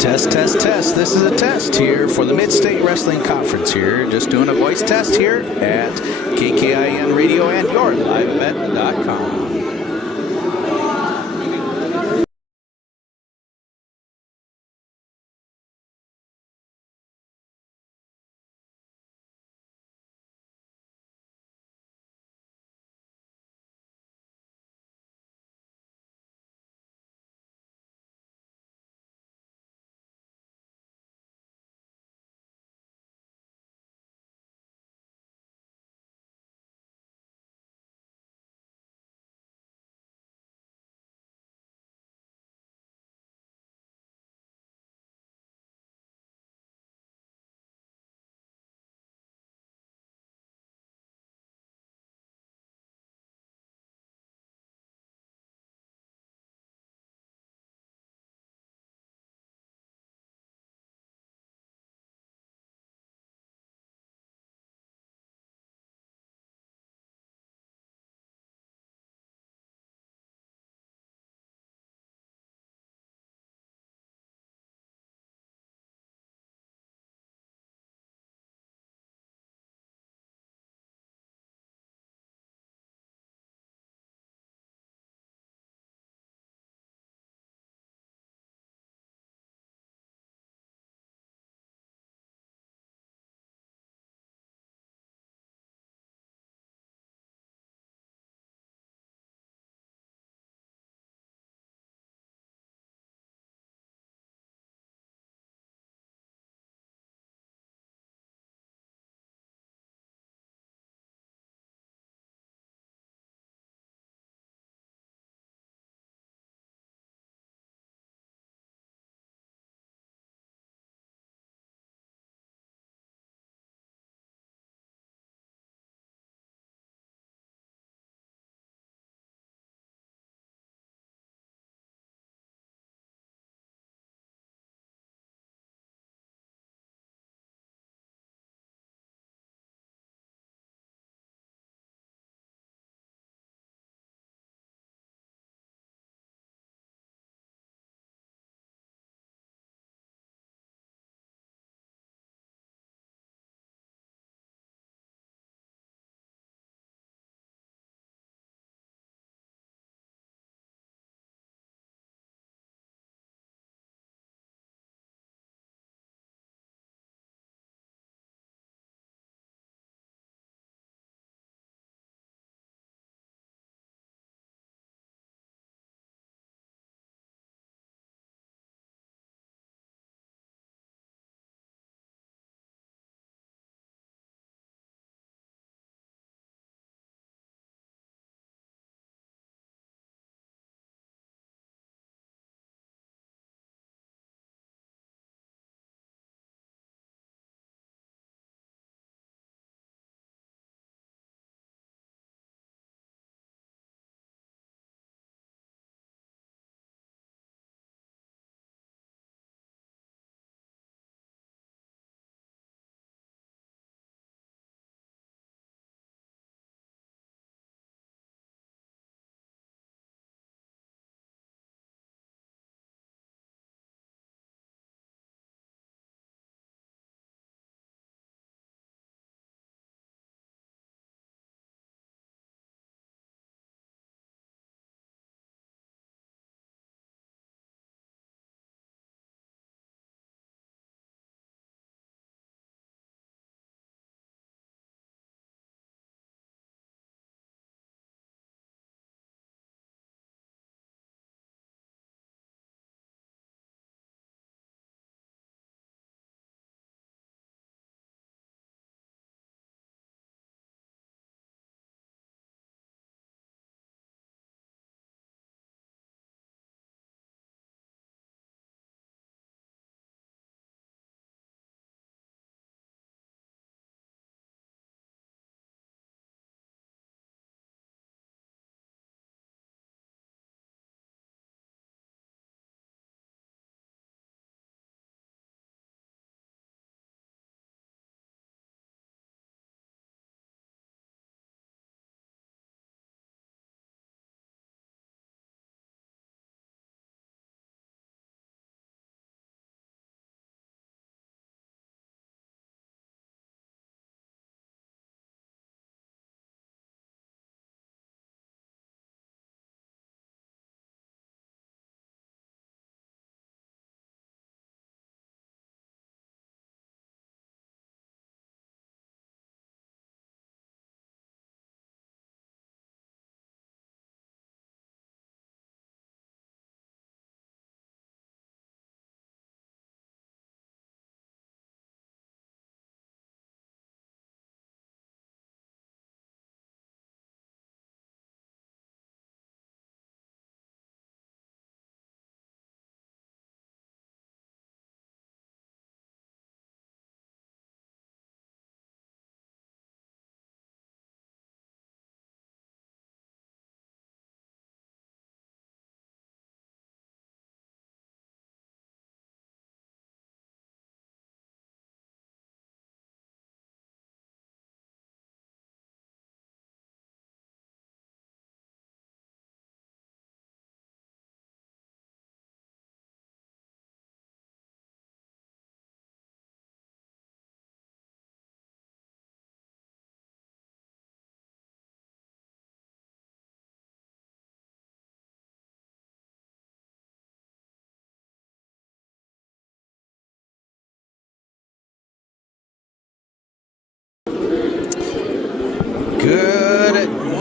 Test, test, test. This is a test here for the Midstate Wrestling Conference here. Just doing a voice test here at KKIN Radio and YourLiveEvent.com.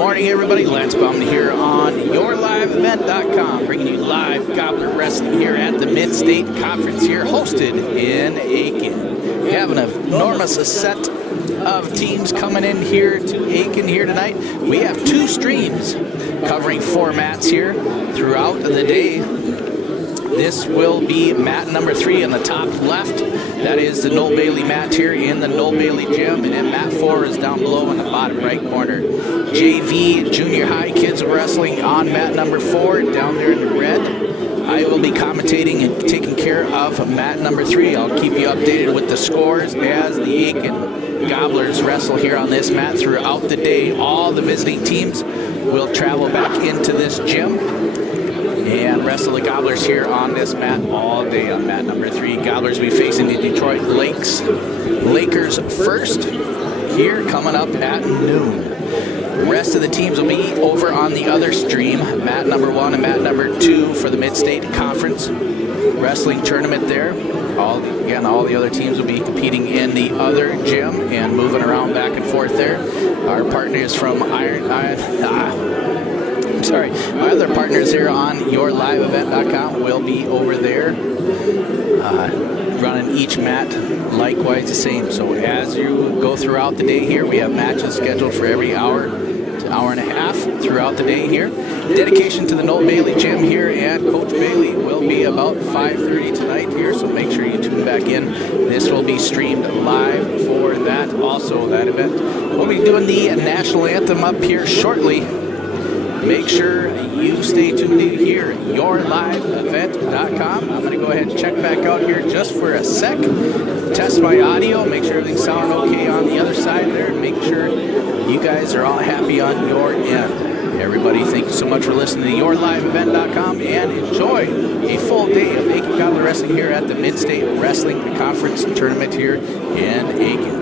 morning, everybody. Lance Baum here on YourLiveEvent.com, bringing you live Gobbler Wrestling here at the Midstate Conference here, hosted in Aitkin. We have an enormous set of teams coming in here to Aitkin here tonight. We have 2 streams covering 4 mats here throughout the day. This will be mat number 3 on the top left. That is the Noel Bailey mat here in the Noel Bailey gym. And then mat 4 is down below in the bottom right corner. JV Junior High Kids Wrestling on mat number 4 down there in the red. I will be commentating and taking care of mat number 3. I'll keep you updated with the scores as the Aitkin Gobblers wrestle here on this mat throughout the day. All the visiting teams will travel back into this gym and wrestle the Gobblers here on this mat all day on mat number 3. Gobblers will be facing the Detroit Lakers first here coming up at noon. The rest of the teams will be over on the other stream, mat number 1 and mat number 2 for the Midstate Conference Wrestling Tournament there. All the other teams will be competing in the other gym and moving around back and forth there. Our partners from my other partners here on YourLiveEvent.com will be over there running each mat likewise the same. So as you go throughout the day here, we have matches scheduled for every hour to hour and a half throughout the day here. Dedication to the Noel Bailey gym here and Coach Bailey will be about 5:30 tonight here, so make sure you tune back in. This will be streamed live for that event. We'll be doing the national anthem up here shortly. Make sure you stay tuned in here at YourLiveEvent.com. I'm going to go ahead and check back out here just for a sec. Test my audio, make sure everything's sounding okay on the other side there, and make sure you guys are all happy on your end. Everybody, thank you so much for listening to YourLiveEvent.com, and enjoy a full day of Aitkin Gobbler Wrestling here at the Midstate Wrestling Conference Tournament here in Aitkin.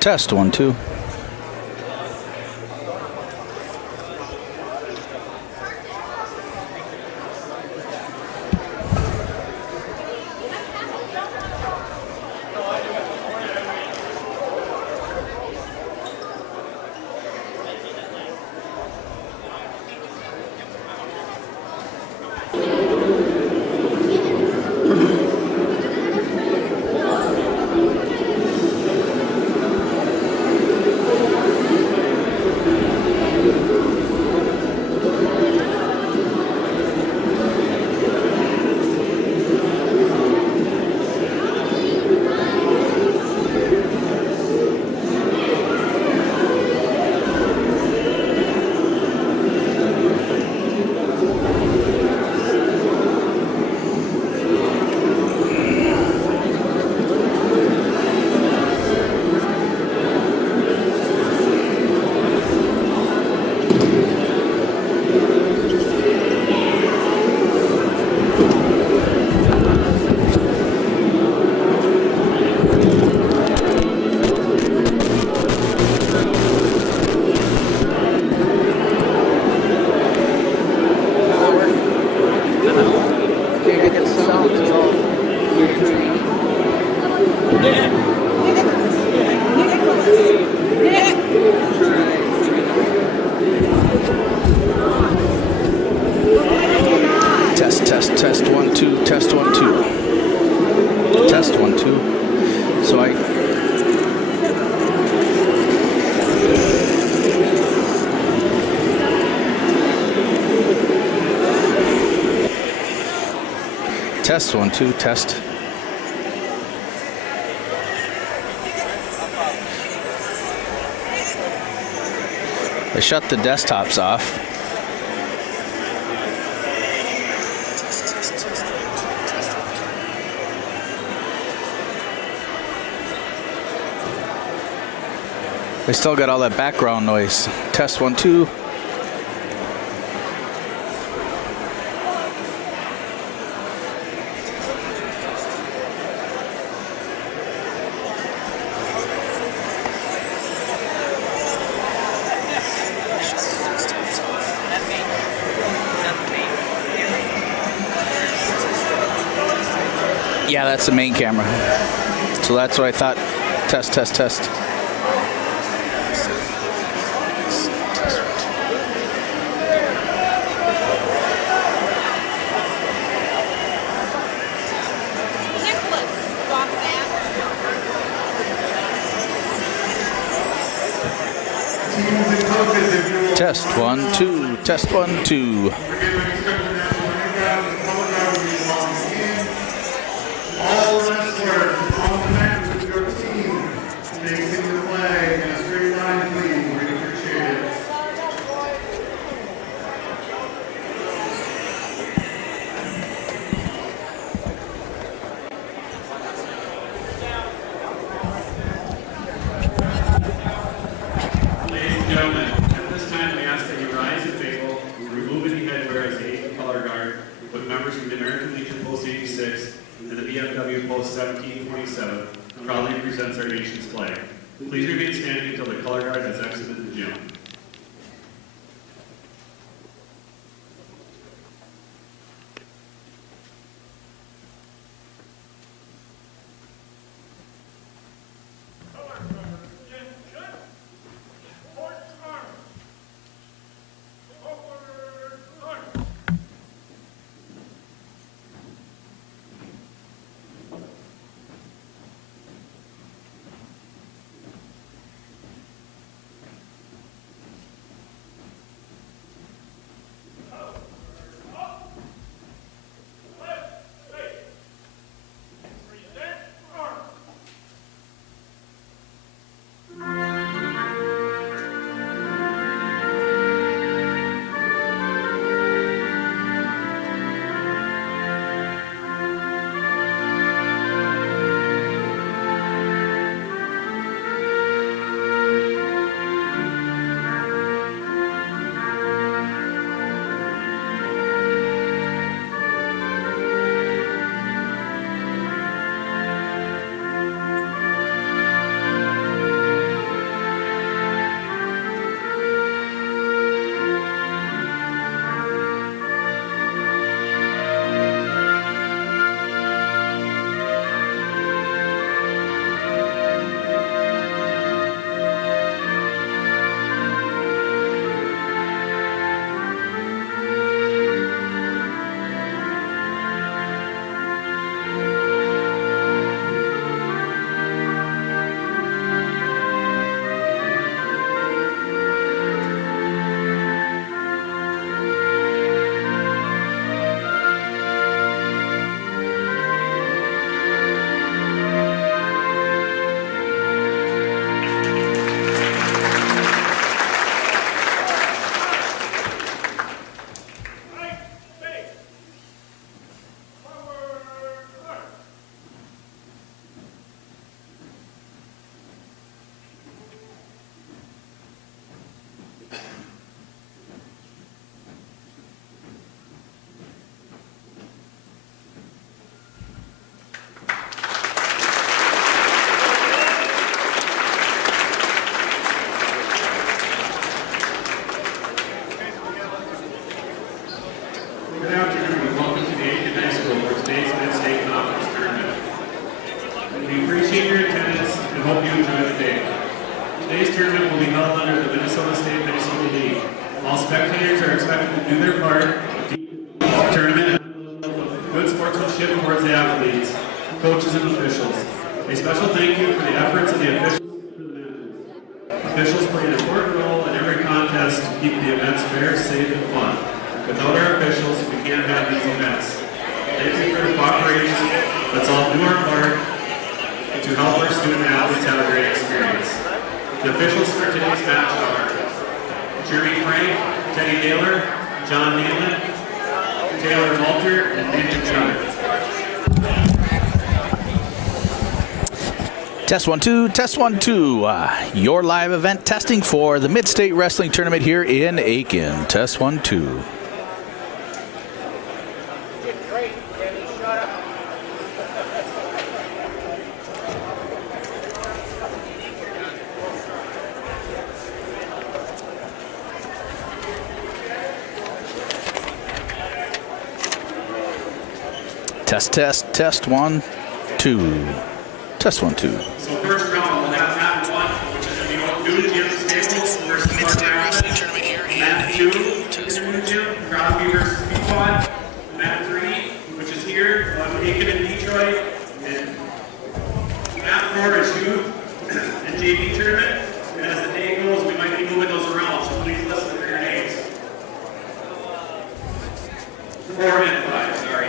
Test 1 2. Test 1 2. Test 1 2. Test 1 2. So test 1 2. Test. I shut the desktops off. I still got all that background noise. Test 1 2. Yeah, that's the main camera. So that's what I thought. Test, test, test. Test 1 2. Test 1 2. All wrestlers on the mat with your team, facing the flag in a straight line, please. We appreciate it. Ladies and gentlemen, at this time we ask that you rise if able, remove any headwear as the Aitkin color guard with members from the American Legion Post 86 and the BFW Post 1727 proudly presents our nation's flag. Please remain standing until the color guard has exited the gym. hope you enjoy the day. Today's tournament will be held under the Minnesota State Minnesota League. All spectators are expected to do their part in the tournament with good sportsmanship towards the athletes, coaches, and officials. A special thank you for the efforts of the officials. Officials play an important role in every contest to keep the events fair, safe, and fun. Without our officials, we can't have these events. Thank you for your cooperation. Let's all do our part to help our student athletes have a great experience. The officials for today's match are Jeremy Frank, Teddy Taylor, John Nealon, Taylor Malter, and Nathan Chunder. Test 1 2, test 1 2. Your live event testing for the Midstate Wrestling Tournament here in Aitkin. Test 1 2. Test 1 2. Test 1 2. So first round, we'll have map 1, which is going to be new gym Staples versus Midstate Wrestling Tournament here in map 2, new gym, Crosby versus Pequot. Map 3, which is here, Aitkin and Detroit. And map 4 is youth and JV tournament. And as the day goes, we might be moving those around, so please listen for your names. 4 and 5, sorry.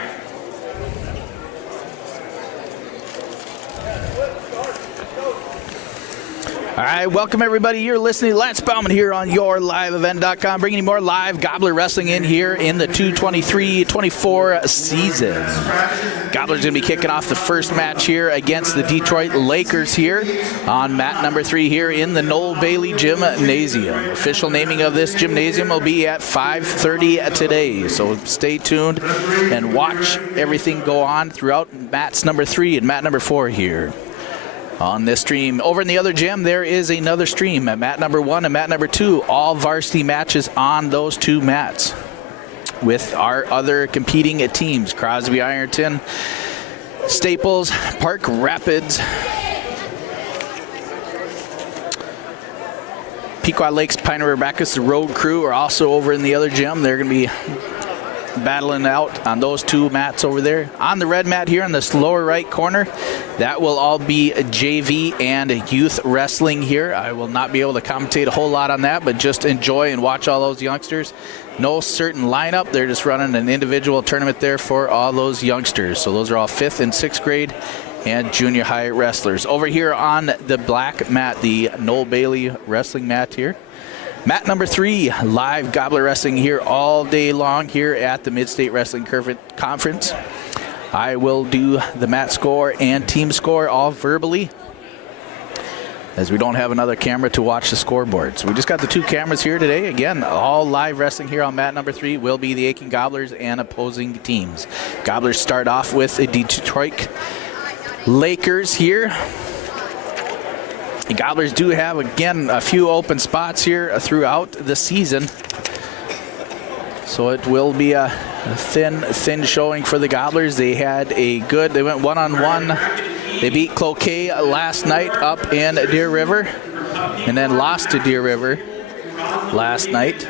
All right, welcome everybody. You're listening to Lance Bauman here on YourLiveEvent.com, bringing you more live Gobbler Wrestling in here in the 223-24 season. Gobbler's going to be kicking off the first match here against the Detroit Lakers here on mat number 3 here in the Noel Bailey Gymnasium. Official naming of this gymnasium will be at 5:30 today, so stay tuned and watch everything go on throughout mats number 3 and mat number 4 here on this stream. Over in the other gym, there is another stream at mat number 1 and mat number 2. All varsity matches on those 2 mats with our other competing teams: Crosby, Ironon, Staples, Park Rapids, Pequot Lakes, Pine River Bacchus. The road crew are also over in the other gym. They're going to be battling out on those 2 mats over there. On the red mat here in this lower right corner, that will all be JV and youth wrestling here. I will not be able to commentate a whole lot on that, but just enjoy and watch all those youngsters. No certain lineup. They're just running an individual tournament there for all those youngsters. So those are all 5th and 6th grade and junior high wrestlers. Over here on the black mat, the Noel Bailey wrestling mat here. Mat number 3, live Gobbler Wrestling here all day long here at the Midstate Wrestling Conference. I will do the mat score and team score all verbally, as we don't have another camera to watch the scoreboard. So we just got the 2 cameras here today. Again, all live wrestling here on mat number 3 will be the Aitkin Gobblers and opposing teams. Gobblers start off with the Detroit Lakers here. The Gobblers do have, again, a few open spots here throughout the season. So it will be a thin showing for the Gobblers. They went one-on-one. They beat Cloquet last night up in Deer River, and then lost to Deer River last night.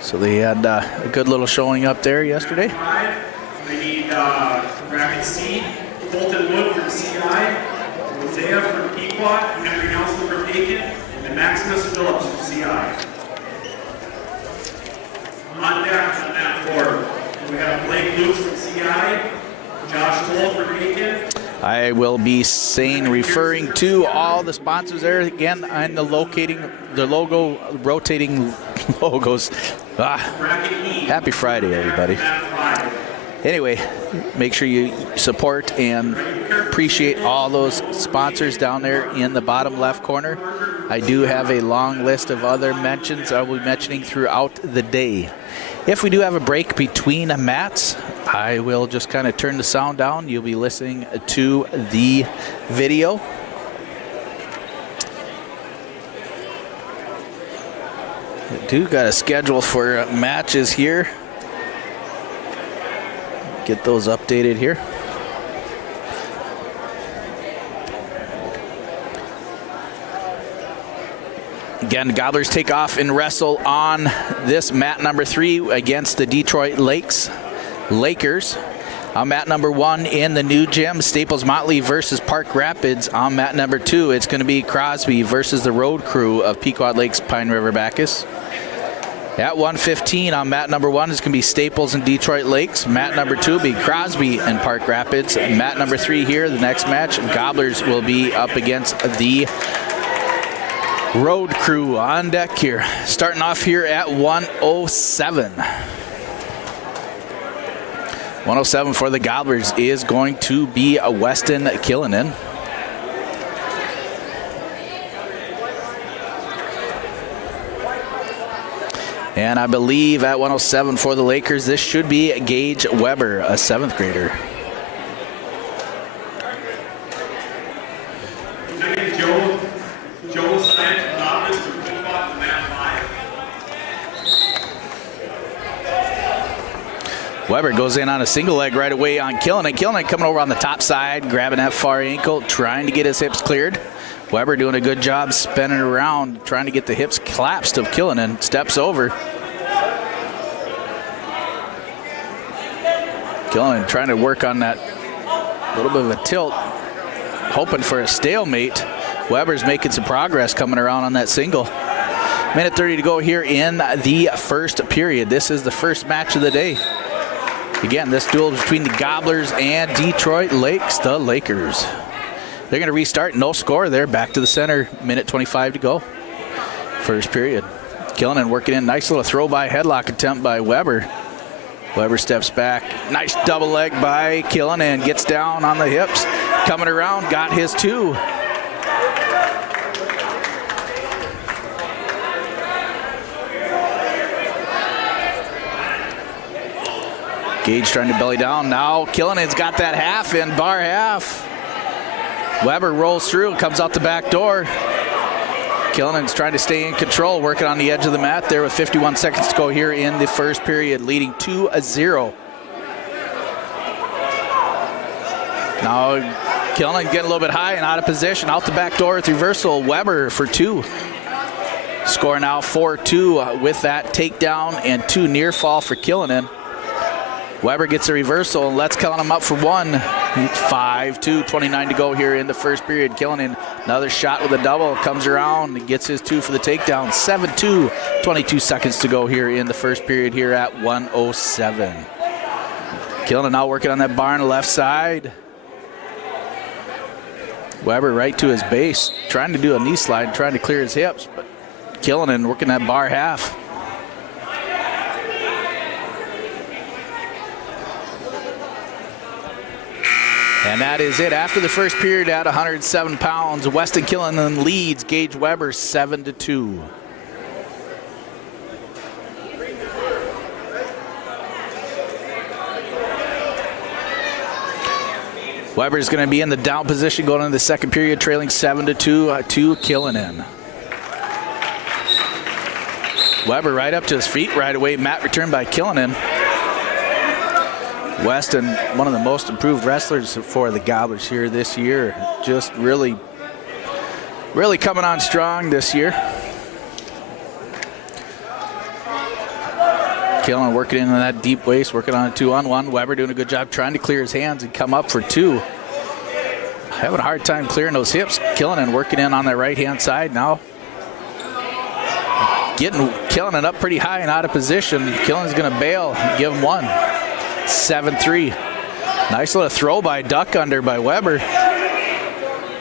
So they had a good little showing up there yesterday. They need bracket C. Colton Wood from CI, Hosea from Pequot, Henry Nelson from Aitkin, and Maximus Phillips from CI. On deck on that 4, we have Blake Luce from CI, Josh Toll from Aitkin. I will be referring to all the sponsors there again and the rotating logos. Happy Friday, everybody. Anyway, make sure you support and appreciate all those sponsors down there in the bottom left corner. I do have a long list of other mentions I will be mentioning throughout the day. If we do have a break between mats, I will just kind of turn the sound down. You'll be listening to the video. I do got a schedule for matches here. Get those updated here. Again, Gobblers take off and wrestle on this mat number 3 against the Detroit Lakers. On mat number 1 in the new gym, Staples Motley versus Park Rapids. On mat number 2, it's going to be Crosby versus the road crew of Pequot Lakes Pine River Bacchus. At 1:15 on mat number 1 is going to be Staples and Detroit Lakes. Mat number 2 will be Crosby and Park Rapids. And mat number 3 here, the next match, Gobblers will be up against the road crew on deck here. Starting off here at 1:07. 1:07 for the Gobblers is going to be a Weston Killinan. And I believe at 1:07 for the Lakers, this should be Gage Weber, a 7th grader. Weber goes in on a single leg right away on Killinan. Killinan coming over on the top side, grabbing that far ankle, trying to get his hips cleared. Weber doing a good job spinning around, trying to get the hips collapsed of Killinan. Steps over. Killinan trying to work on that little bit of a tilt, hoping for a stalemate. Weber's making some progress coming around on that single. Minute 30 to go here in the first period. This is the first match of the day. Again, this duel is between the Gobblers and Detroit Lakes, the Lakers. They're going to restart. No score there. Back to the center. Minute 25 to go. First period. Killinan working in. Nice little throw-by headlock attempt by Weber. Weber steps back. Nice double leg by Killinan. Gets down on the hips. Coming around. Got his 2. Gage trying to belly down. Now Killinan's got that half in, bar half. Weber rolls through, comes out the back door. Killinan's trying to stay in control, working on the edge of the mat there with 51 seconds to go here in the first period, leading 2-0. Now Killinan getting a little bit high and out of position. Out the back door with reversal. Weber for 2. Score now 4-2 with that takedown and 2 near fall for Killinan. Weber gets a reversal and lets Killinan up for 1. 5-2, 29 to go here in the first period. Killinan, another shot with a double, comes around and gets his 2 for the takedown. 7-2, 22 seconds to go here in the first period here at 1:07. Killinan now working on that bar on the left side. Weber right to his base, trying to do a knee slide, trying to clear his hips, but Killinan working that bar half. And that is it. After the first period at 107 pounds, Weston Killinan leads Gage Weber 7-2. Weber's going to be in the down position going into the second period, trailing 7-2 to Killinan. Weber right up to his feet right away. Mat return by Killinan. Weston, one of the most improved wrestlers for the Gobblers here this year. Just really coming on strong this year. Killinan working into that deep waist, working on a 2-on-1. Weber doing a good job trying to clear his hands and come up for 2. Having a hard time clearing those hips. Killinan working in on the right-hand side now. Getting Killinan up pretty high and out of position. Killinan's going to bail and give him 1. 7-3. Nice little throw by duck under by Weber.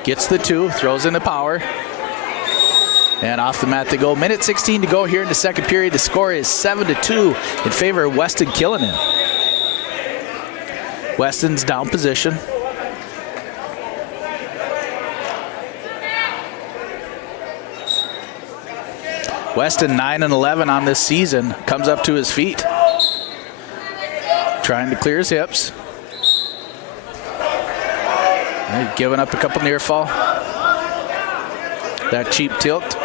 Gets the 2, throws in the power. And off the mat they go. Minute 16 to go here in the second period. The score is 7-2 in favor of Weston Killinan. Weston's down position. Weston 9-11 on this season. Comes up to his feet. Trying to clear his hips. And giving up a couple near fall. That cheap tilt.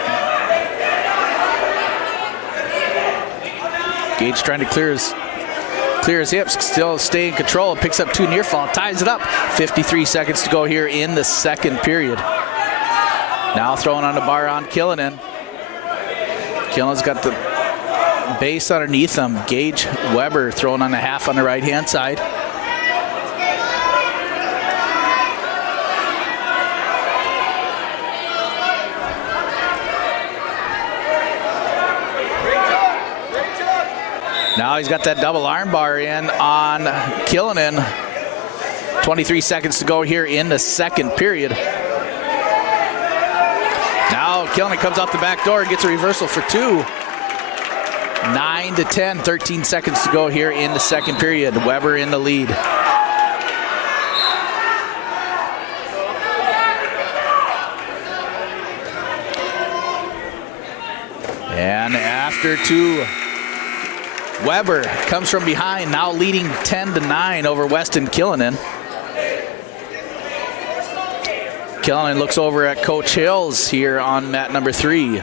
Gage trying to clear his hips, still stay in control. Picks up 2 near fall, ties it up. 53 seconds to go here in the second period. Now throwing on the bar on Killinan. Killen's got the base underneath him. Gage Weber throwing on the half on the right-hand side. Now he's got that double arm bar in on Killen. 23 seconds to go here in the second period. Now Killen comes out the back door and gets a reversal for two. 9-10, 13 seconds to go here in the second period. Weber in the lead. And after two, Weber comes from behind, now leading 10-9 over Weston Killen. Killen looks over at Coach Hills here on mat number 3.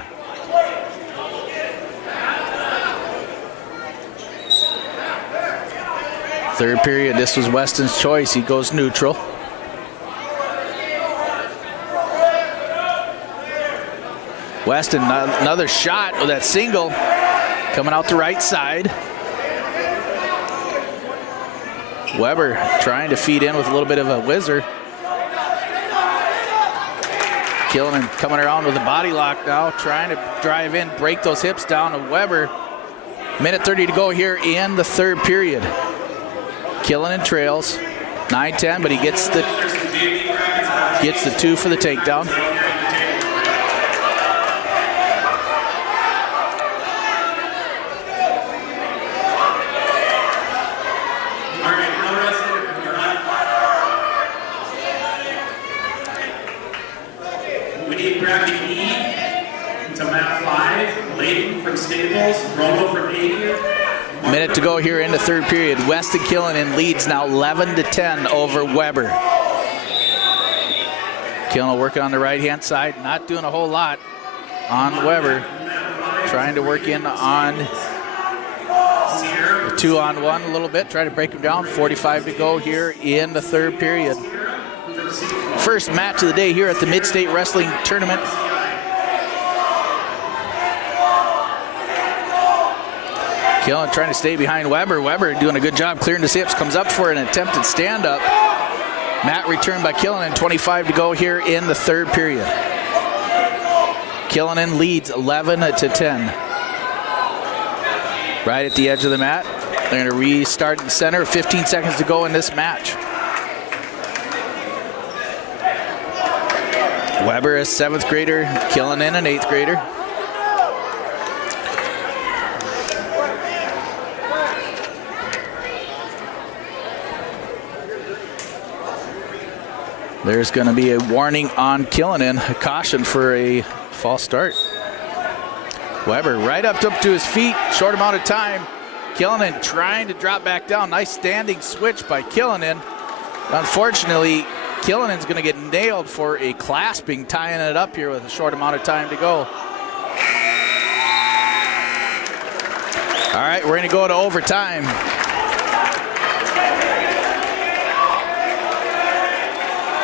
Third period, this was Weston's choice. He goes neutral. Weston, another shot with that single coming out the right side. Weber trying to feed in with a little bit of a whizzer. Killen coming around with a body lock now, trying to drive in, break those hips down to Weber. Minute 30 to go here in the third period. Killen trails 9-10, but he gets the two for the takedown. Minute to go here in the third period. Weston Killen leads now 11-10 over Weber. Killen working on the right-hand side, not doing a whole lot on Weber. Trying to work in on the 2-on-1 a little bit, try to break him down. 45 to go here in the third period. First match of the day here at the Midstate Wrestling Tournament. Killen trying to stay behind Weber. Weber doing a good job clearing his hips. Comes up for an attempted stand-up. Mat returned by Killen. 25 to go here in the third period. Killen leads 11-10. Right at the edge of the mat. They're going to restart in the center. 15 seconds to go in this match. Weber, a 7th grader. Killen, an 8th grader. There's going to be a warning on Killen, a caution for a false start. Weber right up to his feet, short amount of time. Killen trying to drop back down. Nice standing switch by Killen. Unfortunately, Killen's going to get nailed for a clasping, tying it up here with a short amount of time to go. All right, we're going to go to overtime.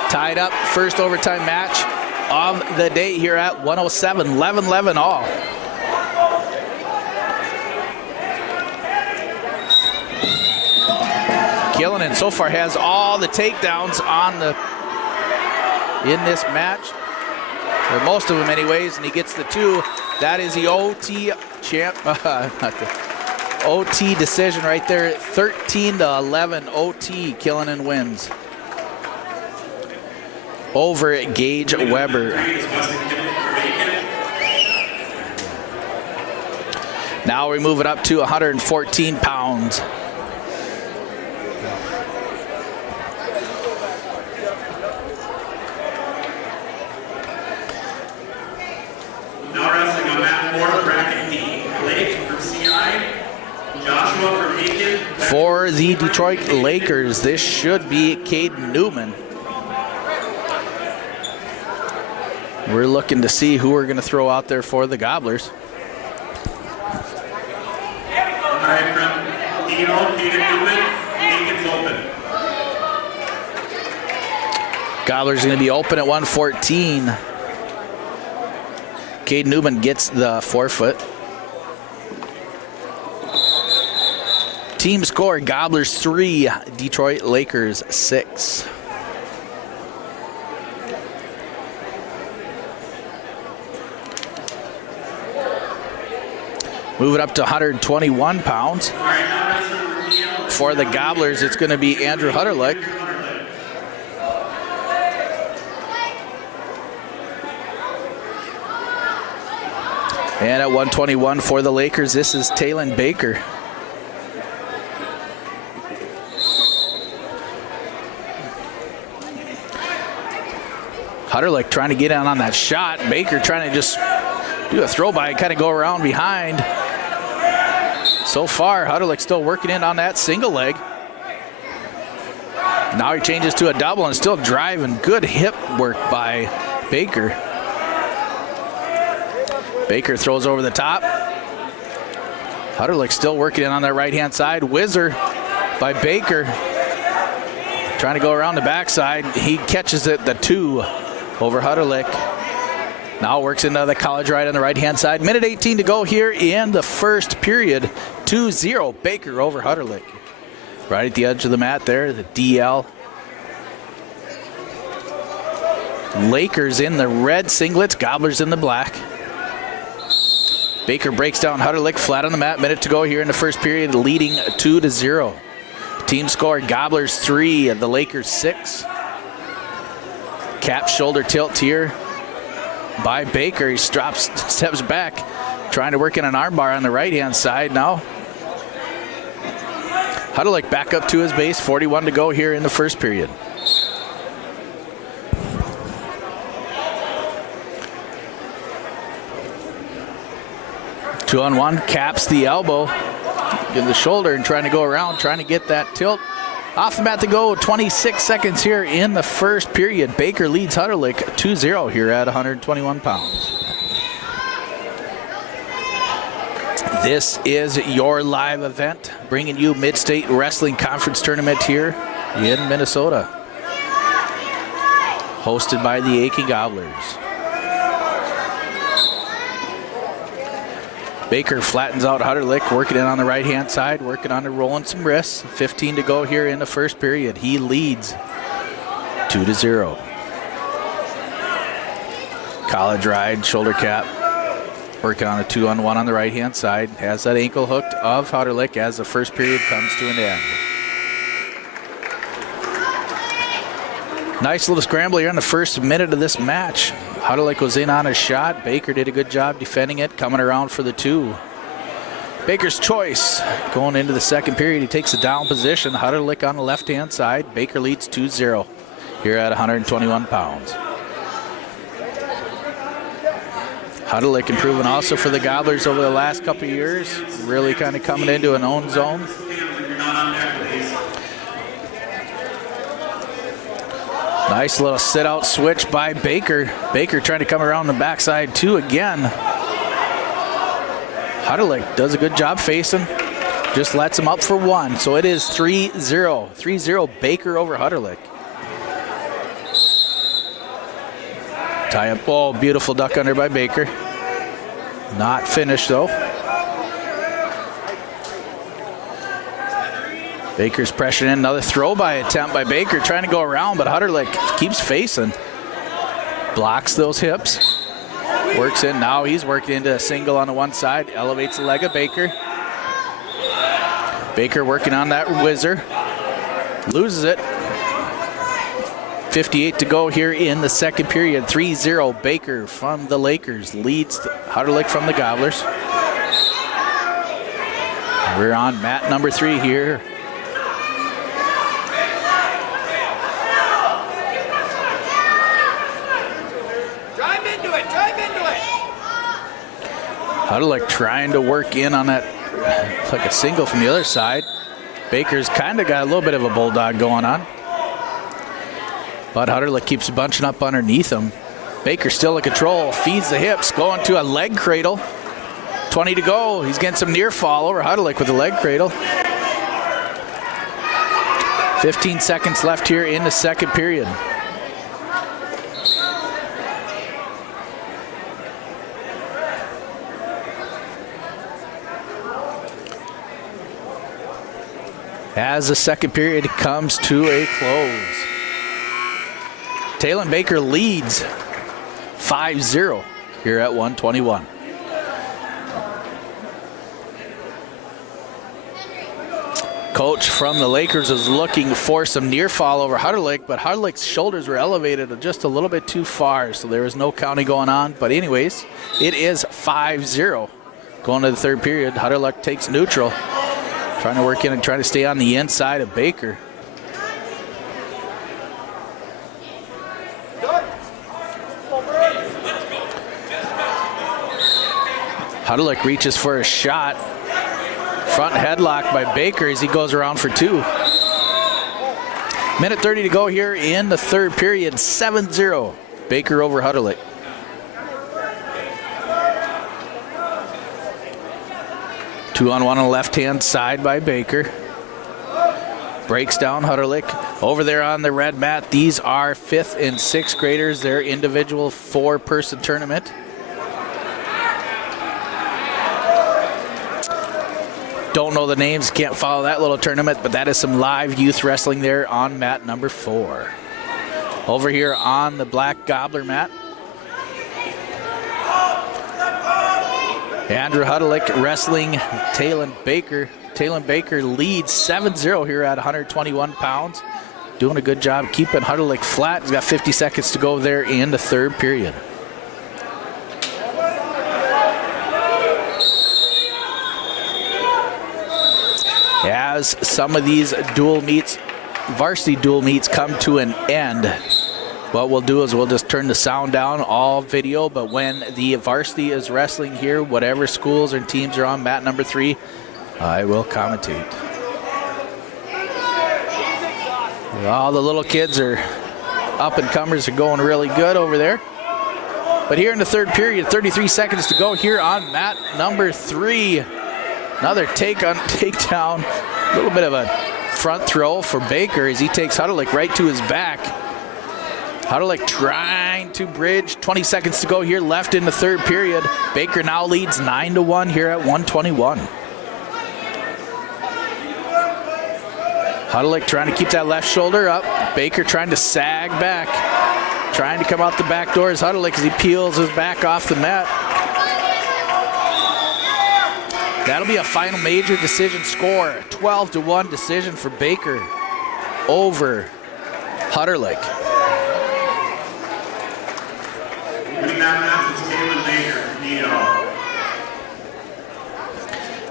Tied up, first overtime match of the day here at 107, 11-11 all. Killen so far has all the takedowns in this match, or most of them anyways, and he gets the 2. That is the OT champ, OT decision right there. 13-11 OT. Killen wins over Gage Weber. Now we move it up to 114 pounds. Now wrestling on mat 4, bracket D. Blake from CI, Joshua from Aitkin. For the Detroit Lakers, this should be Caden Newman. We're looking to see who we're going to throw out there for the Gobblers. All right, from Dino, Caden Newman, Aiken's open. Gobblers are going to be open at 114. Caden Newman gets the 4-foot. Team score, Gobblers 3, Detroit Lakers 6. Moving up to 121 pounds. For the Gobblers, it's going to be Andrew Hutterlich. And at 121 for the Lakers, this is Talon Baker. Hutterlich trying to get in on that shot. Baker trying to just do a throw by and kind of go around behind. So far, Hutterlich still working in on that single leg. Now he changes to a double and still driving. Good hip work by Baker. Baker throws over the top. Hutterlich still working in on that right-hand side. Whizzer by Baker. Trying to go around the backside. He catches it, the 2 over Hutterlich. Now works into the college right on the right-hand side. Minute 18 to go here in the first period. 2-0, Baker over Hutterlich. Right at the edge of the mat there, the DL. Lakers in the red singlets, Gobblers in the black. Baker breaks down Hutterlich flat on the mat. Minute to go here in the first period, leading 2-0. Team score, Gobblers 3, the Lakers 6. Cap shoulder tilt here by Baker. He steps back, trying to work in an armbar on the right-hand side now. Hutterlich back up to his base, 41 to go here in the first period. Two on one, Caps the elbow in the shoulder and trying to go around, trying to get that tilt. Off the mat to go, 26 seconds here in the first period. Baker leads Hutterlich 2-0 here at 121 pounds. This is your live event, bringing you Midstate Wrestling Conference Tournament here in Minnesota. Hosted by the Aitkin Gobblers. Baker flattens out Hutterlich, working in on the right-hand side, working on the rolling some wrists. 15 to go here in the first period. He leads 2-0. College ride, shoulder cap, working on a 2-on-1 on the right-hand side. Has that ankle hooked of Hutterlich as the first period comes to an end. Nice little scramble here in the first minute of this match. Hutterlich was in on a shot. Baker did a good job defending it, coming around for the 2. Baker's choice going into the second period. He takes a down position. Hutterlich on the left-hand side. Baker leads 2-0 here at 121 pounds. Hutterlich improving also for the Gobblers over the last couple of years. Really kind of coming into an own zone. Nice little sit-out switch by Baker. Baker trying to come around the backside too again. Hutterlich does a good job facing. Just lets him up for 1. So it is 3-0. 3-0 Baker over Hutterlich. Tie up. Oh, beautiful duck under by Baker. Not finished though. Baker's pressuring in, another throw-by attempt by Baker, trying to go around, but Hutterlich keeps facing. Blocks those hips. Works in, now he's working into a single on the one side, elevates the leg of Baker. Baker working on that whizzer. Loses it. 58 to go here in the second period. 3-0 Baker from the Lakers leads Hutterlich from the Gobblers. We're on mat number 3 here. Hutterlich trying to work in on that, like a single from the other side. Baker's kind of got a little bit of a bulldog going on. But Hutterlich keeps bunching up underneath him. Baker still in control, feeds the hips, going to a leg cradle. 20 to go, he's getting some near fall over Hutterlich with the leg cradle. 15 seconds left here in the second period. as the second period comes to a close. Talon Baker leads 5-0 here at 121. Coach from the Lakers is looking for some near fall over Hutterlick, but Hutterlick's shoulders were elevated just a little bit too far, so there was no counting going on. But anyways, it is 5-0 going to the third period. Hutterlick takes neutral, trying to work in and trying to stay on the inside of Baker. Hutterlick reaches for a shot. Front headlock by Baker as he goes around for two. Minute 30 to go here in the third period. 7-0. Baker over Hutterlick. Two on one on the left-hand side by Baker. Breaks down Hutterlick. Over there on the red mat, these are 5th and 6th graders. Their individual 4-person tournament. Don't know the names, can't follow that little tournament, but that is some live youth wrestling there on mat number 4. Over here on the black gobbler mat, Andrew Hutterlick wrestling Talon Baker. Talon Baker leads 7-0 here at 121 pounds. Doing a good job keeping Hutterlick flat. He's got 50 seconds to go there in the third period. As some of these dual meets, varsity dual meets, come to an end, what we'll do is we'll just turn the sound down, all video, but when the varsity is wrestling here, whatever schools and teams are on mat number 3, I will commentate. All the little kids are up-and-comers are going really good over there. But here in the third period, 33 seconds to go here on mat number 3. Another takedown, a little bit of a front throw for Baker as he takes Hutterlick right to his back. Hutterlick trying to bridge. 20 seconds to go here left in the third period. Baker now leads 9-1 here at 121. Hutterlick trying to keep that left shoulder up. Baker trying to sag back. Trying to come out the back door as Hutterlick as he peels his back off the mat. That'll be a final major decision score. 12-1 decision for Baker over Hutterlick.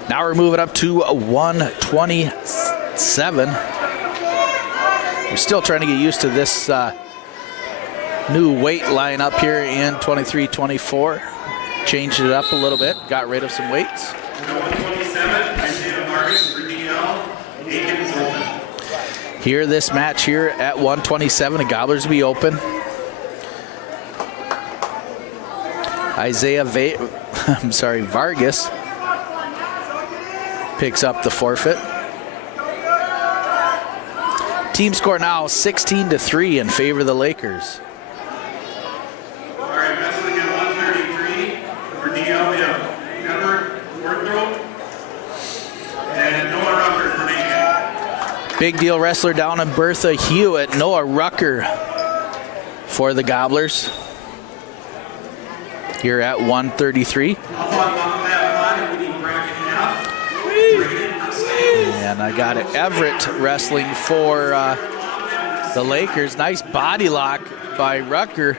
Now we're moving up to 127. We're still trying to get used to this new weight lineup here in 23-24. Changed it up a little bit, got rid of some weights. 127, open. Here, this match here at 127, the Gobblers will be open. Vargas picks up the forfeit. Team score now 16-3 in favor of the Lakers. All right, wrestling at 133 for DL. We have Wardrobe and Noah Rucker for Aiken. Big deal wrestler down in Bertha Hewitt, Noah Rucker for the Gobblers. Here at 133. And I got it. Everett wrestling for the Lakers. Nice body lock by Rucker.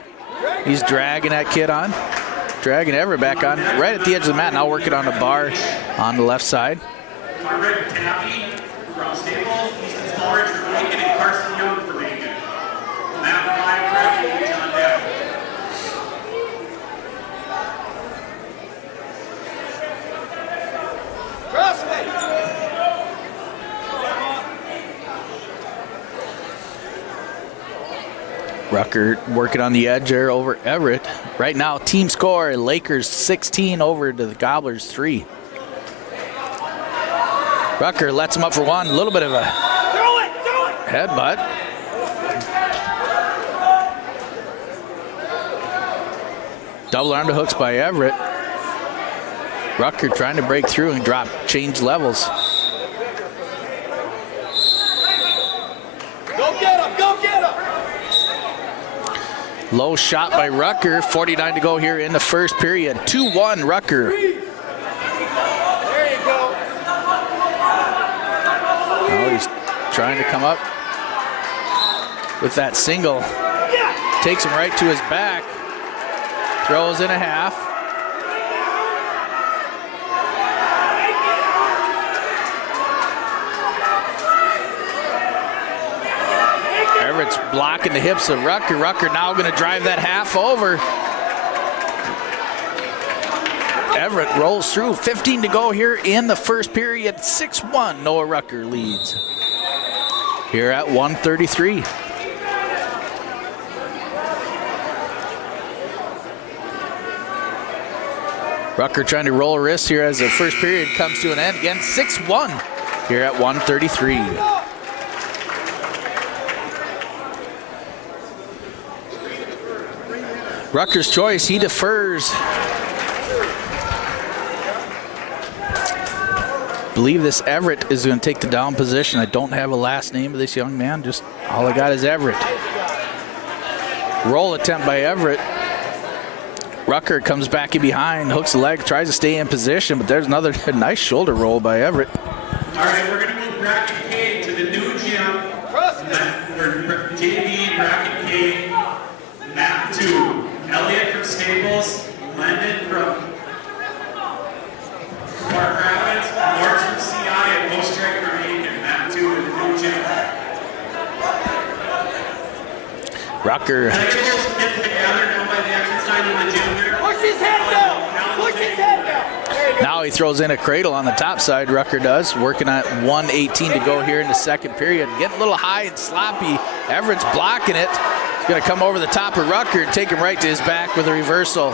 He's dragging that kid on. Dragging Everett back on. Right at the edge of the mat. Now working on the bar on the left side. Margaret Tappy from Staples, Easton Smallridge for Aiken, and Carson Young for Aiken. Map 5 ready, John Depp. Rucker working on the edge there over Everett. Right now, team score, Lakers 16 over to the Gobblers 3. Rucker lets him up for one. A little bit of a headbutt. Double arm to hooks by Everett. Rucker trying to break through and change levels. Low shot by Rucker. 49 to go here in the first period. 2-1 Rucker. There you go. Now he's trying to come up with that single. Takes him right to his back. Throws in a half. Everett's blocking the hips of Rucker. Rucker now going to drive that half over. Everett rolls through. 15 to go here in the first period. 6-1 Noah Rucker leads. Here at 1:33. Rucker trying to roll a wrist here as the first period comes to an end. Again, 6-1 here at 1:33. Rucker's choice, he defers. Believe this Everett is going to take the down position. I don't have a last name of this young man. Just all I got is Everett. Roll attempt by Everett. Rucker comes back in behind, hooks the leg, tries to stay in position, but there's another nice shoulder roll by Everett. All right, we're going to move bracket K to the new gym. For JV bracket K, map 2. Elliott from Staples, Landon from Park Rapids, Lawrence from CI, and Most Strike from Aitkin. Map 2 in the new gym. Rucker. Can I get those kids together down by the exit sign in the gym there? Push his head down. Push his head down. There you go. Now he throws in a cradle on the top side, Rucker does. Working at 1:18 to go here in the second period. Getting a little high and sloppy. Everett's blocking it. He's going to come over the top of Rucker and take him right to his back with a reversal.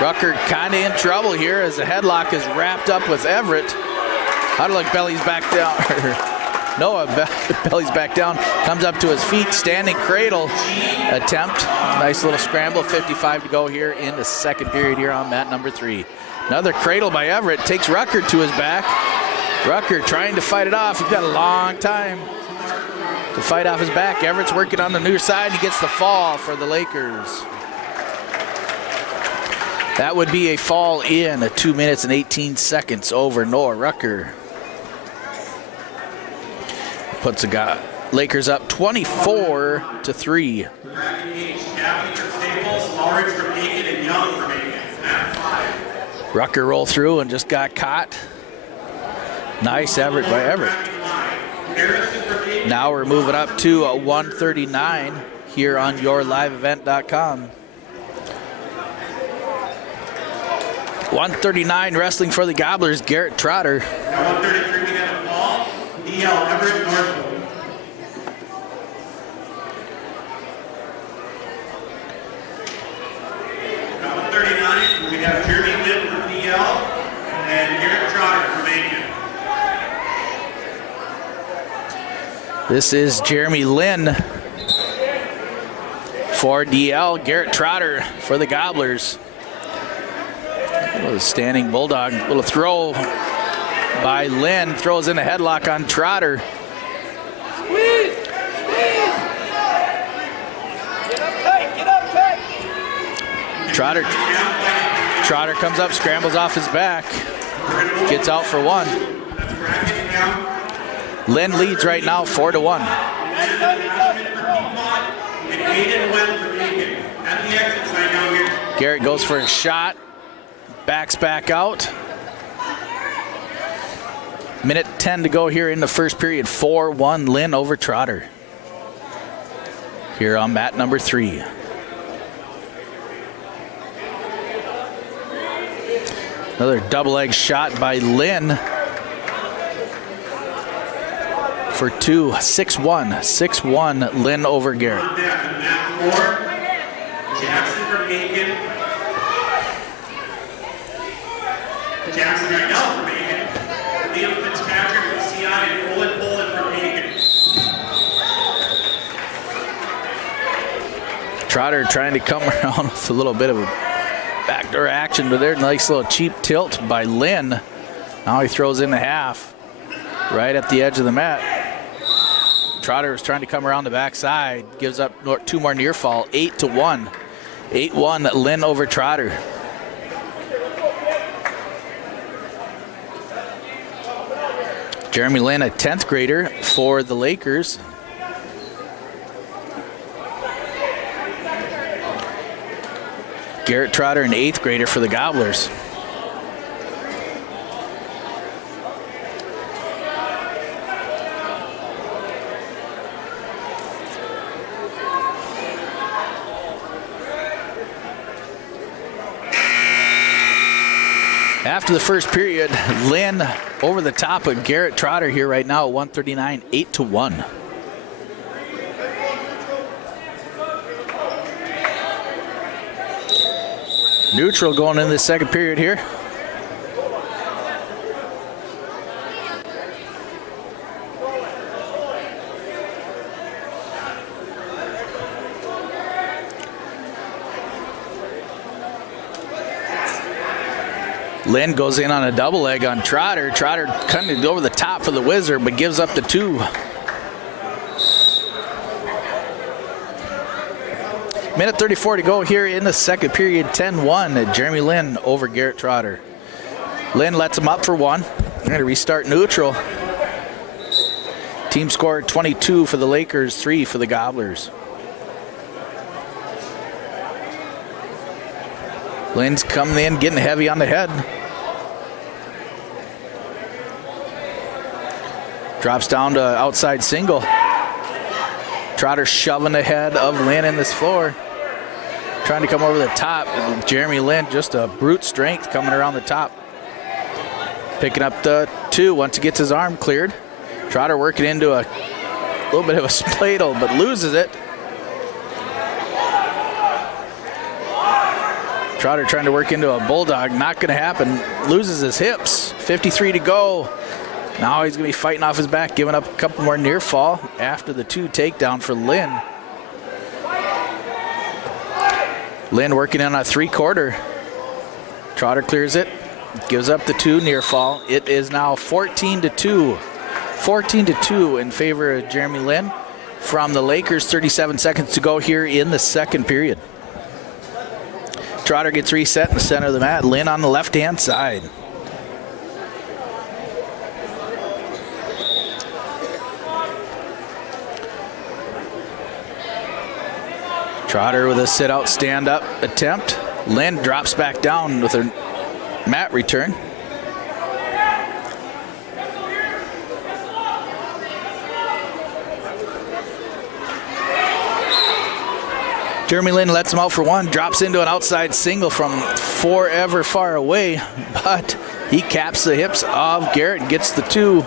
Rucker kind of in trouble here as the headlock is wrapped up with Everett. How to look, belly's back down. Noah belly's back down, comes up to his feet, standing cradle attempt. Nice little scramble, 55 to go here in the second period here on mat number 3. Another cradle by Everett, takes Rucker to his back. Rucker trying to fight it off. He's got a long time to fight off his back. Everett's working on the near side. He gets the fall for the Lakers. That would be a fall in at 2 minutes and 18 seconds over Noah Rucker. Puts the Lakers up 24-3. Rucker roll through and just got caught. Nice Everett by Everett. Now we're moving up to 139 here on yourliveevent.com. 139 wrestling for the Gobblers, Garrett Trotter. At 133 we have a ball, DL Everett Northwood. At 139 we have Jeremy Lynn from DL and Garrett Trotter from Aitkin. This is Jeremy Lynn for DL, Garrett Trotter for the Gobblers. A standing bulldog, little throw by Lynn, throws in a headlock on Trotter. Squeeze! Squeeze! Get up tight! Trotter comes up, scrambles off his back, gets out for one. Lynn leads right now 4-1. Garrett goes for a shot. Backs back out. Minute 10 to go here in the first period. 4-1 Lynn over Trotter. Here on mat number 3. Another double leg shot by Lynn for 2. 6-1. 6-1 Lynn over Garrett. Jackson from Aitkin. Jackson right now from Aitkin. Liam Fitzpatrick from CI and Olin Poland from Aitkin. Trotter trying to come around with a little bit of a backdoor action, but there's a nice little cheap tilt by Lynn. Now he throws in the half right at the edge of the mat. Trotter is trying to come around the backside, gives up 2 more near fall, 8-1 8-1 Lynn over Trotter. Jeremy Lynn, a 10th grader for the Lakers. Garrett Trotter, an 8th grader for the Gobblers. After the first period, Lynn over the top of Garrett Trotter here right now at 139, 8-1. Neutral going into the second period here. Lynn goes in on a double leg on Trotter. Trotter coming over the top for the Wizard, but gives up the 2. Minute 34 to go here in the second period, 10-1. Jeremy Lynn over Garrett Trotter. Lynn lets him up for 1. They're going to restart neutral. Team score 22 for the Lakers, 3 for the Gobblers. Lynn's coming in, getting heavy on the head. Drops down to outside single. Trotter shoving the head of Lynn in this floor. Trying to come over the top. Jeremy Lynn, just a brute strength coming around the top. Picking up the 2 once he gets his arm cleared. Trotter working into a little bit of a spladle, but loses it. Trotter trying to work into a bulldog, not going to happen. Loses his hips. 53 to go. Now he's going to be fighting off his back, giving up a couple more near fall after the 2 takedown for Lynn. Lynn working in on a 3/4. Trotter clears it, gives up the 2 near fall. It is now 14-2. 14-2 in favor of Jeremy Lynn from the Lakers. 37 seconds to go here in the second period. Trotter gets reset in the center of the mat. Lynn on the left-hand side. Trotter with a sit-out, stand-up attempt. Lynn drops back down with her mat return. Jeremy Lynn lets him out for 1, drops into an outside single from forever far away, but he caps the hips of Garrett and gets the 2.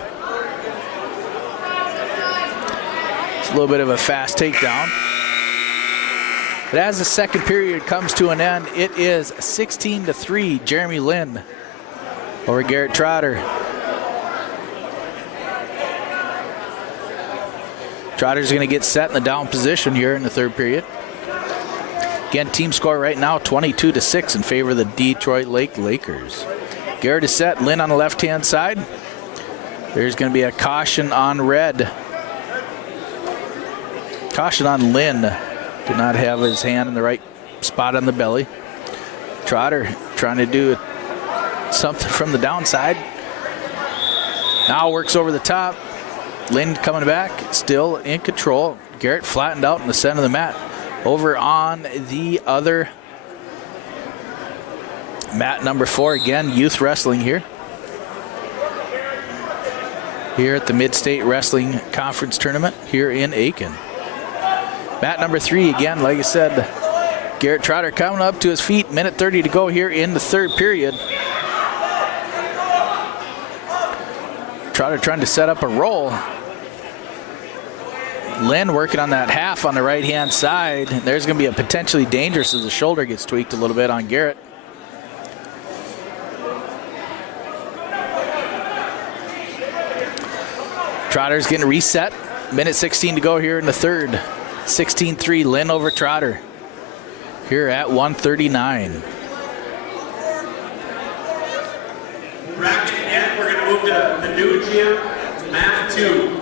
It's a little bit of a fast takedown. But as the second period comes to an end, it is 16-3, Jeremy Lynn over Garrett Trotter. Trotter's going to get set in the down position here in the third period. Again, team score right now 22-6 in favor of the Detroit Lake Lakers. Garrett is set, Lynn on the left-hand side. There's going to be a caution on red. Caution on Lynn. Did not have his hand in the right spot on the belly. Trotter trying to do something from the downside. Now works over the top. Lynn coming back, still in control. Garrett flattened out in the center of the mat. Over on the other mat, number 4, again, youth wrestling here. Here at the Midstate Wrestling Conference Tournament here in Aitkin. Mat number 3, again, like I said, Garrett Trotter coming up to his feet. Minute 30 to go here in the third period. Trotter trying to set up a roll. Lynn working on that half on the right-hand side. There's going to be a potentially dangerous as the shoulder gets tweaked a little bit on Garrett. Trotter's getting reset. Minute 16 to go here in the third. 16-3, Lynn over Trotter here at 139. Bracket end, we're going to move to the new gym, Math 2.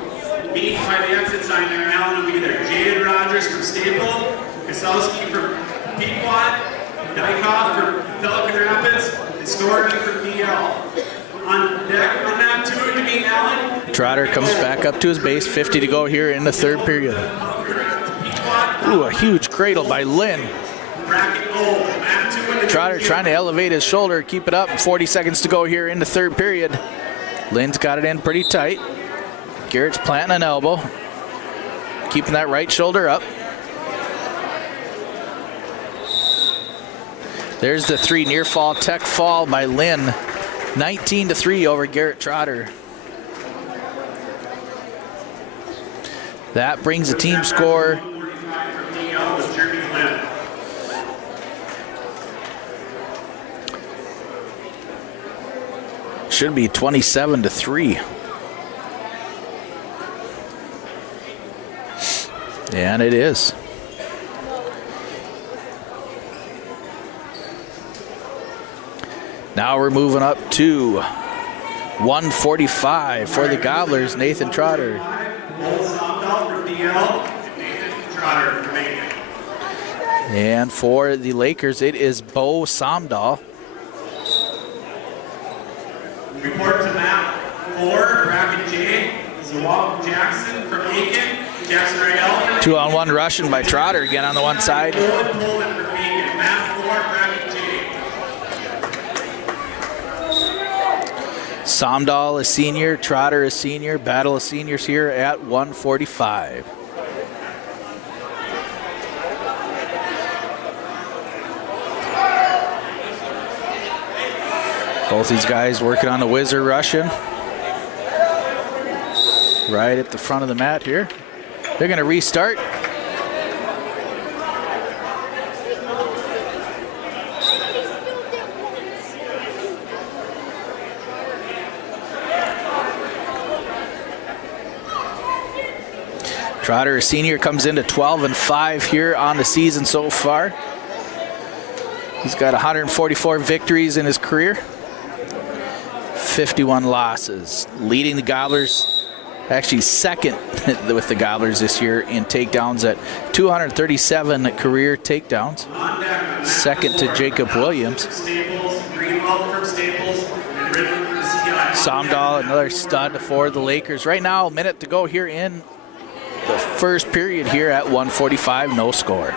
Meet by the exit sign there. Alan will be there. Jaden Rogers from Staple, Kasowski from Pequot, Dykoff for Pelican Rapids, and Stormy for DL. On deck on that two to meet Allen. Trotter comes back up to his base, 50 to go here in the third period. Ooh, a huge cradle by Lynn. Trotter trying to elevate his shoulder, keep it up. 40 seconds to go here in the third period. Lynn's got it in pretty tight. Garrett's planting an elbow, keeping that right shoulder up. There's the three near fall tech fall by Lynn. 19-3 over Garrett Trotter. That brings the team score should be 27-3. And it is. Now we're moving up to 145 for the Gobblers, Nathan Trotter. And for the Lakers, it is Bo Somdahl. Report to map 4, bracket J, Zawab Jackson from Aitkin, Jackson Rydell. 2-on-1 rushing by Trotter again on the one side. Poland from Aitkin, map 4, bracket J. Somdahl is senior, Trotter is senior. Battle of seniors here at 145. Both these guys working on the whizzer rushing. Right at the front of the mat here. They're going to restart. Trotter, a senior, comes into 12-5 here on the season so far. He's got 144 victories in his career, 51 losses, leading the Gobblers, actually second with the Gobblers this year in takedowns at 237 career takedowns. Second to Jacob Williams. Somdahl, another stud for the Lakers. Right now, a minute to go here in the first period here at 145, no score.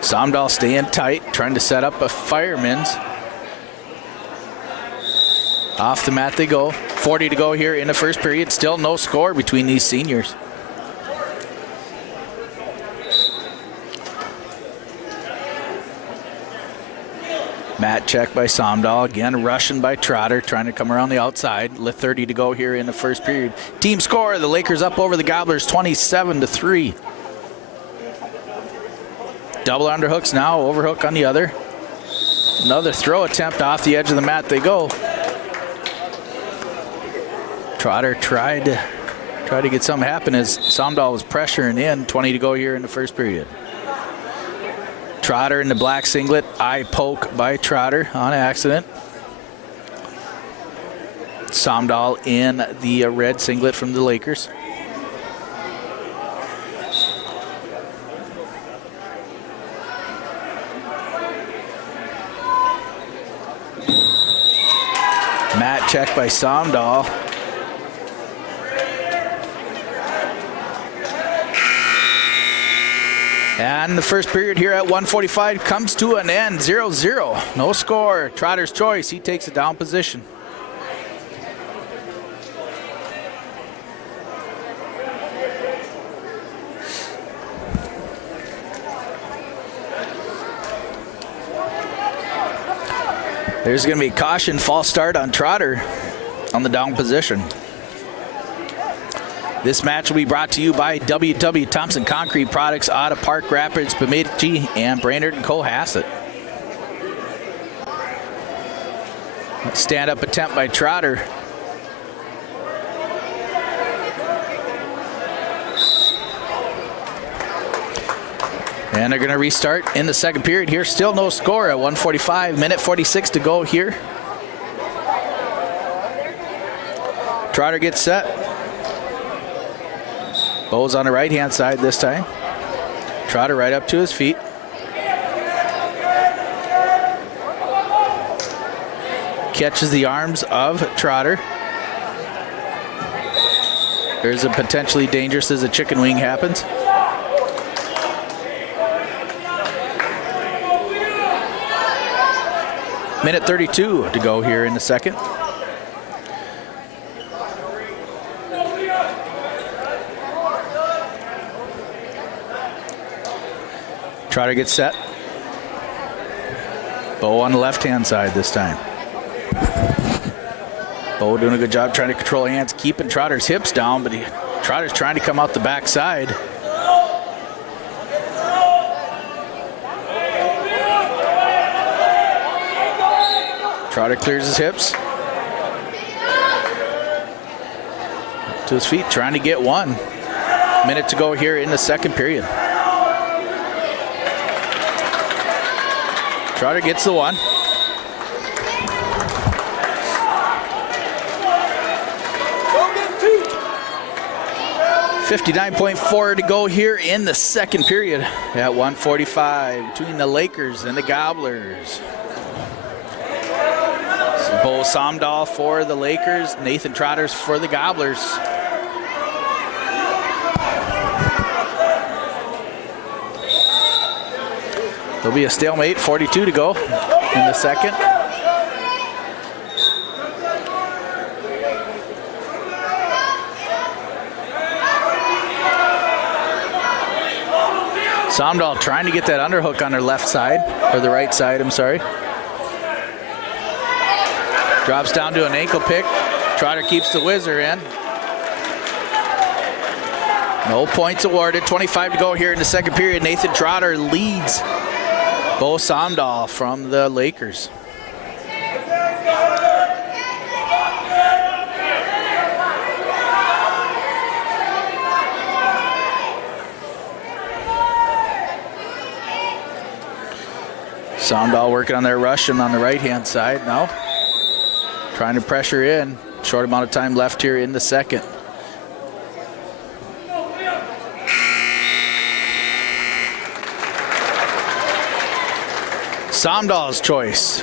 Somdahl staying tight, trying to set up a fireman's. Off the mat they go. 40 to go here in the first period. Still no score between these seniors. Mat check by Somdahl. Again, rushing by Trotter, trying to come around the outside. 30 to go here in the first period. Team score, the Lakers up over the Gobblers 27-3. Double underhooks now, overhook on the other. Another throw attempt off the edge of the mat they go. Trotter tried to get something happen as Somdahl was pressuring in. 20 to go here in the first period. Trotter in the black singlet, eye poke by Trotter on accident. Somdahl in the red singlet from the Lakers. Mat check by Somdahl. And the first period here at 145 comes to an end, 0-0. No score. Trotter's choice. He takes a down position. There's going to be caution, false start on Trotter on the down position. This match will be brought to you by W.W. Thompson Concrete Products out of Park Rapids, Bemidji, and Brainerd and Cohasset. Stand-up attempt by Trotter. And they're going to restart in the second period here. Still no score at 145, minute 46 to go here. Trotter gets set. Bo's on the right-hand side this time. Trotter right up to his feet. Catches the arms of Trotter. There's a potentially dangerous as a chicken wing happens. Minute 32 to go here in the second. Trotter gets set. Bo on the left-hand side this time. Bo doing a good job trying to control hands, keeping Trotter's hips down, but Trotter's trying to come out the backside. Trotter clears his hips. To his feet, trying to get one. Minute to go here in the second period. Trotter gets the one. Go get two. 59.4 to go here in the second period at 1:45 between the Lakers and the Gobblers. Bo Somdahl for the Lakers, Nathan Trotters for the Gobblers. There'll be a stalemate, 42 to go in the second. Somdahl trying to get that underhook on their left side, or the right side, I'm sorry. Drops down to an ankle pick. Trotter keeps the whizzer in. No points awarded. 25 to go here in the second period. Nathan Trotter leads Bo Somdahl from the Lakers. Somdahl working on their rush and on the right-hand side now. Trying to pressure in. Short amount of time left here in the second. Somdahl's choice.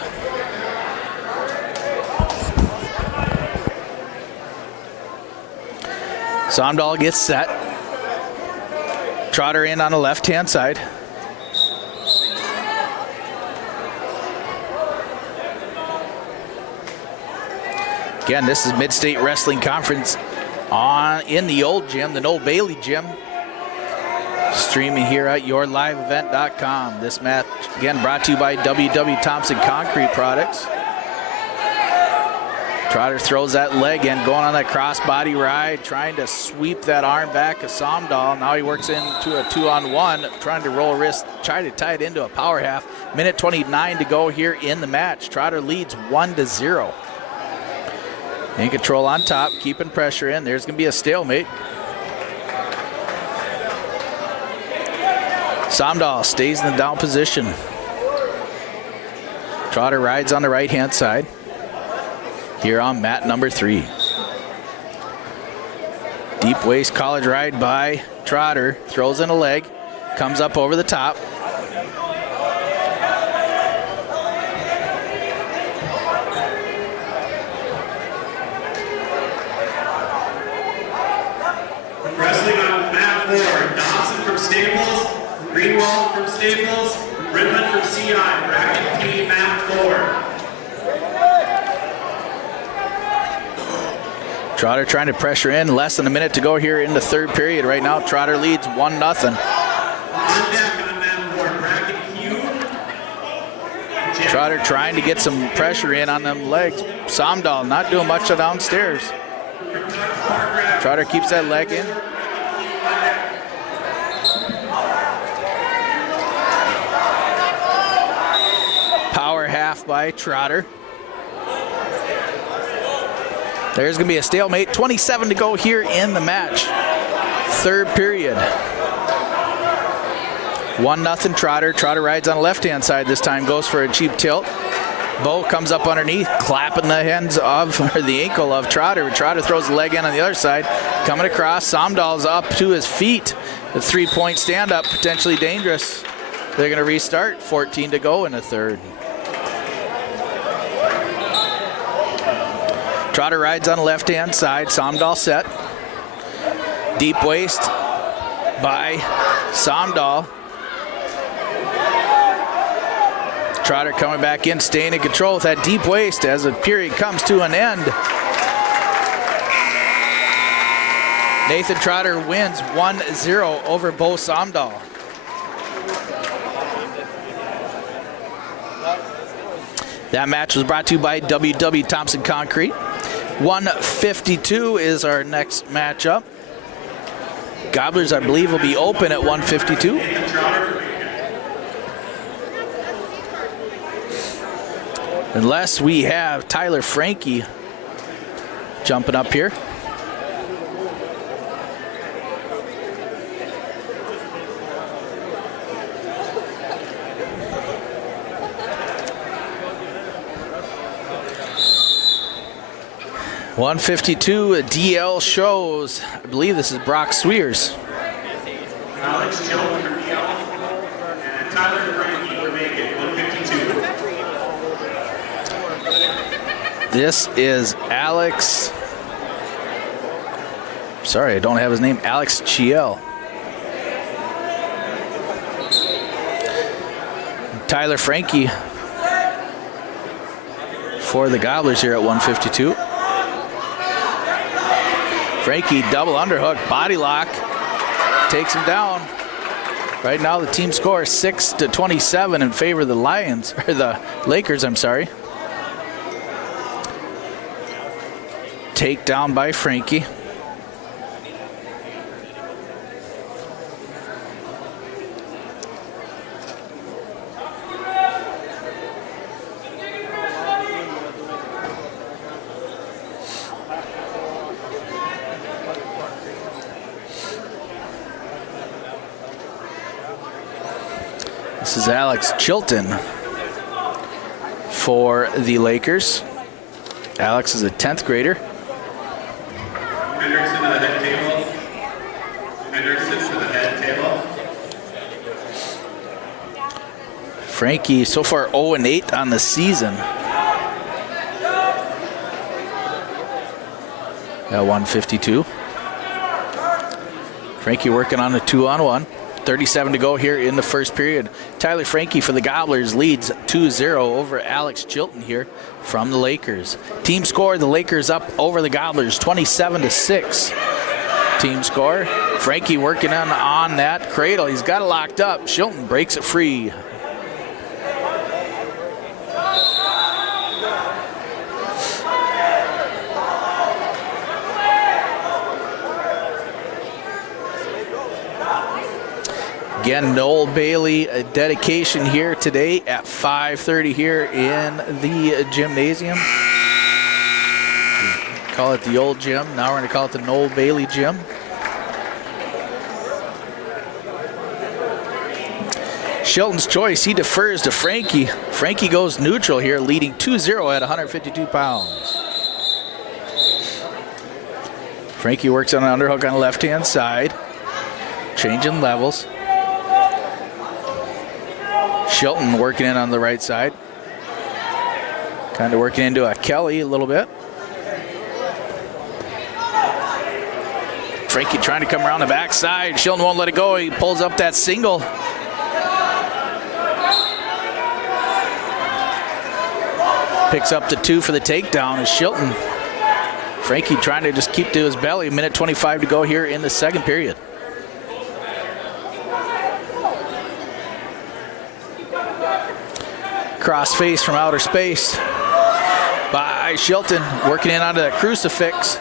Somdahl gets set. Trotter in on the left-hand side. Again, this is Midstate Wrestling Conference in the old gym, the Noel Bailey gym. Streaming here at yourliveevent.com. This match, again, brought to you by W.W. Thompson Concrete Products. Trotter throws that leg in, going on that crossbody ride, trying to sweep that arm back of Somdahl. Now he works into a 2-on-1, trying to roll wrist, try to tie it into a power half. Minute 29 to go here in the match. Trotter leads 1-0. In control on top, keeping pressure in. There's going to be a stalemate. Somdahl stays in the down position. Trotter rides on the right-hand side here on mat number 3. Deep waist college ride by Trotter. Throws in a leg. Comes up over the top. Wrestling on mat 4, Dawson from Staples, Greenwald from Staples, Redmond from CI, bracket T, mat 4. Trotter trying to pressure in. Less than a minute to go here in the third period. Right now, Trotter leads 1-0. On deck on mat 4, bracket Q. Trotter trying to get some pressure in on them legs. Somdahl not doing much downstairs. Trotter keeps that leg in. Power half by Trotter. There's going to be a stalemate. 27 to go here in the match. Third period. 1-0 Trotter. Trotter rides on the left-hand side this time. Goes for a cheap tilt. Bo comes up underneath, clapping the hands of, or the ankle of Trotter. Trotter throws the leg in on the other side. Coming across, Somdahl's up to his feet. The 3-point stand-up, potentially dangerous. They're going to restart, 14 to go in the third. Trotter rides on the left-hand side, Somdahl set. Deep waist by Somdahl. Trotter coming back in, staying in control with that deep waist as the period comes to an end. Nathan Trotter wins 1-0 over Bo Somdahl. That match was brought to you by W.W. Thompson Concrete. 152 is our next matchup. Gobblers, I believe, will be open at 152. Unless we have Tyler Frankie jumping up here. .152 DL shows. I believe this is Brock Sweers. Alex Jones for DL and Tyler Frankie for Macon, 152. This is Alex. Sorry, I don't have his name. Alex Chiel. Tyler Frankie for the Gobblers here at 152. Frankie double underhook, body lock, takes him down. Right now the team score is 6-27 in favor of the Lions, or the Lakers, I'm sorry. Takedown by Frankie. This is Alex Chilton for the Lakers. Alex is a 10th grader. Hendrickson to the head table. Hendrickson to the head table. Frankie so far 0-8 on the season. At 152. Frankie working on a 2-on-1. 37 to go here in the first period. Tyler Frankie for the Gobblers leads 2-0 over Alex Chilton here from the Lakers. Team score, the Lakers up over the Gobblers 27-6. Team score. Frankie working on that cradle. He's got it locked up. Chilton breaks it free. Again, Noel Bailey, a dedication here today at 5:30 here in the gymnasium. We call it the old gym. Now we're going to call it the Noel Bailey Gym. Chilton's choice, he defers to Frankie. Frankie goes neutral here, leading 2-0 at 152 pounds. Frankie works on an underhook on the left-hand side, changing levels. Chilton working in on the right side. Kind of working into a Kelly a little bit. Frankie trying to come around the backside. Chilton won't let it go. He pulls up that single. Picks up the 2 for the takedown as Chilton. Frankie trying to just keep to his belly. 1:25 to go here in the second period. Cross face from outer space by Chilton, working in onto that crucifix.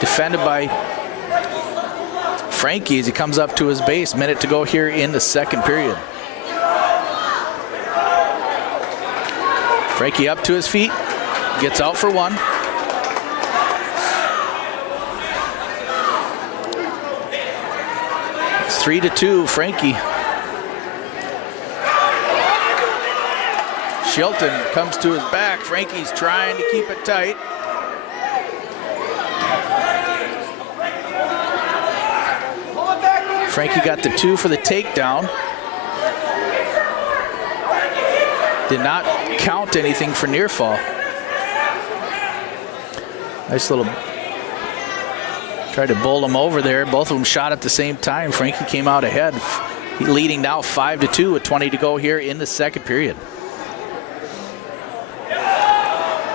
Defended by Frankie as he comes up to his base. Minute to go here in the second period. Frankie up to his feet, gets out for one. It's 3-2, Frankie. Shilton comes to his back. Frankie's trying to keep it tight. Frankie got the 2 for the takedown. Did not count anything for near fall. Nice little, tried to bowl him over there. Both of them shot at the same time. Frankie came out ahead. Leading now 5-2 with 20 to go here in the second period.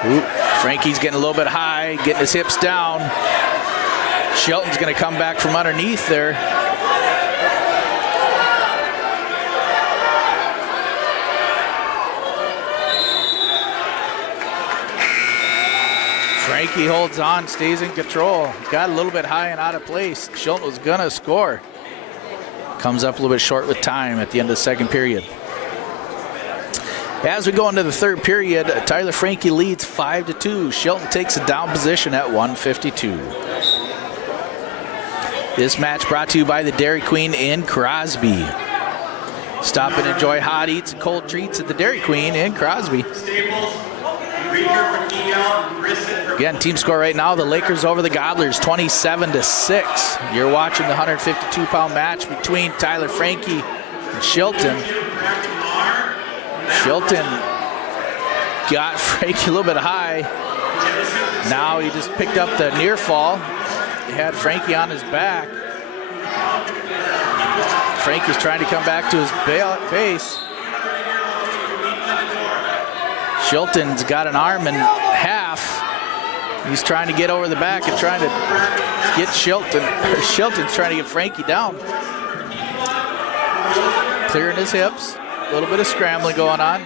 Ooh, Frankie's getting a little bit high, getting his hips down. Shelton's going to come back from underneath there. Frankie holds on, stays in control. Got a little bit high and out of place. Shelton was going to score. Comes up a little bit short with time at the end of the second period. As we go into the third period, Tyler Frankie leads 5-2. Shelton takes a down position at 152. This match brought to you by the Dairy Queen in Crosby. Stop and enjoy hot eats and cold treats at the Dairy Queen in Crosby. Again, team score right now, the Lakers over the Gobblers, 27-6. You're watching the 152-pound match between Tyler Frankie and Shilton. Shilton got Frankie a little bit high. Now he just picked up the near fall. He had Frankie on his back. Frankie's trying to come back to his base. Shilton's got an arm in half. He's trying to get over the back and trying to get Shilton. Shilton's trying to get Frankie down. Clearing his hips. A little bit of scrambling going on.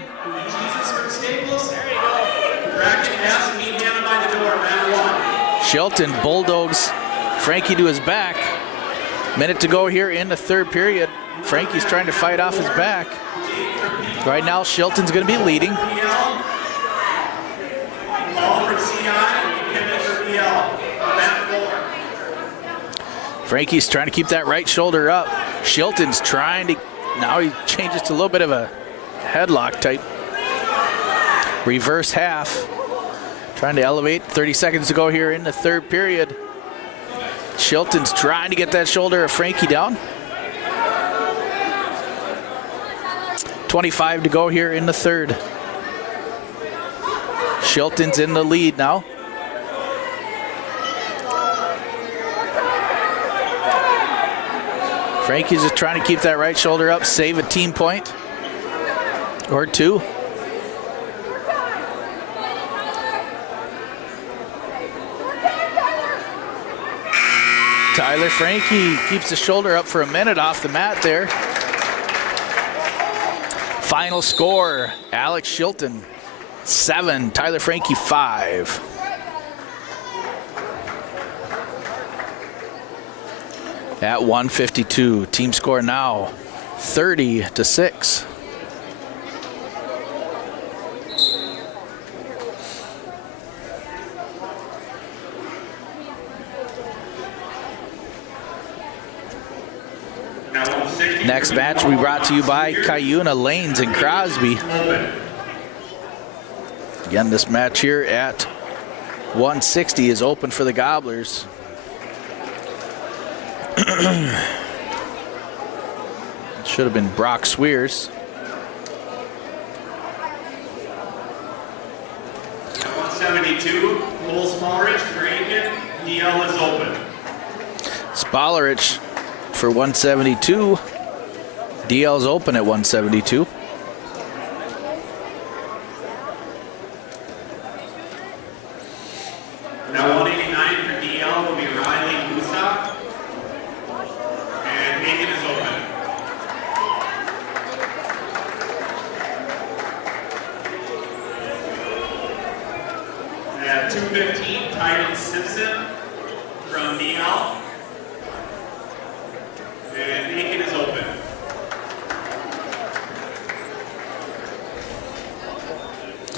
Shilton bulldogs Frankie to his back. Minute to go here in the third period. Frankie's trying to fight off his back. Right now, Shilton's going to be leading. Frankie's trying to keep that right shoulder up. Shilton's trying to, now he changes to a little bit of a headlock type. Reverse half. Trying to elevate. 30 seconds to go here in the third period. Shilton's trying to get that shoulder of Frankie down. 25 to go here in the third. Shilton's in the lead now. Frankie's just trying to keep that right shoulder up, save a team point or two. Tyler Frankie keeps the shoulder up for a minute off the mat there. Final score, Alex Shilton 7, Tyler Frankie 5. At 152, team score now 30-6. Next match we brought to you by Cuyuna Lanes in Crosby. Again, this match here at 160 is open for the Gobblers. It should have been Brock Swears. 172, Cole Smallrich for Aitkin. DL is open. Spollerich for 172. DL's open at 172. Now 189 for DL will be Riley Musa. And Aitkin is open. At 215, Tyron Simpson from DL. And Aitkin is open.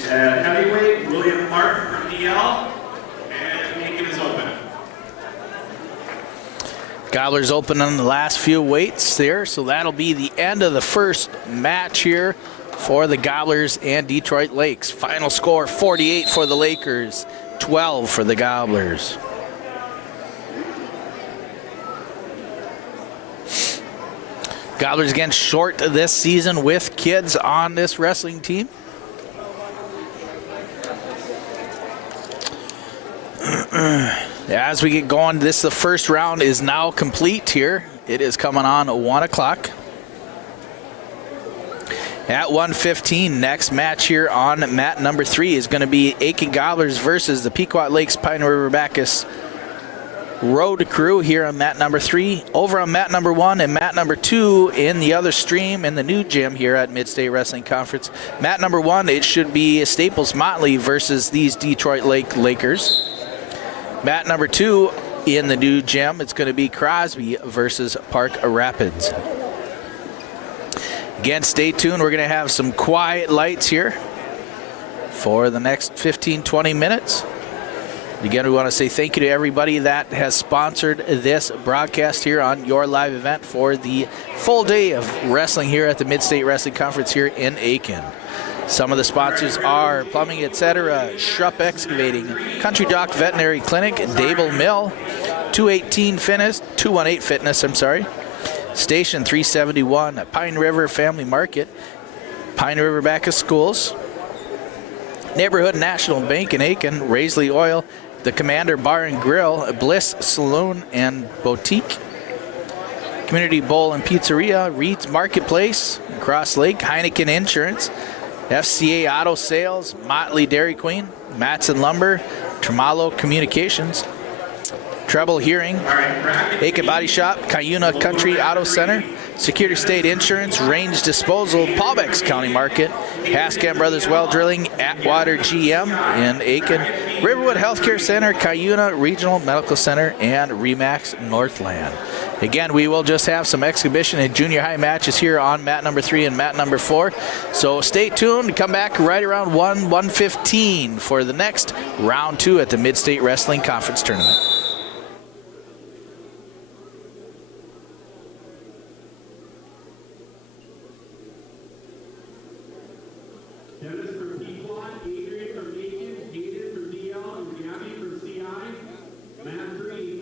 At heavyweight, William Martin from DL. And Aitkin is open. Gobblers open on the last few weights there, so that'll be the end of the first match here for the Gobblers and Detroit Lakes. Final score 48 for the Lakers, 12 for the Gobblers. Gobblers again short this season with kids on this wrestling team. As we get going, the first round is now complete here. It is coming on 1 o'clock. At 1:15, next match here on mat number 3 is going to be Aitkin Gobblers versus the Pequot Lakes Pine River Bacchus Road Crew here on mat number 3. Over on mat number 1 and mat number 2 in the other stream in the new gym here at Midstate Wrestling Conference. Mat number 1, it should be Staples Motley versus these Detroit Lakers. Mat number 2 in the new gym, it's going to be Crosby versus Park Rapids. Again, stay tuned. We're going to have some quiet lights here for the next 15-20 minutes. Again, we want to say thank you to everybody that has sponsored this broadcast here on your live event for the full day of wrestling here at the Midstate Wrestling Conference here in Aitkin. Some of the sponsors are Plumbing Etc., Shrupp Excavating, Country Dock Veterinary Clinic, Dable Mill, 218 Fitness, Station 371, Pine River Family Market, Pine River Bacchus Schools, Neighborhood National Bank in Aitkin, Raisley Oil, the Commander Bar and Grill, Bliss Saloon and Boutique, Community Bowl and Pizzeria, Reed's Marketplace, Cross Lake, Heineken Insurance, FCA Auto Sales, Motley Dairy Queen, Matson Lumber, Tremalo Communications, Treble Hearing, Aitkin Body Shop, Cuyuna Country Auto Center, Security State Insurance, Range Disposal, Paubex County Market, Hascam Brothers Well Drilling, Atwater GM in Aitkin, Riverwood Healthcare Center, Cuyuna Regional Medical Center, and Remax Northland. Again, we will just have some exhibition and junior high matches here on mat number 3 and mat number 4. So stay tuned. Come back right around 1:15 for the next round 2 at the Midstate Wrestling Conference Tournament. Dennis from Pequot, Adrian from Aitkin, Hayden from DL, and Gabby from CI. Mat 3.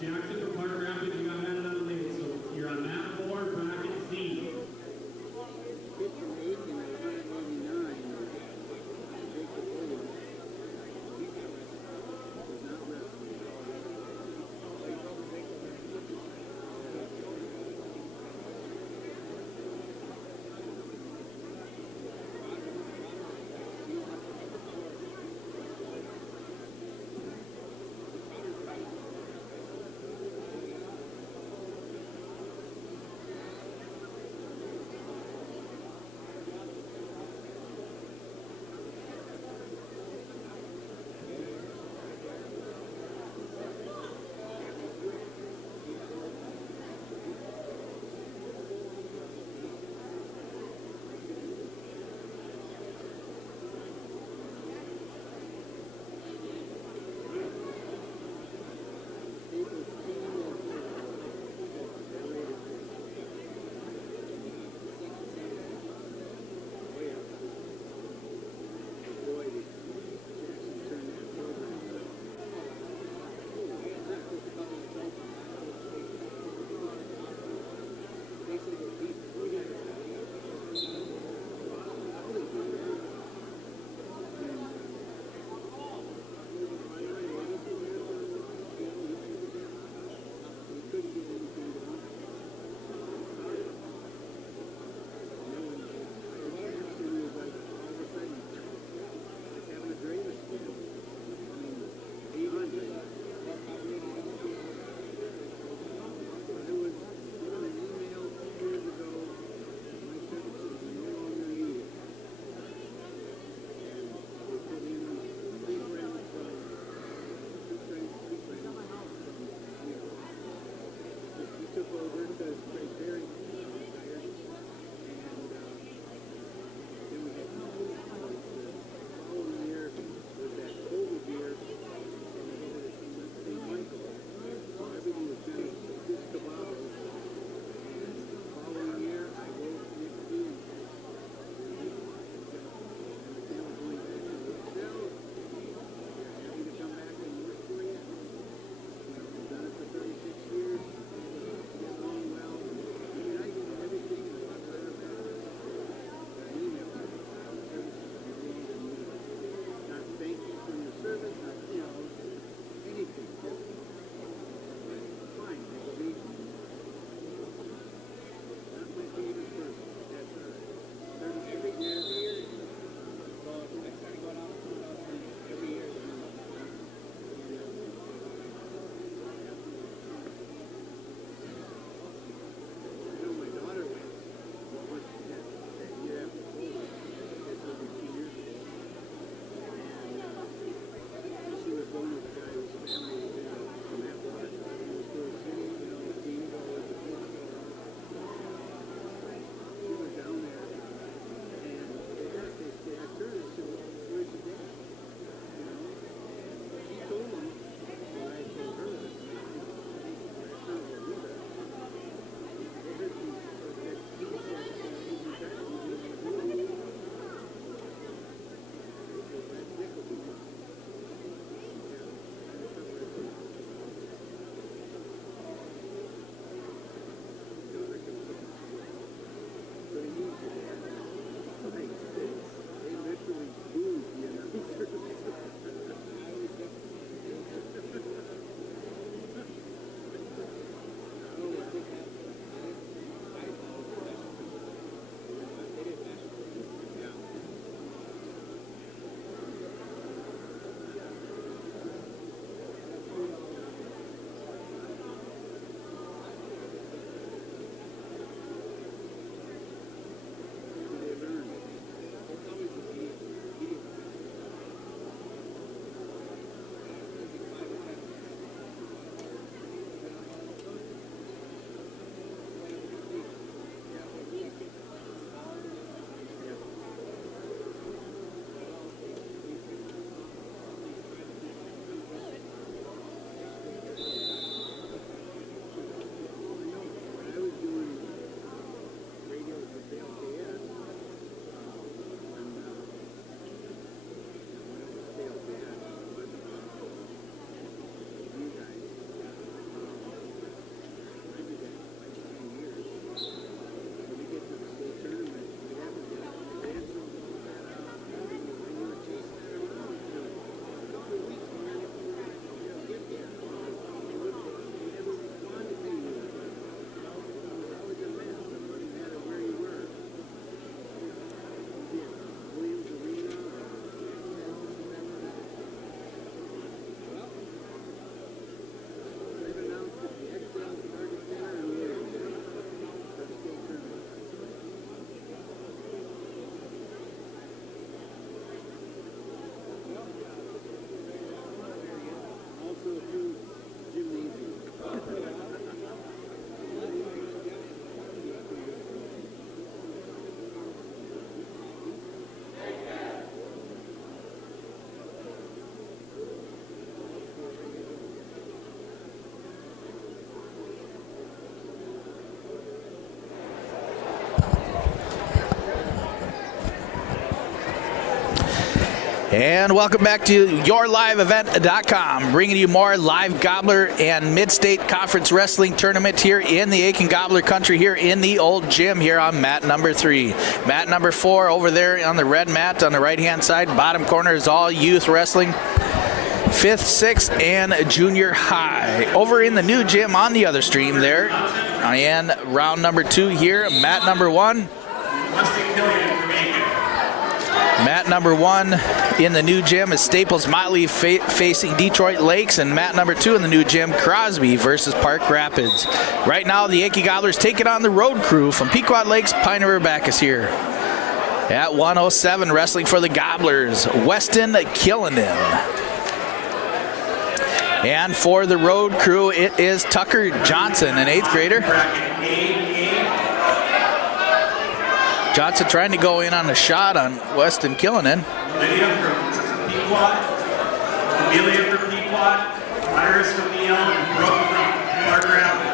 Jackson from Park Rapids, you got that on the label. So you're on mat 4, bracket Z. And welcome back to YourLiveEvent.com, bringing you more live Gobbler and Midstate Conference Wrestling Tournament here in the Aitkin Gobbler country, here in the old gym here on mat number 3. Mat number 4 over there on the red mat on the right-hand side. Bottom corner is all youth wrestling, 5th, 6th, and junior high. Over in the new gym on the other stream there, and round number 2 here, mat number 1. Mat number 1 in the new gym is Staples Motley facing Detroit Lakes, and mat number 2 in the new gym, Crosby versus Park Rapids. Right now, the Aitkin Gobblers taking on the road crew from Pequot Lakes. Pioneer River is here. At 107, wrestling for the Gobblers, Weston Killinan. And for the road crew, it is Tucker Johnson, an 8th grader. Johnson trying to go in on a shot on Weston Killinan. Lydia from Pequot, Amelia from Pequot, Iris from Noel, and Brooke from Park Rapids.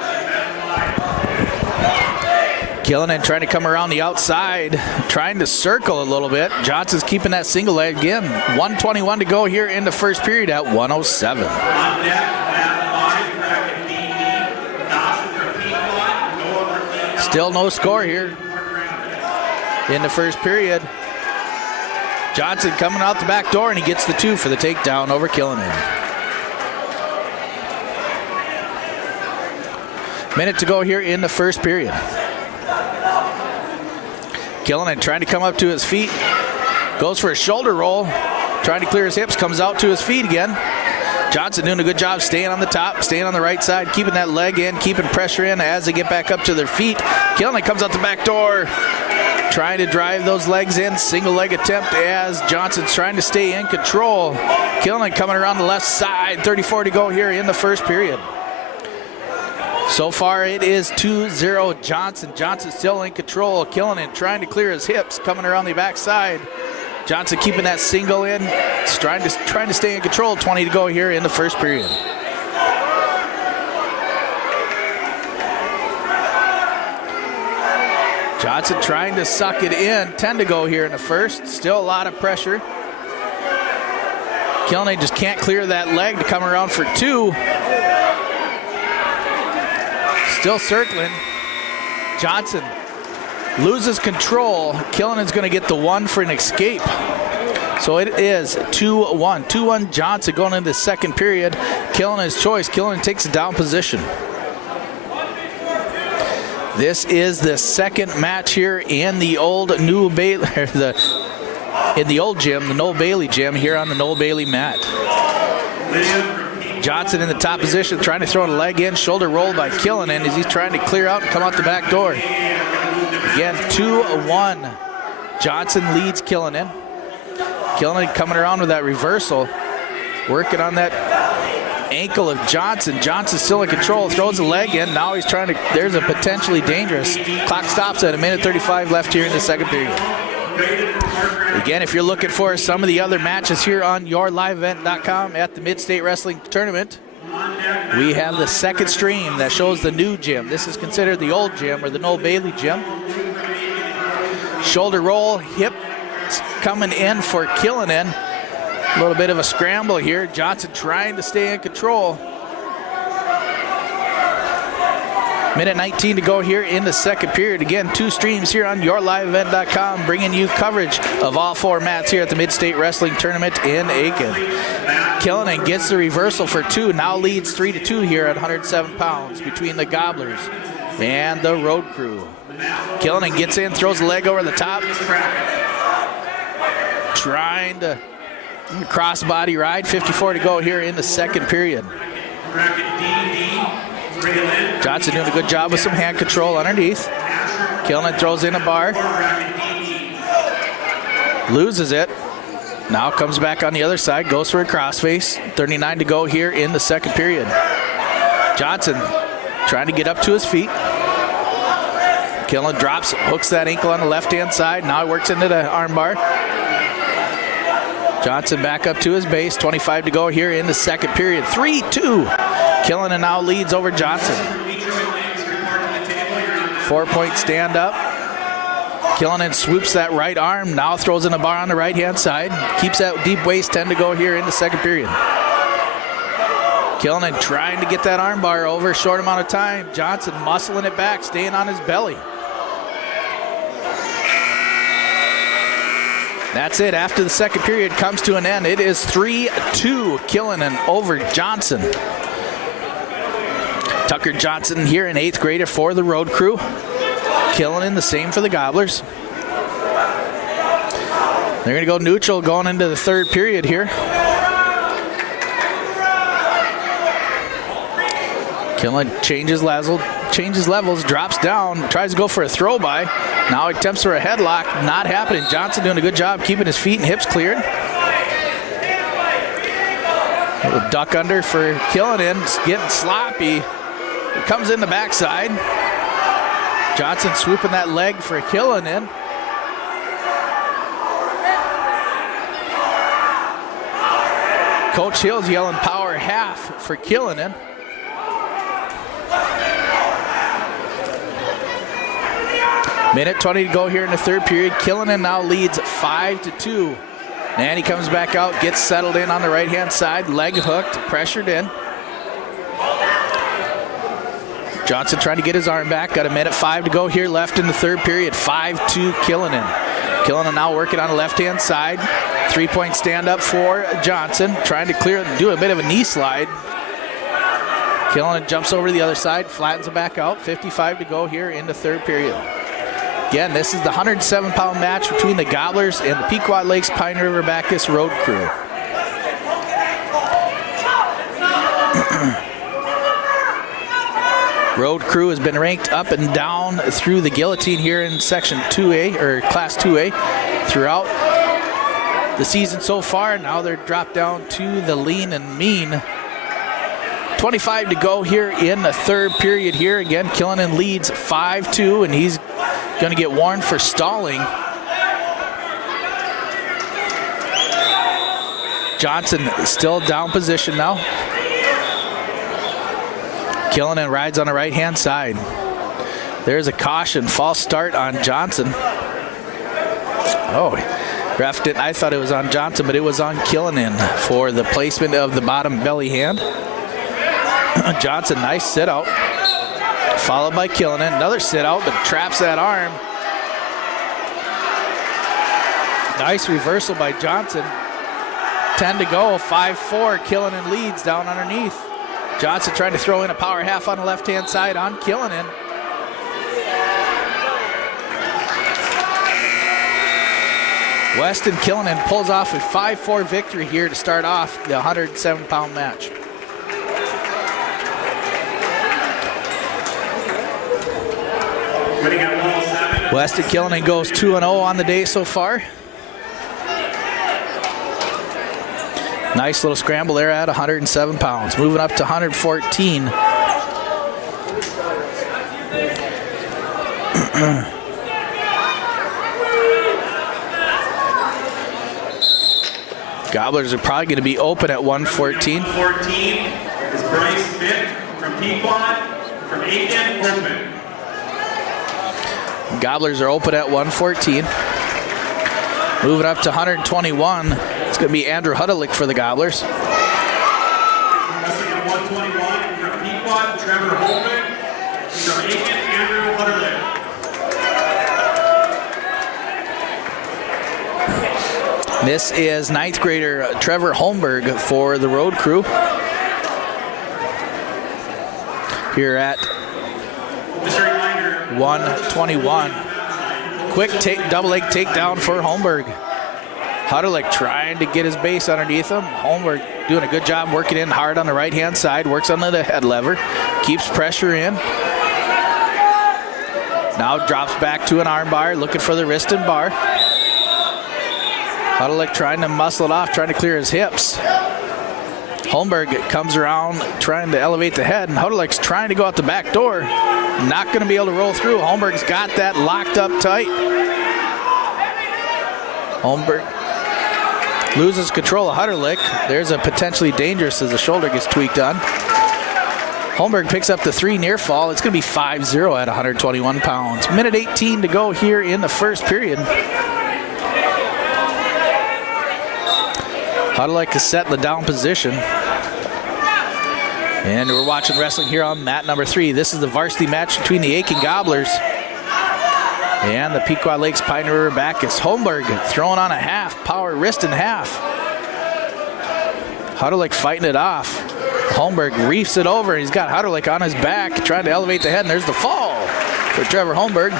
Killinan trying to come around the outside, trying to circle a little bit. Johnson's keeping that single leg again. 1:21 to go here in the first period at 107. On deck, mat 5, bracket DE, Dawson from Pequot, Noel from Noel. Still no score here in the first period. Johnson coming out the back door, and he gets the 2 for the takedown over Killinan. Minute to go here in the first period. Killinan trying to come up to his feet, goes for a shoulder roll, trying to clear his hips, comes out to his feet again. Johnson doing a good job staying on the top, staying on the right side, keeping that leg in, keeping pressure in as they get back up to their feet. Killinan comes out the back door, trying to drive those legs in. Single leg attempt as Johnson's trying to stay in control. Killinan coming around the left side. 34 to go here in the first period. So far it is 2-0 Johnson. Johnson still in control. Killinan trying to clear his hips, coming around the backside. Johnson keeping that single in, trying to stay in control. 20 to go here in the first period. Johnson trying to suck it in. 10 to go here in the first. Still a lot of pressure. Killinan just can't clear that leg to come around for 2. Still circling. Johnson loses control. Killinan's going to get the 1 for an escape. So it is 2-1. 2-1 Johnson going into the second period. Killinan's choice. Killinan takes a down position. This is the second match here in the old New Bailey, in the old gym, the Noel Bailey gym here on the Noel Bailey mat. Johnson in the top position, trying to throw a leg in, shoulder roll by Killinan as he's trying to clear out and come out the back door. Again, 2-1. Johnson leads Killinan. Killinan coming around with that reversal, working on that ankle of Johnson. Johnson still in control, throws a leg in. Now he's trying to, there's a potentially dangerous. Clock stops at 1:35 left here in the second period. Again, if you're looking for some of the other matches here on YourLiveEvent.com at the Midstate Wrestling Tournament, we have the second stream that shows the new gym. This is considered the old gym, or the Noel Bailey gym. Shoulder roll, hip coming in for Killinan. A little bit of a scramble here. Johnson trying to stay in control. 1:19 to go here in the second period. Again, 2 streams here on YourLiveEvent.com, bringing you coverage of all 4 mats here at the Midstate Wrestling Tournament in Aitkin. Killinan gets the reversal for 2. Now leads 3-2 here at 107 pounds between the Gobblers and the road crew. Killinan gets in, throws a leg over the top. Trying to crossbody ride. 54 to go here in the second period. Johnson doing a good job with some hand control underneath. Killinan throws in a bar. Loses it. Now comes back on the other side, goes for a crossface. 39 to go here in the second period. Johnson trying to get up to his feet. Killinan drops, hooks that ankle on the left-hand side. Now he works into the armbar. Johnson back up to his base. 25 to go here in the second period. 3-2. Killinan now leads over Johnson. 4-point stand up. Killinan swoops that right arm, now throws in a bar on the right-hand side. Keeps that deep waist, 10 to go here in the second period. Killinan trying to get that arm bar over, short amount of time. Johnson muscling it back, staying on his belly. That's it. After the second period comes to an end, it is 3-2 Killinan over Johnson. Tucker Johnson here, an 8th grader for the road crew. Killinan the same for the Gobblers. They're going to go neutral going into the third period here. Killinan changes levels, drops down, tries to go for a throw by. Now he attempts for a headlock, not happening. Johnson doing a good job keeping his feet and hips cleared. A little duck under for Killinan, getting sloppy. It comes in the backside. Johnson swooping that leg for Killinan. Coach Hill's yelling power half for Killinan. Minute 20 to go here in the third period. Killinan now leads 5-2. Nanny comes back out, gets settled in on the right-hand side, leg hooked, pressured in. Johnson trying to get his arm back. Got a minute 5 to go here left in the third period. 5-2 Killinan. Killinan now working on the left-hand side. 3-point stand-up for Johnson. Trying to clear, do a bit of a knee slide. Killinan jumps over to the other side, flattens it back out. 55 to go here in the third period. Again, this is the 107-pound match between the Gobblers and the Pequot Lakes Pine River Bacchus Road Crew. Road Crew has been ranked up and down through the guillotine here in Section 2A, or Class 2A, throughout the season so far. Now they're dropped down to the lean and mean. 25 to go here in the third period here. Again, Killinan leads 5-2, and he's going to get warned for stalling. Johnson still down position now. Killinan rides on the right-hand side. There's a caution, false start on Johnson. Oh, ref didn't, I thought it was on Johnson, but it was on Killinan for the placement of the bottom belly hand. Johnson, nice sit out. Followed by Killinan, another sit out, but traps that arm. Nice reversal by Johnson. 10 to go, 5-4, Killinan leads down underneath. Johnson trying to throw in a power half on the left-hand side on Killinan. Weston Killinan pulls off a 5-4 victory here to start off the 107-pound match. Weston Killinan goes 2-0 on the day so far. Nice little scramble there at 107 pounds. Moving up to 114. Gobblers are probably going to be open at 114. 114 is Bryce Smith from Pequot, from Aitkin, open. Gobblers are open at 114. Moving up to 121. It's going to be Andrew Hudelick for the Gobblers. Wrestling at 121 from Pequot, Trevor Holman. From Aitkin, Andrew Hudelick. This is 9th grader Trevor Holmberg for the road crew. Here at 121. Quick double leg takedown for Holmberg. Hudelick trying to get his base underneath him. Holmberg doing a good job working in hard on the right-hand side. Works under the head lever. Keeps pressure in. Now drops back to an arm bar, looking for the wrist and bar. Hudelick trying to muscle it off, trying to clear his hips. Holmberg comes around trying to elevate the head, and Hudelick's trying to go out the back door. Not going to be able to roll through. Holmberg's got that locked up tight. Holmberg loses control of Hudelick. There's a potentially dangerous as the shoulder gets tweaked on. Holmberg picks up the 3 near fall. It's going to be 5-0 at 121 pounds. Minute 18 to go here in the first period. Huddle like to set in the down position. And we're watching wrestling here on mat number 3. This is the varsity match between the Aitkin Gobblers and the Pequot Lakes Pioneer River Bacchus. Holmberg throwing on a half, power wrist and half. Huddle fighting it off. Holmberg reefs it over. He's got Huddle on his back, trying to elevate the head, and there's the fall for Trevor Holmberg.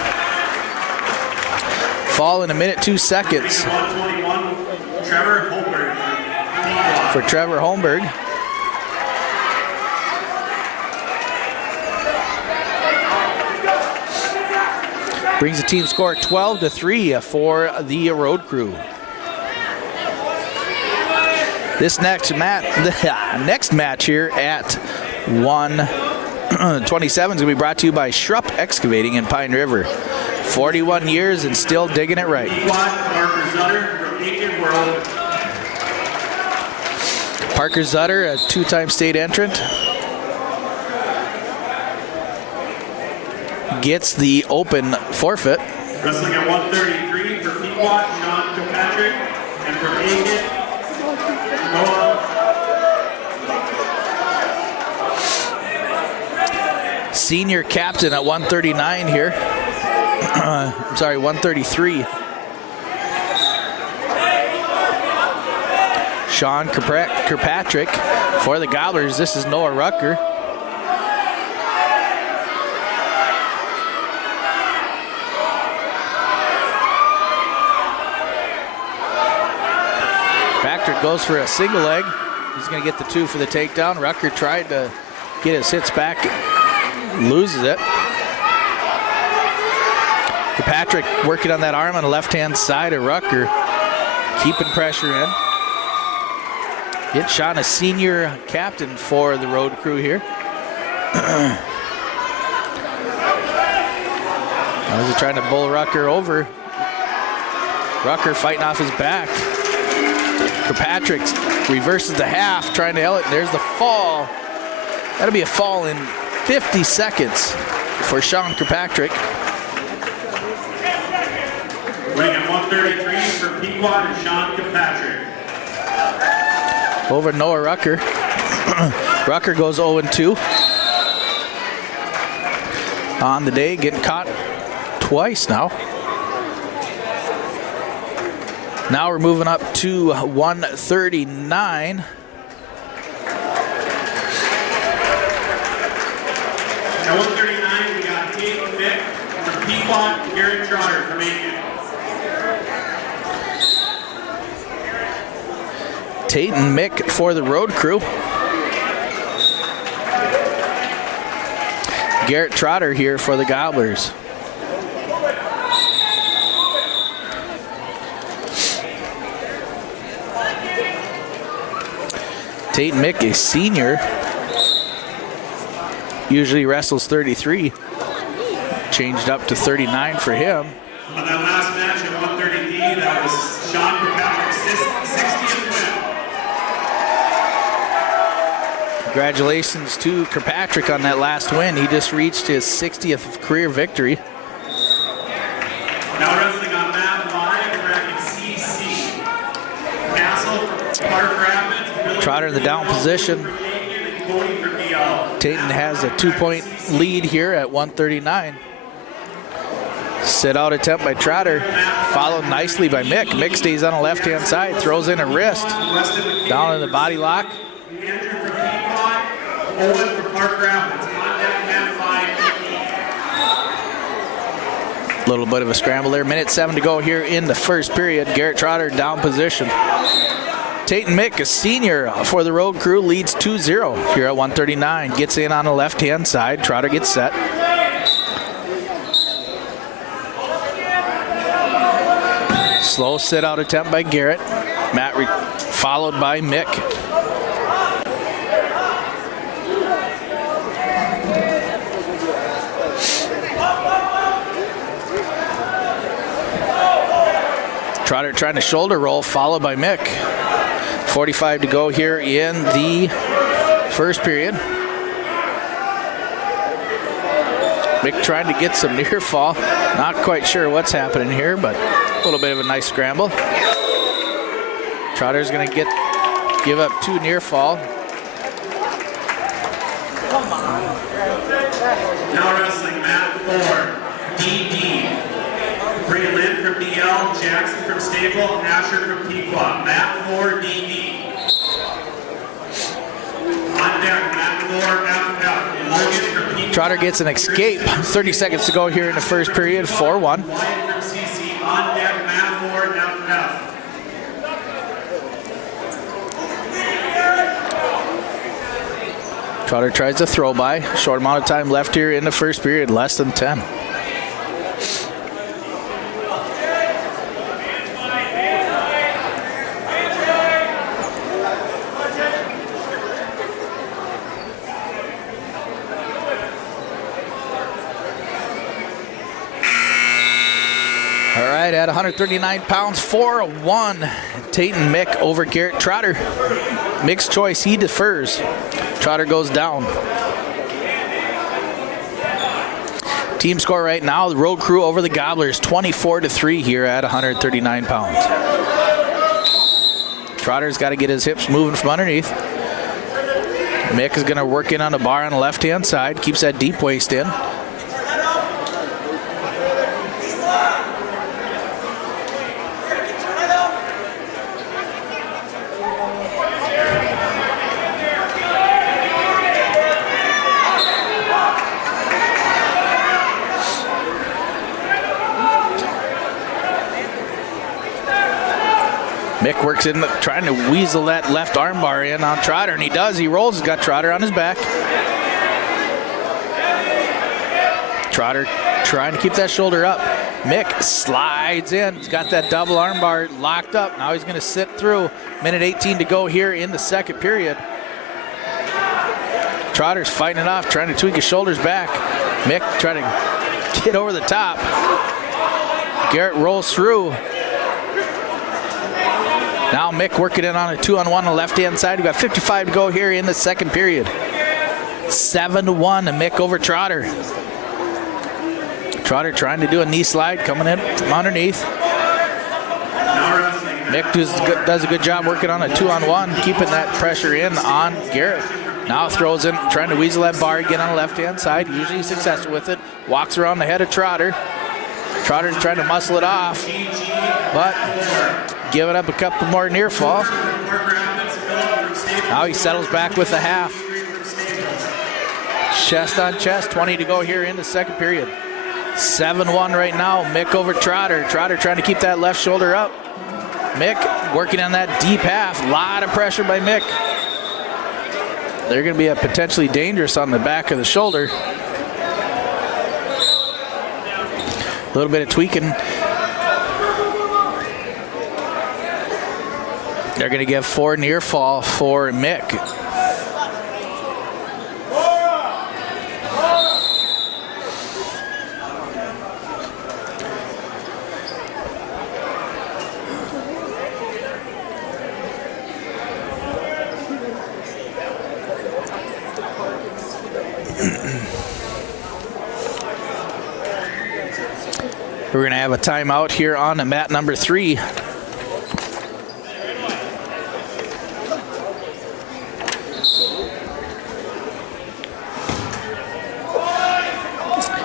Fall in a minute, 2 seconds. 121, Trevor Holmberg. For Trevor Holmberg. Brings the team score 12-3 for the road crew. This next match here at 127 is going to be brought to you by Schrupp Excavating in Pine River. 41 years and still digging it right. Parker Zutter, a 2-time state entrant, gets the open forfeit. Wrestling at 133 for Pequot, Sean Kilpatrick, and for Aitkin, Noel. Senior captain at 139 here. Sorry, 133. Sean Kirkpatrick for the Gobblers. This is Noah Rucker. Patrick goes for a single leg. He's going to get the 2 for the takedown. Rucker tried to get his hits back, loses it. Patrick working on that arm on the left-hand side of Rucker, keeping pressure in. Get Sean a senior captain for the road crew here. Now he's trying to bull Rucker over. Rucker fighting off his back. Kirkpatrick reverses the half, trying to it. There's the fall. That'll be a fall in 50 seconds for Sean Kirkpatrick. Winning at 133 for Pequot and Sean Kilpatrick. Over Noah Rucker. Rucker goes 0-2 on the day, getting caught twice now. Now we're moving up to 139. At 139, we got Aitkin Mick from Pequot, Garrett Trotter from Aitkin. Tate and Mick for the road crew. Garrett Trotter here for the Gobblers. Tate and Mick, a senior, usually wrestles 33. Changed up to 39 for him. On that last match at 133, that was Sean Kirkpatrick's 60th win. Congratulations to Kirkpatrick on that last win. He just reached his 60th career victory. Now wrestling on mat 5, we're at CC. Castle from Park Rapids. Trotter in the down position. Tatum has a 2-point lead here at 139. Sit out attempt by Trotter, followed nicely by Mick. Mick stays on the left-hand side, throws in a wrist. Down in the body lock. Andrew from Pequot, Owen from Park Rapids. On deck, mat 5. A little bit of a scramble there. Minute 7 to go here in the first period. Garrett Trotter down position. Tate and Mick, a senior for the road crew, leads 2-0 here at 139. Gets in on the left-hand side. Trotter gets set. Slow sit-out attempt by Garrett. Matt followed by Mick. Trotter trying to shoulder roll, followed by Mick. 45 to go here in the first period. Mick trying to get some near fall. Not quite sure what's happening here, but a little bit of a nice scramble. Trotter's going to give up 2 near fall. Now wrestling mat 4, DD. Bray Lynn from DL, Jackson from Staple, Asher from Pequot. Mat 4, DD. On deck, mat 4, Logan from Pequot. Trotter gets an escape. 30 seconds to go here in the first period, 4-1. Wyatt from CC, on deck, mat 4, F. Trotter tries to throw by. Short amount of time left here in the first period, less than 10. All right, at 139 pounds, 4-1. Tayton Mick over Garrett Trotter. Mick's choice, he defers. Trotter goes down. Team score right now, the Road Crew over the Gobblers, 24-3 here at 139 pounds. Trotter's got to get his hips moving from underneath. Mick is going to work in on the bar on the left-hand side, keeps that deep waist in. Mick works in, trying to weasel that left armbar in on Trotter, and he does. He rolls. He's got Trotter on his back. Trotter trying to keep that shoulder up. Mick slides in. He's got that double armbar locked up. Now he's going to sit through. Minute 18 to go here in the second period. Trotter's fighting it off, trying to tweak his shoulders back. Mick trying to get over the top. Garrett rolls through. Now Mick working in on a 2-on-1 on the left-hand side. We've got 55 to go here in the second period. 7-1, Mick over Trotter. Trotter trying to do a knee slide, coming in from underneath. Mick does a good job working on a 2-on-1, keeping that pressure in on Garrett. Now throws in, trying to weasel that bar again on the left-hand side. Usually successful with it. Walks around the head of Trotter. Trotter's trying to muscle it off, but giving up a couple more near fall. Now he settles back with a half. Chest on chest, 20 to go here in the second period. 7-1 right now, Mick over Trotter. Trotter trying to keep that left shoulder up. Mick working on that deep half. A lot of pressure by Mick. They're going to be potentially dangerous on the back of the shoulder. A little bit of tweaking. They're going to give 4 near fall for Mick. We're going to have a timeout here on the mat number 3.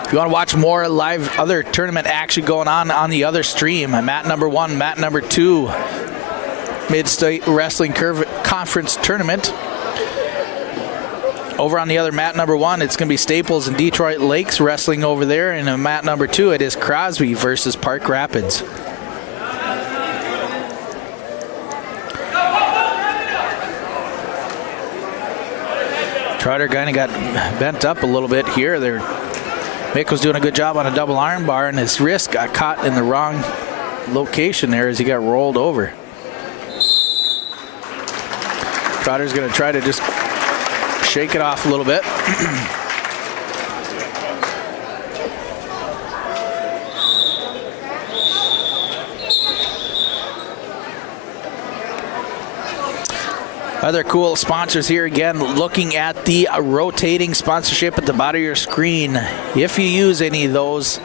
If you want to watch more live other tournament action going on the other stream, mat number 1, mat number 2, Midstate Wrestling Conference Tournament. Over on the other mat number 1, it's going to be Staples and Detroit Lakes wrestling over there. And in mat number 2, it is Crosby versus Park Rapids. Trotter kind of got bent up a little bit here. Mick was doing a good job on a double arm bar, and his wrist got caught in the wrong location there as he got rolled over. Trotter's going to try to just shake it off a little bit. Other cool sponsors here, again, looking at the rotating sponsorship at the bottom of your screen. If you use any of those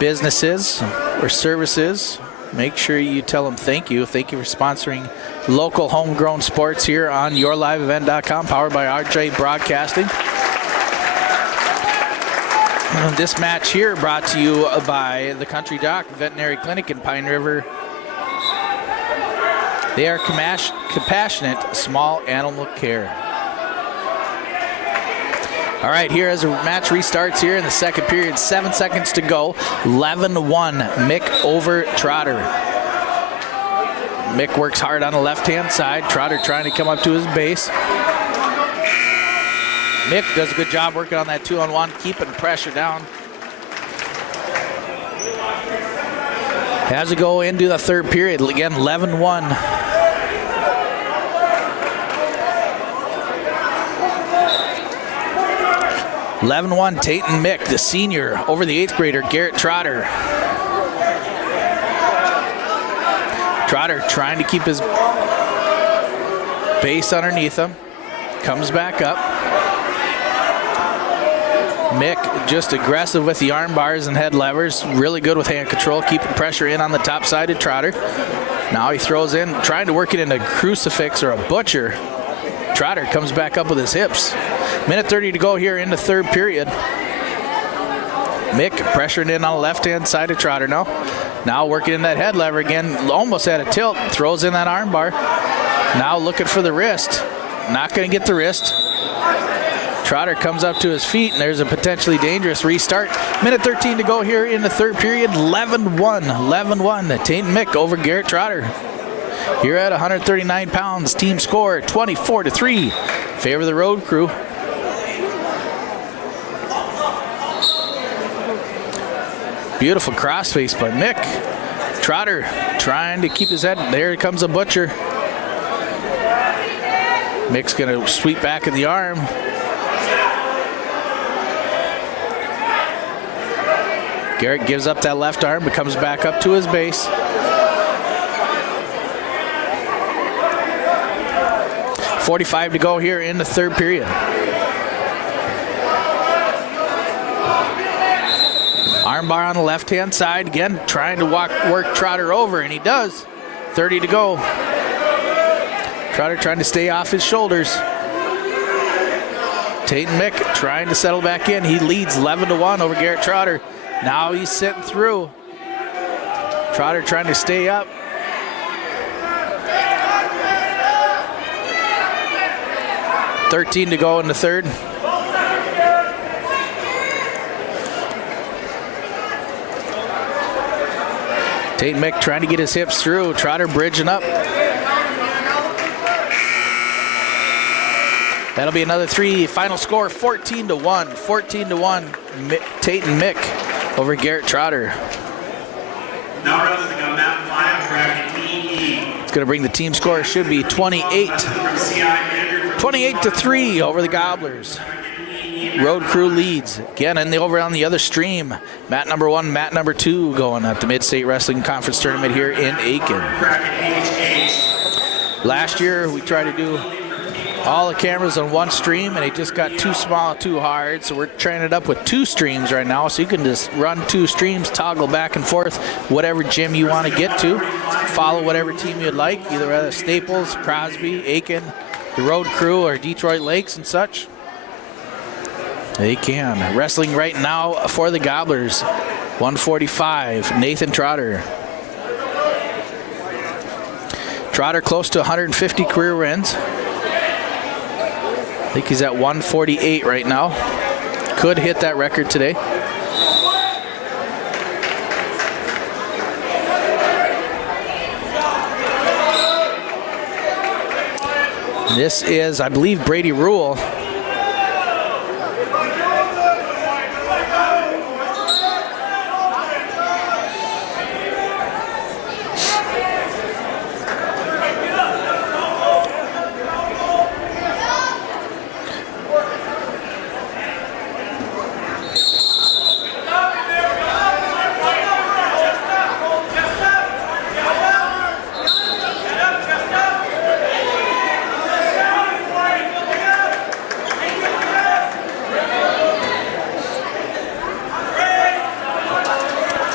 businesses or services, make sure you tell them thank you. Thank you for sponsoring local homegrown sports here on yourliveevent.com, powered by RJ Broadcasting. This match here brought to you by the Country Doc Veterinary Clinic in Pine River. They are compassionate small animal care. All right, here as the match restarts here in the second period, 7 seconds to go. 11-1, Mick over Trotter. Mick works hard on the left-hand side. Trotter trying to come up to his base. Mick does a good job working on that 2-on-1, keeping pressure down. As we go into the third period, again, 11-1. 11-1, Tate and Mick, the senior, over the 8th grader, Garrett Trotter. Trotter trying to keep his base underneath him. Comes back up. Mick just aggressive with the arm bars and head levers. Really good with hand control, keeping pressure in on the top side of Trotter. Now he throws in, trying to work it into a crucifix or a butcher. Trotter comes back up with his hips. Minute 30 to go here in the third period. Mick pressuring in on the left-hand side of Trotter now. Now working in that head lever again, almost at a tilt, throws in that arm bar. Now looking for the wrist. Not going to get the wrist. Trotter comes up to his feet, and there's a potentially dangerous restart. Minute 13 to go here in the third period. 11-1, 11-1. Tate and Mick over Garrett Trotter. Here at 139 pounds, team score 24-3. Favor of the road crew. Beautiful crossface by Mick. Trotter trying to keep his head. There comes a butcher. Mick's going to sweep back in the arm. Garrett gives up that left arm, but comes back up to his base. 45 to go here in the third period. Armbar on the left-hand side. Again, trying to work Trotter over, and he does. 30 to go. Trotter trying to stay off his shoulders. Tate and Mick trying to settle back in. He leads 11-1 over Garrett Trotter. Now he's sitting through. Trotter trying to stay up. $13 to go in the third. Tate Mick trying to get his hips through. Trotter bridging up. That'll be another three. Final score 14-1. 14-1. Tate and Mick over Garrett Trotter. Now wrestling on mat 5, bracket EE. It's going to bring the team score. Should be 28-3 over the Gobblers. Road crew leads. Again, and over on the other stream, mat number 1, mat number 2 going at the Midstate Wrestling Conference Tournament here in Aitkin. Last year, we tried to do all the cameras on one stream, and it just got too small, too hard. So we're trying it up with 2 streams right now. So you can just run 2 streams, toggle back and forth, whatever gym you want to get to. Follow whatever team you'd like, either Staples, Crosby, Aitkin, the Road Crew, or Detroit Lakes and such. They can. Wrestling right now for the Gobblers. 145, Nathan Trotter. Trotter close to 150 career wins. I think he's at 148 right now. Could hit that record today. This is, I believe, Brady Rule.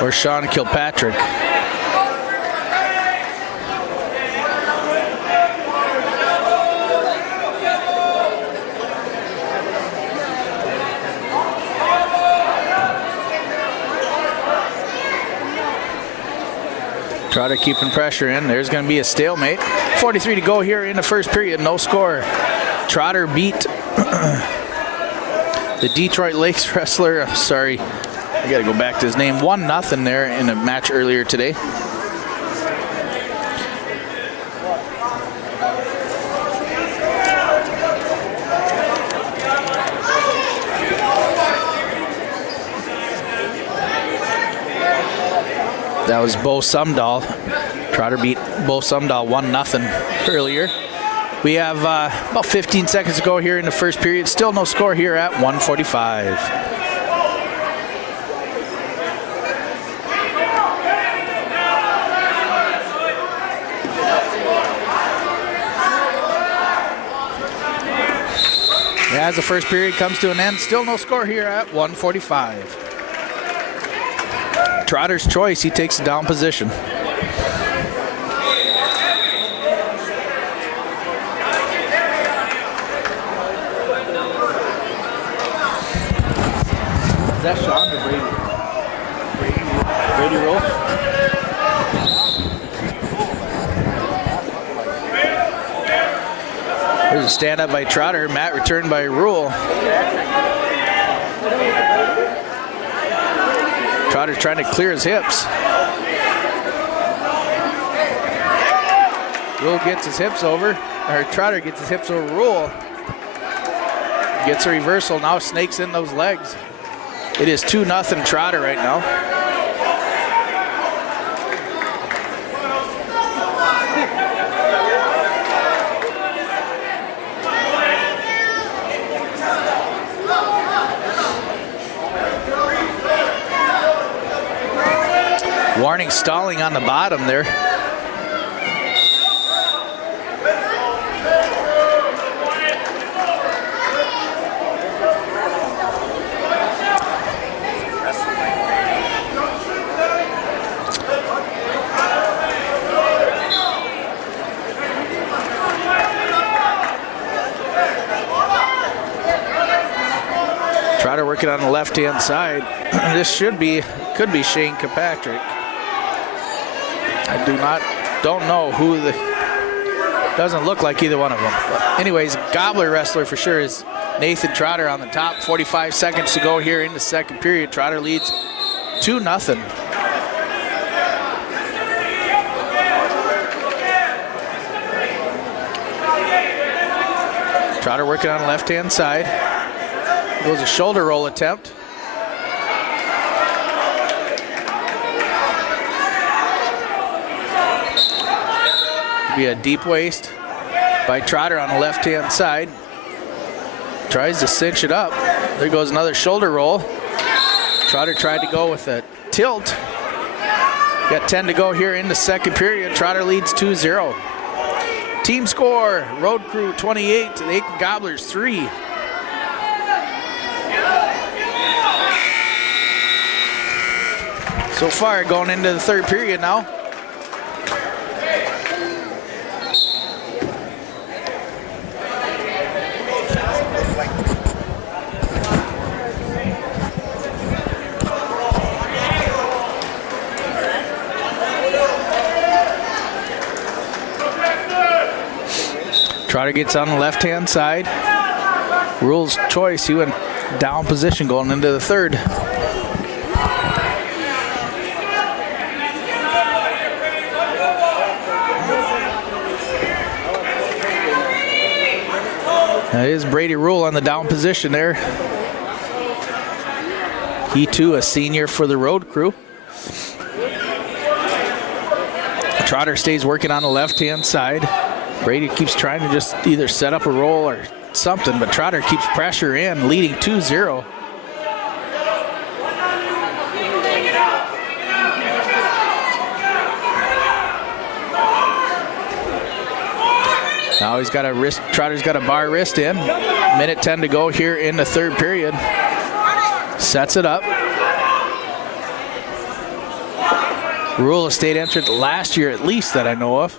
for Sean Kilpatrick. Trotter keeping pressure in. There's going to be a stalemate. 43 to go here in the first period. No score. Trotter beat the Detroit Lakes wrestler. I'm sorry, I got to go back to his name. 1-0 there in a match earlier today. That was Bo Sumdahl. Trotter beat Bo Sumdahl 1-0 earlier. We have about 15 seconds to go here in the first period. Still no score here at 1:45. As the first period comes to an end, still no score here at 1:45. Trotter's choice, he takes a down position. Is that Sean or Brady? Brady roll? There's a stand up by Trotter. Matt returned by Rule. Trotter trying to clear his hips. Rule gets his hips over, or Trotter gets his hips over Rule. Gets a reversal, now snakes in those legs. It is 2-0 Trotter right now. Warning stalling on the bottom there. Trotter working on the left-hand side. This could be Shane Kilpatrick. I don't know who doesn't look like either one of them. But anyways, Gobbler wrestler for sure is Nathan Trotter on the top. 45 seconds to go here in the second period. Trotter leads 2-0. Trotter working on the left-hand side. Goes a shoulder roll attempt. Be a deep waist by Trotter on the left-hand side. Tries to cinch it up. There goes another shoulder roll. Trotter tried to go with a tilt. Got 10 to go here in the second period. Trotter leads 2-0. Team score, Road Crew 28, the Aitkin Gobblers 3. So far, going into the third period now. Trotter gets on the left-hand side. Rule's choice, he went down position going into the third. That is Brady Rule on the down position there. He too a senior for the Road Crew. Trotter stays working on the left-hand side. Brady keeps trying to just either set up a roll or something, but Trotter keeps pressure in, leading 2-0. Now he's got a wrist, Trotter's got a bar wrist in. Minute 10 to go here in the third period. Sets it up. Rule of state entrant last year at least that I know of.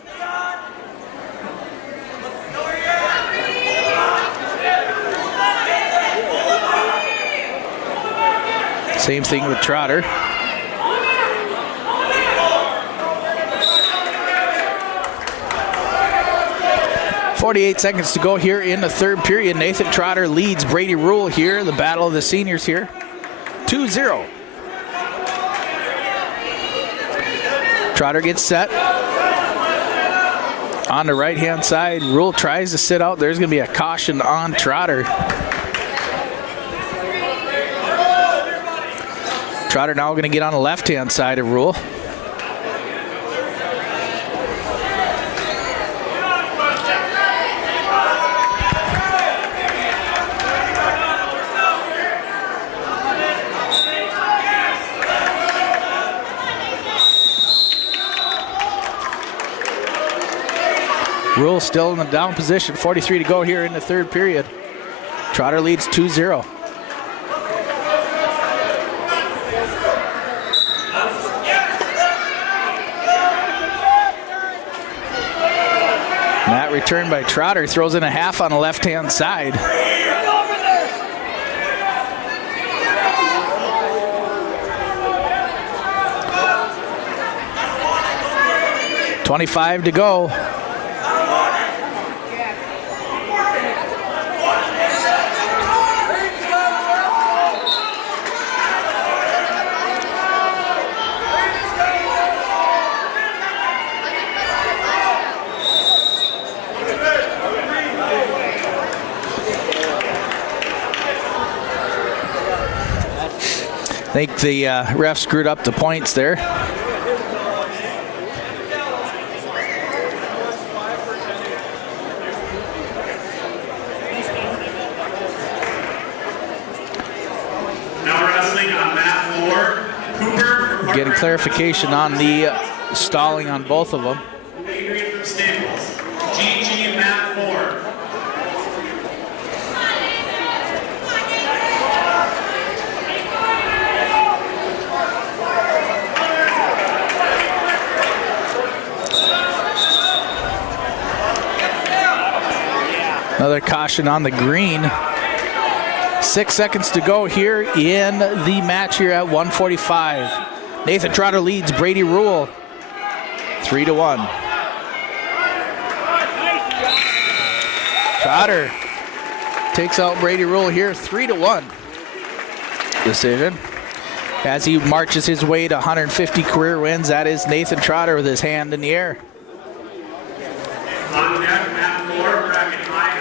Same thing with Trotter. .48 seconds to go here in the third period. Nathan Trotter leads Brady Rule here. The battle of the seniors here. 2-0. Trotter gets set. On the right-hand side, Rule tries to sit out. There's going to be a caution on Trotter. Trotter now going to get on the left-hand side of Rule. Rule still in the down position. 43 to go here in the third period. Trotter leads 2-0. That return by Trotter throws in a half on the left-hand side. .25 to go. I think the ref screwed up the points there. Now wrestling on mat 4, Cooper. Getting clarification on the stalling on both of them. Adrian from Staples. GG mat 4. Another caution on the green. 6 seconds to go here in the match here at 1:45. Nathan Trotter leads Brady Rule 3-1. Trotter takes out Brady Rule here 3-1. Decision. As he marches his way to 150 career wins, that is Nathan Trotter with his hand in the air. On deck, mat 4, bracket high.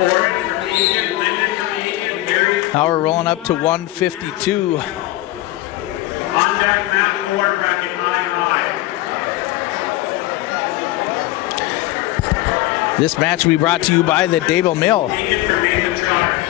Oren from Aitkin, Linden from Aitkin, Harry. Now we're rolling up to 152. On deck, mat 4, bracket high. This match will be brought to you by the Dable Mill. Aitkin from Nathan Trotter.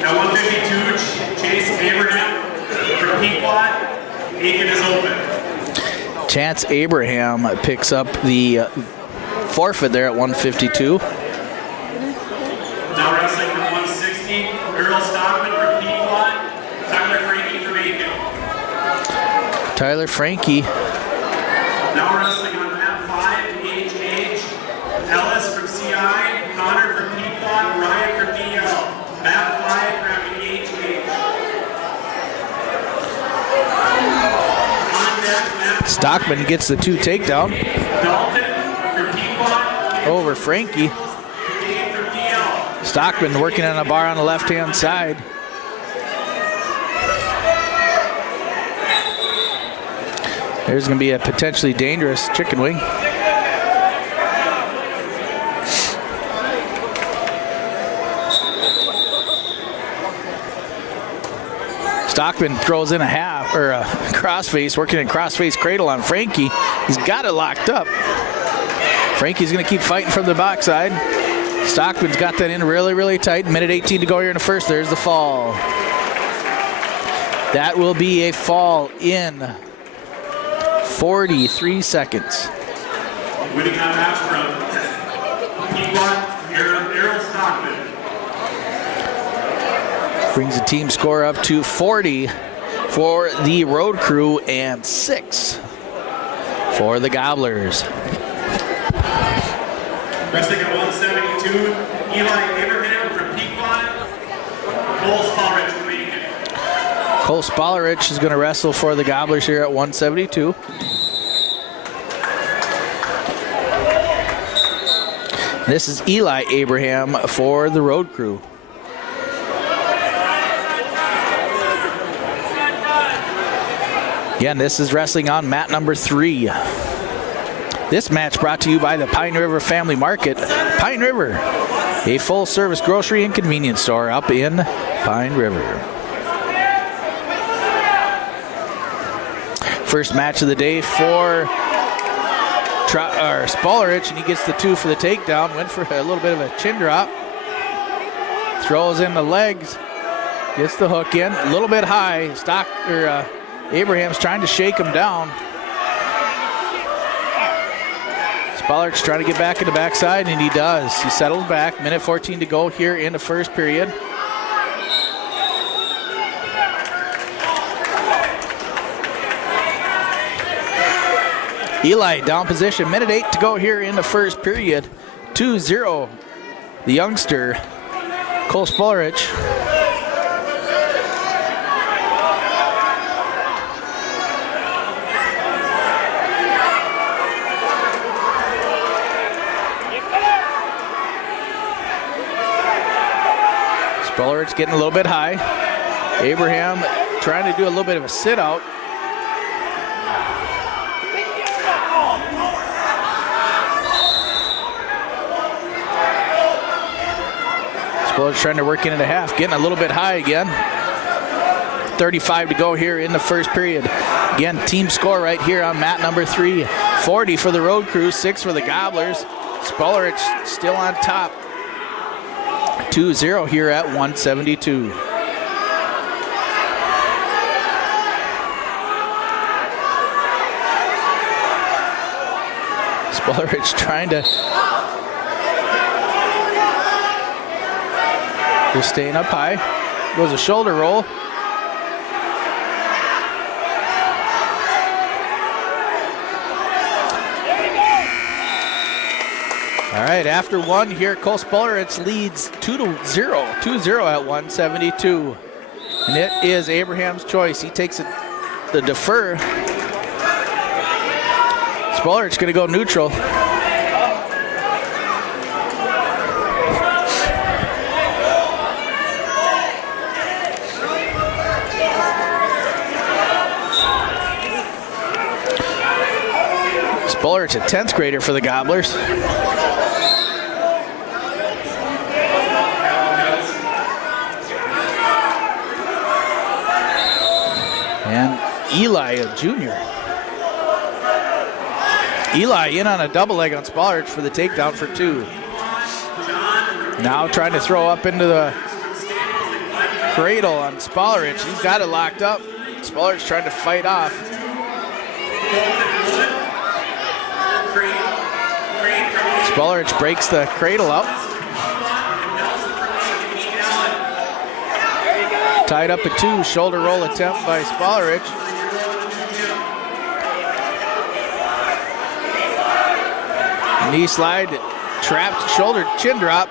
Now 152, Chase Abraham from Pequot. Aitkin is open. Chance Abraham picks up the forfeit there at 152. Now wrestling from 160, Earl Stockman from Pequot. Tyler Frankie from Aitkin. Tyler Frankie. Now wrestling on mat 5, HH. Ellis from CI, Connor from Pequot, Ryan from DL. Mat 5, bracket HH. On deck, mat Stockman gets the 2 takedown Dalton from Pequot. over Frankie. Dave from DL. Stockman working on a bar on the left-hand side. There's going to be a potentially dangerous chicken wing. Stockman throws in a half or a crossface, working a crossface cradle on Frankie. He's got it locked up. Frankie's going to keep fighting from the backside. Stockman's got that in really, really tight. Minute 18 to go here in the first. There's the fall. That will be a fall in 43 seconds. Winning that match from Pequot, Errol Stockman. Brings the team score up to 40 for the road crew and 6 for the Gobblers. Wrestling at 172, Eli Abraham from Pequot, Cole Spalrich from Aitkin. Cole Spalrich is going to wrestle for the Gobblers here at 172. This is Eli Abraham for the road crew. Again, this is wrestling on mat number 3. This match brought to you by the Pine River Family Market. Pine River, a full-service grocery and convenience store up in Pine River. First match of the day for Spalrich, and he gets the 2 for the takedown. Went for a little bit of a chin drop. Throws in the legs. Gets the hook in. A little bit high. Abraham's trying to shake him down. Spalrich trying to get back in the backside, and he does. He settles back. Minute 14 to go here in the first period. Eli down position. Minute 8 to go here in the first period. 2-0. The youngster, Cole Spalrich. Spalrich getting a little bit high. Abraham trying to do a little bit of a sit out. Spalrich trying to work into the half, getting a little bit high again. 35 to go here in the first period. Again, team score right here on mat number 3. 40 for the road crew, 6 for the Gobblers. Spalrich still on top. 2-0 here at 172. Spalrich trying to just staying up high. Goes a shoulder roll. All right, after 1 here, Cole Spalrich leads 2-0 at 172. And it is Abraham's choice. He takes the defer. Spalrich gonna go neutral. Spalrich, a 10th grader for the Gobblers. And Eli, a junior. Eli in on a double leg on Spalrich for the takedown for 2. Now trying to throw up into the cradle on Spalrich. He's got it locked up. Spalrich trying to fight off. Spalrich breaks the cradle up. Tied up at 2, shoulder roll attempt by Spalrich. Knee slide, trapped shoulder chin drop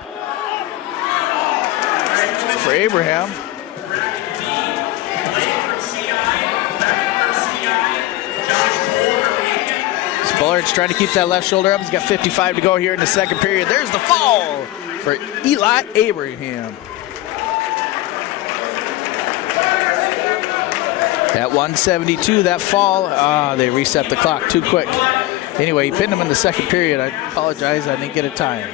for Abraham. Spalrich trying to keep that left shoulder up. He's got 55 to go here in the second period. There's the fall for Eli Abraham. At 172, that fall, they reset the clock too quick. Anyway, he pinned him in the second period. I apologize, I didn't get a time.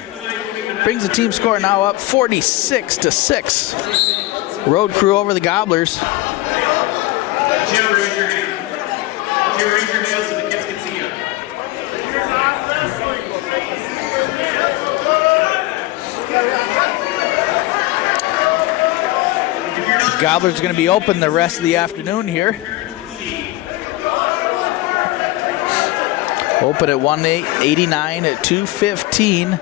Brings the team score now up 46-6. Road crew over the Gobblers. Jim, raise your hand. Jim, raise your hand so the kids can see you. Gobbler's going to be open the rest of the afternoon here. Open at 189 at 215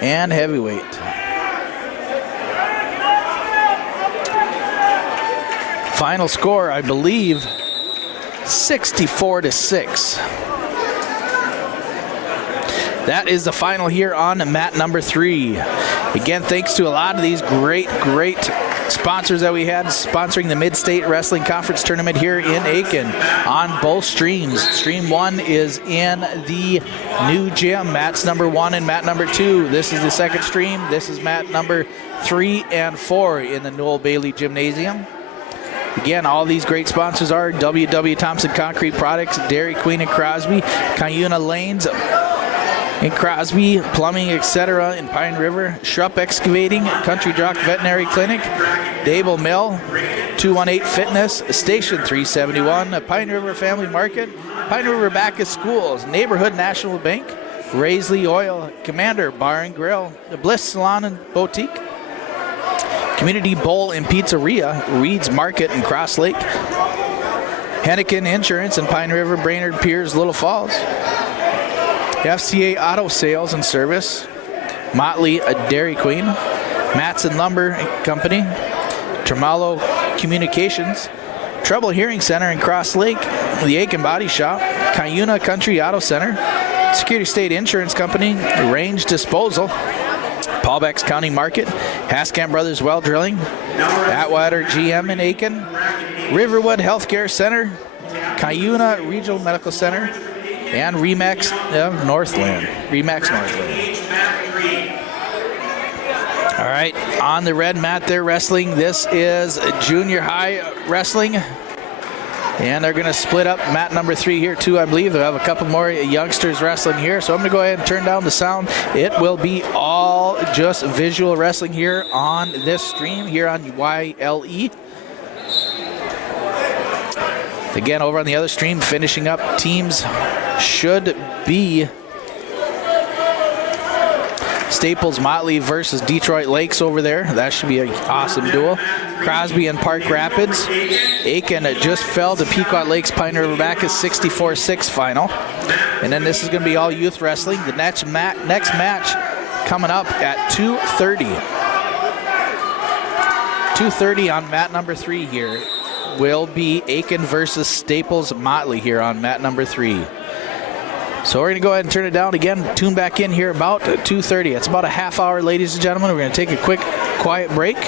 and heavyweight. Final score, I believe, 64-6. That is the final here on mat number 3. Again, thanks to a lot of these great sponsors that we had sponsoring the Midstate Wrestling Conference Tournament here in Aitkin on both streams. Stream 1 is in the new gym, mats number 1 and mat number 2. This is the second stream. This is mat number 3 and 4 in the Noel Bailey Gymnasium. Again, all these great sponsors are W.W. Thompson Concrete Products, Dairy Queen and Crosby, Cuyuna Lanes in Crosby, Plumbing, etc. in Pine River, Shrupp Excavating, Country Jock Veterinary Clinic, Dable Mill, 218 Fitness, Station 371, Pine River Family Market, Pine River Bacchus Schools, Neighborhood National Bank, Raisley Oil, Commander Bar and Grill, Bliss Salon and Boutique, Community Bowl and Pizzeria, Reed's Market in Cross Lake, Hennikin Insurance in Pine River, Brainerd Piers, Little Falls, FCA Auto Sales and Service, Motley, Dairy Queen, Matson Lumber Company, Tremolo Communications, Trouble Hearing Center in Cross Lake, the Aitkin Body Shop, Cuyuna Country Auto Center, Security State Insurance Company, Range Disposal, Paulbeck's County Market, Haskamp Brothers Well Drilling, Atwater GM in Aitkin, Riverwood Healthcare Center, Cuyuna Regional Medical Center, and Remax Northland. All right, on the red mat they're wrestling. This is junior high wrestling. And they're going to split up mat number 3 here too, I believe. They'll have a couple more youngsters wrestling here. So I'm going to go ahead and turn down the sound. It will be all just visual wrestling here on this stream here on YLE. Again, over on the other stream, finishing up teams should be Staples Motley versus Detroit Lakes over there. That should be an awesome duel. Crosby and Park Rapids. Aitkin just fell to Pequot Lakes Pine River Bacchus 64-6 final. And then this is going to be all youth wrestling. The next match coming up at 2:30. 2:30 on mat number 3 here will be Aitkin versus Staples Motley here on mat number 3. So we're going to go ahead and turn it down again. Tune back in here about 2:30. It's about a half hour, ladies and gentlemen. We're going to take a quick, quiet break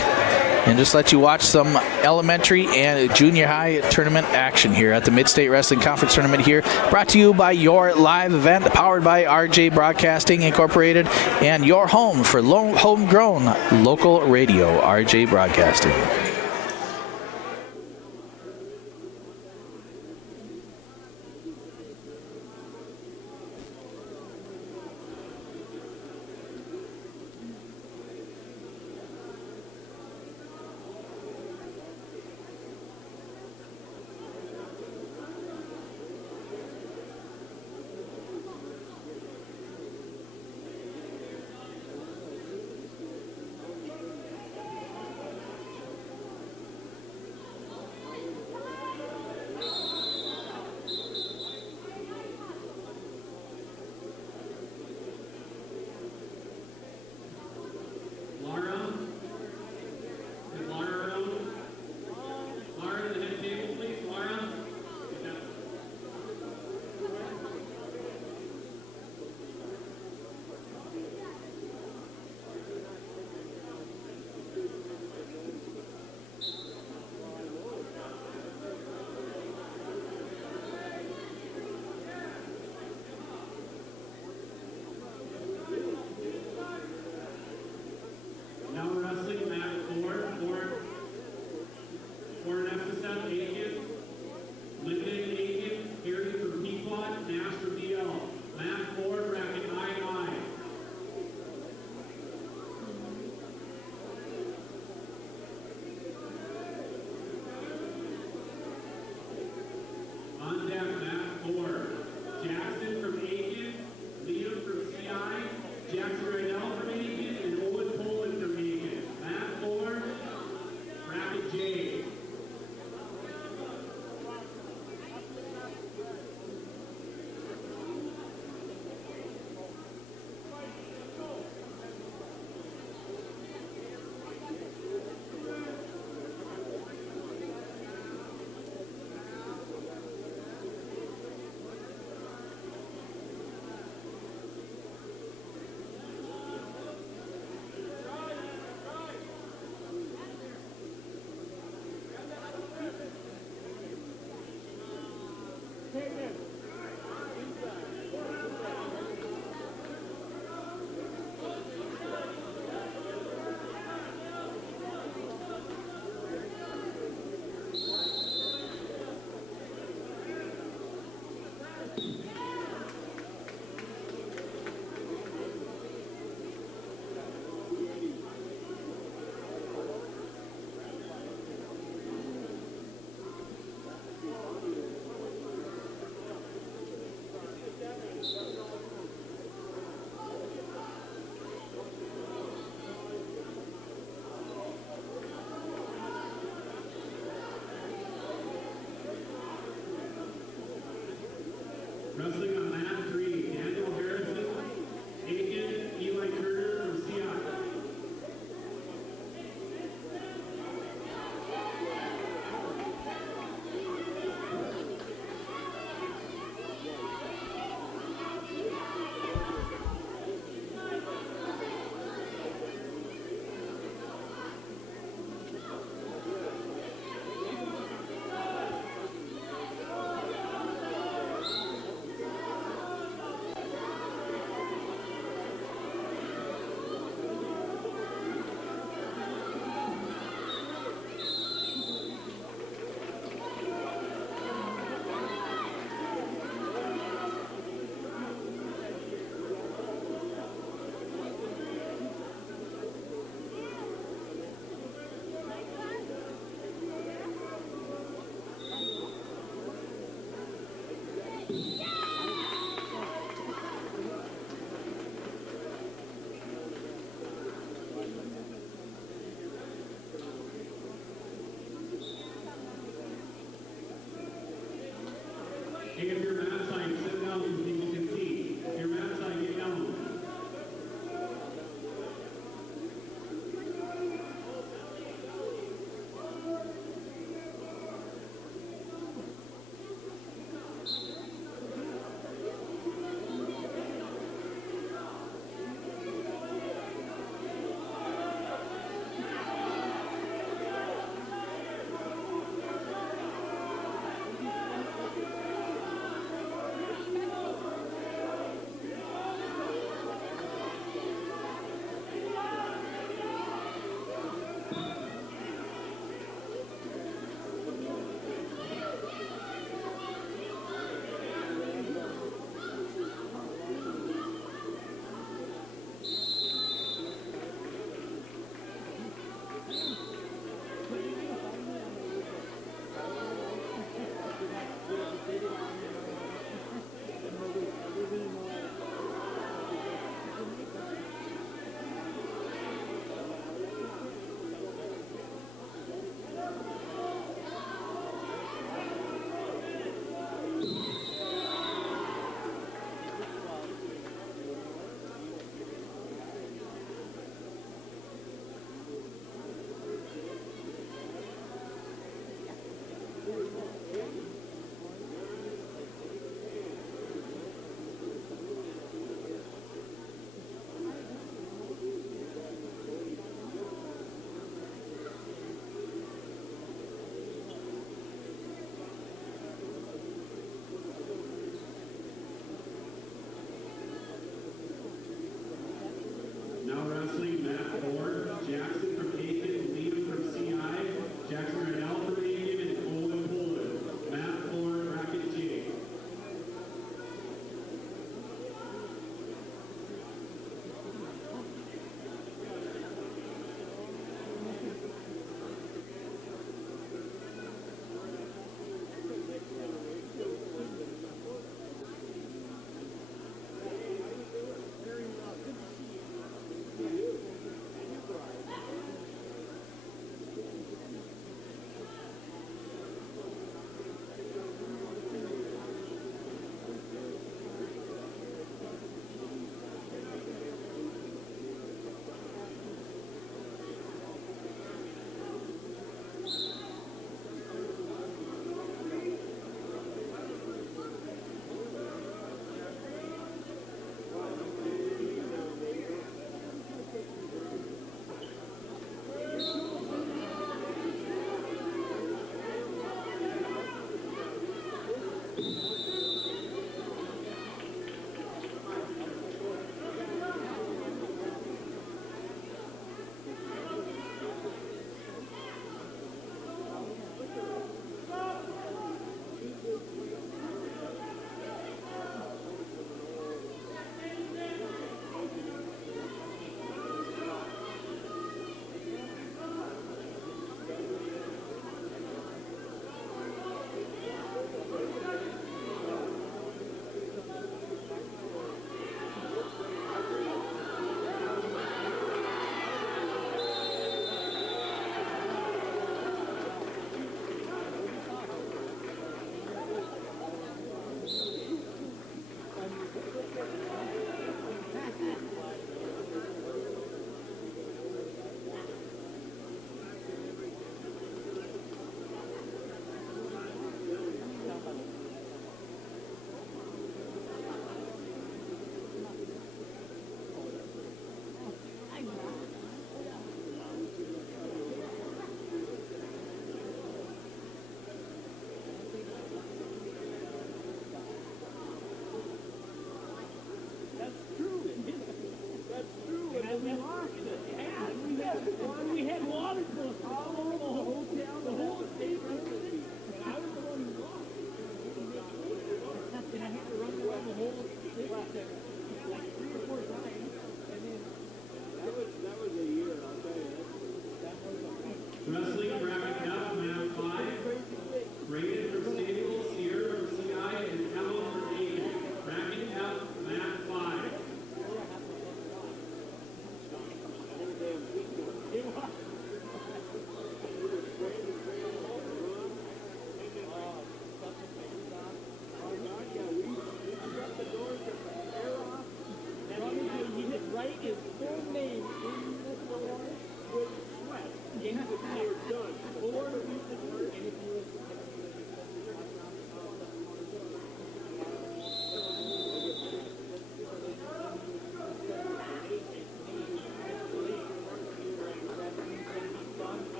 and just let you watch some elementary and junior high tournament action here at the Midstate Wrestling Conference Tournament here. Brought to you by your live event, powered by RJ Broadcasting Incorporated, and your home for homegrown local radio, RJ Broadcasting.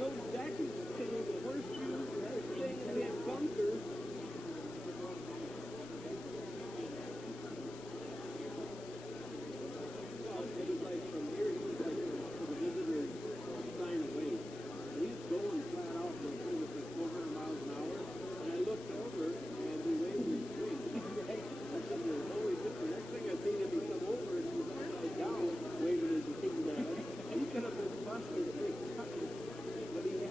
know exactly. Because it was a horseshoe, that thing, and we had bunkers. Well, it was like from here, he was like to the visitor sign away. And he was going flat out, but it was like 400 miles an hour. And I looked over, and we waved his swing. I said, holy shit, the next thing I seen him, he come over, and he was upside down, waving his wings at us. And he could have been busted big cut. But he had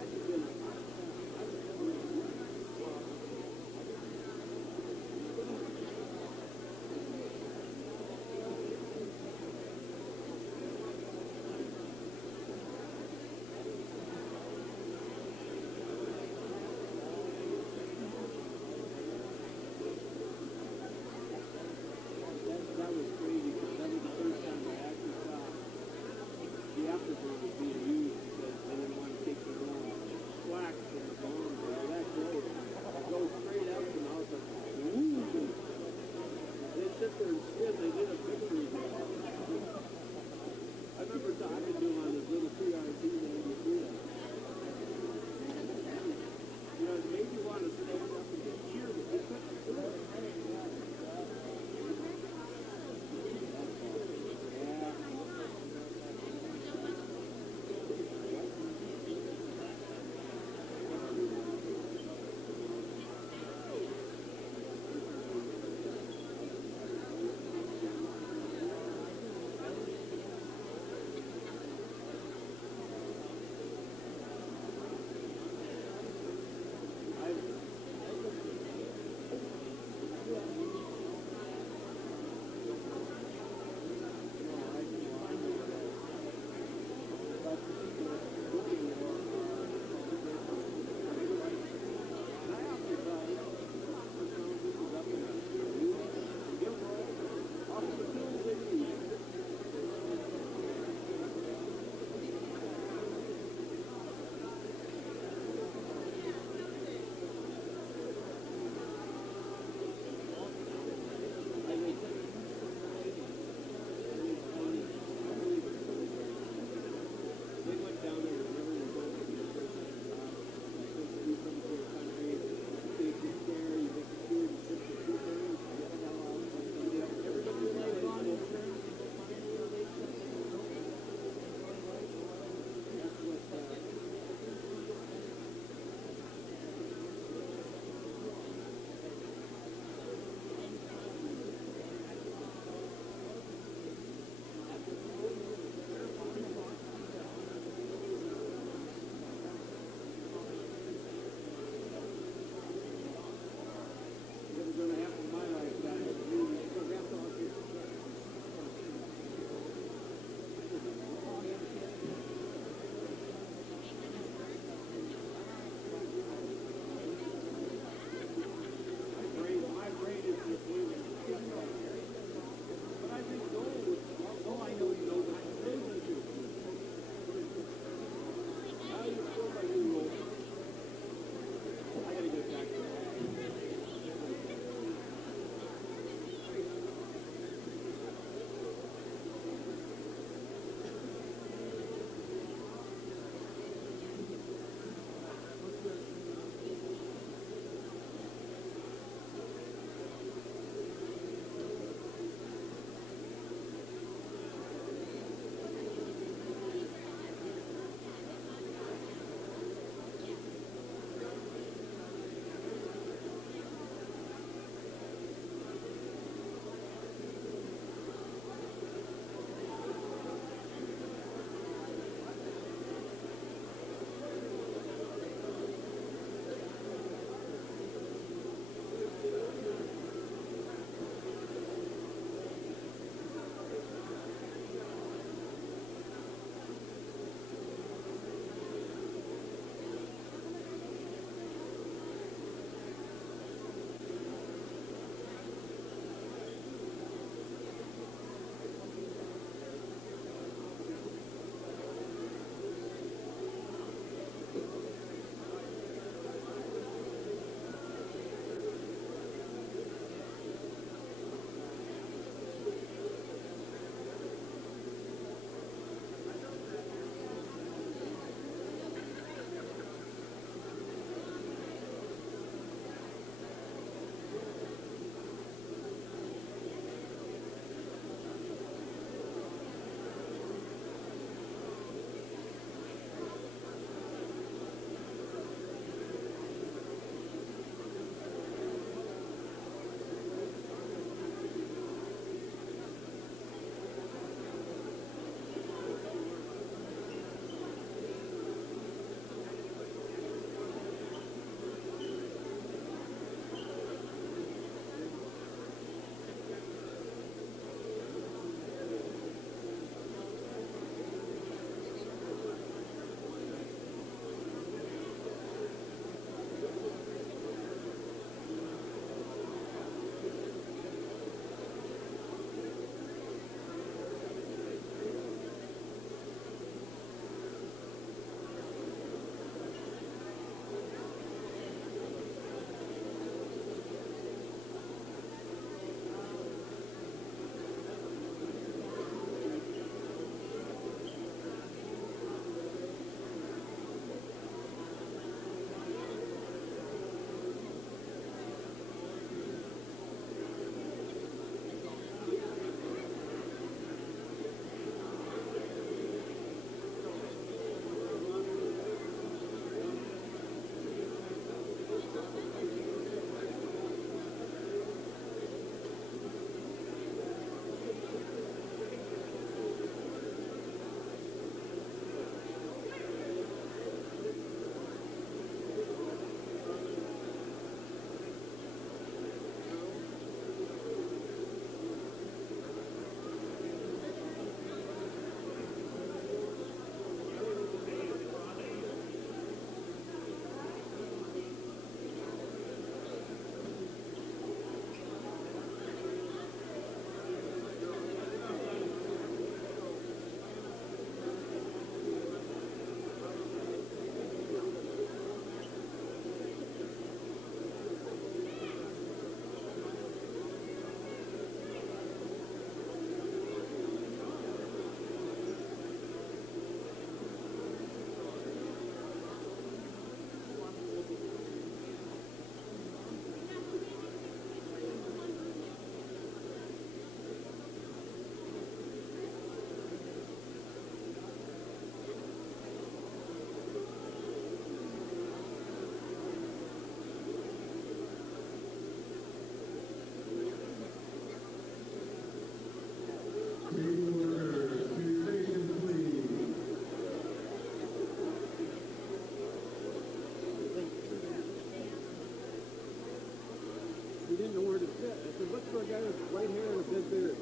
didn't know where to sit. I said, look for a guy with white hair and a big beard.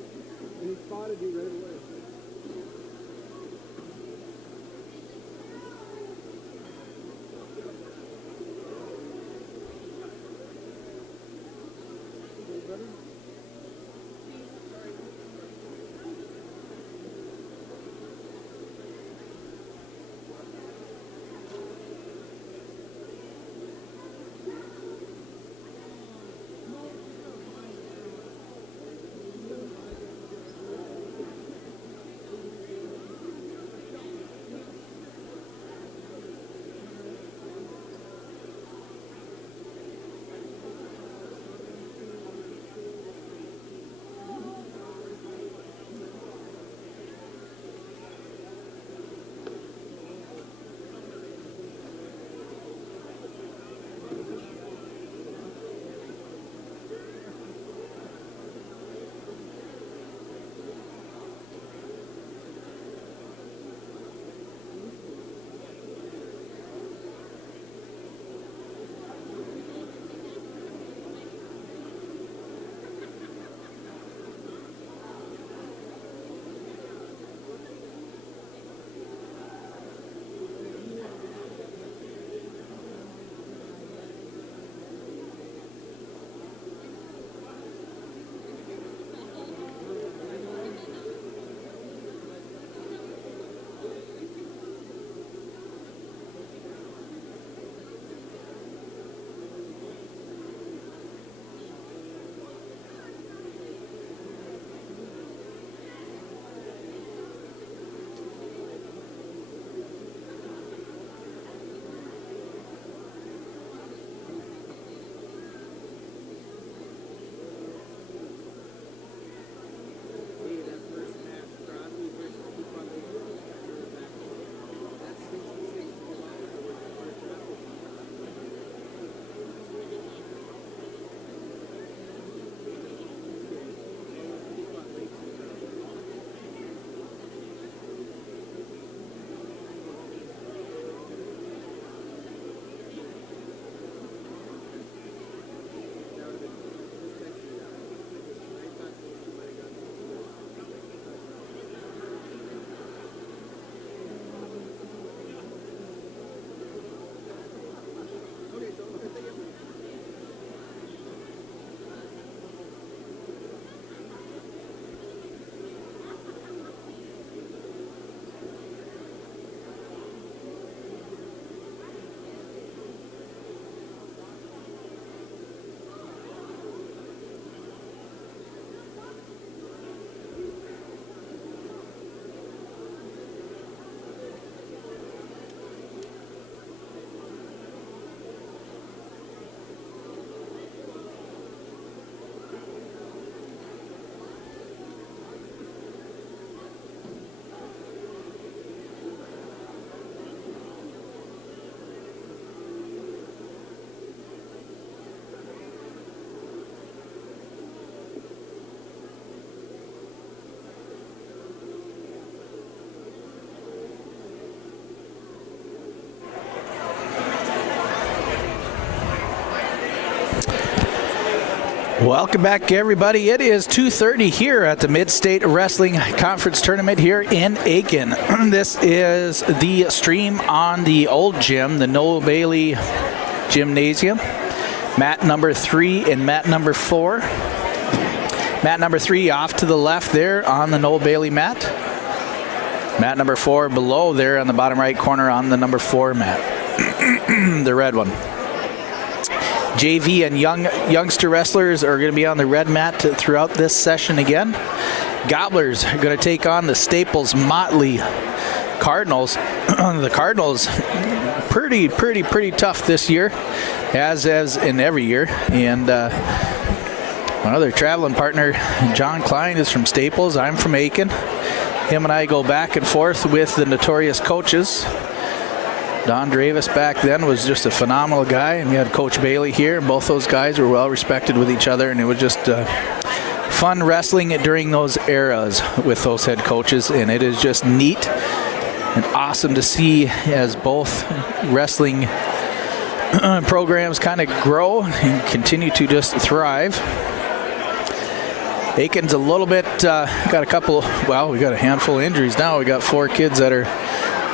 And he spotted you right away. Welcome back, everybody. It is 2:30 here at the Midstate Wrestling Conference Tournament here in Aitkin. This is the stream on the old gym, the Noel Bailey Gymnasium. Mat number 3 and mat number 4. Mat number 3 off to the left there on the Noel Bailey mat. Mat number 4 below there on the bottom right corner on the number 4 mat. The red one. JV and youngster wrestlers are going to be on the red mat throughout this session again. Gobblers are going to take on the Staples Motley Cardinals. The Cardinals, pretty tough this year, as in every year. And their traveling partner, John Klein, is from Staples. I'm from Aitkin. Him and I go back and forth with the notorious coaches. Don Dravis back then was just a phenomenal guy, and we had Coach Bailey here, and both those guys were well respected with each other, and it was just fun wrestling during those eras with those head coaches, and it is just neat and awesome to see as both wrestling programs kind of grow and continue to just thrive. Aitkin's a little bit, got a couple, well, we got a handful of injuries now. We got 4 kids that are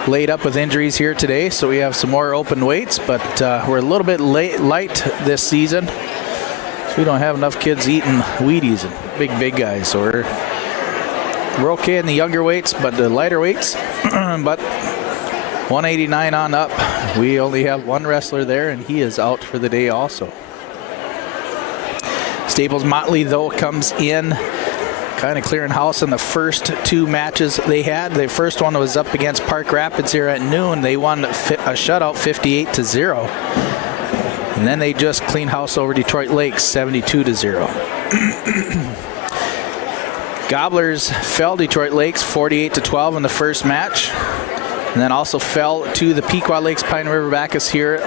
laid up with injuries here today, so we have some more open weights, but we're a little bit light this season. So we don't have enough kids eating Wheaties and big guys, so we're okay in the younger weights, but the lighter weights, but 189 on up, we only have 1 wrestler there, and he is out for the day also. Staples Motley, though, comes in kind of clearing house in the first 2 matches they had. The first one was up against Park Rapids here at noon. They won a shutout 58-0. And then they just cleaned house over Detroit Lakes 72-0. Gobblers fell Detroit Lakes 48-12 in the first match. And then also fell to the Pequot Lakes Pine River Bacchus here,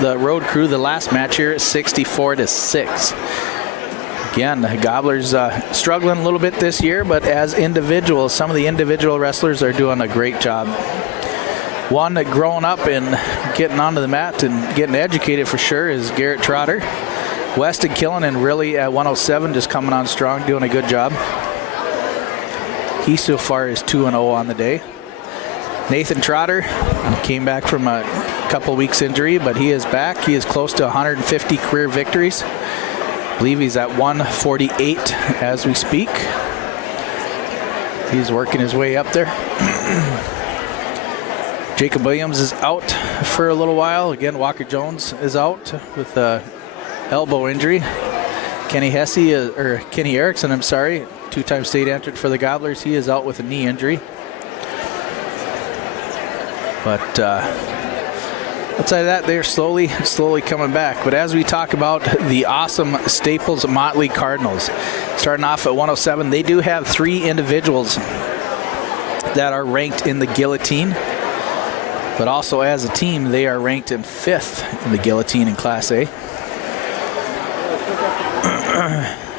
the road crew, the last match here, 64-6. Again, the Gobblers struggling a little bit this year, but as individuals, some of the individual wrestlers are doing a great job. One that growing up and getting onto the mat and getting educated for sure is Garrett Trotter. Weston Killinan really at 107 just coming on strong, doing a good job. He so far is 2-0 on the day. Nathan Trotter came back from a couple weeks injury, but he is back. He is close to 150 career victories. I believe he's at 148 as we speak. He's working his way up there. Jacob Williams is out for a little while. Again, Walker Jones is out with an elbow injury. Kenny Erickson, I'm sorry, 2-time state entered for the Gobblers. He is out with a knee injury. But outside of that, they're slowly coming back. But as we talk about the awesome Staples Motley Cardinals, starting off at 107, they do have 3 individuals that are ranked in the guillotine. But also as a team, they are ranked in 5th in the guillotine in Class A.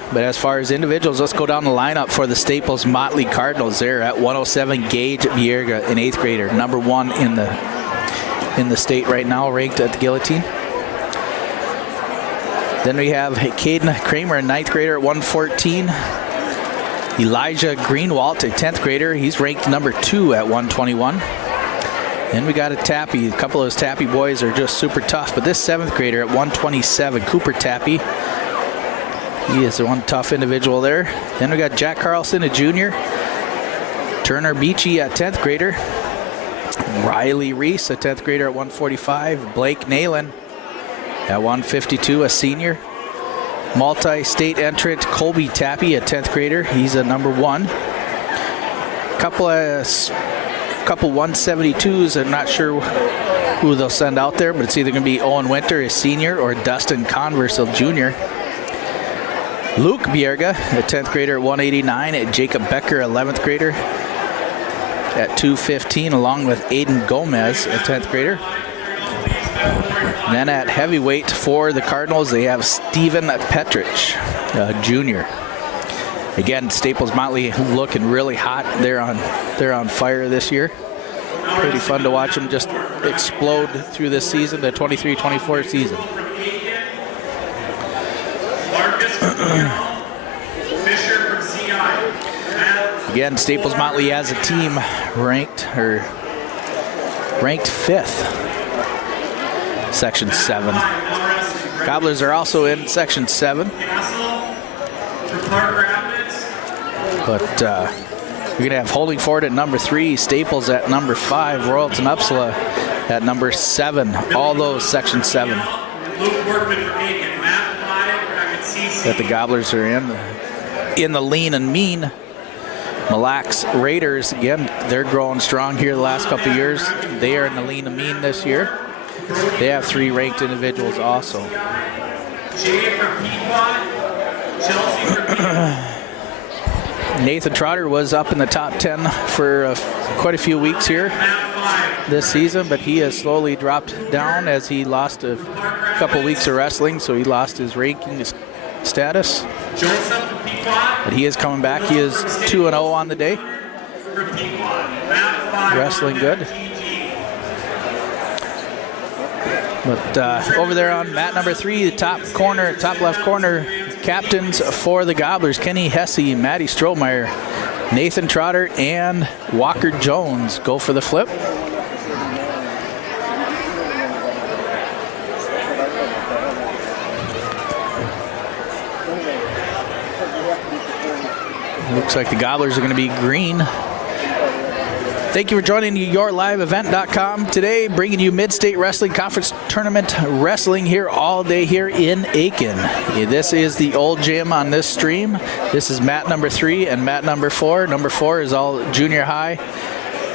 But as far as individuals, let's go down the lineup for the Staples Motley Cardinals there at 107. Gage Bierga, an 8th grader, number 1 in the state right now, ranked at the guillotine. Then we have Caden Kramer, a 9th grader at 114. Elijah Greenwalt, a 10th grader. He's ranked number 2 at 121. Then we got a Tappy. A couple of those Tappy boys are just super tough. But this 7th grader at 127, Cooper Tappy. He is the one tough individual there. Then we got Jack Carlson, a junior. Turner Beachy, a 10th grader. Riley Reese, a 10th grader at 145. Blake Nalen at 152, a senior. Multi-state entrant Colby Tappy, a 10th grader. He's a number 1. Couple 172s. I'm not sure who they'll send out there, but it's either going to be Owen Winter, a senior, or Dustin Converse, a junior. Luke Bierga, a 10th grader at 189. Jacob Becker, 11th grader at 215, along with Aiden Gomez, a 10th grader. And then at heavyweight for the Cardinals, they have Steven Petrich, a junior. Again, Staples Motley looking really hot. They're on fire this year. Pretty fun to watch them just explode through this season, the 23-24 season. Again, Staples Motley as a team ranked 5th, Section 7. Gobblers are also in Section 7. But we're going to have Holdingford at number 3, Staples at number 5, Royalton Upsala at number 7. All those Section 7 that the Gobblers are in the lean and mean. Mille Lacs Raiders, again, they're growing strong here the last couple of years. They are in the lean and mean this year. They have 3 ranked individuals also. Nathan Trotter was up in the top 10 for quite a few weeks here this season, but he has slowly dropped down as he lost a couple weeks of wrestling, so he lost his ranking status. But he is coming back. He is 2-0 on the day. Wrestling good. But over there on mat number 3, the top left corner, captains for the Gobblers, Kenny Hesse, Matty Strohmeyer, Nathan Trotter, and Walker Jones go for the flip. Looks like the Gobblers are going to be green. Thank you for joining YourLiveEvent.com today, bringing you Midstate Wrestling Conference Tournament Wrestling here all day here in Aitkin. This is the old gym on this stream. This is mat number 3 and mat number 4. Number 4 is all junior high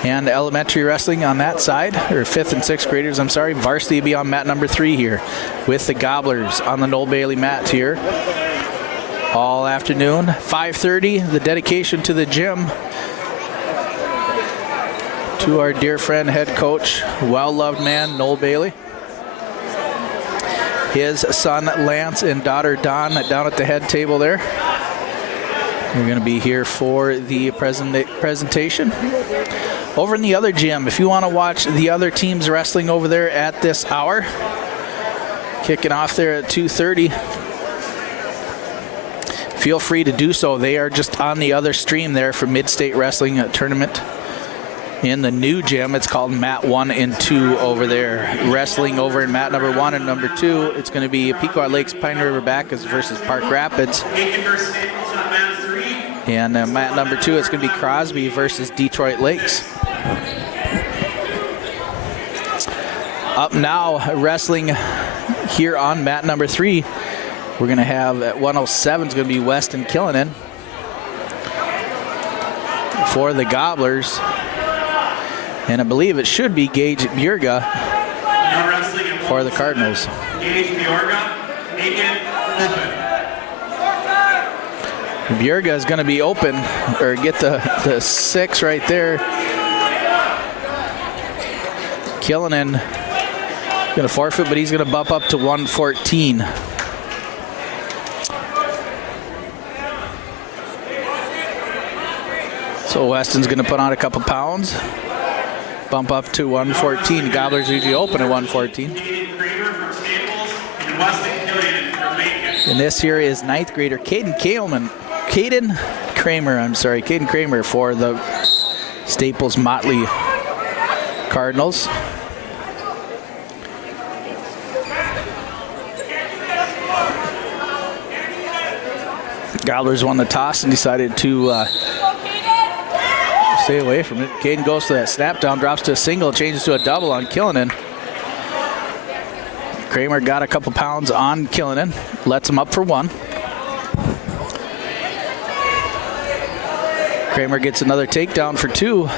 and elementary wrestling on that side, or 5th and 6th graders, I'm sorry. Varsity will be on mat number 3 here with the Gobblers on the Noel Bailey mat here all afternoon. 5:30, the dedication to the gym to our dear friend, head coach, well-loved man, Noel Bailey. His son, Lance, and daughter, Dawn, down at the head table there. We're going to be here for the presentation. Over in the other gym, if you want to watch the other teams wrestling over there at this hour, kicking off there at 2:30, feel free to do so. They are just on the other stream there for Midstate Wrestling Tournament. In the new gym, it's called mat 1 and 2 over there. Wrestling over in mat number 1 and number 2, it's going to be Pequot Lakes Pine River Backus versus Park Rapids. And mat number 2, it's going to be Crosby versus Detroit Lakes. Up now, wrestling here on mat number 3, we're going to have at 107 is going to be Weston Killinan for the Gobblers. And I believe it should be Gage Bjurga for the Cardinals. Gage Bjurga, Aitkin, open. Bjurga is going to be open, or get the 6 right there. Killinan going to forfeit, but he's going to bump up to 114. So Weston's going to put on a couple pounds. Bump up to 114. Gobblers usually open at 114. And this here is 9th grader Caden Kramer for the Staples Motley Cardinals. Gobblers won the toss and decided to stay away from it. Caden goes to that snap down, drops to a single, changes to a double on Killinan. Kramer got a couple pounds on Killinan, lets him up for 1. Kramer gets another takedown for 2.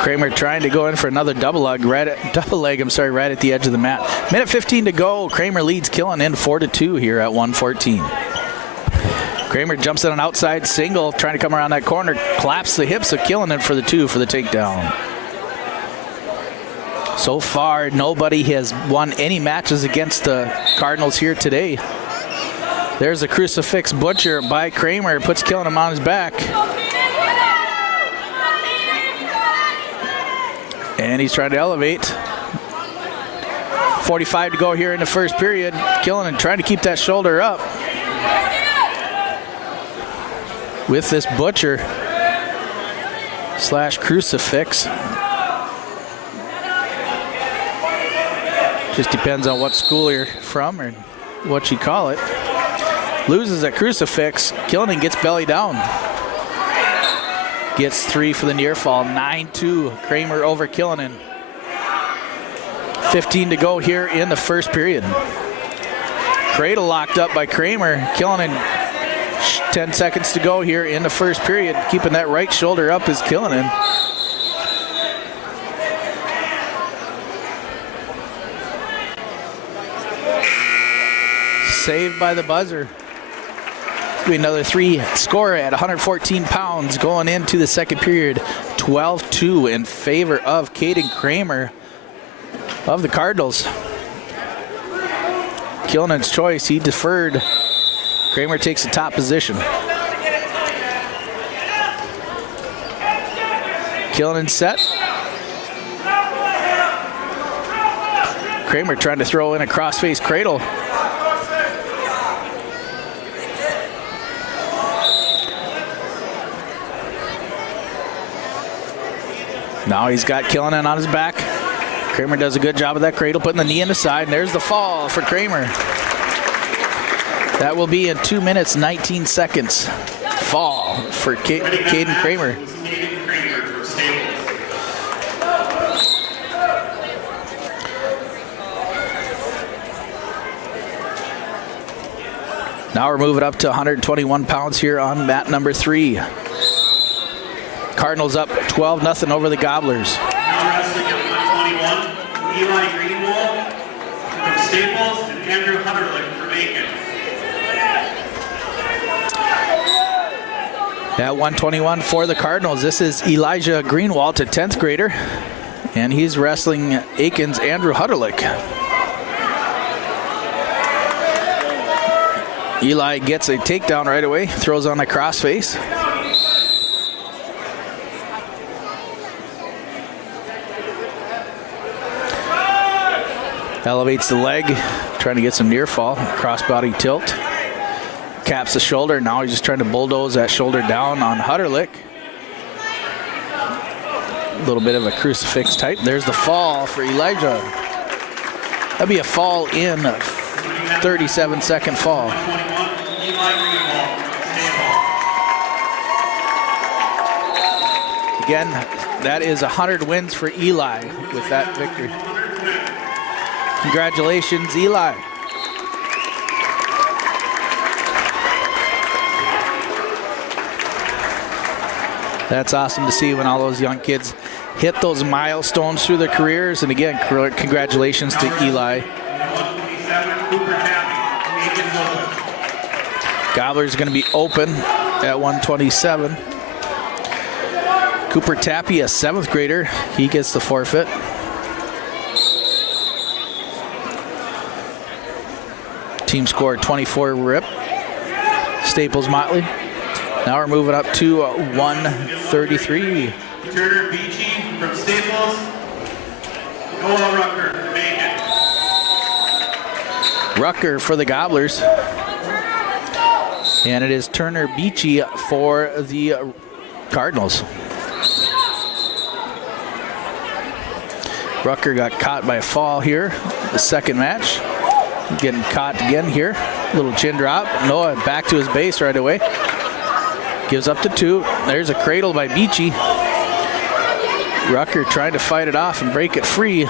Kramer trying to go in for another double leg, right at the edge of the mat. Minute 15 to go. Kramer leads Killinan 4-2 here at 114. Kramer jumps in an outside single, trying to come around that corner, claps the hips of Killinan for the 2 for the takedown. So far, nobody has won any matches against the Cardinals here today. There's a crucifix butcher by Kramer, puts Killinan on his back. And he's trying to elevate. 45 to go here in the first period. Killinan trying to keep that shoulder up. With this butcher / crucifix. Just depends on what school you're from or what you call it. Loses that crucifix. Killinan gets belly down. Gets 3 for the near fall. 9-2. Kramer over Killinan. 15 to go here in the first period. Cradle locked up by Kramer. Killinan, 10 seconds to go here in the first period. Keeping that right shoulder up is Killinan. Saved by the buzzer. Another 3 score at 114 pounds going into the second period. 12-2 in favor of Caden Kramer of the Cardinals. Killinan's choice, he deferred. Kramer takes the top position. Killen set. Kramer trying to throw in a cross-face cradle. Now he's got Killen on his back. Kramer does a good job of that cradle, putting the knee in the side, and there's the fall for Kramer. That will be in 2 minutes, 19 seconds. Fall for Caden Kramer. Now we're moving up to 121 pounds here on mat number 3. Cardinals up 12-0 over the Gobblers. Now wrestling at 121, Eli Greenwald from Staples and Andrew Hunterlick from Aitkin. At 121 for the Cardinals, this is Elijah Greenwald, a 10th grader, and he's wrestling Aitkin's Andrew Hunterlick. Eli gets a takedown right away, throws on a crossface. Elevates the leg, trying to get some near fall, crossbody tilt. Caps the shoulder, now he's just trying to bulldoze that shoulder down on Hunterlick. A little bit of a crucifix type. There's the fall for Elijah. That'd be a fall in 37-second fall. Again, that is 100 wins for Eli with that victory. Congratulations, Eli. That's awesome to see when all those young kids hit those milestones through their careers. And again, congratulations to Eli. Gobbler's going to be open at 127. Cooper Tappy, a 7th grader, he gets the forfeit. Team score 24 rip. Staples Motley. Now we're moving up to 133. Turner Beachy from Staples. Noel Rucker from Aitkin. Rucker for the Gobblers. And it is Turner Beachy for the Cardinals. Rucker got caught by a fall here, the second match. Getting caught again here. Little chin drop. Noah back to his base right away. Gives up to 2. There's a cradle by Beachy. Rucker trying to fight it off and break it free.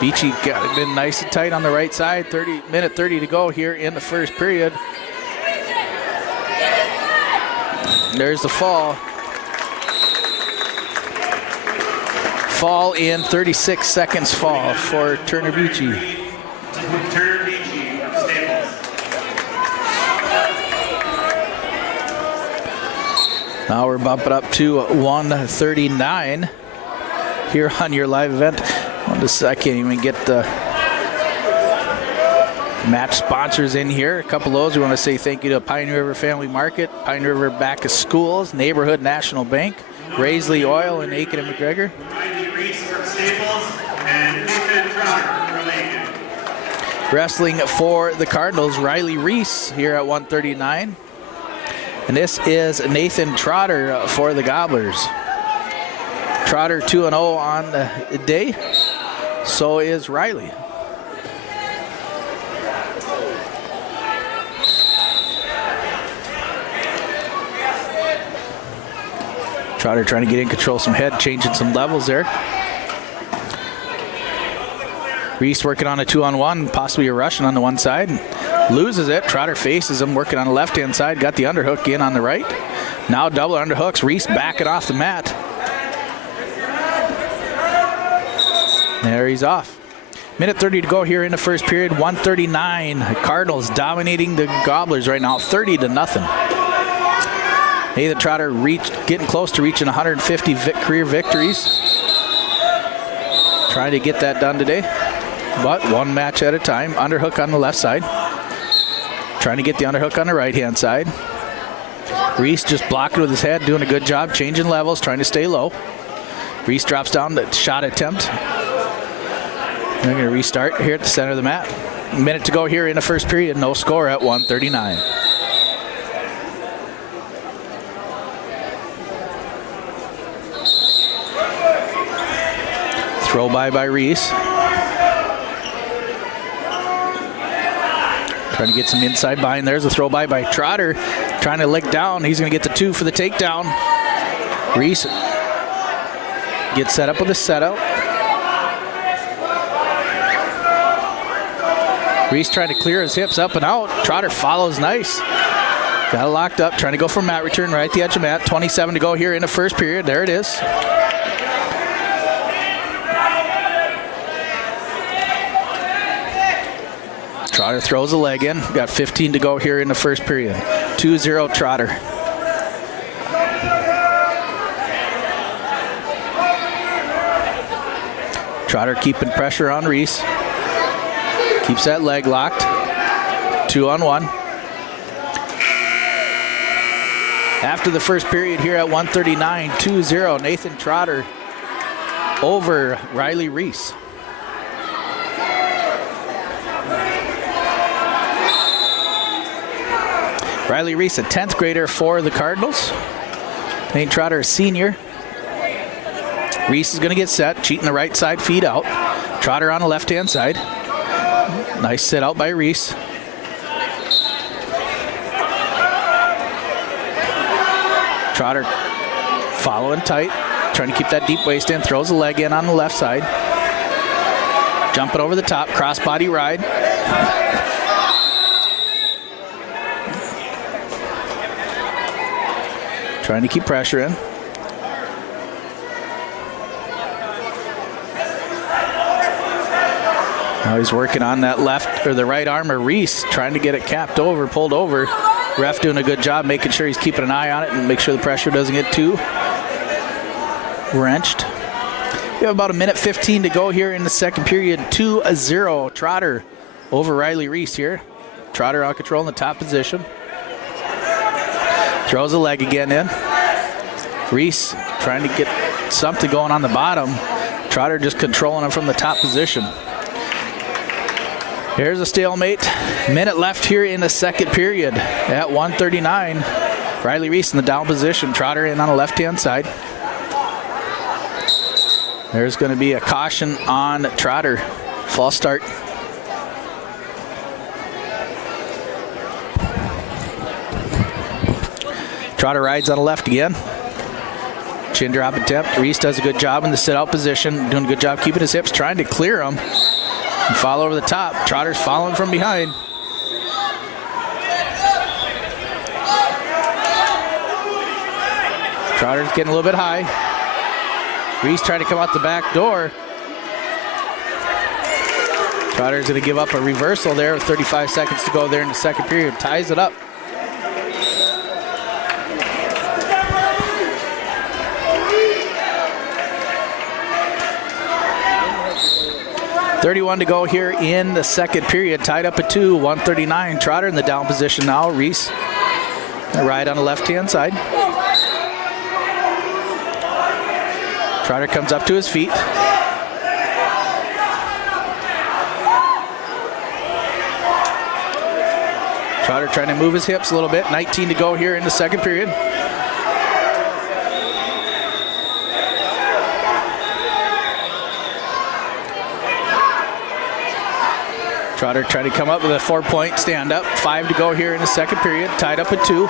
Beachy got it in nice and tight on the right side. Minute 30 to go here in the first period. There's the fall. Fall in 36 seconds fall for Turner Beachy. Turner Beachy from Staples. Now we're bumping up to 139 here on your live event. I can't even get the match sponsors in here. A couple of those. We want to say thank you to Pioneer River Family Market, Pioneer River Backus Schools, Neighborhood National Bank, Raisley Oil, and Aitkin and McGregor. Wrestling for the Cardinals, Riley Reese here at 139. And this is Nathan Trotter for the Gobblers. Trotter 2-0 on the day. So is Riley. Trotter trying to get in control some head, changing some levels there. Reese working on a 2-on-1, possibly a Russian on the one side. Loses it. Trotter faces him, working on the left-hand side. Got the underhook in on the right. Now double underhooks. Reese backing off the mat. There he's off. Minute 30 to go here in the first period. 139. Cardinals dominating the Gobblers right now, 30-0. Nathan Trotter getting close to reaching 150 career victories. Trying to get that done today, but one match at a time. Underhook on the left side. Trying to get the underhook on the right-hand side. Reese just blocking with his head, doing a good job, changing levels, trying to stay low. Reese drops down the shot attempt. They're going to restart here at the center of the mat. A minute to go here in the first period. No score at 1:39. Throw by Reese. Trying to get some inside bind. There's a throw by Trotter. Trying to lick down. He's going to get the 2 for the takedown. Reese gets set up with a setup. Reese trying to clear his hips up and out. Trotter follows nice. Got it locked up. Trying to go for mat return right at the edge of mat. 27 to go here in the first period. There it is. Trotter throws a leg in. Got 15 to go here in the first period. 2-0 Trotter. Trotter keeping pressure on Reese. Keeps that leg locked. 2-on-1. After the first period here at 1:39, 2-0. Nathan Trotter over Riley Reese. Riley Reese, a 10th grader for the Cardinals. Nate Trotter, a senior. Reese is going to get set, cheating the right side, feet out. Trotter on the left-hand side. Nice sit out by Reese. Trotter following tight, trying to keep that deep waist in, throws a leg in on the left side. Jumping over the top, crossbody ride. Trying to keep pressure in. Now he's working on that left or the right arm of Reese, trying to get it capped over, pulled over. Ref doing a good job making sure he's keeping an eye on it and make sure the pressure doesn't get too wrenched. We have about a minute 15 to go here in the second period. 2-0 Trotter over Riley Reese here. Trotter out control in the top position. Throws a leg again in. Reese trying to get something going on the bottom. Trotter just controlling him from the top position. Here's a stalemate. Minute left here in the second period at 1:39. Riley Reese in the down position. Trotter in on the left-hand side. There's going to be a caution on Trotter. False start. Trotter rides on the left again. Chin drop attempt. Reese does a good job in the sit-out position. Doing a good job keeping his hips, trying to clear him. And follow over the top. Trotter's following from behind. Trotter's getting a little bit high. Reese trying to come out the back door. Trotter's going to give up a reversal there with 35 seconds to go there in the second period. Ties it up. .31 to go here in the second period. Tied up at 2, 1:39. Trotter in the down position now. Reese right on the left-hand side. Trotter comes up to his feet. Trotter trying to move his hips a little bit. 19 to go here in the second period. Trotter trying to come up with a 4-point stand-up. 5 to go here in the second period. Tied up at 2.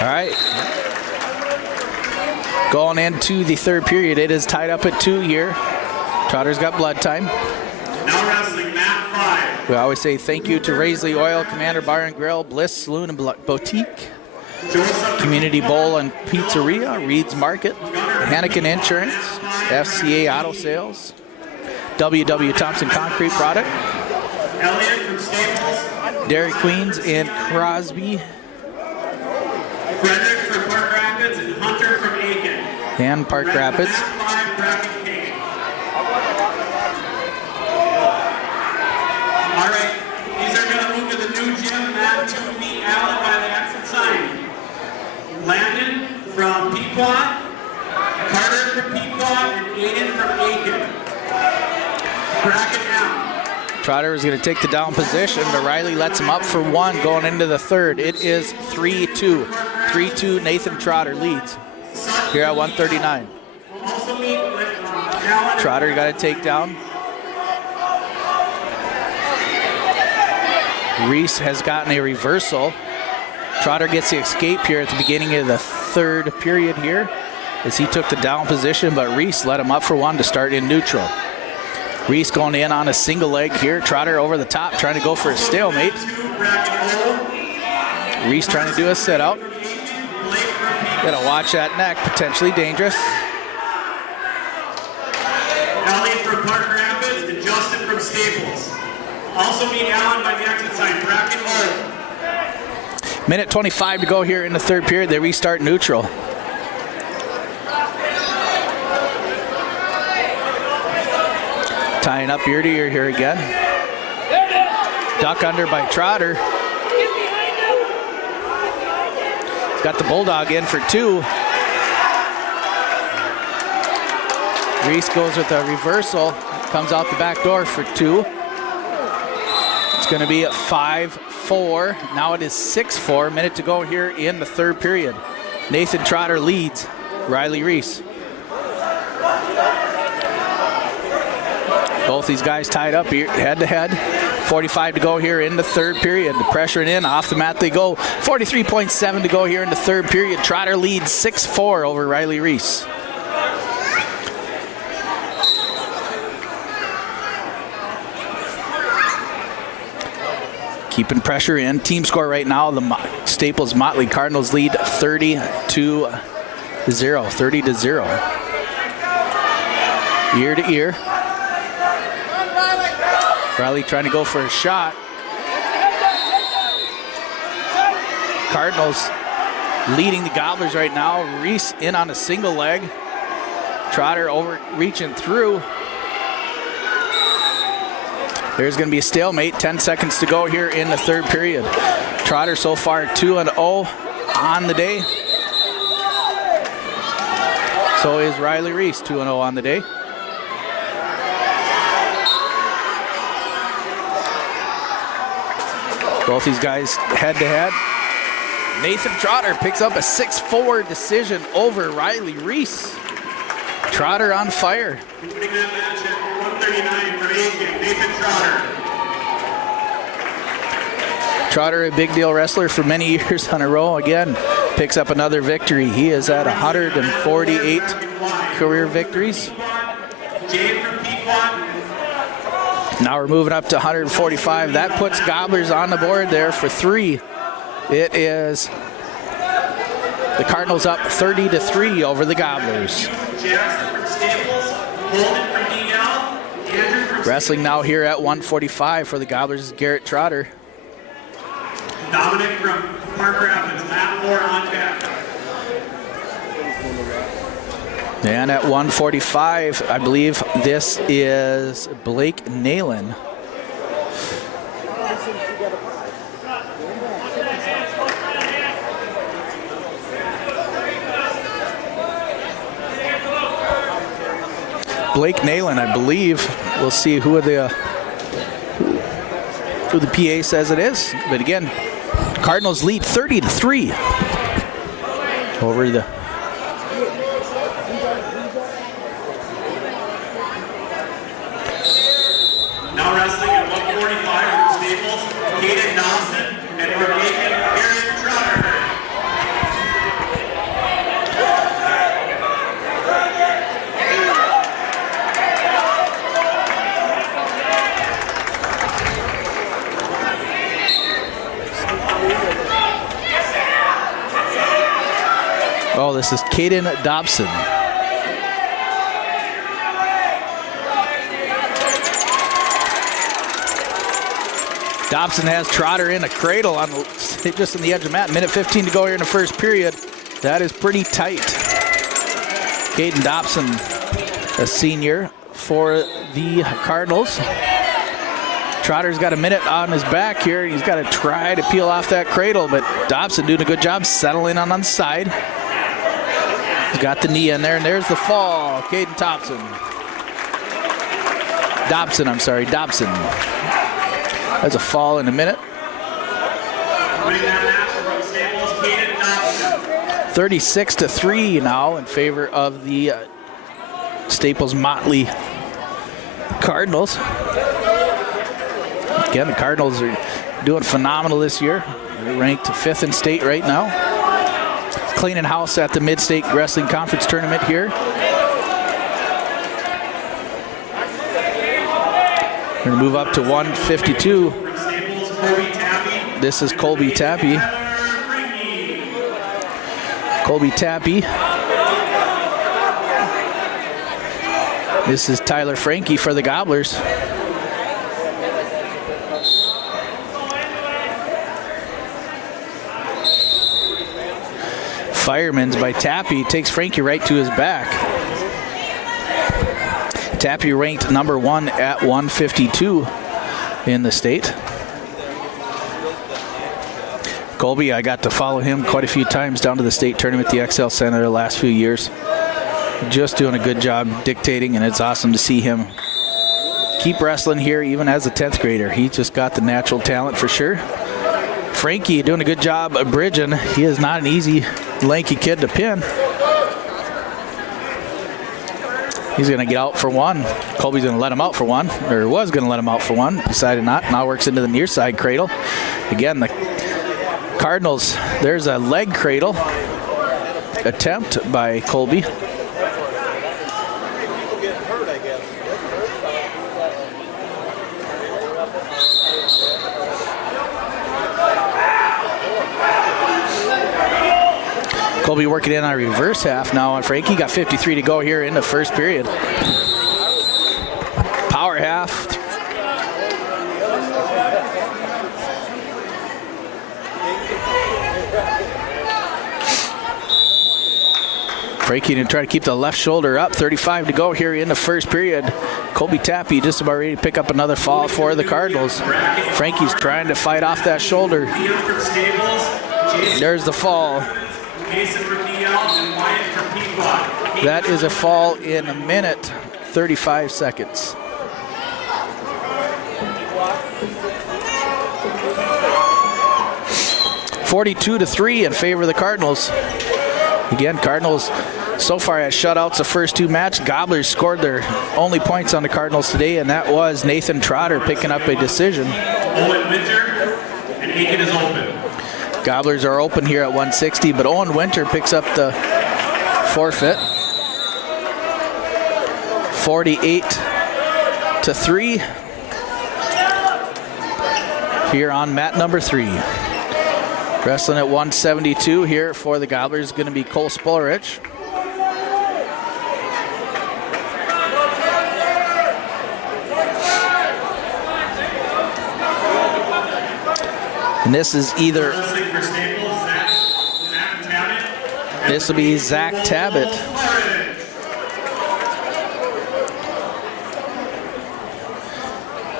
All right. Going into the third period, it is tied up at 2 here. Trotter's got blood time. Now wrestling mat 5. We always say thank you to Raisley Oil, Commander Bar and Grill, Bliss Saloon and Boutique, Community Bowl and Pizzeria, Reed's Market, Hannikin Insurance, FCA Auto Sales, W.W. Thompson Concrete Product, Elliott from Staples. Dairy Queens and Crosby, Frederick from Park Rapids, and Hunter from Aitkin. and Park Rapids. Mat 5 bracket king. Trotter is going to take the down position, but Riley lets him up for one going into the third. It is 3-2. 3-2, Nathan Trotter leads here at 139. Trotter got a takedown. Reese has gotten a reversal. Trotter gets the escape here at the beginning of the third period here as he took the down position, but Reese let him up for one to start in neutral. Reese going in on a single leg here. Trotter over the top trying to go for a stalemate. Reese trying to do a sit out. Gotta watch that neck, potentially dangerous. Ellie from Park Rapids and Justin from Staples. Also meet Alan by the exit sign, bracket O. Minute 25 to go here in the third period. They restart neutral. Tying up ear to ear here again. Duck under by Trotter. He's got the Bulldog in for two. Reese goes with a reversal. Comes out the back door for two. It's going to be at 5-4. Now it is 6-4. Minute to go here in the third period. Nathan Trotter leads Riley Reese. Both these guys tied up here, head to head. 45 to go here in the third period. The pressure in, off the mat they go. 43.7 to go here in the third period. Trotter leads 6-4 over Riley Reese. Keeping pressure in. Team score right now, the Staples Motley Cardinals lead 30-0. 30-0. Ear to ear. Riley trying to go for a shot. Cardinals leading the Gobblers right now. Reese in on a single leg. Trotter over reaching through. There's going to be a stalemate. 10 seconds to go here in the third period. Trotter so far 2-0 on the day. So is Riley Reese 2-0 on the day. Both these guys head to head. Nathan Trotter picks up a 6-4 decision over Riley Reese. Trotter on fire. Winning that match at 139 for Aitkin, Nathan Trotter. Trotter, a big deal wrestler for many years in a row. Again, picks up another victory. He is at 148 career victories. Jade from Pequot. Now we're moving up to 145. That puts Gobblers on the board there for three. It is the Cardinals up 30-3 over the Gobblers. Wrestling now here at 145 for the Gobblers is Garrett Trotter. Dominic from Park Rapids, Matt Moore on deck. And at 145, I believe this is Blake Nalen. Blake Nalen, I believe. We'll see who the PA says it is. But again, Cardinals lead 30-3 over the. Now wrestling at 145 from Staples, Caden Dawson, and from Aitkin, Garrett Trotter. Oh, this is Caden Dobson. Dobson has Trotter in a cradle on just on the edge of the mat. Minute 15 to go here in the first period. That is pretty tight. Caden Dobson, a senior for the Cardinals. Trotter's got a minute on his back here. He's got to try to peel off that cradle, but Dobson doing a good job settling on the side. He's got the knee in there, and there's the fall. Caden Dobson. I'm sorry, Dobson. That's a fall in a minute. Winning that match from Staples, Kaden Dobson. 36-3 now in favor of the Staples Motley Cardinals. Again, the Cardinals are doing phenomenal this year. They're ranked 5th in state right now. Cleaning house at the Midstate Wrestling Conference Tournament here. We're going to move up to 152. From Staples, Colby Tappy. This is Colby Tappy. Colby Tappy. This is Tyler Frankie for the Gobblers. Fireman's by Tappy, takes Frankie right to his back. Tappy ranked number 1 at 152 in the state. Colby, I got to follow him quite a few times down to the state tournament, the XL Center, the last few years. Just doing a good job dictating, and it's awesome to see him keep wrestling here even as a 10th grader. He just got the natural talent for sure. Frankie doing a good job of bridging. He is not an easy, lanky kid to pin. He's going to get out for one. Colby's going to let him out for one, or was going to let him out for one. Decided not. Now works into the near side cradle. Again, the Cardinals, there's a leg cradle attempt by Colby. Colby working in on a reverse half now on Frankie. Got 53 to go here in the first period. Power half. Frankie to try to keep the left shoulder up. 35 to go here in the first period. Colby Tappy just about ready to pick up another fall for the Cardinals. Frankie's trying to fight off that shoulder. There's the fall. That is a fall in a minute, 35 seconds. (42-3) in favor of the Cardinals. Again, Cardinals so far has shutouts the first two matches. Gobblers scored their only points on the Cardinals today, and that was Nathan Trotter picking up a decision. Owen Winter and Aitkin is open. Gobblers are open here at 160, but Owen Winter picks up the forfeit. 48-3 here on mat number 3. Wrestling at 172 here for the Gobblers is going to be Cole Spolarich. And this is either, this will be Zach Tabbitt.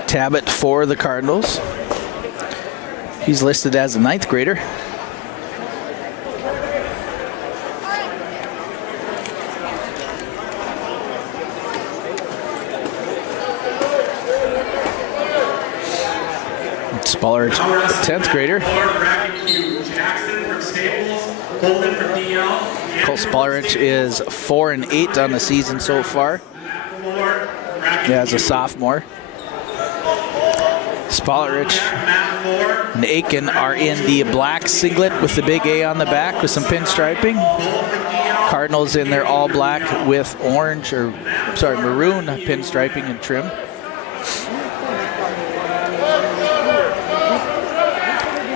Tabbitt for the Cardinals. He's listed as a 9th grader. Spolarich, 10th grader. Cole Spolarich is 4-8 on the season so far. Yeah, as a sophomore. Spolarich and Aitkin are in the black singlet with the big A on the back with some pinstriping. Cardinals in their all black with orange, or sorry, maroon pinstriping and trim.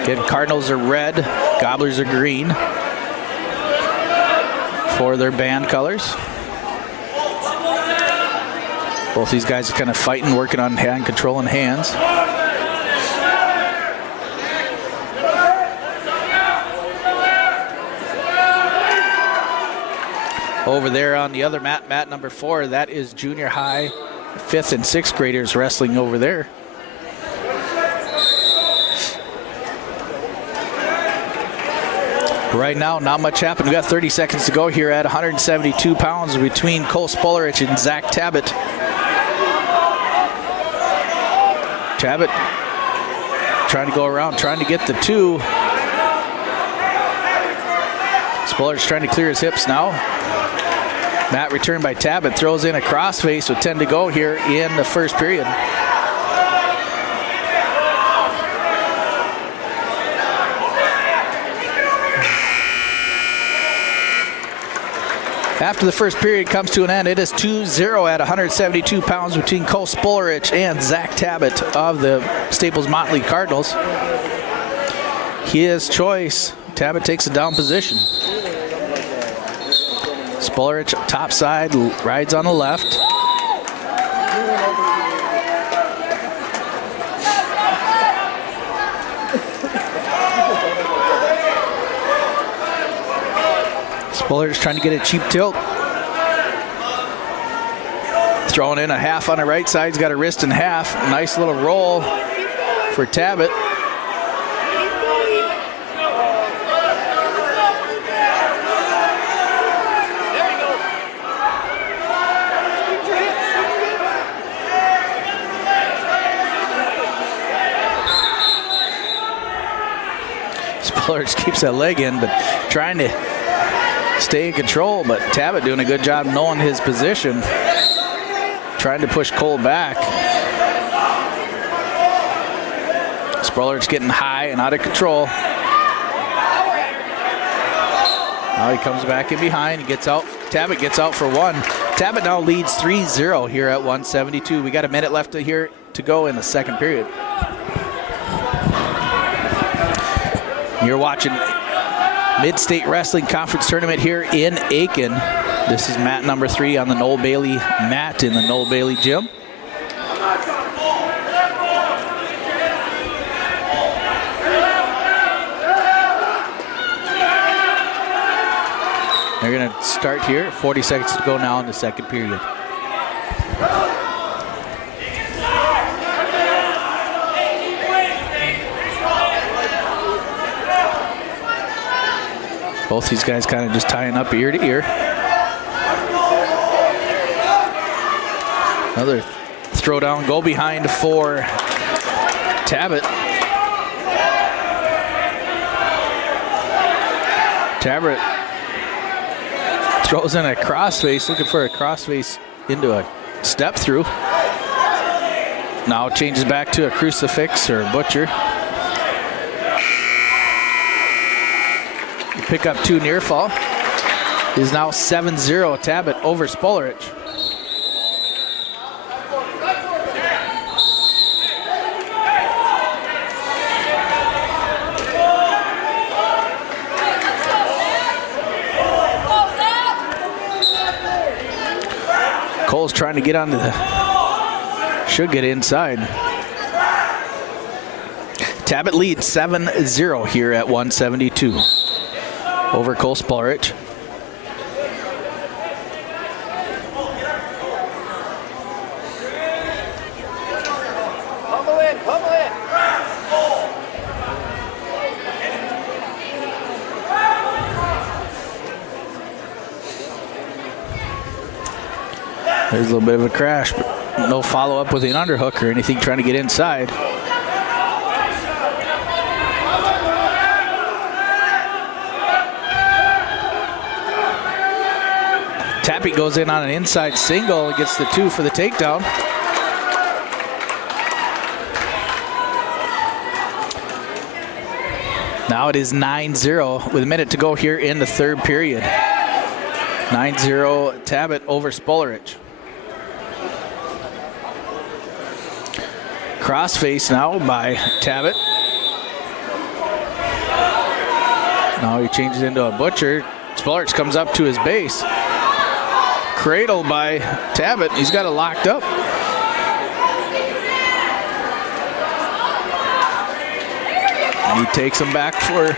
Again, Cardinals are red, Gobblers are green for their band colors. Both these guys are kind of fighting, working on hand control and hands. Over there on the other mat, mat number 4, that is junior high 5th and 6th graders wrestling over there. Right now, not much happened. We got 30 seconds to go here at 172 pounds between Cole Spolarich and Zach Tabbitt. Tabbitt trying to go around, trying to get the 2. Spuller's trying to clear his hips now. Matt returned by Tabbitt, throws in a crossface with 10 to go here in the first period. After the first period comes to an end, it is 2-0 at 172 pounds between Cole Spolarich and Zach Tabbitt of the Staples Motley Cardinals. His choice, Tabbitt takes a down position. Spolarich top side, rides on the left. Spolarich trying to get a cheap tilt. Throwing in a half on the right side. He's got a wrist and half. Nice little roll for Tabbitt. Spolarich keeps that leg in, but trying to stay in control, but Tabbitt doing a good job knowing his position. Trying to push Cole back. Spolarich getting high and out of control. Now he comes back in behind. He gets out. Tabbitt gets out for 1. Tabbitt now leads 3-0 here at 172. We got a minute left here to go in the second period. You're watching Midstate Wrestling Conference Tournament here in Aitkin. This is mat number 3 on the Noel Bailey mat in the Noel Bailey gym. They're going to start here. 40 seconds to go now in the second period. Both these guys kind of just tying up ear to ear. Another throw down, go behind for Tabbitt. Tabbitt throws in a crossface, looking for a crossface into a step through. Now changes back to a crucifix or butcher. Pick up 2 near fall. Is now 7-0 Tabbitt over Spolarich. Cole's trying to get on the, should get inside. Tabbitt leads 7-0 here at 172 over Cole Spolarich. Pummel in, pummel in. There's a little bit of a crash, but no follow-up with an underhook or anything trying to get inside. Tappy goes in on an inside single, gets the 2 for the takedown. Now it is 9-0 with a minute to go here in the third period. 9-0 Tabbitt over Spolarich. Crossface now by Tabbitt. Now he changes into a butcher. Spolarich comes up to his base. Cradle by Tabbitt. He's got it locked up. And he takes him back for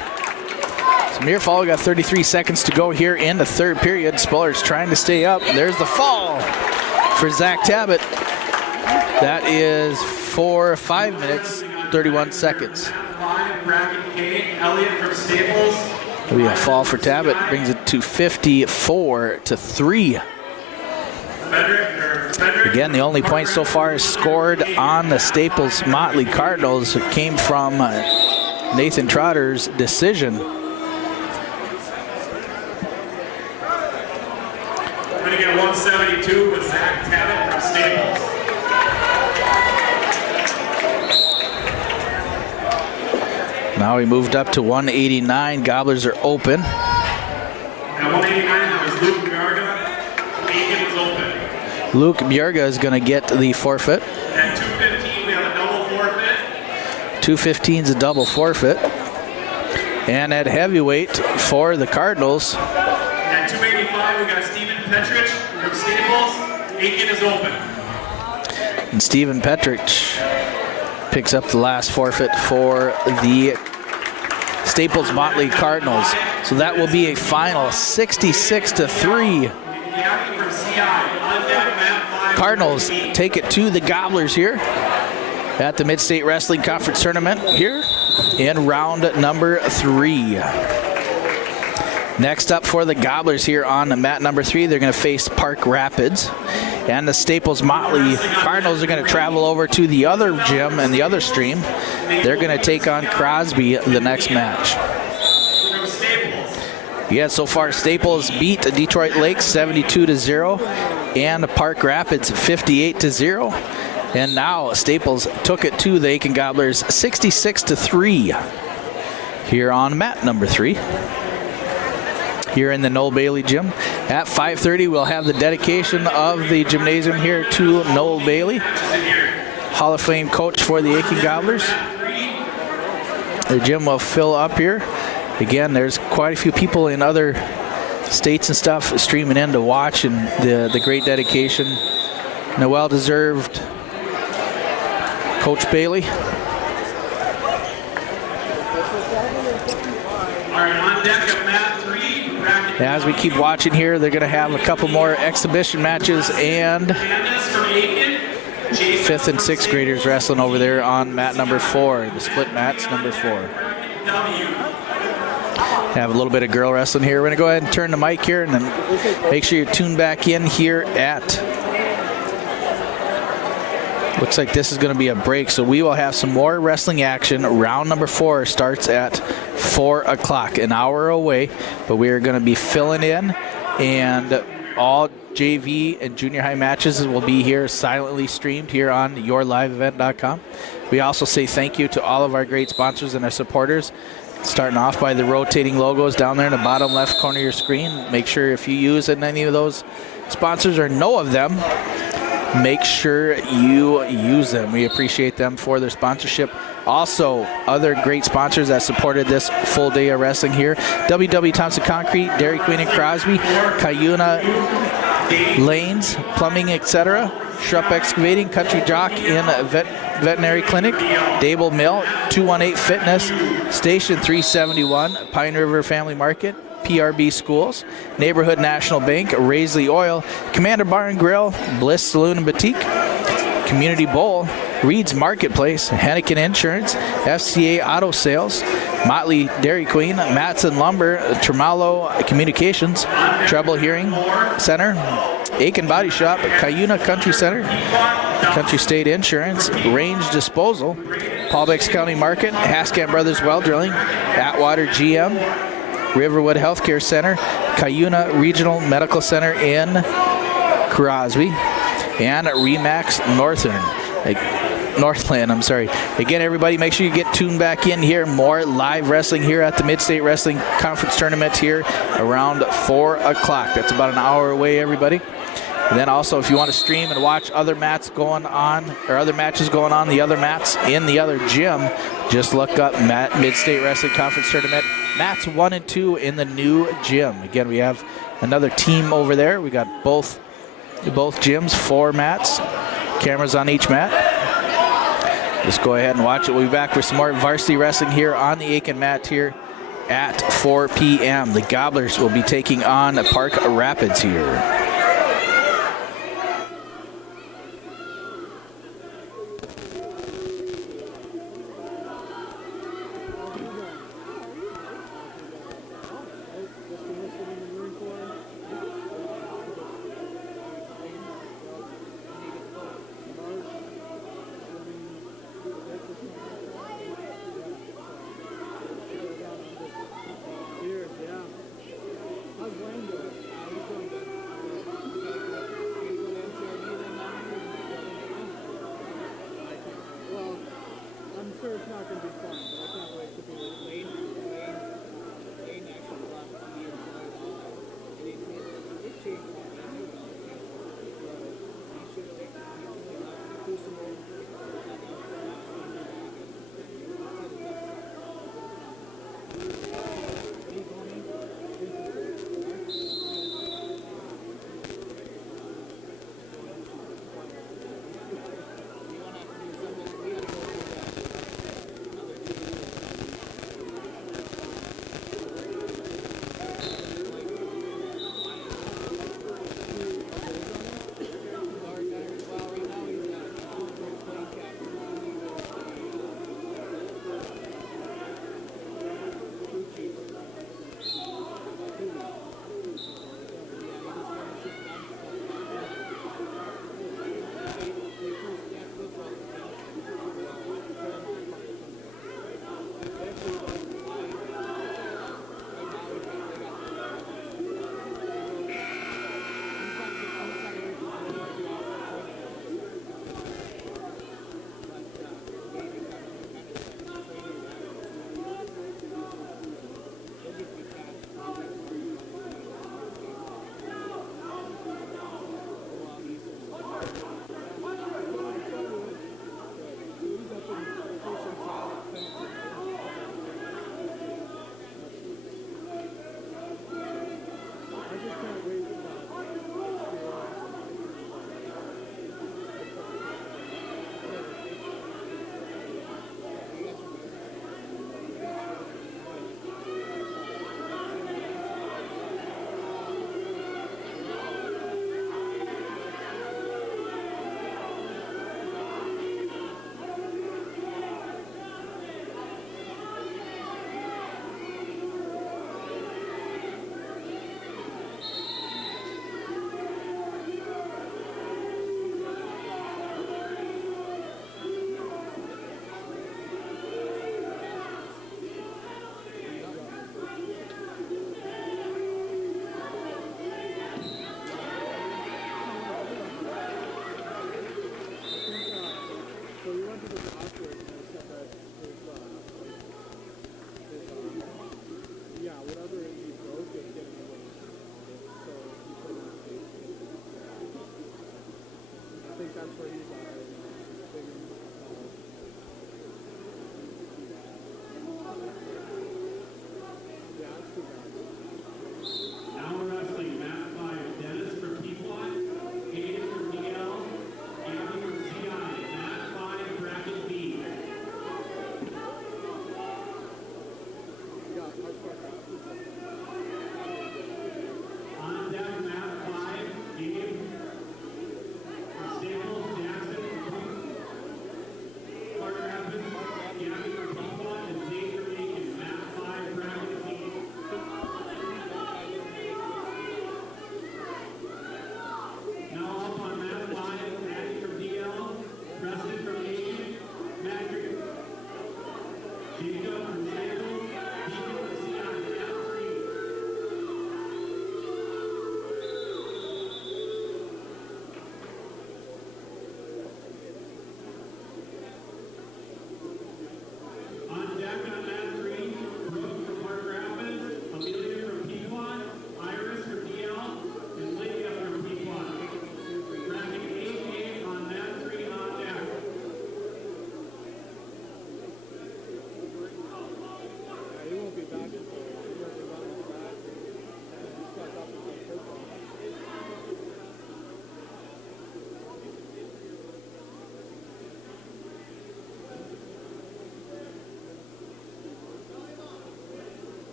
some near fall. We got 33 seconds to go here in the third period. Spolarich trying to stay up. There's the fall for Zach Tabbitt. That is for 5 minutes, 31 seconds. It'll be a fall for Tabbitt. Brings it to 54-3. Again, the only point so far scored on the Staples Motley Cardinals came from Nathan Trotter's decision. We're going to get 172 with Zach Tabbett from Staples. Now we moved up to 189. Gobblers are open. At 189, that was Luke Bjarga. Aitkin was open. Luke Bjarga is going to get the forfeit. At 215, we have a double forfeit. 215 is a double forfeit. And at heavyweight for the Cardinals. At 285, we got Stephen Petrich from Staples. Aitkin is open. And Stephen Petrich picks up the last forfeit for the Staples Motley Cardinals. So that will be a final 66-3. Cardinals take it to the Gobblers here at the Midstate Wrestling Conference Tournament here in round number 3. Next up for the Gobblers here on mat number 3, they're going to face Park Rapids. And the Staples Motley Cardinals are going to travel over to the other gym and the other stream. They're going to take on Crosby the next match. Yeah, so far Staples beat Detroit Lakes 72-0 and Park Rapids 58-0. And now Staples took it to the Aitkin Gobblers 66-3 here on mat number 3. Here in the Noel Bailey Gym. At 5:30, we'll have the dedication of the gymnasium here to Noel Bailey, Hall of Fame coach for the Aitkin Gobblers. The gym will fill up here. Again, there's quite a few people in other states and stuff streaming in to watch, and the great dedication. Noel deserved Coach Bailey. All right, on deck at mat 3. As we keep watching here, they're going to have a couple more exhibition matches and 5th and 6th graders wrestling over there on mat number 4, the split mats number 4. Have a little bit of girl wrestling here. We're going to go ahead and turn the mic here and then make sure you're tuned back in here at... Looks like this is going to be a break, so we will have some more wrestling action. Round number 4 starts at 4 o'clock, an hour away, but we are going to be filling in, and all JV and junior high matches will be here silently streamed here on yourliveevent.com. We also say thank you to all of our great sponsors and our supporters, starting off by the rotating logos down there in the bottom left corner of your screen. Make sure if you use any of those sponsors or know of them, make sure you use them. We appreciate them for their sponsorship. Also, other great sponsors that supported this full day of wrestling here: WW Thompson Concrete, Dairy Queen and Crosby, Cuyuna Lanes, Plumbing, etc., Shrupp Excavating, Country Jock in Veterinary Clinic, Dable Mill, 218 Fitness, Station 371, Pine River Family Market, PRB Schools, Neighborhood National Bank, Raisley Oil, Commander Bar and Grill, Bliss Saloon and Boutique, Community Bowl, Reed's Marketplace, Hennikin Insurance, FCA Auto Sales, Motley Dairy Queen, Matson Lumber, Tremalo Communications, Treble Hearing Center, Aitkin Body Shop, Cuyuna Country Center, Country State Insurance, Range Disposal, Paul Becks County Market, Haskamp Brothers Well Drilling, Atwater GM, Riverwood Healthcare Center, Cuyuna Regional Medical Center in Crosby, and Remax Northland, I'm sorry. Again, everybody, make sure you get tuned back in here. More live wrestling here at the Midstate Wrestling Conference Tournament here around 4 o'clock. That's about an hour away, everybody. And then also, if you want to stream and watch other mats going on, or other matches going on, the other mats in the other gym, just look up Midstate Wrestling Conference Tournament, mats 1 and 2 in the new gym. Again, we have another team over there. We got both gyms, 4 mats, cameras on each mat. Just go ahead and watch it. We'll be back for some more varsity wrestling here on the Aitkin mat here at 4 p.m. The Gobblers will be taking on Park Rapids here. gonna be fun, but I can't wait to be Lane actually brought me and and it changed my mind. He should have left Crucible.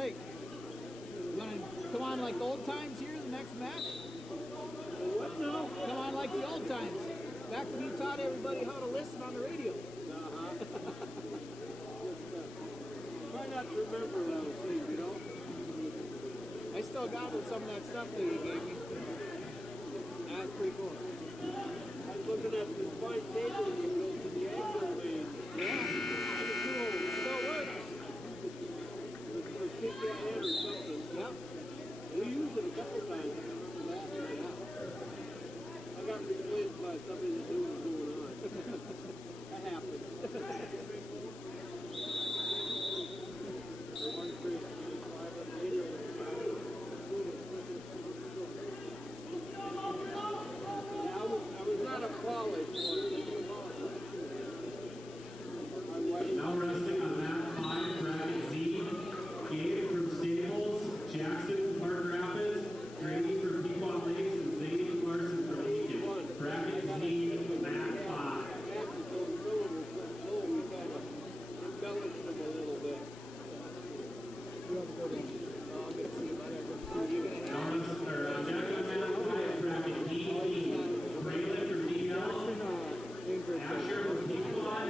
Lake. You gonna come on like old times here, the next match? What now? Come on like the old times. Back when you taught everybody how to listen on the radio. Try not to remember those things, you know? I still got some of that stuff that you gave me. That's pretty cool. I was looking at this fine table and you go to the ankle lane. Yeah. Still works. For kick your head or something. Yep. We used it a couple times. I remember that. Yeah. I got replaced by somebody that knew what was going on. That happened. For one trip, 580. I was not a polished one. Now resting on mat 5, bracket Z. Gabe from Staples, Jackson from Park Rapids, Grady from Pequot Lakes, and Zane Larson from Aitkin. Bracket Z, mat 5. Embellished them a little bit. Now resting, Jack on mat 5, bracket D. Braylon from DL, Asher from Pequot,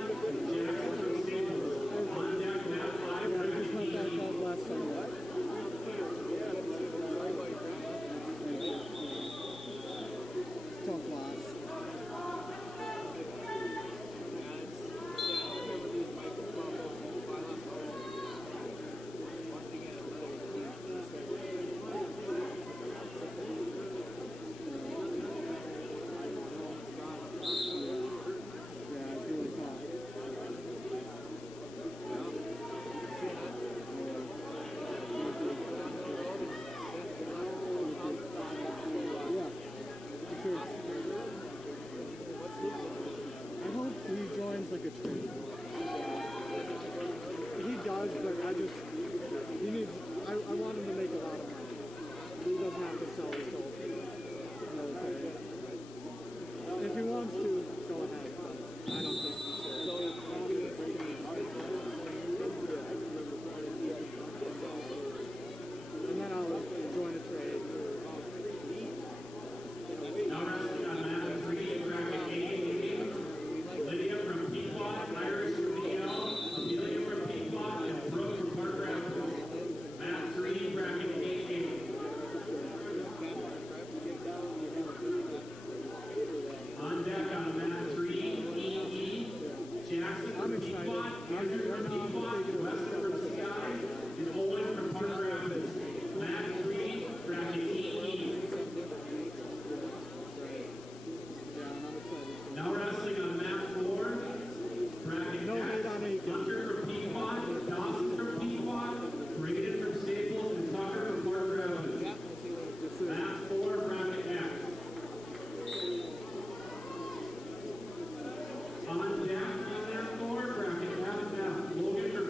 Jackson from Staples. On deck mat 5, bracket D. Tough loss. Like a trade. He does, but he needs, I want him to make a lot of money. He doesn't have to sell his soul. If he wants to, go ahead. But I don't think he should. And then I'll join a trade. Now resting on mat 3, bracket A. Lydia from Pequot, Iris from DL, Amelia from Pequot, and Brooke from Park Rapids. Mat 3, bracket AA. On deck on mat 3, EE, Jackson from Pequot, Andrew from Pequot, Weston from Sky, and Owen from Park Rapids. Mat 3, bracket EE. Now wrestling on mat 4, bracket No hate on Aitkin. Hunter from Pequot, Dawson from Pequot, Braden from Staples, and Tucker from Park Rapids. Mat 4, bracket X. On deck on mat 4, bracket F, Logan from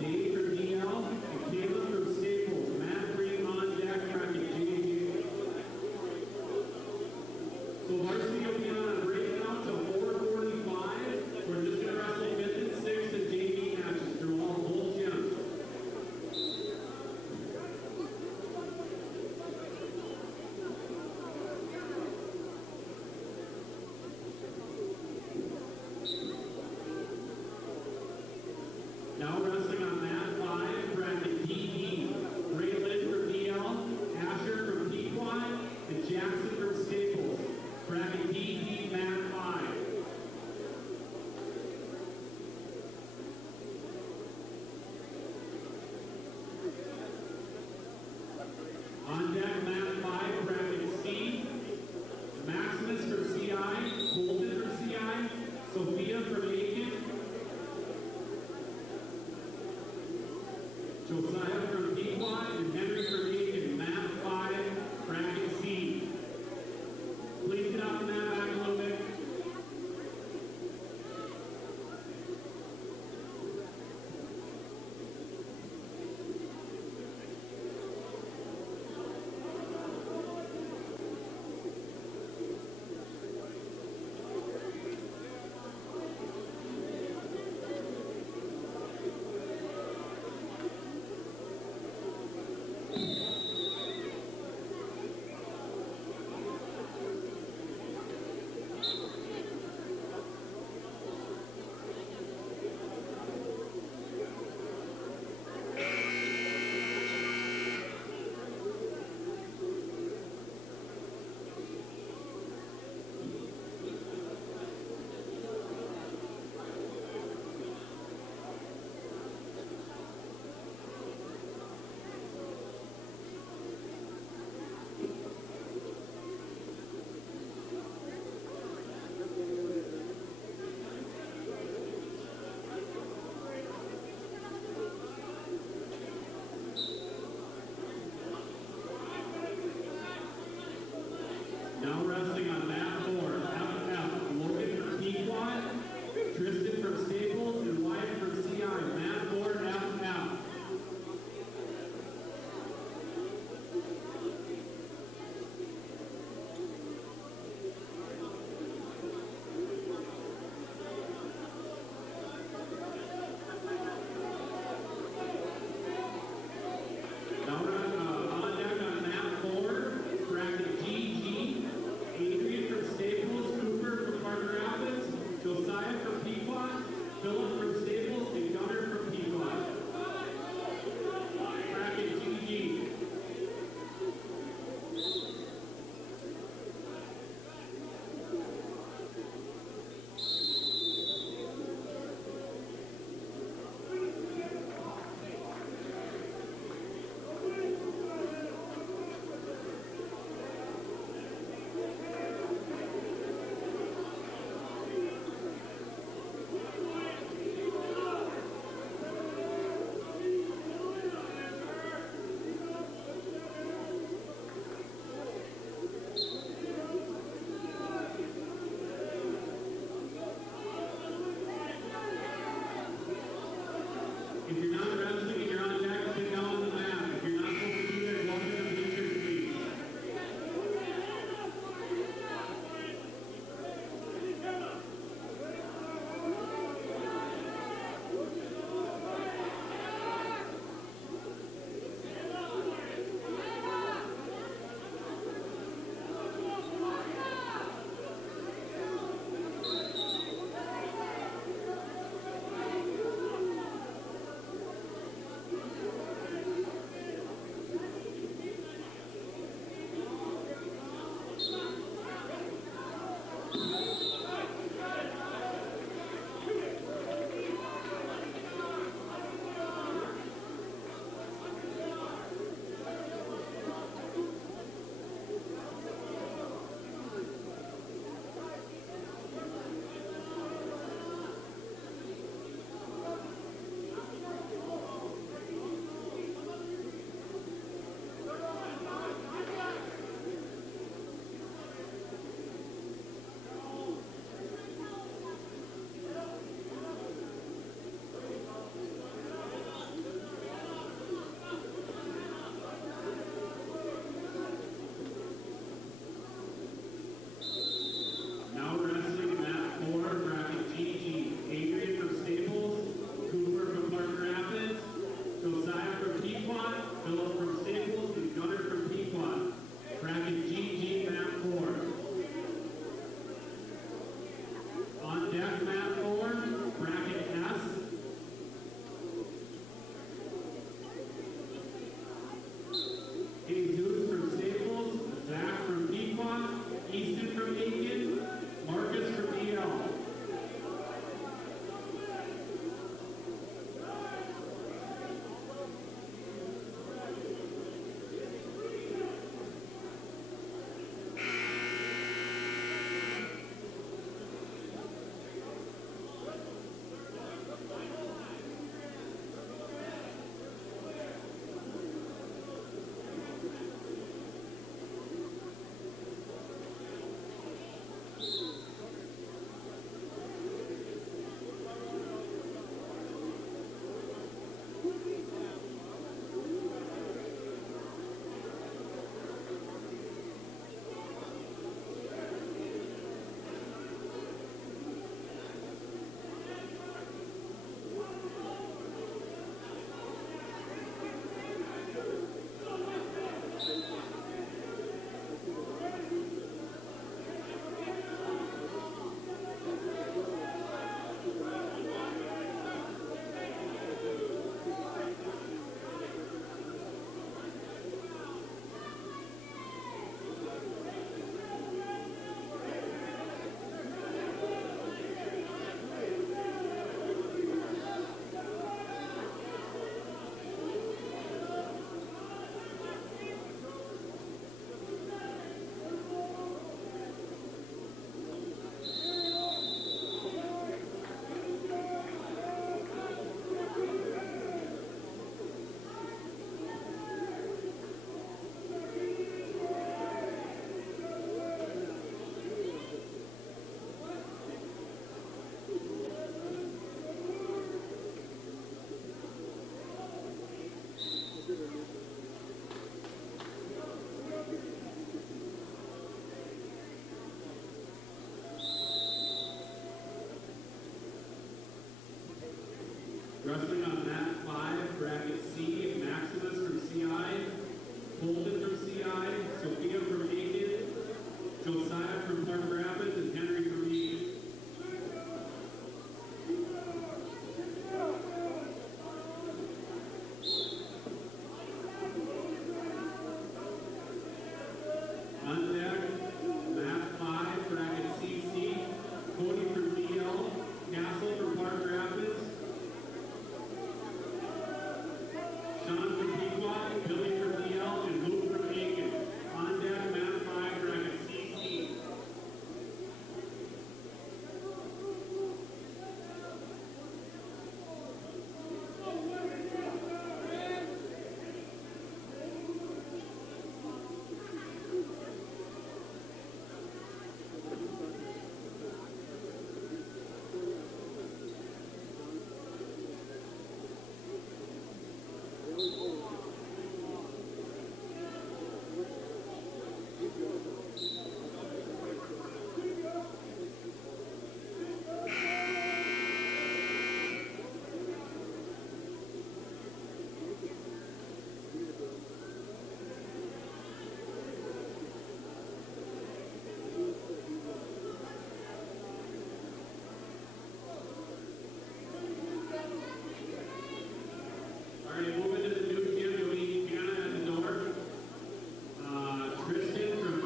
Dave from DL, and Caleb from Staples. Matt Green on deck, bracket JJ. So varsity will be on a break now to 4:45. We're just going to wrestle fifth and sixth and JV matches through all both gyms. Now wrestling on mat 5, bracket DE. Braylon from DL, Asher from Pequot, and Jackson from Staples. Bracket DE, mat 5. On deck, mat 5, bracket C. Maximus from CI, Colton from CI, Sophia from Aitkin, Josiah from Pequot, and Henry from Aitkin, mat 5, bracket C. Please get off the mat back a little bit. Now wrestling on mat 4, FF, Logan from Pequot, Tristan from Staples, and Wyatt from CI. Mat 4, FF. Now on deck on mat 4, bracket GG, Adrian from Staples, Cooper from Parker Rapids, Josiah from Pequot, Philip from Staples, and Gunner from Pequot. Bracket GG. If you're not wrestling and you're on deck, sit down on the mat. If you're not supposed to do that, walk in the bleachers, please. All right, moving to the new gym, you'll meet Hannah at the door. Tristan from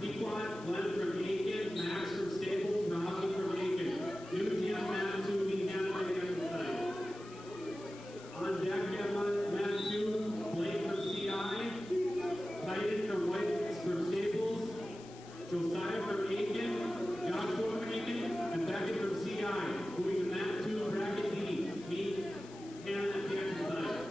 Pequot, Glenn from Aitkin, Max from Staples, Crosby from Aitkin. New gym, Matt 2, meet Hannah by the exercise. On deck, we have Matt 2, Blake from CI, Titan from Staples, Josiah from Aitkin, Joshua from Aitkin, and Beckett from CI. Moving to Matt 2, bracket D. Meet Hannah at the exercise.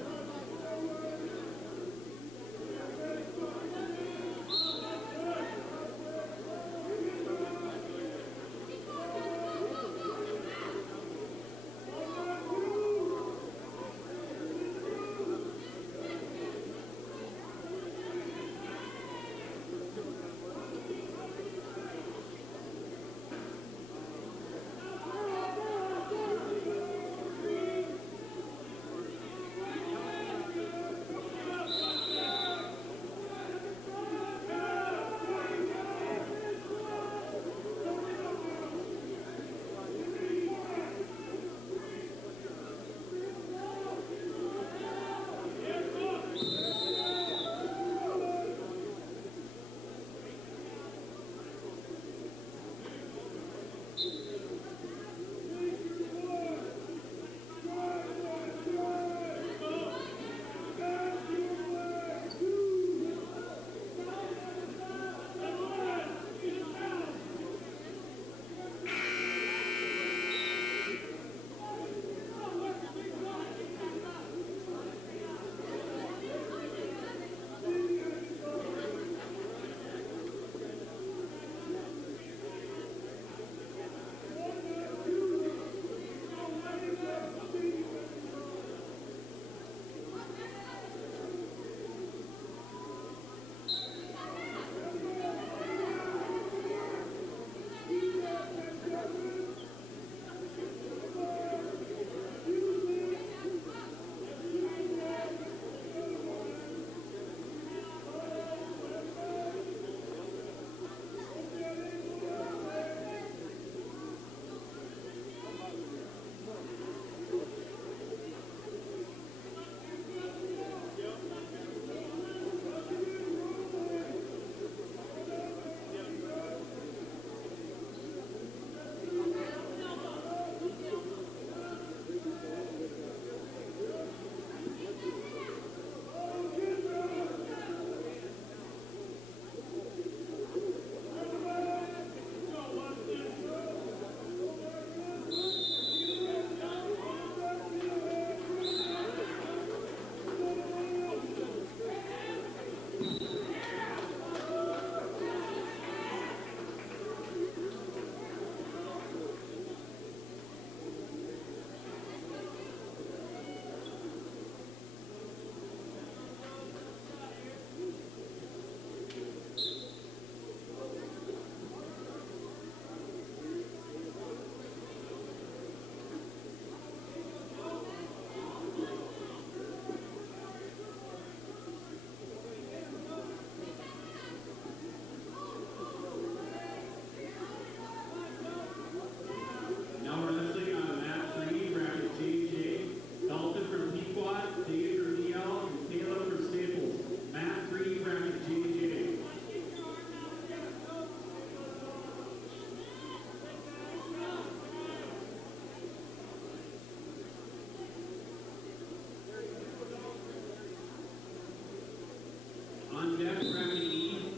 On deck, bracket E.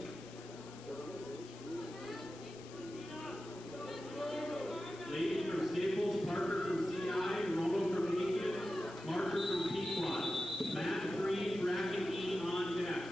Lady from Staples, Parker from CI, Romo from Aitkin, Marker from Pequot. Mat 3, bracket E on deck.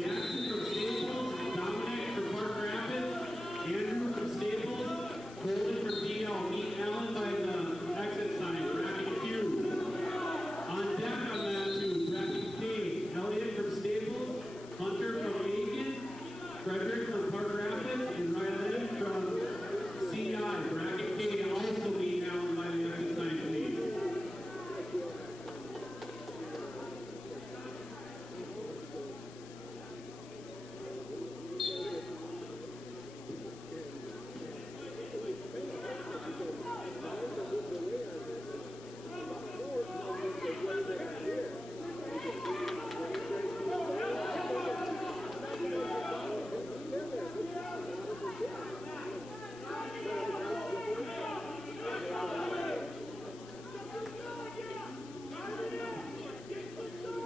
Jackson from Staples, Dominic from Park Rapids, Andrew from Staples, Golden from DL. Meet Allen by the exit sign, bracket Q. On deck on that two, bracket K, Elliott from Staples, Hunter from Aitkin, Frederick from Park Rapids, and Ryland from CI. Bracket K also meet Allen by the exit sign, please.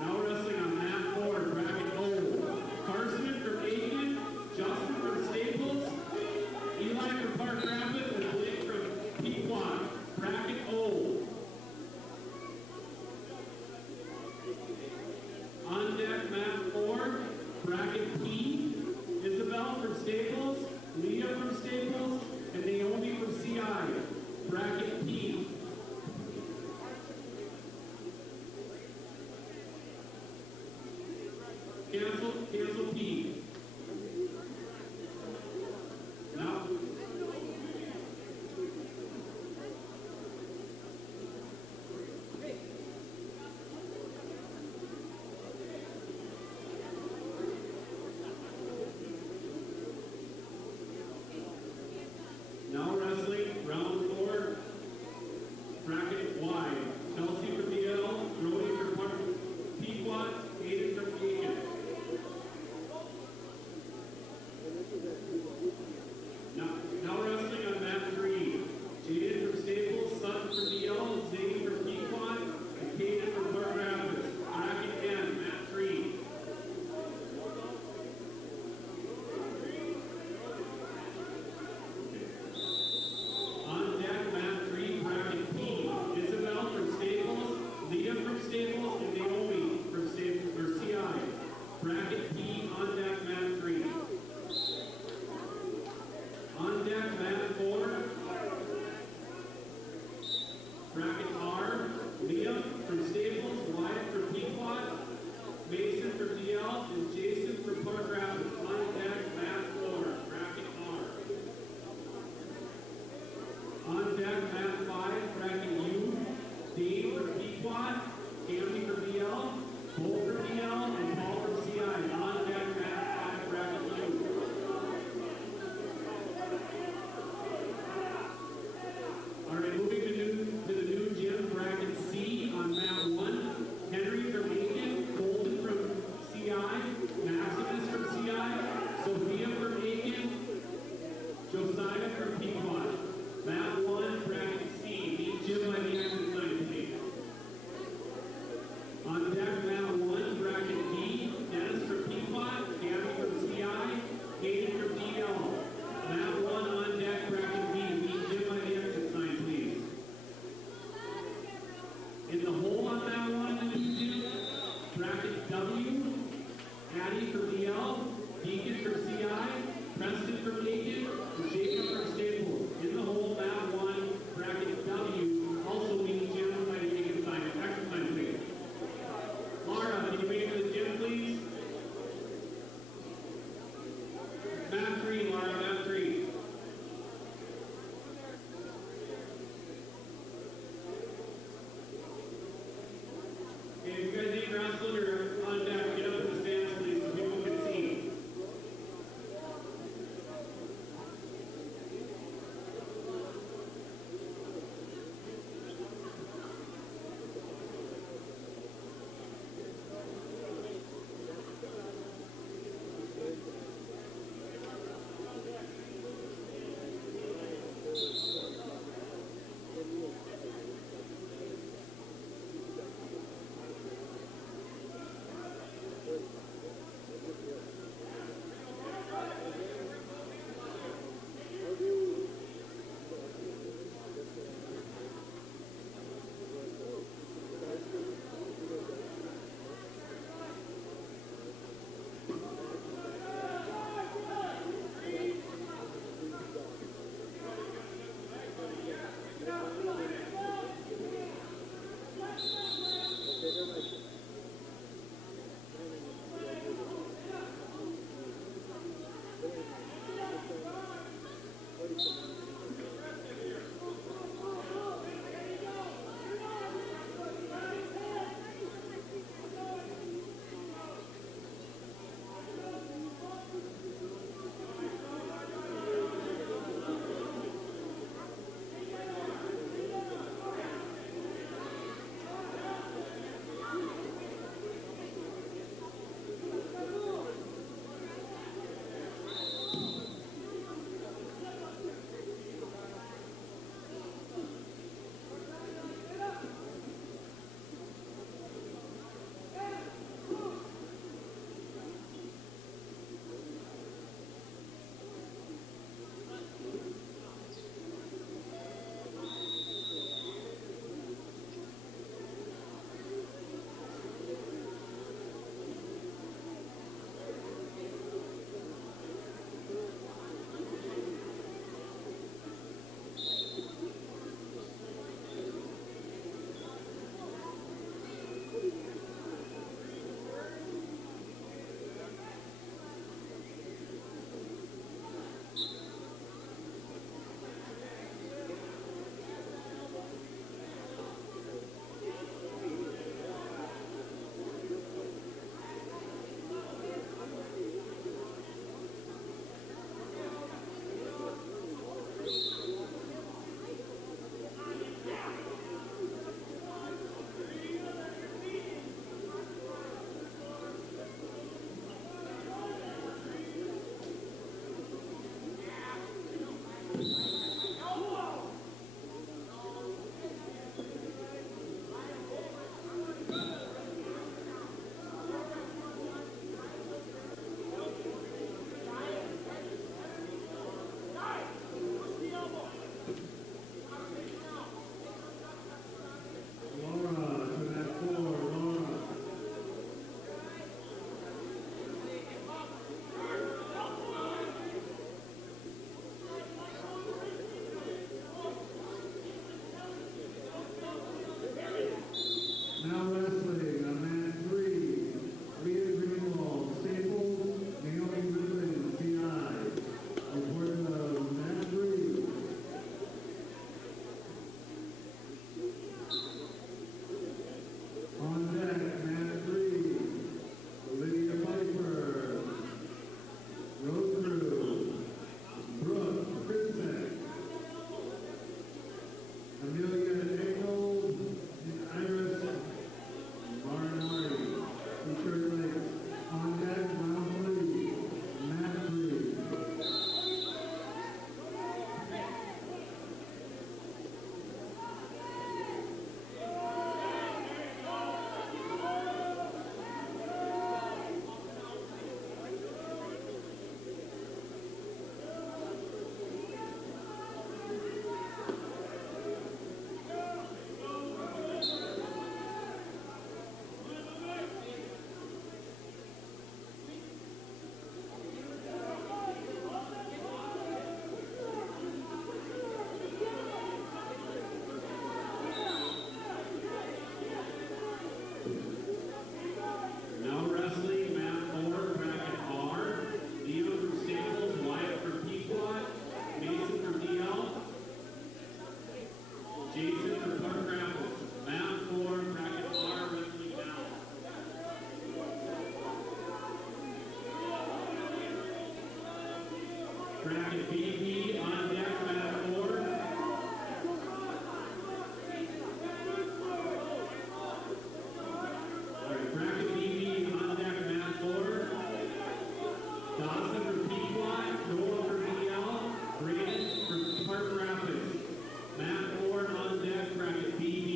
Now wrestling on mat 4, bracket O. Carson from Aitkin, Justin from Staples, Eli from Park Rapids, and Blake from Pequot. Bracket O. On deck mat 4, bracket P, Isabel from Staples, Leah from Staples, and Naomi from CI. Bracket P. Cancel P. Now. Now wrestling, round 4, bracket Y. Chelsea from DL, Brody from Park Pequot, Aiden from Aitkin. Now wrestling on mat 3. Jaden from Staples, Sutton from DL, Zane from Pequot, and Caden from Park Rapids. Bracket N, mat 3. On deck, mat 3, bracket P. Isabel from Staples, Leah from Staples, and Naomi from Staples or CI. Bracket P on deck, mat 3. On deck, mat 4. Bracket R. Leah from Staples, Wyatt from Pequot, Mason from DL, and Jason from Park Rapids. On deck, mat 4. Bracket R. On deck, mat 5, bracket U, Dave from Pequot, Cammy from DL, Cole from DL, and Paul from CI. On deck, mat 5, bracket U. All right, moving to the new gym, bracket C on mat 1. Henry from Aitkin, Golden from CI, Maximus from CI, Sophia from Aitkin, Josiah from Pequot. Mat 1, bracket C. Meet Jim by the exit sign, please. On deck, mat 1, bracket D. Dennis from Pequot, Gabby from CI, Hayden from DL. Mat 1 on deck, bracket D. Meet Jim by the exit sign, please. In the hole on mat 1 in the new gym, bracket W. Addie from DL, Deacon from CI, Preston from Aitkin, and Jacob from Staples. In the hole, mat 1, bracket W. Also meet Jim by the exit sign, please. Laura, can you make it to the gym, please? Mat 3, Laura, mat 3. Okay, if you guys ain't wrestling or on deck, get up in the stands, please, so people can see. Bracket BB on deck, mat 4. Bracket BB on deck, mat 4. Dawson from Pequot, Noel from EL, Brandon from Park Rapids. Mat 4 on deck, bracket BB.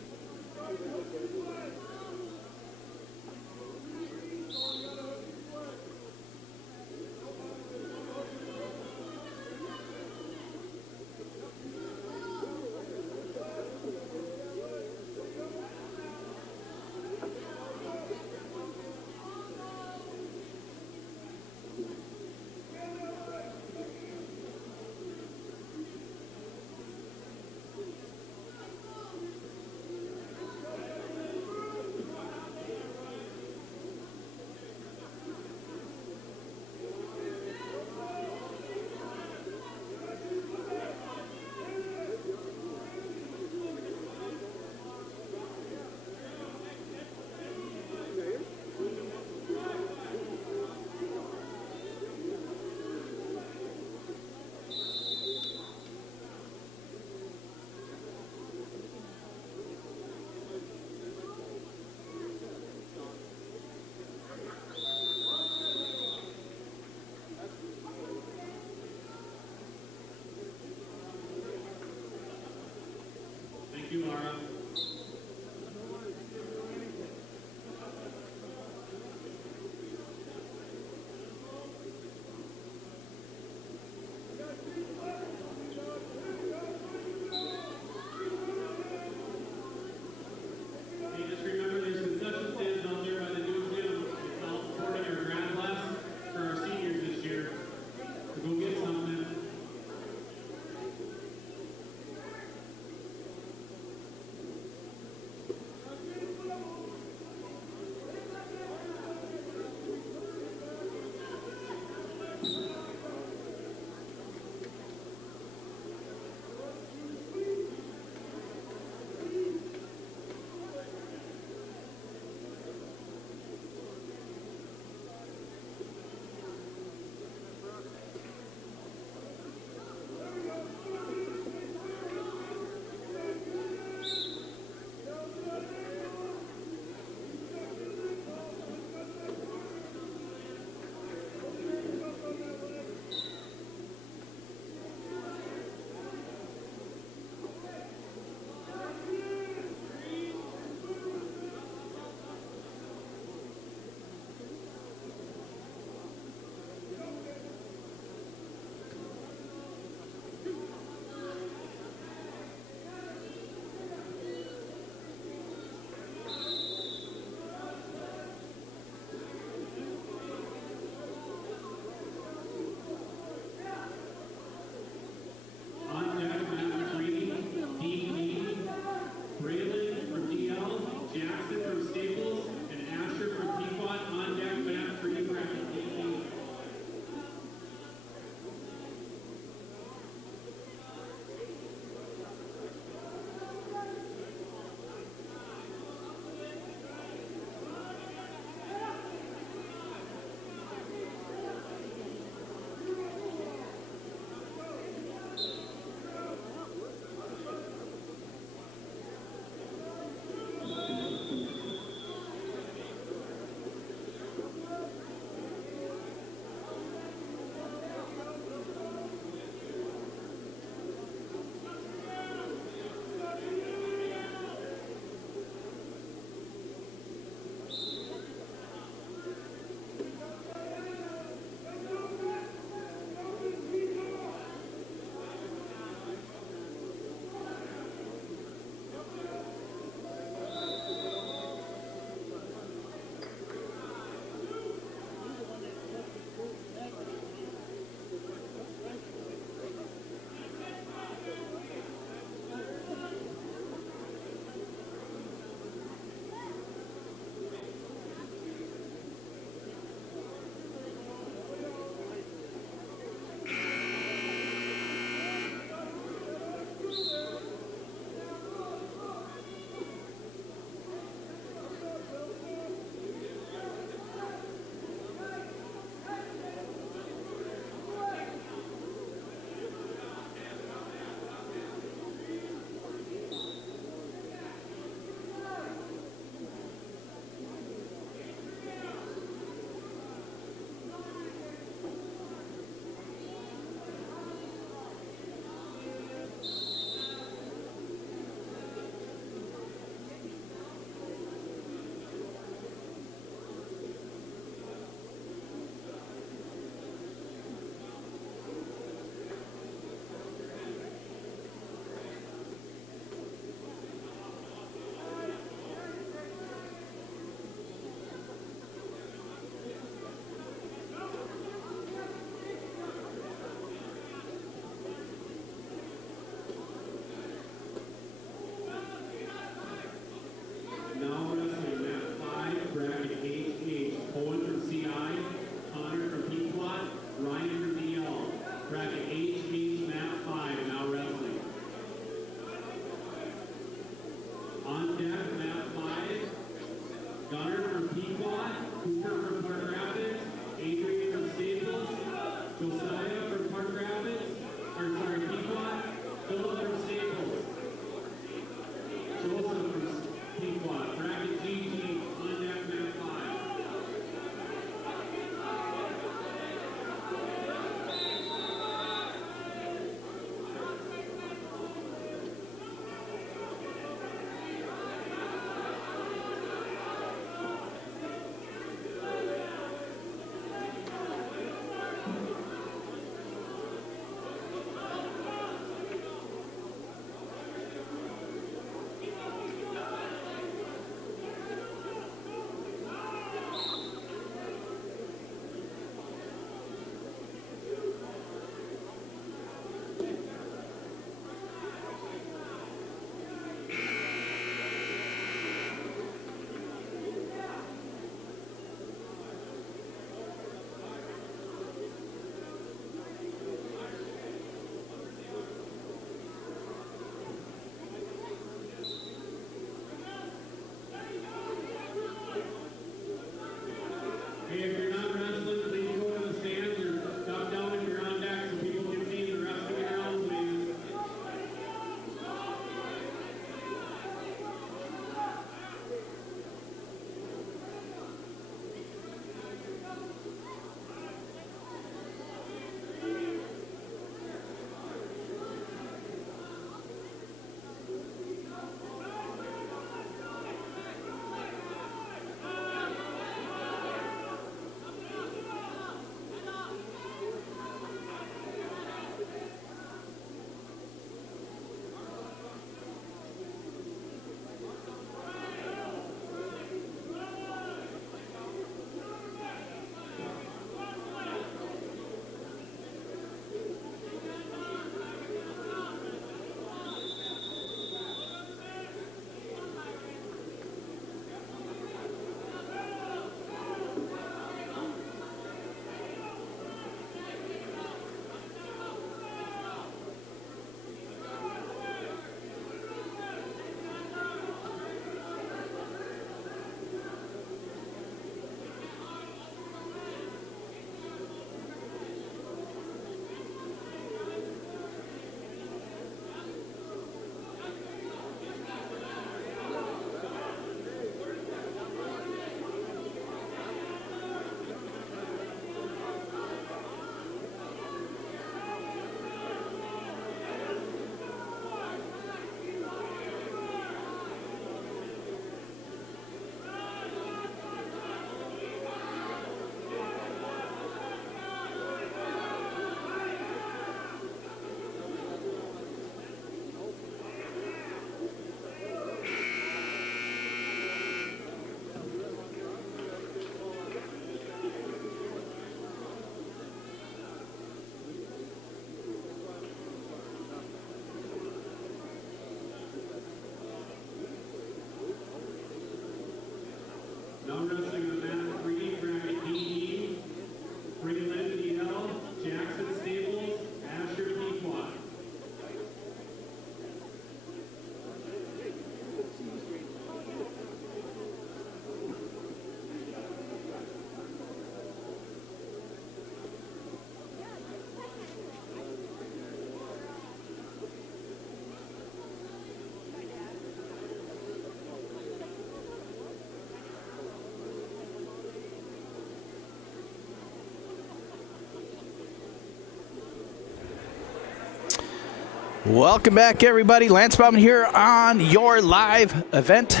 Welcome back, everybody. Lance Bauman here on your live event.com,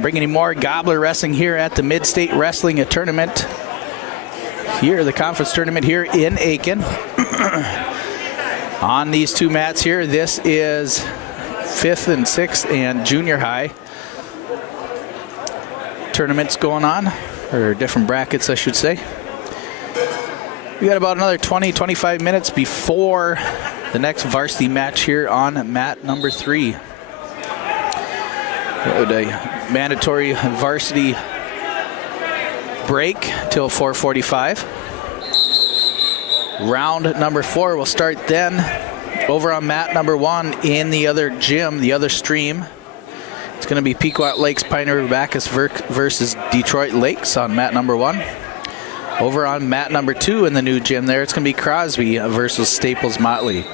bringing you more Gobbler Wrestling here at the Midstate Wrestling Tournament. Here, the conference tournament here in Aitkin. On these two mats here, this is 5th and 6th and junior high tournaments going on, or different brackets, I should say. We got about another 20-25 minutes before the next varsity match here on mat number 3. The mandatory varsity break till 4:45. Round number 4 will start then over on mat number 1 in the other gym, the other stream. It's going to be Pequot Lakes Pine River Bacchus versus Detroit Lakes on mat number 1. Over on mat number 2 in the new gym there, it's going to be Crosby versus Staples Motley.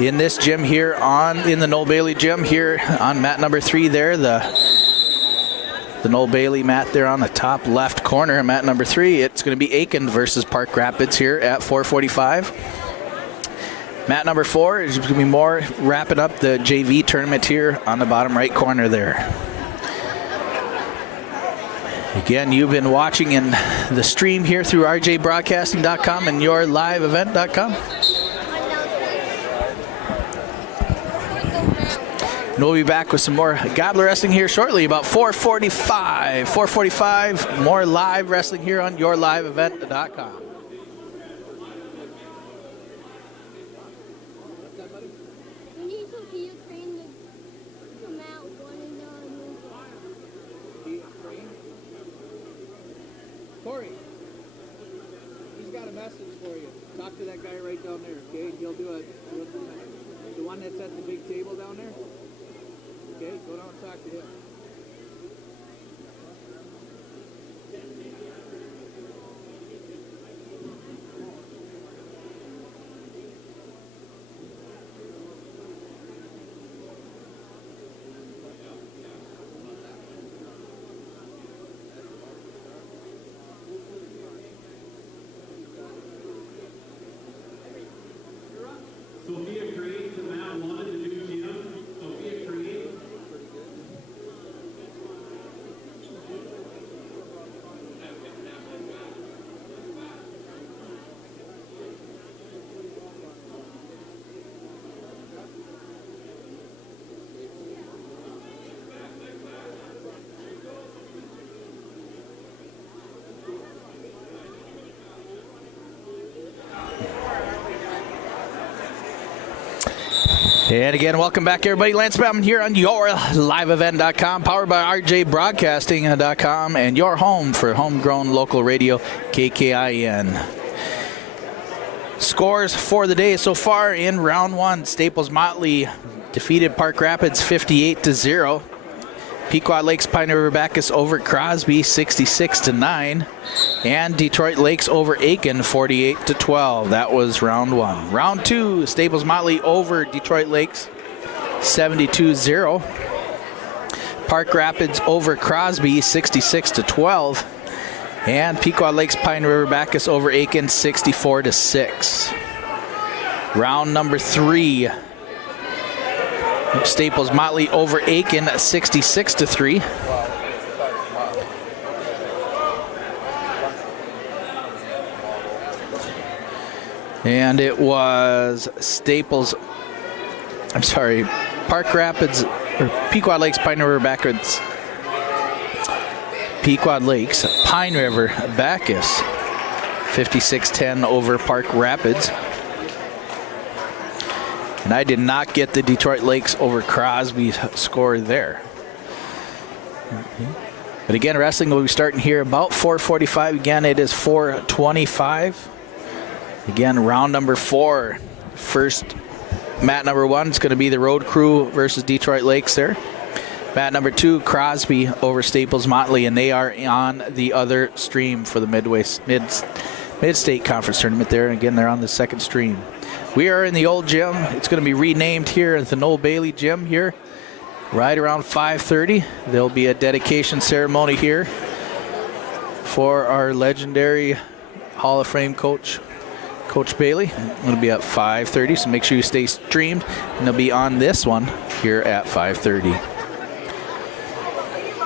In this gym here in the Noel Bailey gym here on mat number 3 there, the Noel Bailey mat there on the top left corner, mat number 3, it's going to be Aitkin versus Park Rapids here at 4:45. Mat number 4 is going to be more wrapping up the JV tournament here on the bottom right corner there. Again, you've been watching in the stream here through rjbroadcasting.com and yourliveevent.com. And we'll be back with some more Gobbler Wrestling here shortly, about 4:45. 4:45, more live wrestling here on yourliveevent.com. We need some Ukraine to come out one and Corey, he's got a message for you. Talk to that guy right down there, okay? He'll do it. The one that's at the big table down there? Okay, go down and talk to him. Sophia Crane to mat 1 in the new gym. Sophia Crane. And again, welcome back, everybody. Lance Bauman here on yourliveevent.com, powered by rjbroadcasting.com, and your home for homegrown local radio, KKIN. Scores for the day so far in round 1. Staples Motley defeated Park Rapids 58-0. Pequot Lakes Pine River Bacchus over Crosby 66-9. And Detroit Lakes over Aitkin 48-12. That was round 1. Round 2, Staples Motley over Detroit Lakes 72-0. Park Rapids over Crosby 66-12. And Pequot Lakes Pine River Bacchus over Aitkin 64-6. Round number 3, Staples Motley over Aitkin 66-3. And it was Park Rapids, or Pequot Lakes Pine River Bacchus. Pequot Lakes Pine River Bacchus 56-10 over Park Rapids. And I did not get the Detroit Lakes over Crosby score there. But again, wrestling will be starting here about 4:45. Again, it is 4:25. Again, round number 4. First, mat number 1 is going to be the Road Crew versus Detroit Lakes there. Mat number 2, Crosby over Staples Motley, and they are on the other stream for the Midstate Conference Tournament there. Again, they're on the second stream. We are in the old gym. It's going to be renamed here at the Noel Bailey gym here. Right around 5:30, there'll be a dedication ceremony here for our legendary Hall of Fame coach, Coach Bailey. It'll be at 5:30, so make sure you stay streamed, and they'll be on this one here at 5:30.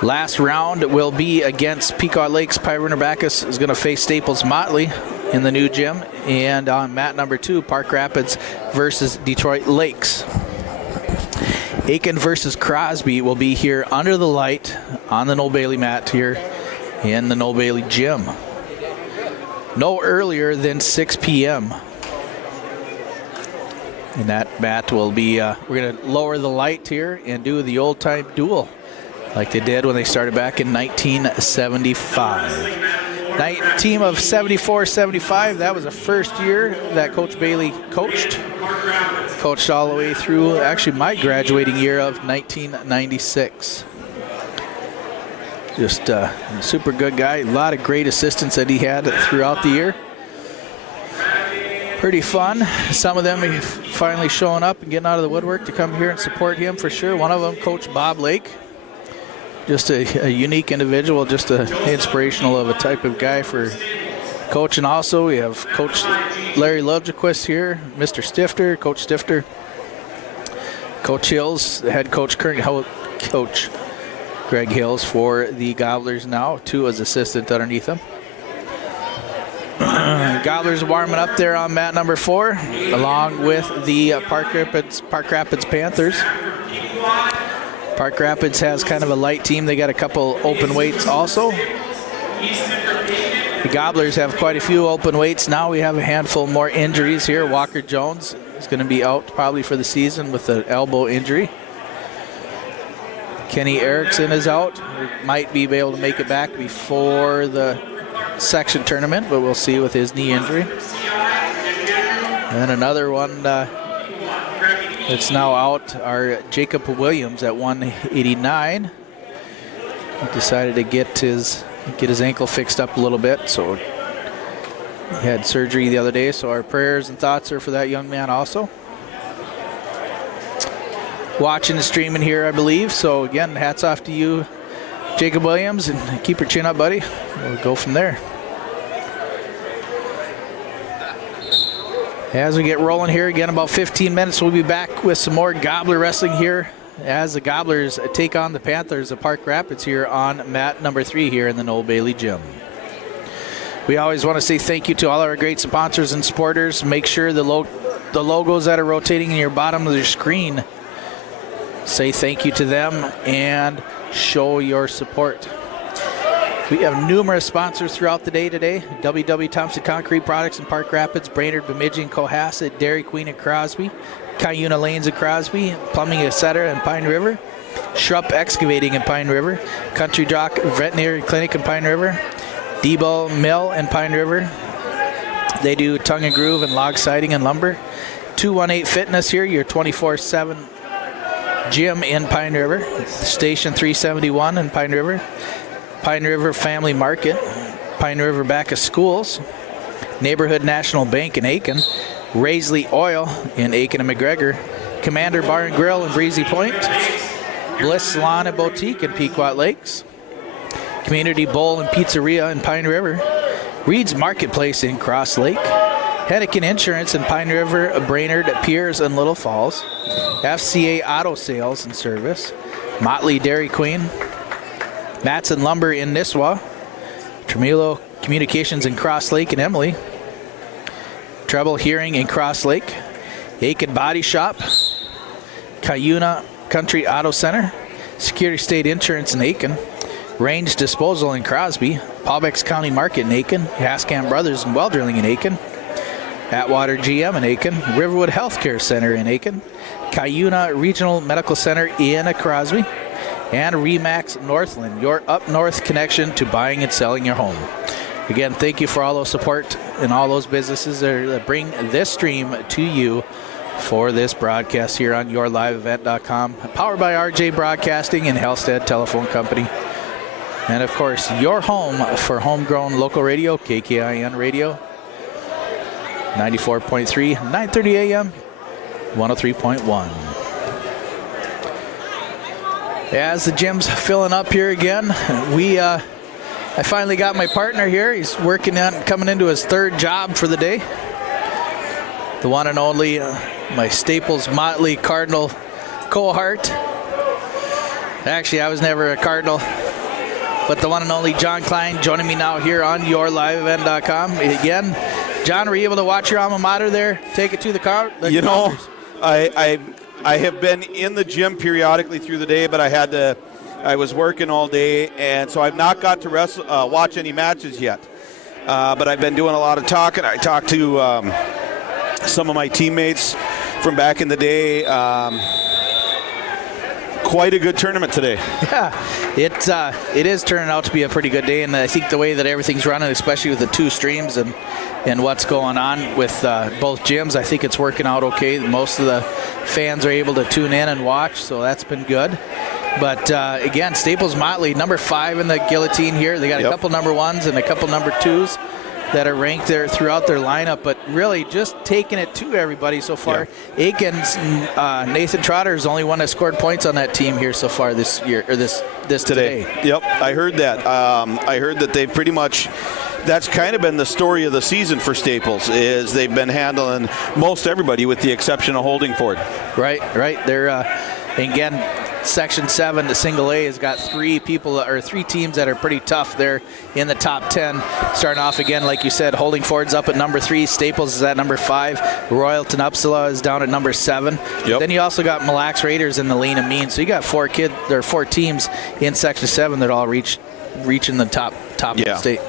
Last round will be against Pequot Lakes. Pyrene Bacchus is going to face Staples Motley in the new gym. And on mat number 2, Park Rapids versus Detroit Lakes. Aitkin versus Crosby will be here under the light on the Noel Bailey mat here in the Noel Bailey gym. No earlier than 6 p.m. And that mat will be, we're going to lower the light here and do the old time duel like they did when they started back in 1975. Team of 74-75, that was the first year that Coach Bailey coached. Coached all the way through, actually, my graduating year of 1996. Just a super good guy. A lot of great assistants that he had throughout the year. Pretty fun. Some of them are finally showing up and getting out of the woodwork to come here and support him for sure. One of them, Coach Bob Lake. Just a unique individual, just inspirational of a type of guy for coaching. Also, we have Coach Larry Lovequist here, Mr. Stifter, Coach Stifter, Coach Hills, the head coach, current coach Greg Hills for the Gobblers now, 2 as assistant underneath him. Gobblers warming up there on mat number 4, along with the Park Rapids Panthers. Park Rapids has kind of a light team. They got a couple open weights also. The Gobblers have quite a few open weights. Now we have a handful more injuries here. Walker Jones is going to be out probably for the season with an elbow injury. Kenny Erickson is out. Might be able to make it back before the section tournament, but we'll see with his knee injury. And then another one that's now out are Jacob Williams at 189. He decided to get his ankle fixed up a little bit, so he had surgery the other day, so our prayers and thoughts are for that young man also. Watching the streaming here, I believe, so again, hats off to you, Jacob Williams, and keep your chin up, buddy. We'll go from there. As we get rolling here, again, about 15 minutes, we'll be back with some more Gobbler wrestling here as the Gobblers take on the Panthers of Park Rapids here on mat number 3 here in the Noel Bailey Gym. We always want to say thank you to all our great sponsors and supporters. Make sure the logos that are rotating in your bottom of your screen, say thank you to them and show your support. We have numerous sponsors throughout the day today. W.W. Thompson Concrete Products in Park Rapids, Brainerd, Bemidji, and Cohasset, Dairy Queen and Crosby, Cuyuna Lanes and Crosby, Plumbing Etc. in Pine River, Shrupp Excavating in Pine River, Country Jock Veterinary Clinic in Pine River, Debo Mill in Pine River. They do tongue and groove and log siding and lumber. 218 Fitness here, your 24/7 gym in Pine River. Station 371 in Pine River. Pine River Family Market, Pine River Bacchus Schools, Neighborhood National Bank in Aitkin, Raisley Oil in Aitkin and McGregor, Commander Bar and Grill in Breezy Point, Bliss Salon and Boutique in Pequot Lakes, Community Bowl and Pizzeria in Pine River, Reed's Marketplace in Cross Lake, Hennigan Insurance in Pine River, Brainerd, Piers, and Little Falls, FCA Auto Sales and Service, Motley Dairy Queen, Matson Lumber in Nisswa, Tremelo Communications in Cross Lake and Emily, Treble Hearing in Cross Lake, Aitkin Body Shop, Cuyuna Country Auto Center, Security State Insurance in Aitkin, Range Disposal in Crosby, Paubex County Market in Aitkin, Haskamp Brothers and Well Drilling in Aitkin, Atwater GM in Aitkin, Riverwood Healthcare Center in Aitkin, Cuyuna Regional Medical Center in Crosby, and Remax Northland, your up north connection to buying and selling your home. Again, thank you for all those support and all those businesses that bring this stream to you for this broadcast here on yourliveevent.com, powered by RJ Broadcasting and Hellstead Telephone Company. And of course, your home for homegrown local radio, KKIN Radio, 94.3, 9:30 a.m., 103.1. As the gym's filling up here again, I finally got my partner here. He's working on coming into his 3rd job for the day. the one and only, my Staples Motley Cardinal cohort. Actually, I was never a Cardinal, but the one and only John Klein joining me now here on yourliveevent.com. Again, John, were you able to watch your alma mater there? Take it to the car? You know, I have been in the gym periodically through the day, but I was working all day, and so I've not got to watch any matches yet. But I've been doing a lot of talking. I talked to some of my teammates from back in the day. Quite a good tournament today. Yeah, it is turning out to be a pretty good day, and I think the way that everything's running, especially with the 2 streams and what's going on with both gyms, I think it's working out okay. Most of the fans are able to tune in and watch, so that's been good. But again, Staples Motley, number 5 in the guillotine here. They got a couple number 1s and a couple number 2s that are ranked there throughout their lineup, but really just taking it to everybody so far. Yeah. Aitkin's Nathan Trotter is the only one that scored points on that team here so far this year, or this today. Yep, I heard that. I heard that they've pretty much, that's kind of been the story of the season for Staples, is they've been handling most everybody with the exception of Holdingford. Right. They're again, Section 7, the single A, has got 3 teams that are pretty tough there in the top 10. Starting off again, like you said, Holdingford's up at number 3, Staples is at number 5, Royalton Upsala is down at number 7. Yep. Then you also got Mille Lacs Raiders and the Lean and Mean. So you got 4 teams in Section 7 that all reaching the top of the state.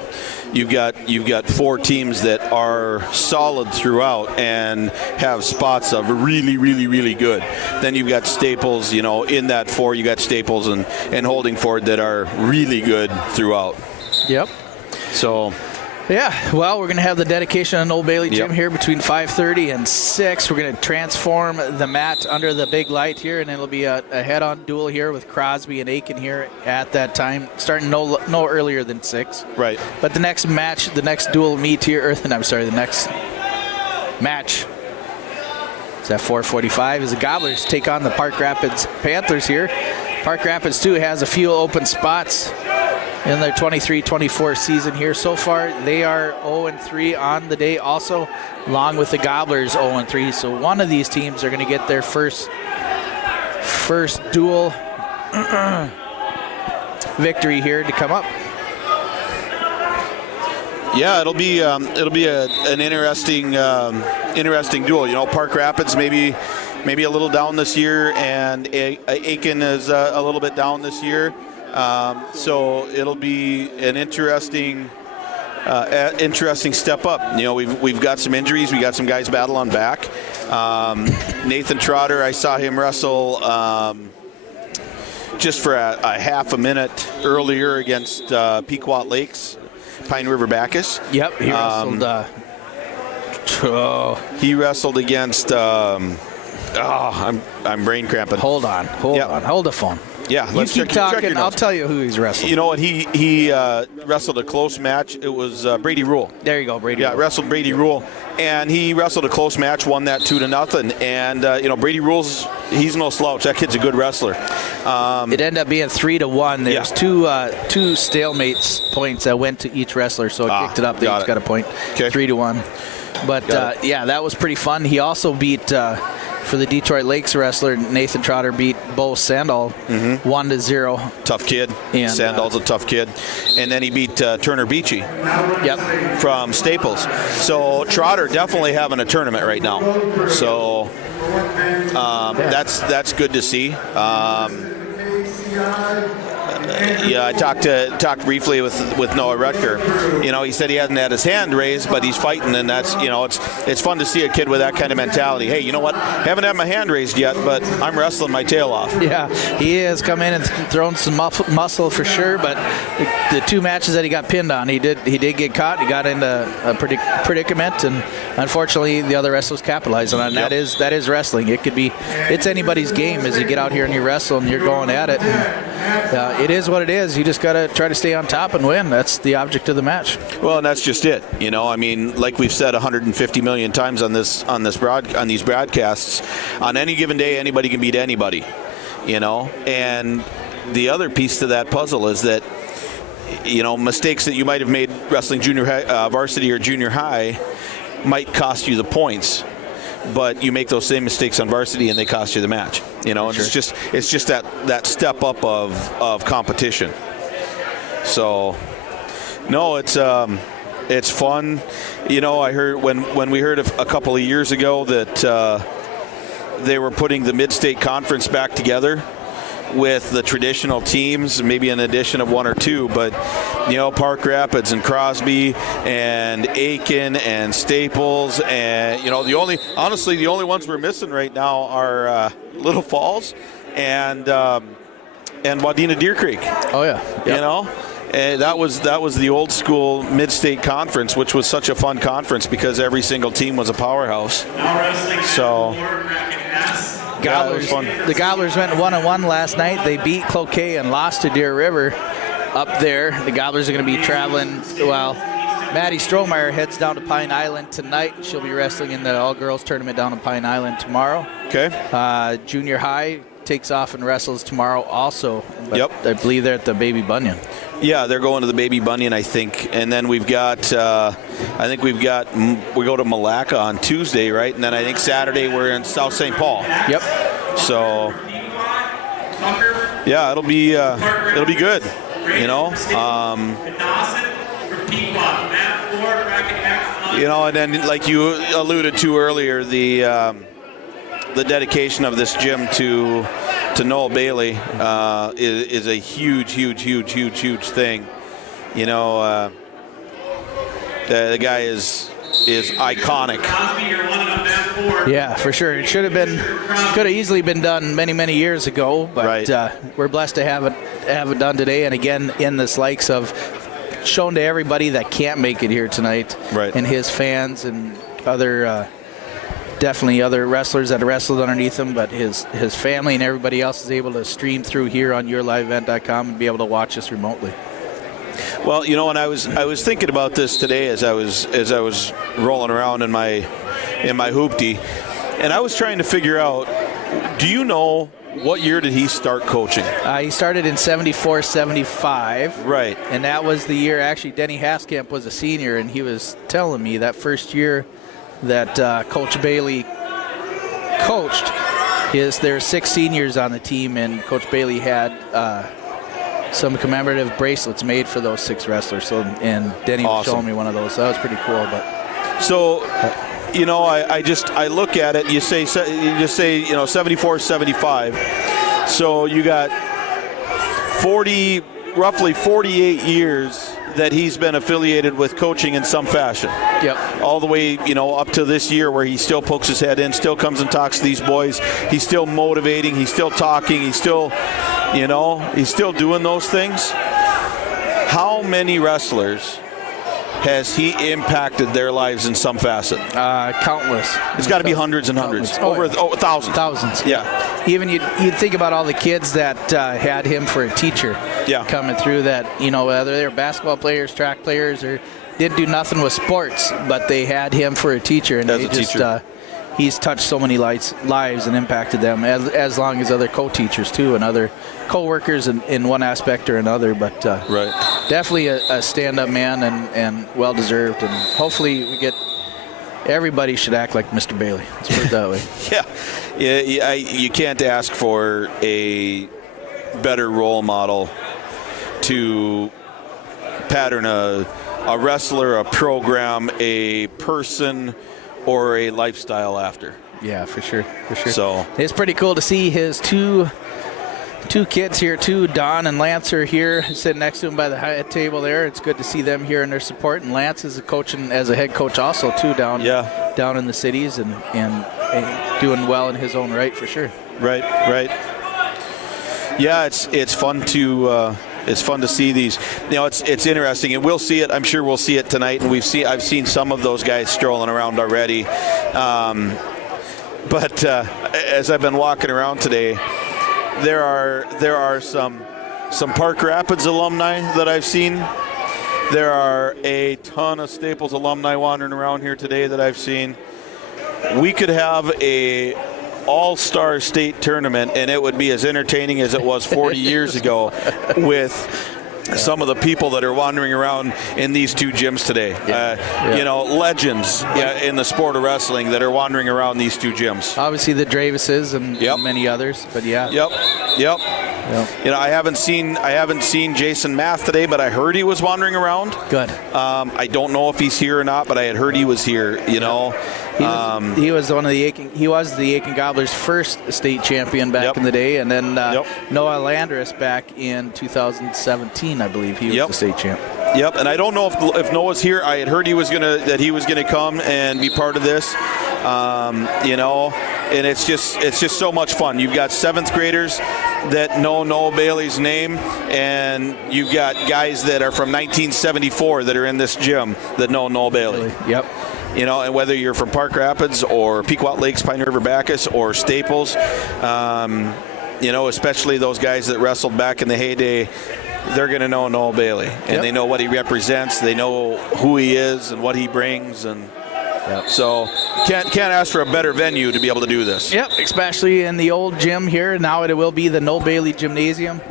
You've got 4 teams that are solid throughout and have spots of really, really, really good. Then you've got Staples, in that 4, you got Staples and Holdingford that are really good throughout. Yep. So, yeah, well, we're going to have the dedication on Old Bailey Gym here between 5:30 and 6. We're going to transform the mat under the big light here, and it'll be a head-on duel here with Crosby and Aitkin here at that time, starting no earlier than 6. Right. But the next match, the next duel meet here, the next match is at 4:45 as the Gobblers take on the Park Rapids Panthers here. Park Rapids, too, has a few open spots in their 23-24 season here. So far, they are 0-3 on the day also, along with the Gobblers 0-3. So one of these teams are going to get their first duel victory here to come up. Yeah, it'll be an interesting duel. Park Rapids maybe a little down this year, and Aitkin is a little bit down this year. So it'll be an interesting step up. We've got some injuries. We got some guys battling back. Nathan Trotter, I saw him wrestle just for a half a minute earlier against Pequot Lakes, Pine River Bacchus. Yep, he wrestled. He wrestled against. I'm brain cramping. Hold on. Hold the phone. Yeah, you keep talking. I'll tell you who he's wrestled. You know what? He wrestled a close match. It was Brady Rule. There you go, Brady. Yeah, wrestled Brady Rule, and he wrestled a close match, won that 2-0. And Brady Rule's, he's no slouch. That kid's a good wrestler. It ended up being 3-1. There's two stalemates points that went to each wrestler, so it kicked it up. They each got a point. Okay. 3-1. But that was pretty fun. He also beat. For the Detroit Lakes wrestler, Nathan Trotter beat Bo Sandal 1-0. Tough kid. And, Sandal's a tough kid. And then he beat Turner Beachy from Staples. So Trotter definitely having a tournament right now. So that's good to see. I talked briefly with Noah Rutger. He said he hasn't had his hand raised, but he's fighting, and that's it's fun to see a kid with that kind of mentality. Hey, you know what? Haven't had my hand raised yet, but I'm wrestling my tail off. Yeah, he has come in and thrown some muscle for sure, but the 2 matches that he got pinned on, he did get caught. He got into a predicament, and unfortunately, the other wrestlers capitalized on it. And that is wrestling. It's anybody's game as you get out here and you wrestle and you're going at it. And, it is what it is. You just got to try to stay on top and win. That's the object of the match. Well, and that's just it. Like we've said 150 million times on these broadcasts, on any given day, anybody can beat anybody. And the other piece to that puzzle is that mistakes that you might have made wrestling junior high, varsity or junior high might cost you the points. but you make those same mistakes on varsity and they cost you the match. You know, and it's just that step up of competition. So, no, it's fun. You know, I heard when we heard a couple of years ago that they were putting the Midstate Conference back together with the traditional teams, maybe an addition of one or two, but you know, Park Rapids and Crosby and Aitkin and Staples, and you know, the only ones we're missing right now are Little Falls and Wadena Deer Creek. Oh yeah, yep. You know. And that was the old school Midstate Conference, which was such a fun conference because every single team was a powerhouse. So, Gobblers, the Gobblers went 1-1 last night. They beat Cloquet and lost to Deer River up there. The Gobblers are going to be traveling. Well, Maddie Strohmeyer heads down to Pine Island tonight. She'll be wrestling in the all-girls tournament down in Pine Island tomorrow. Okay. Junior high takes off and wrestles tomorrow also. But yep. I believe they're at the Baby Bunyan. Yeah, they're going to the Baby Bunyan, I think. And then we've got, we go to Malacca on Tuesday, right? And then I think Saturday we're in South St. Paul. Yep. So, yeah, it'll be good, you know. You know, and then like you alluded to earlier, the dedication of this gym to Noel Bailey is a huge thing. You know, the guy is iconic. Yeah, for sure. It could have easily been done many years ago, but right. We're blessed to have it done today. And again, in this likes of shown to everybody that can't make it here tonight, right. And his fans and other. Definitely other wrestlers that wrestled underneath him, but his family and everybody else is able to stream through here on yourliveevent.com and be able to watch us remotely. Well, you know, and I was thinking about this today as I was rolling around in my hoopty, and I was trying to figure out, do you know what year did he start coaching? He started in 74, 75. Right. And that was the year, actually, Denny Haskamp was a senior, and he was telling me that first year that Coach Bailey coached, there are 6 seniors on the team, and Coach Bailey had some commemorative bracelets made for those 6 wrestlers. So, and Denny was showing me one of those. So that was pretty cool. But so, you know, I look at it. You just say 74, 75. So you got roughly 48 years that he's been affiliated with coaching in some fashion. Yep. All the way, you know, up to this year where he still pokes his head in, still comes and talks to these boys. He's still motivating. He's still talking. He's still, you know, he's still doing those things. How many wrestlers has he impacted their lives in some facet? Countless. It's got to be hundreds and hundreds. Thousands. Thousands. Yeah. Even you'd think about all the kids that had him for a teacher. Yeah. Coming through that, you know, whether they were basketball players, track players, or didn't do nothing with sports, but they had him for a teacher. And he's touched so many lives and impacted them, as long as other co-teachers too, and other co-workers in one aspect or another. But right. Definitely a stand-up man and well-deserved. And hopefully everybody should act like Mr. Bailey. Let's put it that way. Yeah. You can't ask for a better role model to pattern a wrestler, a program, a person, or a lifestyle after. Yeah, for sure. So it's pretty cool to see his two kids here too. Don and Lance are here sitting next to him by the head table there. It's good to see them here and their support. And Lance is as a head coach also too down in the cities and doing well in his own right for sure. Right. Yeah, it's fun to see these. You know, it's interesting, and we'll see it. I'm sure we'll see it tonight, and I've seen some of those guys strolling around already. But as I've been walking around today, there are some Park Rapids alumni that I've seen. There are a ton of Staples alumni wandering around here today that I've seen. We could have a all-star state tournament, and it would be as entertaining as it was 40 years ago with some of the people that are wandering around in these two gyms today. You know, legends in the sport of wrestling that are wandering around these two gyms. Obviously the Dravises and many others, but yeah. Yep. You know, I haven't seen Jason Math today, but I heard he was wandering around. Good. I don't know if he's here or not, but I had heard he was here. You know, he was one of the Aitkin. He was the Aitkin Gobblers' first state champion back in the day, and then Noel Andrus back in 2017, I believe he was the state champ. Yep, and I don't know if Noah's here. I had heard he was gonna come and be part of this. You know, and it's just so much fun. You've got 7th graders that know Noel Bailey's name, and you've got guys that are from 1974 that are in this gym that know Noel Bailey. Yep. You know, and whether you're from Park Rapids or Pequot Lakes, Pine River Bacchus, or Staples, you know, especially those guys that wrestled back in the heyday, they're going to know Noel Bailey, and they know what he represents. They know who he is and what he brings, and so can't ask for a better venue to be able to do this. Yep, especially in the old gym here. Now it will be the Noel Bailey Gymnasium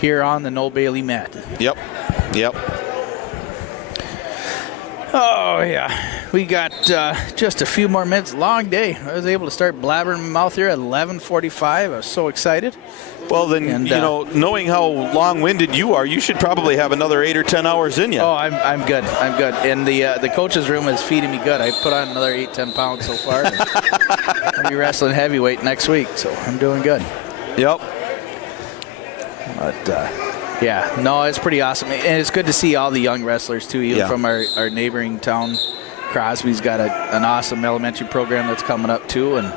here on the Noel Bailey mat. Yep. Oh, yeah. We got just a few more minutes. Long day. I was able to start blabbering my mouth here at 11:45. I was so excited. Well, then, you know, knowing how long-winded you are, you should probably have another 8 or 10 hours in you. Oh, I'm good. I'm good. And the coach's room is feeding me good. I put on another 8-10 pounds so far. I'll be wrestling heavyweight next week, so I'm doing good. Yep. But, yeah, no, it's pretty awesome. And it's good to see all the young wrestlers, too, even from our neighboring town. Crosby's got an awesome elementary program that's coming up, too, and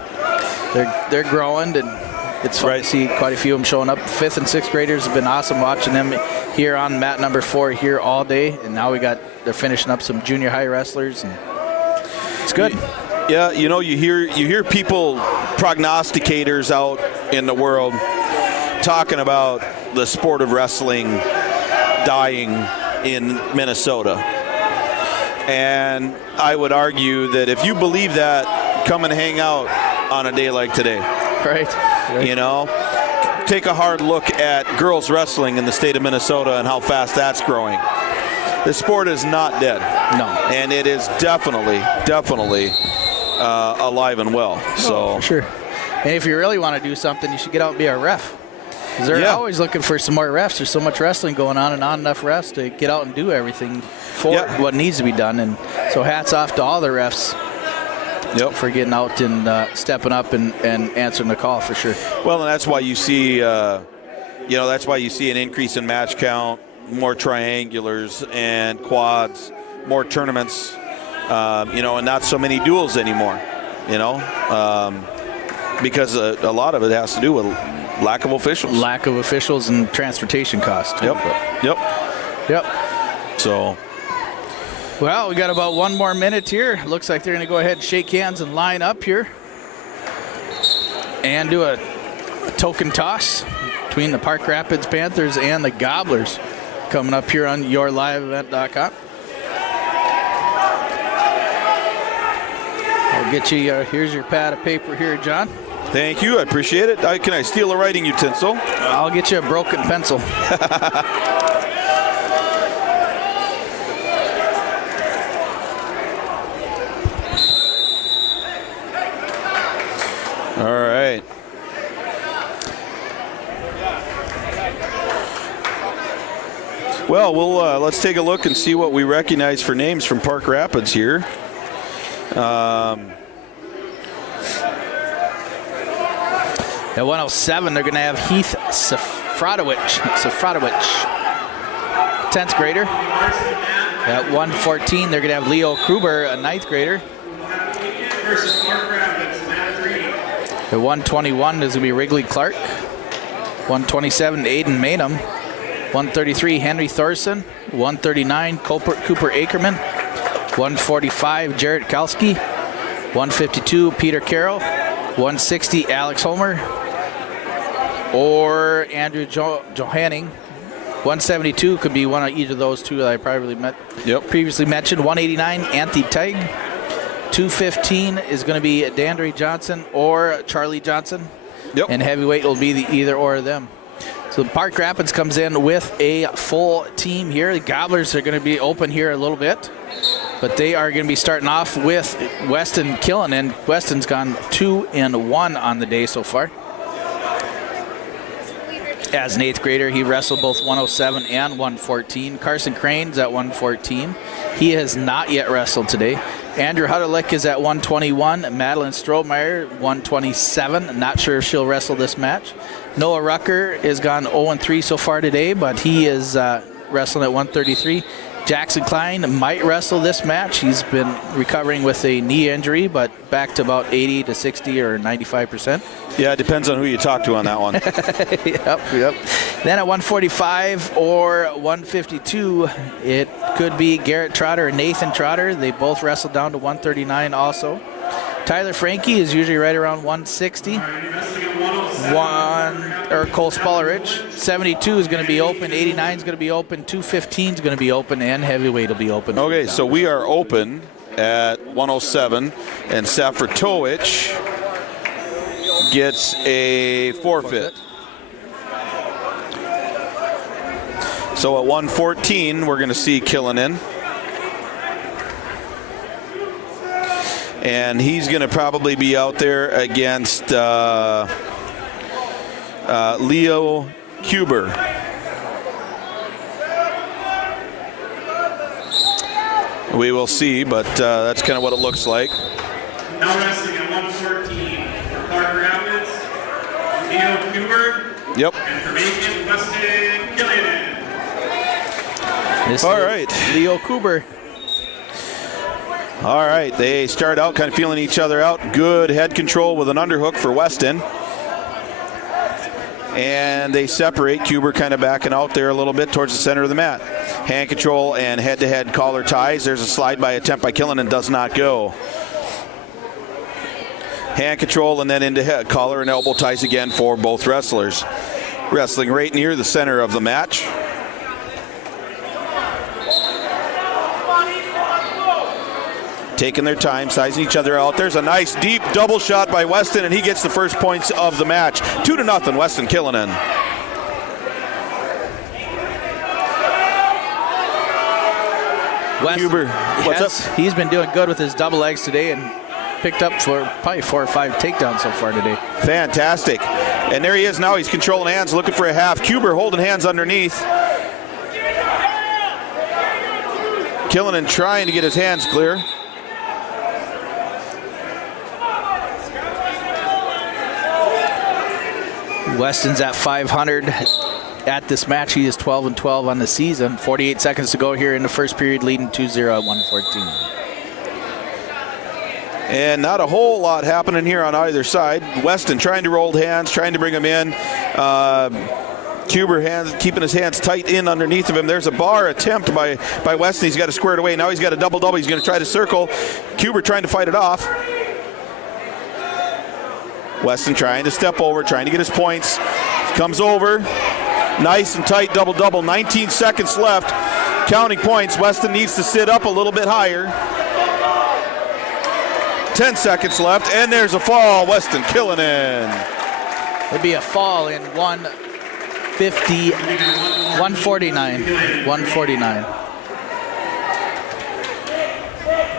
they're growing, and it's fun to see quite a few of them showing up. 5th and 6th graders have been awesome watching them here on mat number 4 here all day, and now they're finishing up some junior high wrestlers, and it's good. Yeah, you know, you hear people, prognosticators out in the world, talking about the sport of wrestling dying in Minnesota. And I would argue that if you believe that, come and hang out on a day like today. Right. You know, take a hard look at girls wrestling in the state of Minnesota and how fast that's growing. The sport is not dead. No. And it is definitely alive and well. So for sure. And if you really want to do something, you should get out and be a ref. Because they're always looking for some more refs. There's so much wrestling going on and not enough refs to get out and do everything for what needs to be done. And so hats off to all the refs for getting out and stepping up and answering the call for sure. Well, and that's why you see, that's why you see an increase in match count, more triangulars and quads, more tournaments, and not so many duels anymore, because a lot of it has to do with lack of officials. Lack of officials and transportation costs. Yep. So. Well, we got about 1 more minute here. Looks like they're going to go ahead and shake hands and line up here. And do a token toss between the Park Rapids Panthers and the Gobblers coming up here on yourliveevent.com. I'll get you, here's your pad of paper here, John. Thank you, I appreciate it. Can I steal a writing utensil? I'll get you a broken pencil. All right. Well, let's take a look and see what we recognize for names from Park Rapids here. At 107, they're going to have Heath Safradowicz, 10th grader. At 114, they're going to have Leo Kruber, a 9th grader. At 121, there's going to be Wrigley Clark. 127, Aiden Maynham. 133, Henry Thorson. 139, Cooper Ackerman. 145, Jarrett Kalski. 152, Peter Carroll. 160, Alex Homer. Or Andrew Johanning. 172 could be one of either of those two that I previously mentioned. 189, Anthony Teig. 215 is going to be Dandre Johnson or Charlie Johnson. And heavyweight will be the either or of them. So So Park Rapids comes in with a full team here. The Gobblers are going to be open here a little bit, but they are going to be starting off with Weston Killinan. Weston's gone 2-1 on the day so far. As an 8th grader, he wrestled both 107 and 114. Carson Crane's at 114. He has not yet wrestled today. Andrew Hutterlick is at 121. Madeline Strohmeyer, 127. Not sure if she'll wrestle this match. Noah Rucker has gone 0-3 so far today, but he is wrestling at 133. Jackson Klein might wrestle this match. He's been recovering with a knee injury, but back to about 80 to 60 or 95%. Yeah, it depends on who you talk to on that one. Yep. Then at 145 or 152, it could be Garrett Trotter and Nathan Trotter. They both wrestled down to 139 also. Tyler Frankie is usually right around 160. Cole Spollerich. 72 is going to be open. 89 is going to be open. 215 is going to be open, and heavyweight will be open. Okay, so we are open at 107, and Safford Towich gets a forfeit. So at 114, we're going to see Killinan. And he's going to probably be out there against Leo Kuber. We will see, but that's kind of what it looks like. Now wrestling at 114 for Park Rapids, Leo Kuber. Yep. And for Aitkin, Weston Killian. All right. Leo Kuber. All right, they start out kind of feeling each other out. Good head control with an underhook for Weston. And they separate. Kuber kind of backing out there a little bit towards the center of the mat. Hand control and head-to-head collar ties. There's a slide by attempt by Killinan, does not go. Hand control and then into head. Collar and elbow ties again for both wrestlers. Wrestling right near the center of the match. Taking their time, sizing each other out. There's a nice deep double shot by Weston, and he gets the first points of the match. 2-0, Weston Killinan. Huber, what's up? He's been doing good with his double legs today and picked up for probably 4 or 5 takedowns so far today. Fantastic. And there he is now. He's controlling hands, looking for a half. Kuber holding hands underneath. Killinan trying to get his hands clear. Weston's at 500 at this match. He is 12-12 on the season. 48 seconds to go here in the first period, leading 2-0 at 114. And not a whole lot happening here on either side. Weston trying to roll hands, trying to bring him in. Kuber keeping his hands tight in underneath of him. There's a bar attempt by Weston. He's got to square it away. Now he's got a double-double. He's going to try to circle. Kuber trying to fight it off. Weston trying to step over, trying to get his points. Comes over. Nice and tight double-double. 19 seconds left. Counting points. Weston needs to sit up a little bit higher. 10 seconds left, and there's a fall. Weston Killinan. It'd be a fall in 149.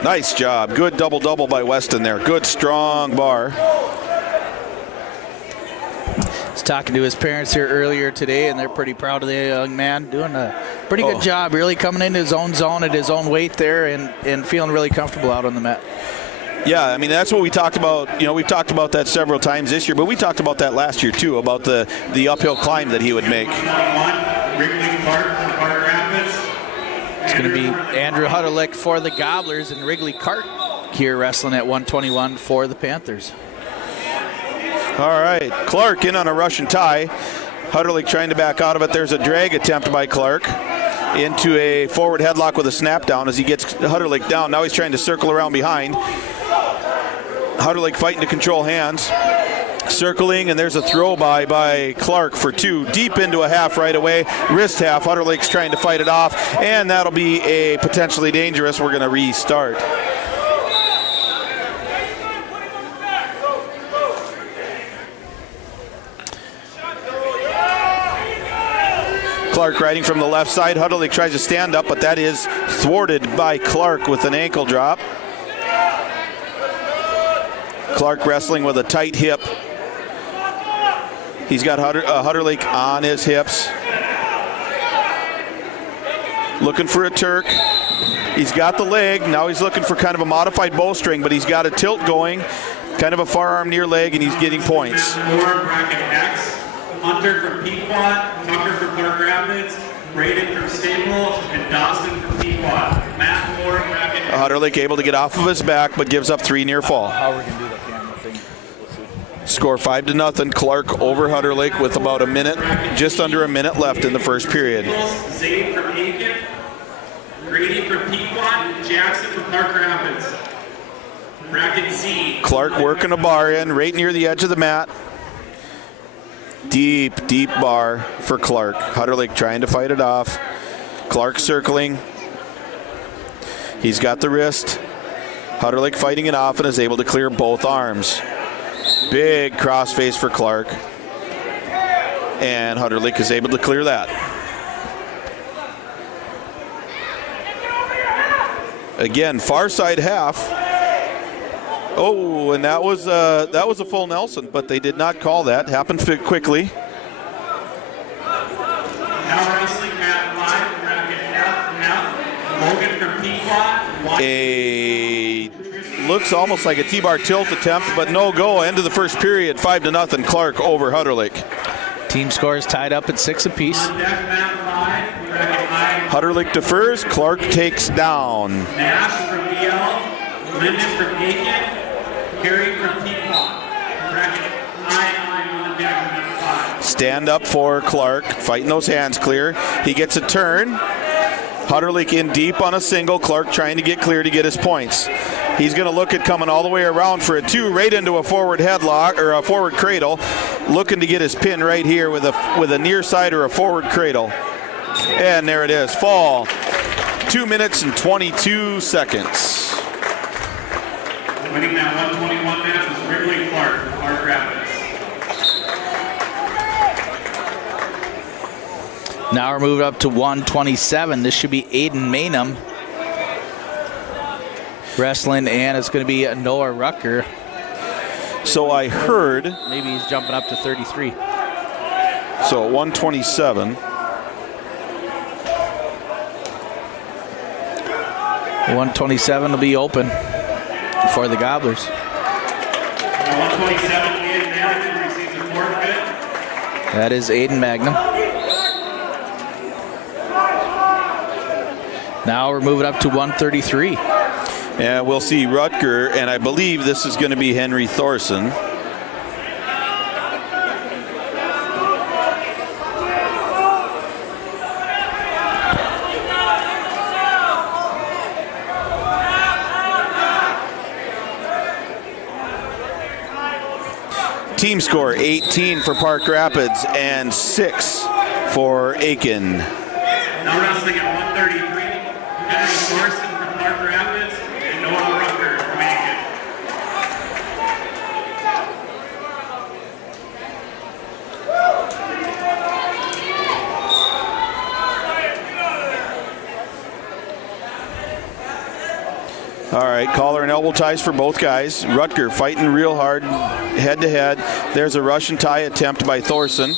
Nice job. Good double-double by Weston there. Good, strong bar. He's talking to his parents here earlier today, and they're pretty proud of the young man. Doing a pretty good job, really coming into his own zone at his own weight there and feeling really comfortable out on the mat. Yeah, I mean, that's what we talked about. You know, we've talked about that several times this year, but we talked about that last year, too, about the uphill climb that he would make. It's going to be Andrew Hutterlick for the Gobblers and Wrigley Cart here wrestling at 121 for the Panthers. All right, Clark in on a Russian tie. Hutterlick trying to back out of it. There's a drag attempt by Clark into a forward headlock with a snap down as he gets Hutterlick down. Now he's trying to circle around behind. Hutterlick fighting to control hands. Circling, and there's a throw by Clark for 2. Deep into a half right away. Wrist half. Hutterlick's trying to fight it off, and that'll be a potentially dangerous. We're going to restart. Clark riding from the left side. Hudderlick tries to stand up, but that is thwarted by Clark with an ankle drop. Clark wrestling with a tight hip. He's got Hudderlick on his hips. Looking for a Turk. He's got the leg. Now he's looking for kind of a modified bowstring, but he's got a tilt going, kind of a far arm near leg, and he's getting points. Bracket X. Hunter from Pequot, Tucker from Clark Rapids, Braden from Staple, and Dawson from Pequot. Matt Moore, bracket X. Hudderlick able to get off of his back, but gives up 3 near fall. How we're gonna do the camera thing? Score 5-0. Clark over Hudderlick with about a minute, just under a minute left in the first period. Zane from Aitkin, Grady from Pequot, and Jackson from Clark Rapids. Bracket Z. Clark working a bar in right near the edge of the mat. Deep bar for Clark. Hudderlick trying to fight it off. Clark circling. He's got the wrist. Hudderlick fighting it off and is able to clear both arms. Big crossface for Clark. And Hudderlick is able to clear that. Again, far side half. Oh, and that was a full Nelson, but they did not call that. Happened quickly. Now wrestling Matt Live, bracket F, Logan from Pequot. Looks almost like a T-bar tilt attempt, but no go. End of the first period, 5-0. Clark over Hudderlick. Team scores tied up at 6 apiece. On deck Matt Live, bracket I. Hudderlick defers. Clark takes down. Nash from BL, Linden from Aitkin, Carey from Pequot. Bracket I on deck Matt 5. Stand up for Clark, fighting those hands clear. He gets a turn. Hudderlick in deep on a single. Clark trying to get clear to get his points. He's going to look at coming all the way around for a 2 right into a forward headlock or a forward cradle. Looking to get his pin right here with a near side or a forward cradle. And there it is. Fall. 2 minutes and 22 seconds. Winning that 121 match was Wrigley Clark from Clark Rapids. Now we're moving up to 127. This should be Aiden Maynham wrestling, and it's going to be Noah Rucker. So I heard. Maybe he's jumping up to 33. So 127. 127 will be open for the Gobblers. 127, Aiden Magnum receives a forfeit. That is Aiden Magnum. Now we're moving up to 133. And we'll see Rutger, and I believe this is going to be Henry Thorson. Team score 18 for Park Rapids and 6 for Aitkin. Now wrestling at 133, Henry Thorson from Clark Rapids and Noel Rucker from Aitkin. All right, collar and elbow ties for both guys. Rutger fighting real hard, head to head. There's a Russian tie attempt by Thorson.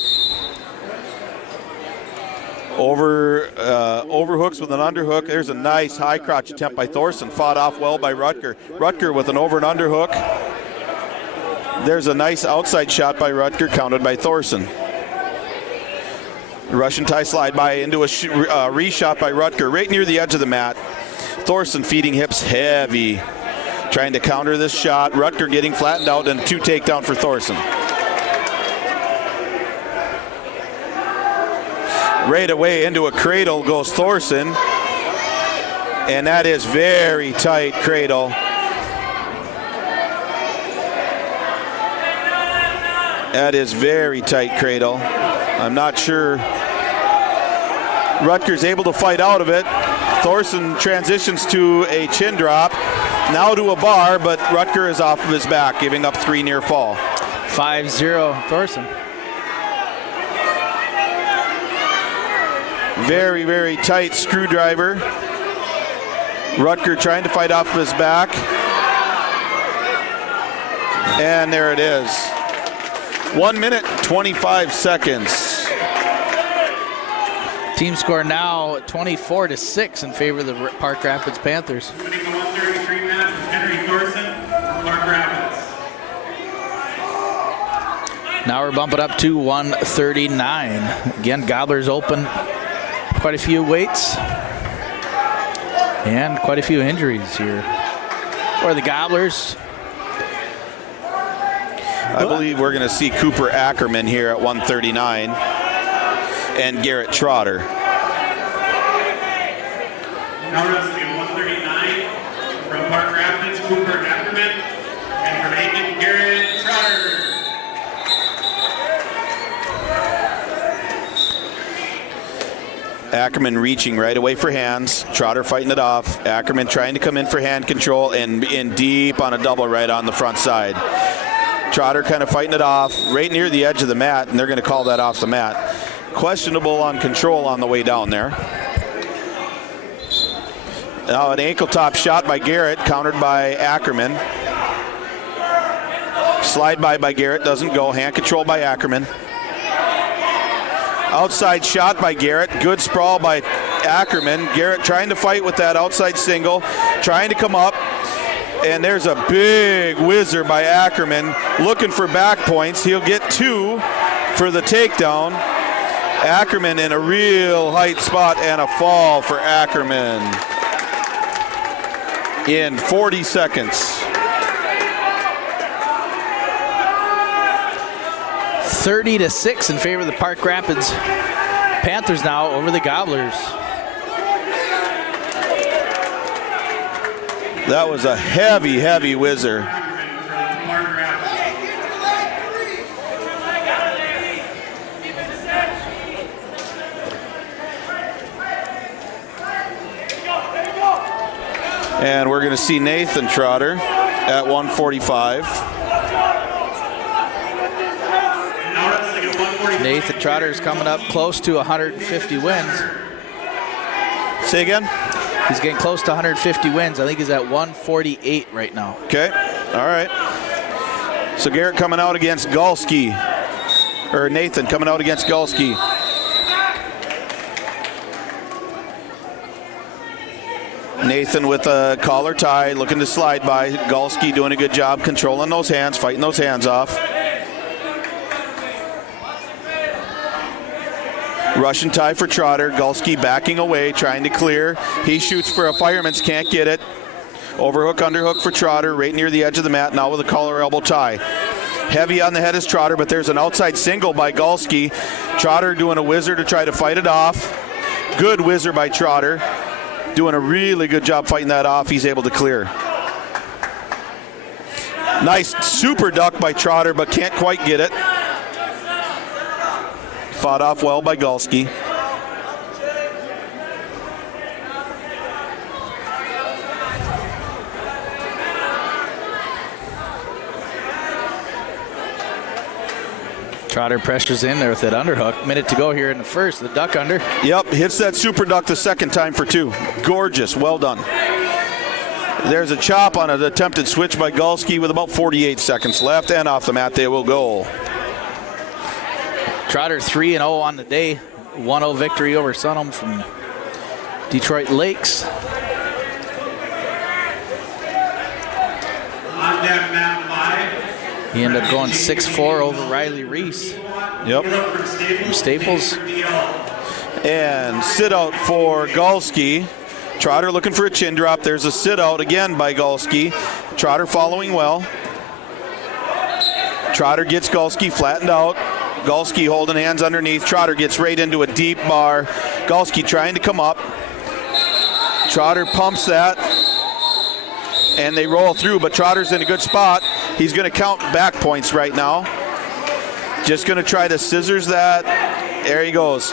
Overhooks with an underhook. There's a nice high crotch attempt by Thorson. Fought off well by Rutger. Rutger with an over and underhook. There's a nice outside shot by Rutger, counted by Thorson. Russian tie slide by into a reshot by Rutger right near the edge of the mat. Thorson feeding hips heavy, trying to counter this shot. Rutger getting flattened out, and 2 takedown for Thorson. Right away into a cradle goes Thorson, and that is very tight cradle. That is very tight cradle. I'm not sure. Rutger's able to fight out of it. Thorson transitions to a chin drop, now to a bar, but Rutger is off of his back, giving up 3 near fall. 5-0 Thorson. Very, very tight screwdriver. Rutger trying to fight off his back. And there it is. 1 minute, 25 seconds. Team score now 24-6 in favor of the Park Rapids Panthers. Winning the 133 match is Henry Thorson from Park Rapids. Now we're bumping up to 139. Again, Gobblers open quite a few weights and quite a few injuries here for the Gobblers. I believe we're going to see Cooper Ackerman here at 139 and Garrett Trotter. Now wrestling 139 from Park Rapids, Cooper Ackerman, and from Aitkin, Garrett Trotter. Ackerman reaching right away for hands. Trotter fighting it off. Ackerman trying to come in for hand control and in deep on a double right on the front side. Trotter kind of fighting it off right near the edge of the mat, and they're going to call that off the mat. Questionable on control on the way down there. Now an ankle top shot by Garrett, countered by Ackerman. Slide by Garrett, doesn't go. Hand control by Ackerman. Outside shot by Garrett. Good sprawl by Ackerman. Garrett trying to fight with that outside single, trying to come up. And there's a big whizzer by Ackerman, looking for back points. He'll get 2 for the takedown. Ackerman in a real height spot and a fall for Ackerman in 40 seconds. 30-6 in favor of the Park Rapids Panthers now over the Gobblers. That was a heavy, heavy whizzer. And we're going to see Nathan Trotter at 145. Nathan Trotter is coming up close to 150 wins. Say again? He's getting close to 150 wins. I think he's at 148 right now. Okay, all right. So Garrett coming out against Galski, or Nathan coming out against Galski. Nathan with a collar tie, looking to slide by. Galski doing a good job controlling those hands, fighting those hands off. Russian tie for Trotter. Galski backing away, trying to clear. He shoots for a fireman's, can't get it. Overhook, underhook for Trotter, right near the edge of the mat, now with a collar elbow tie. Heavy on the head is Trotter, but there's an outside single by Galski. Trotter doing a whizzer to try to fight it off. Good whizzer by Trotter. Doing a really good job fighting that off. He's able to clear. Nice super duck by Trotter, but can't quite get it. Fought off well by Galski. Trotter pressures in there with that underhook. Minute to go here in the first, the duck under. Yep, hits that super duck the second time for 2. Gorgeous, well done. There's a chop on an attempted switch by Galski with about 48 seconds left, and off the mat they will go. Trotter 3-0 on the day. 1-0 victory over Sunham from Detroit Lakes. On deck, Matt 5. He ended up going 6-4 over Riley Reese. Yep. From Staples. And sit out for Galski. Trotter looking for a chin drop. There's a sit out again by Galski. Trotter following well. Trotter gets Galski flattened out. Galski holding hands underneath. Trotter gets right into a deep bar. Galski trying to come up. Trotter pumps that. And they roll through, but Trotter's in a good spot. He's going to count back points right now. Just going to try to scissors that. There he goes.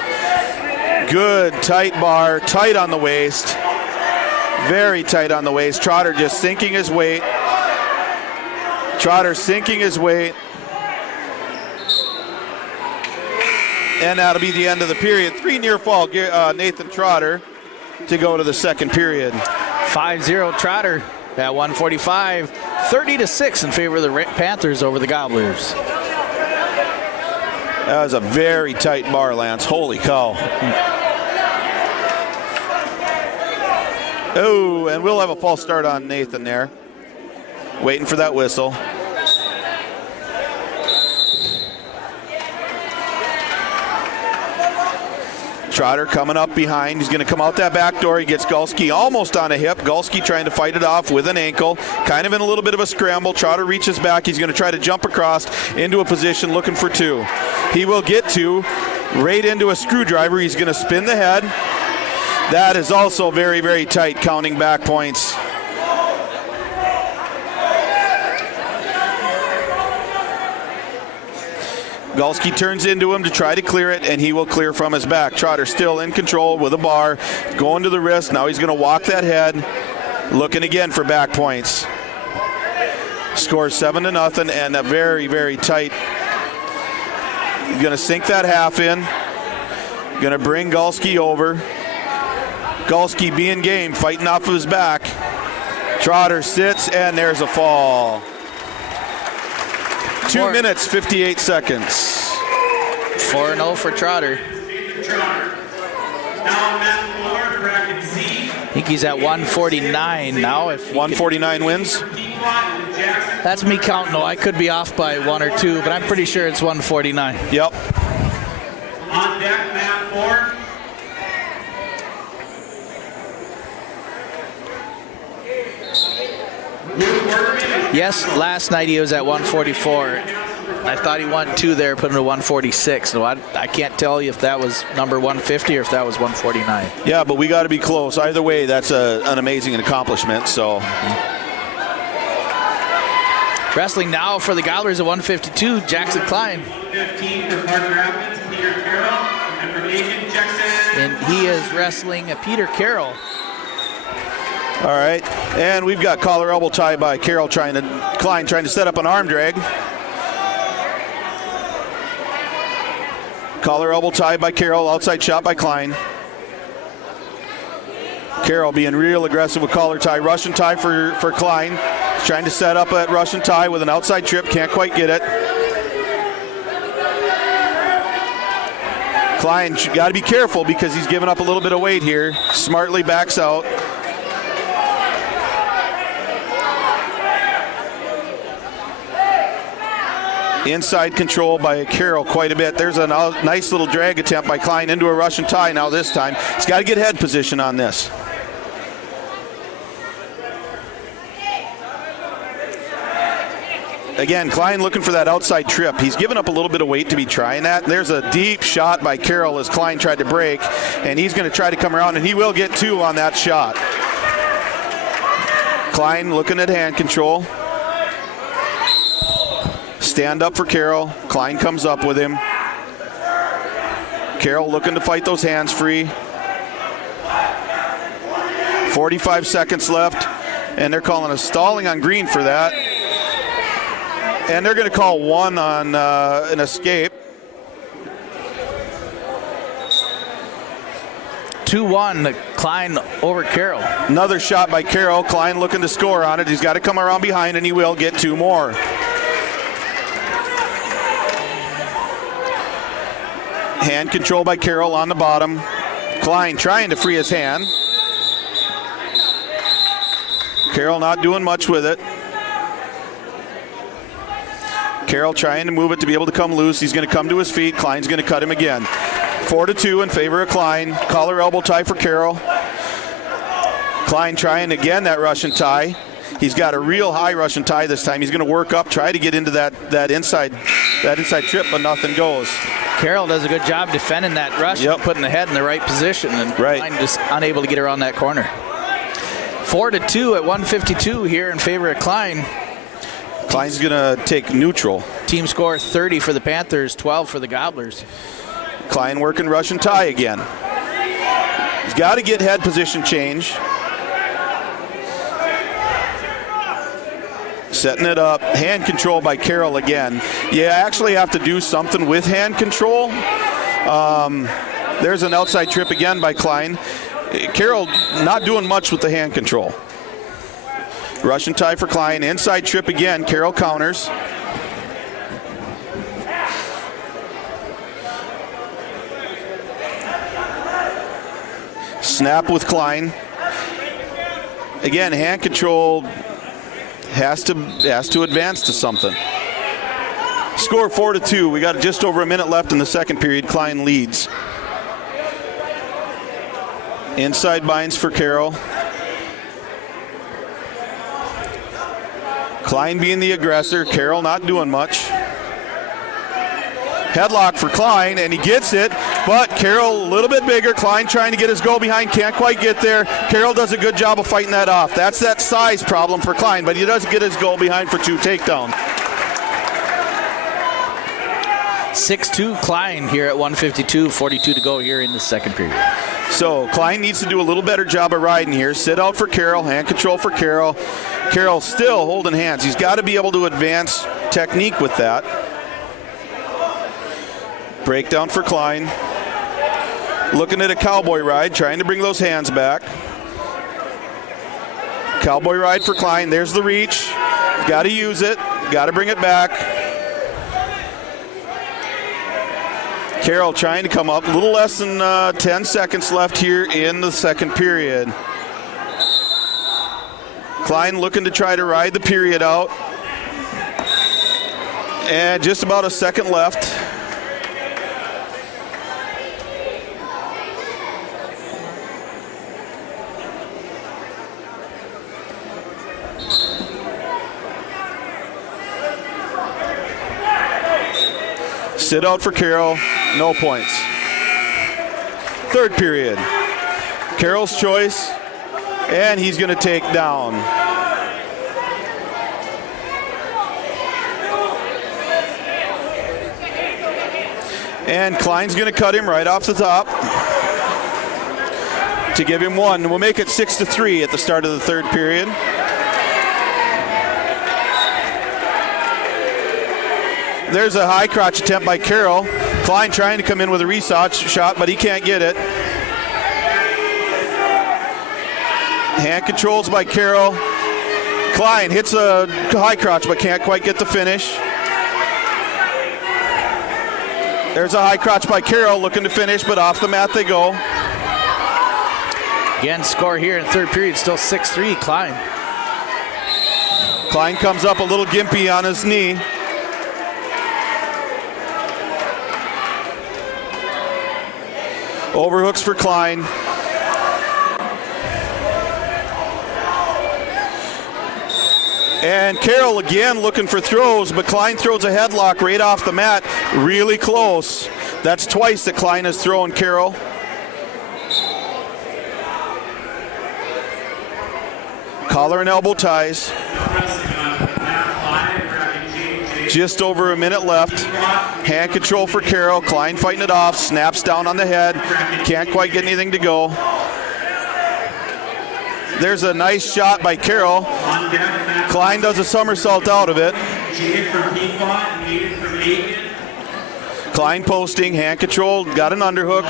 Good tight bar, tight on the waist. Very tight on the waist. Trotter just sinking his weight. Trotter sinking his weight. And that'll be the end of the period. 3 near fall, Nathan Trotter to go to the second period. 5-0 Trotter at 1:45. 30-6 in favor of the Panthers over the Gobblers. That was a very tight bar, Lance. Holy cow. Oh, and we'll have a false start on Nathan there. Waiting for that whistle. Trotter coming up behind. He's going to come out that back door. He gets Gulski almost on a hip. Gulski trying to fight it off with an ankle. Kind of in a little bit of a scramble. Trotter reaches back. He's going to try to jump across into a position looking for 2. He will get 2 right into a screwdriver. He's going to spin the head. That is also very, very tight, counting back points. Gulski turns into him to try to clear it, and he will clear from his back. Trotter still in control with a bar, going to the wrist. Now he's going to walk that head, looking again for back points. Scores 7-0, and a very, very tight. He's going to sink that half in. Going to bring Gulski over. Gulski being game, fighting off of his back. Trotter sits, and there's a fall. 2 minutes, 58 seconds. 4-0 for Trotter. I think he's at 149 now. If 149 wins. That's me counting. No, I could be off by 1 or 2, but I'm pretty sure it's 149. Yep. On deck, Matt 4. Yes, last night he was at 144. I thought he won 2 there, put him to 146. So I can't tell you if that was number 150 or if that was 149. Yeah, but we got to be close. Either way, that's an amazing accomplishment. So, wrestling now for the Gobblers at 152, Jackson Klein. 15 for Park Rapids, Peter Carroll, and for Aitkin, Jackson. And he is wrestling Peter Carroll. all right. And we've got collar elbow tie by Klein trying to set up an arm drag. Collar elbow tie by Carroll, outside shot by Klein. Carroll being real aggressive with collar tie. Russian tie for Klein. He's trying to set up a Russian tie with an outside trip. Can't quite get it. Klein got to be careful because he's giving up a little bit of weight here. Smartly backs out. Inside control by Carroll quite a bit. There's a nice little drag attempt by Klein into a Russian tie now this time. He's got to get head position on this. Again, Klein looking for that outside trip. He's given up a little bit of weight to be trying that. There's a deep shot by Carroll as Klein tried to break, and he's going to try to come around, and he will get 2 on that shot. Klein looking at hand control. Stand up for Carroll. Klein comes up with him. Carroll looking to fight those hands free. 45 seconds left, and they're calling a stalling on green for that. And they're going to call 1 on an escape. 2-1, Klein over Carroll. Another shot by Carroll. Klein looking to score on it. He's got to come around behind, and he will get 2 more. Hand control by Carroll on the bottom. Klein trying to free his hand. Carroll not doing much with it. Carroll trying to move it to be able to come loose. He's going to come to his feet. Klein's going to cut him again. 4-2 in favor of Klein. Collar elbow tie for Carroll. Klein trying again that Russian tie. He's got a real high Russian tie this time. He's going to work up, try to get into that inside trip, but nothing goes. Carroll does a good job defending that rush, putting the head in the right position, and Klein just unable to get around that corner. 4-2 at 152 here in favor of Klein. Klein's going to take neutral. Team score 30 for the Panthers, 12 for the Gobblers. Klein working Russian tie again. He's got to get head position change. Setting it up. Hand control by Carroll again. You actually have to do something with hand control. There's an outside trip again by Klein. Carroll not doing much with the hand control. Russian tie for Klein. Inside trip again. Carroll counters. Snap with Klein. Again, hand control has to advance to something. Score 4-2. We got just over a minute left in the second period. Klein leads. Inside binds for Carroll. Klein being the aggressor. Carroll not doing much. Headlock for Klein, and he gets it, but Carroll a little bit bigger. Klein trying to get his goal behind, can't quite get there. Carroll does a good job of fighting that off. That's that size problem for Klein, but he does get his goal behind for 2 takedowns. 6-2 Klein here at 1:52, 42 to go here in the second period. So Klein needs to do a little better job of riding here. Sit out for Carroll, hand control for Carroll. Carroll still holding hands. He's got to be able to advance technique with that. Breakdown for Klein. Looking at a cowboy ride, trying to bring those hands back. Cowboy ride for Klein. There's the reach. Got to use it. Got to bring it back. Carroll trying to come up. A little less than 10 seconds left here in the second period. Klein looking to try to ride the period out. And just about a second left. Sit out for Carroll, no points. Third period. Carroll's choice, and he's going to take down. And Klein's going to cut him right off the top to give him 1. We'll make it 6-3 at the start of the third period. There's a high crotch attempt by Carroll. Klein trying to come in with a resock shot, but he can't get it. Hand controls by Carroll. Klein hits a high crotch, but can't quite get the finish. There's a high crotch by Carroll, looking to finish, but off the mat they go. Again, score here in the third period, still 6-3 Klein. Klein comes up a little gimpy on his knee. Overhooks for Klein. And Carroll again looking for throws, but Klein throws a headlock right off the mat, really close. That's twice that Klein has thrown Carroll. Collar and elbow ties. Just over a minute left. Hand control for Carroll. Klein fighting it off. Snaps down on the head. Can't quite get anything to go. There's a nice shot by Carroll. Klein does a somersault out of it. Klein posting. Hand control. Got an underhook.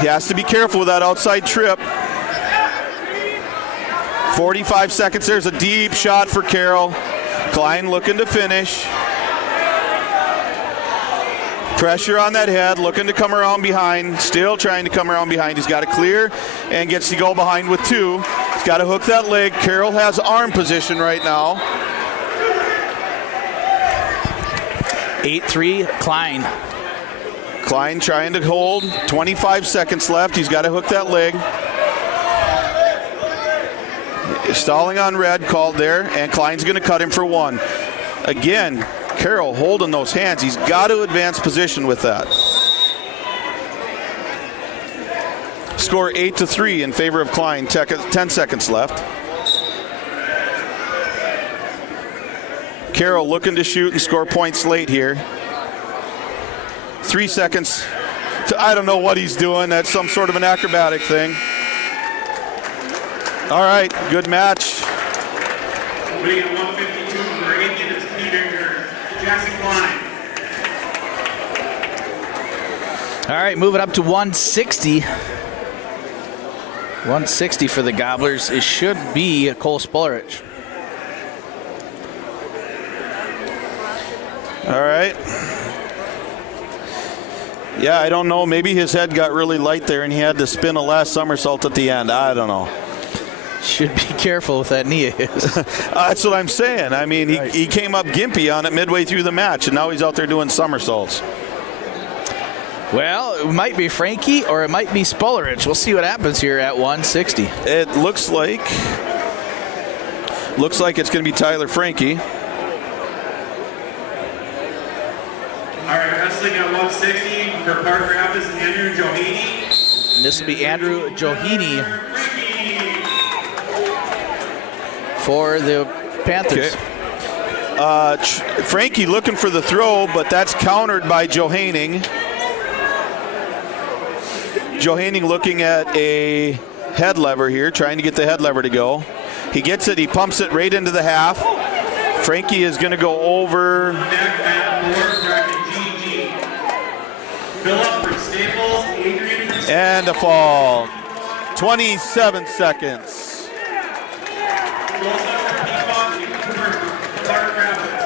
He has to be careful with that outside trip. 45 seconds. There's a deep shot for Carroll. Klein looking to finish. Pressure on that head, looking to come around behind. Still trying to come around behind. He's got to clear and gets to go behind with 2. He's got to hook that leg. Carroll has arm position right now. 8-3 Klein. Klein trying to hold. 25 seconds left. He's got to hook that leg. Stalling on red, called there, and Klein's going to cut him for 1. Again, Carroll holding those hands. He's got to advance position with that. Score 8-3 in favor of Klein. 10 seconds left. Carroll looking to shoot and score points late here. 3 seconds. I don't know what he's doing. That's some sort of an acrobatic thing. All right, good match. Winning at 152 for Aitkin is Jackson Klein. All right, moving up to 160. 160 for the Gobblers. It should be Cole Spolarich. All right. Yeah, I don't know. Maybe his head got really light there and he had to spin a last somersault at the end. I don't know. Should be careful with that knee of his. That's what I'm saying. I mean, he came up gimpy on it midway through the match, and now he's out there doing somersaults. Well, it might be Frankie or it might be Spolarich. We'll see what happens here at 160. It looks like it's going to be Tyler Frankie. All right, wrestling at 160 for Park Rapids, Andrew Johini. This will be Andrew Johini for the Panthers. Okay. Frankie looking for the throw, but that's countered by Johanning. Johanning looking at a head lever here, trying to get the head lever to go. He gets it, he pumps it right into the half. Frankie is going to go over. And a fall. 27 seconds.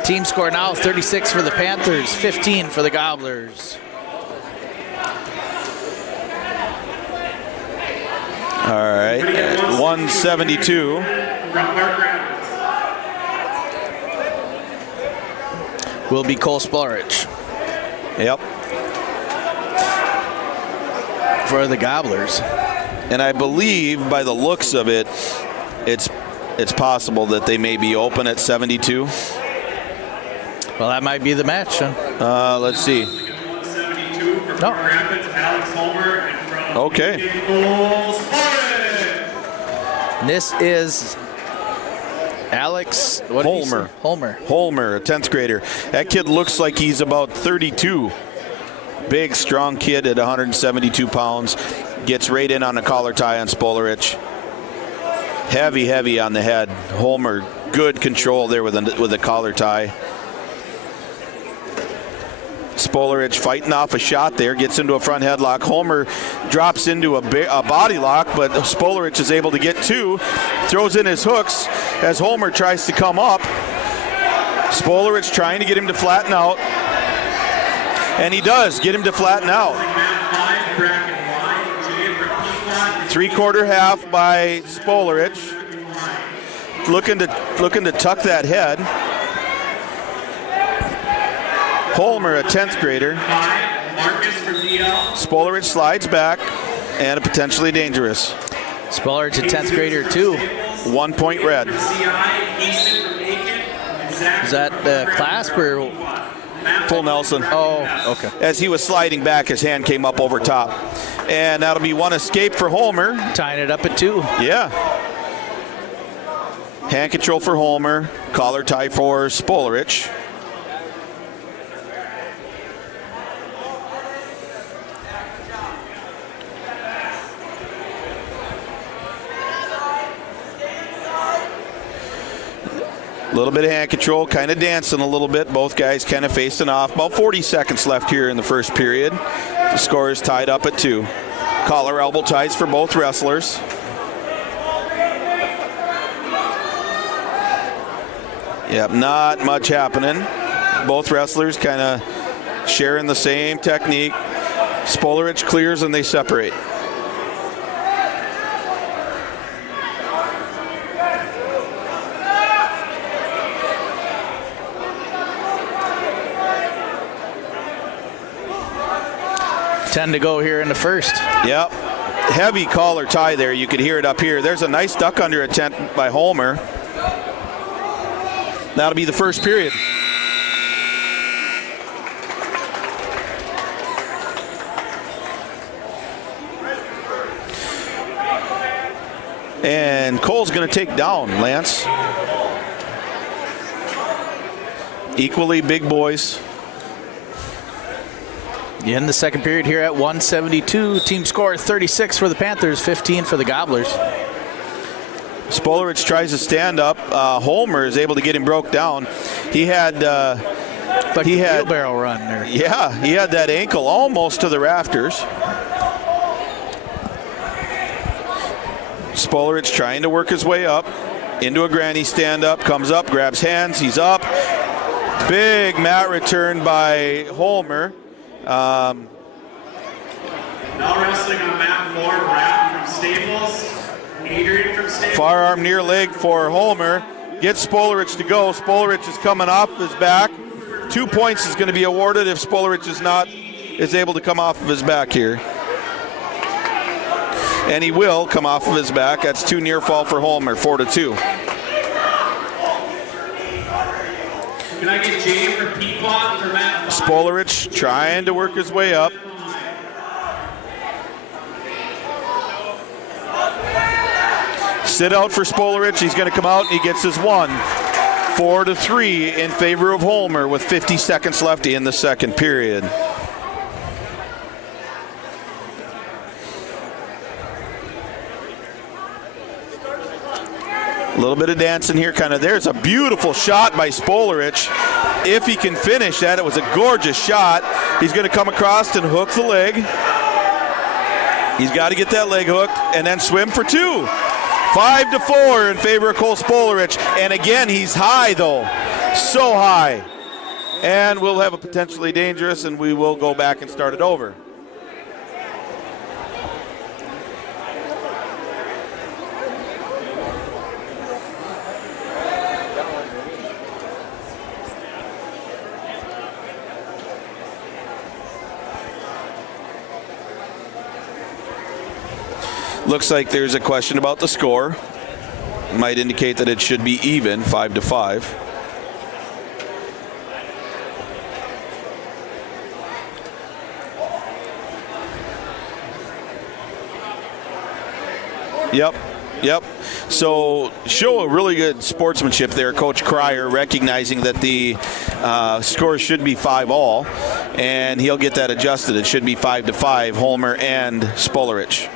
Team score now 36 for the Panthers, 15 for the Gobblers. All right, at 172. Will be Cole Spolarich Yep. for the Gobblers. And I believe by the looks of it, it's possible that they may be open at 72. Well, that might be the match. Huh? Let's see. 172 for No. Park Rapids, Alex Homer, and from Okay. This is Alex Holmer. Holmer, a 10th grader. That kid looks like he's about 32. Big, strong kid at 172 pounds. Gets right in on the collar tie on Spolarich. Heavy on the head. Holmer, good control there with the collar tie. Spolarich fighting off a shot there, gets into a front headlock. Holmer drops into a body lock, but Spolarich is able to get two. Throws in his hooks as Holmer tries to come up. Spolarich trying to get him to flatten out. And he does get him to flatten out. 3/4 half by Spolarich. Looking to tuck that head. Holmer, a 10th grader. Spolarich slides back, and a potentially dangerous. Spolarich, a 10th grader, too. 1 point red. Is that clasp or? Full Nelson. Oh, okay. As he was sliding back, his hand came up over top. And that'll be one escape for Holmer. Tying it up at 2. Yeah. Hand control for Holmer. Collar tie for Spolarich. A little bit of hand control, kind of dancing a little bit. Both guys kind of facing off. About 40 seconds left here in the first period. The score is tied up at 2. Collar elbow ties for both wrestlers. Yep, not much happening. Both wrestlers kind of sharing the same technique. Spolarich clears and they separate. Ten to go here in the first. Yep. Heavy collar tie there. You could hear it up here. There's a nice duck under attempt by Holmer. That'll be the first period. And Cole's going to take down Lance. Equally big boys. In the second period here at 172. Team score 36 for the Panthers, 15 for the Gobblers. Spolarich tries to stand up. Holmer is able to get him broke down. He had Looked like he a had wheelbarrow run there. Yeah, he had that ankle almost to the rafters. Spolarich trying to work his way up into a granny stand-up, comes up, grabs hands, he's up. Big mat return by Holmer. Now wrestling on mat floor, Rapp from Staples, Adrian from Staples. Far arm near leg for Holmer. Gets Spolarich to go. Spolarich is coming off his back. 2 points is going to be awarded if Spolarich is able to come off of his back here. And he will come off of his back. That's 2 near fall for Holmer, 4-2. Can I get Jay for Pequot for Matt? Spolarich trying to work his way up. Sit out for Spolarich. He's going to come out and he gets his one. 4-3 in favor of Holmer with 50 seconds left in the second period. A little bit of dancing here, kind of. There's a beautiful shot by Spolarich. If he can finish that, it was a gorgeous shot. He's going to come across and hook the leg. He's got to get that leg hooked and then swim for 2. 5-4 in favor of Cole Spolarich. And again, he's high though, so high. And we'll have a potentially dangerous, and we will go back and start it over. Looks like there's a question about the score. Might indicate that it should be even, 5-5. Yep. So show a really good sportsmanship there, Coach Cryer, recognizing that the score should be 5-all, and he'll get that adjusted. It should be 5-5, Holmer and Spolarich.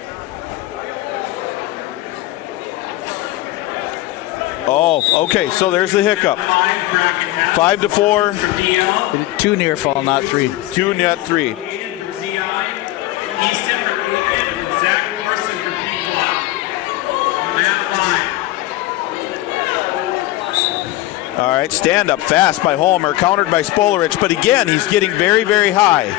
Oh, okay, so there's the hiccup. 5-4. 2 near fall, not 3. 2, not 3. All right, stand up fast by Holmer, countered by Spolarich, but again, he's getting very, very high.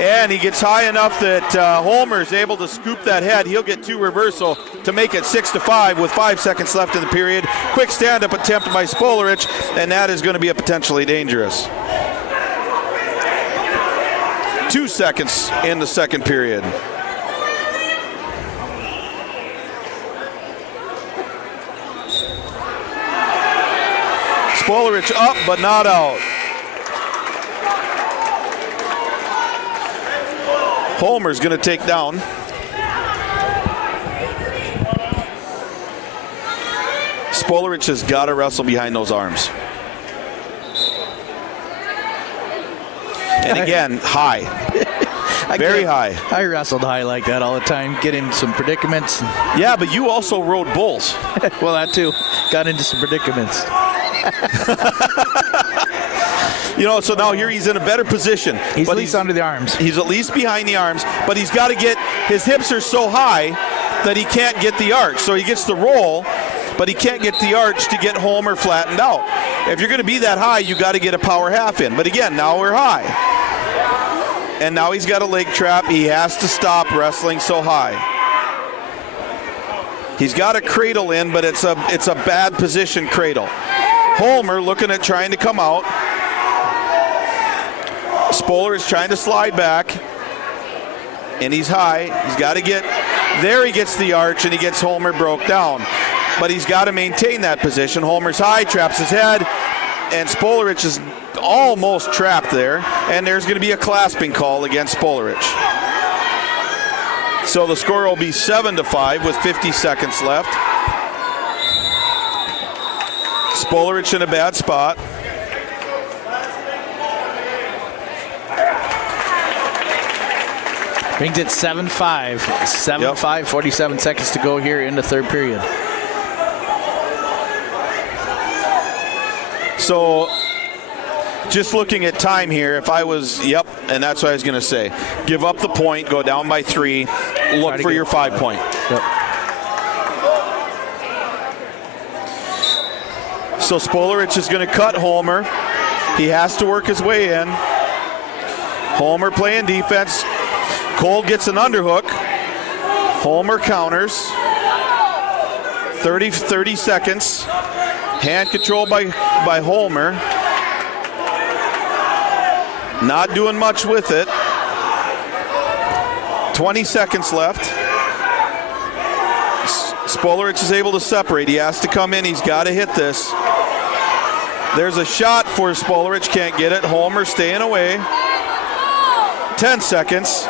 And he gets high enough that Holmer is able to scoop that head. He'll get 2 reversal to make it 6-5 with 5 seconds left in the period. Quick stand-up attempt by Spolarich, and that is going to be a potentially dangerous. 2 seconds in the second period. Spolarich up, but not out. Holmer's going to take down. Spolarich has got to wrestle behind those arms. And again, high. Very high. I wrestled high like that all the time, get in some predicaments. Yeah, but you also rode bulls. Well, that too. Got into some predicaments. So now here he's in a better position. He's at least under the arms. He's at least behind the arms, but he's got to get, his hips are so high that he can't get the arch. So he gets the roll, but he can't get the arch to get Holmer flattened out. If you're going to be that high, you got to get a power half in. But again, now we're high. And now he's got a leg trap. He has to stop wrestling so high. He's got a cradle in, but it's a bad position cradle. Holmer looking at trying to come out. Spolar is trying to slide back, and he's high. He's got to get there. He gets the arch, and he gets Holmer broke down. But he's got to maintain that position. Holmer's high, traps his head, and Spolarich is almost trapped there. And there's going to be a clasping call against Spolarich. So the score will be 7-5 with 50 seconds left. Spolarich in a bad spot. Brings it 7-5. 7-5, 47 seconds to go here in the third period. So just looking at time here, if I was, and that's what I was going to say. Give up the point, go down by 3, look for your 5 point. Yep. So Spolarich is going to cut Homer. He has to work his way in. Homer playing defense. Cole gets an underhook. Homer counters. 30 seconds. Hand control by Homer. Not doing much with it. 20 seconds left. Spolarich is able to separate. He has to come in. He's got to hit this. There's a shot for Spolarich. Can't get it. Homer staying away. 10 seconds.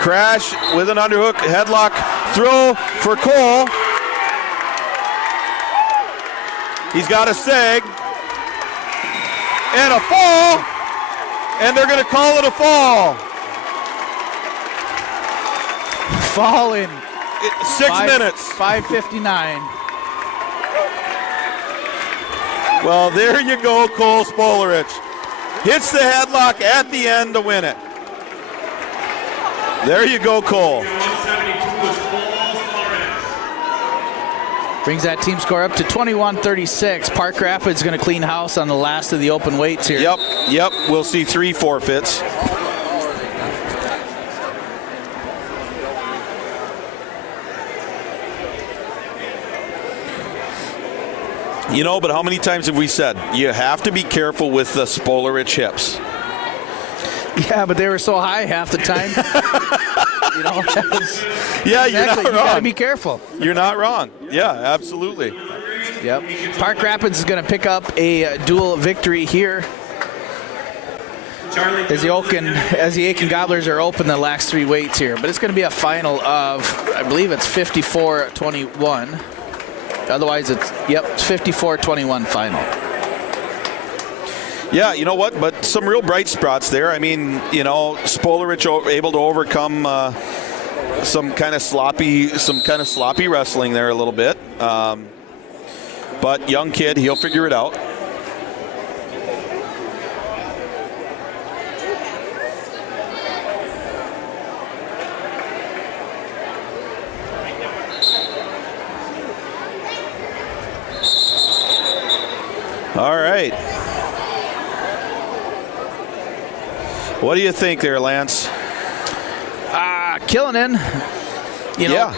Crash with an underhook. Headlock throw for Cole. He's got a sag. And a fall. And they're going to call it a fall. Fall in 6 minutes. 5:59. Well, there you go, Cole Spolarich. Hits the headlock at the end to win it. There you go, Cole. 172 was Cole Spolarich. Brings that team score up to 21-36. Park Rapids going to clean house on the last of the open weights here. Yep. We'll see 3 forfeits. But how many times have we said you have to be careful with the Spolarich hips? Yeah, but they were so high half the time. Yeah, you're not wrong. You got to be careful. You're not wrong. Yeah, absolutely. Yep. Park Rapids is going to pick up a dual victory here. As the Aitkin Gobblers are open the last 3 weights here. But it's going to be a final of, I believe it's 54-21. Otherwise, it's 54-21 final. Yeah, you know what? But some real bright spots there. I mean, Spolarich able to overcome some kind of sloppy wrestling there a little bit. But young kid, he'll figure it out. All right. What do you think there, Lance? Killing in.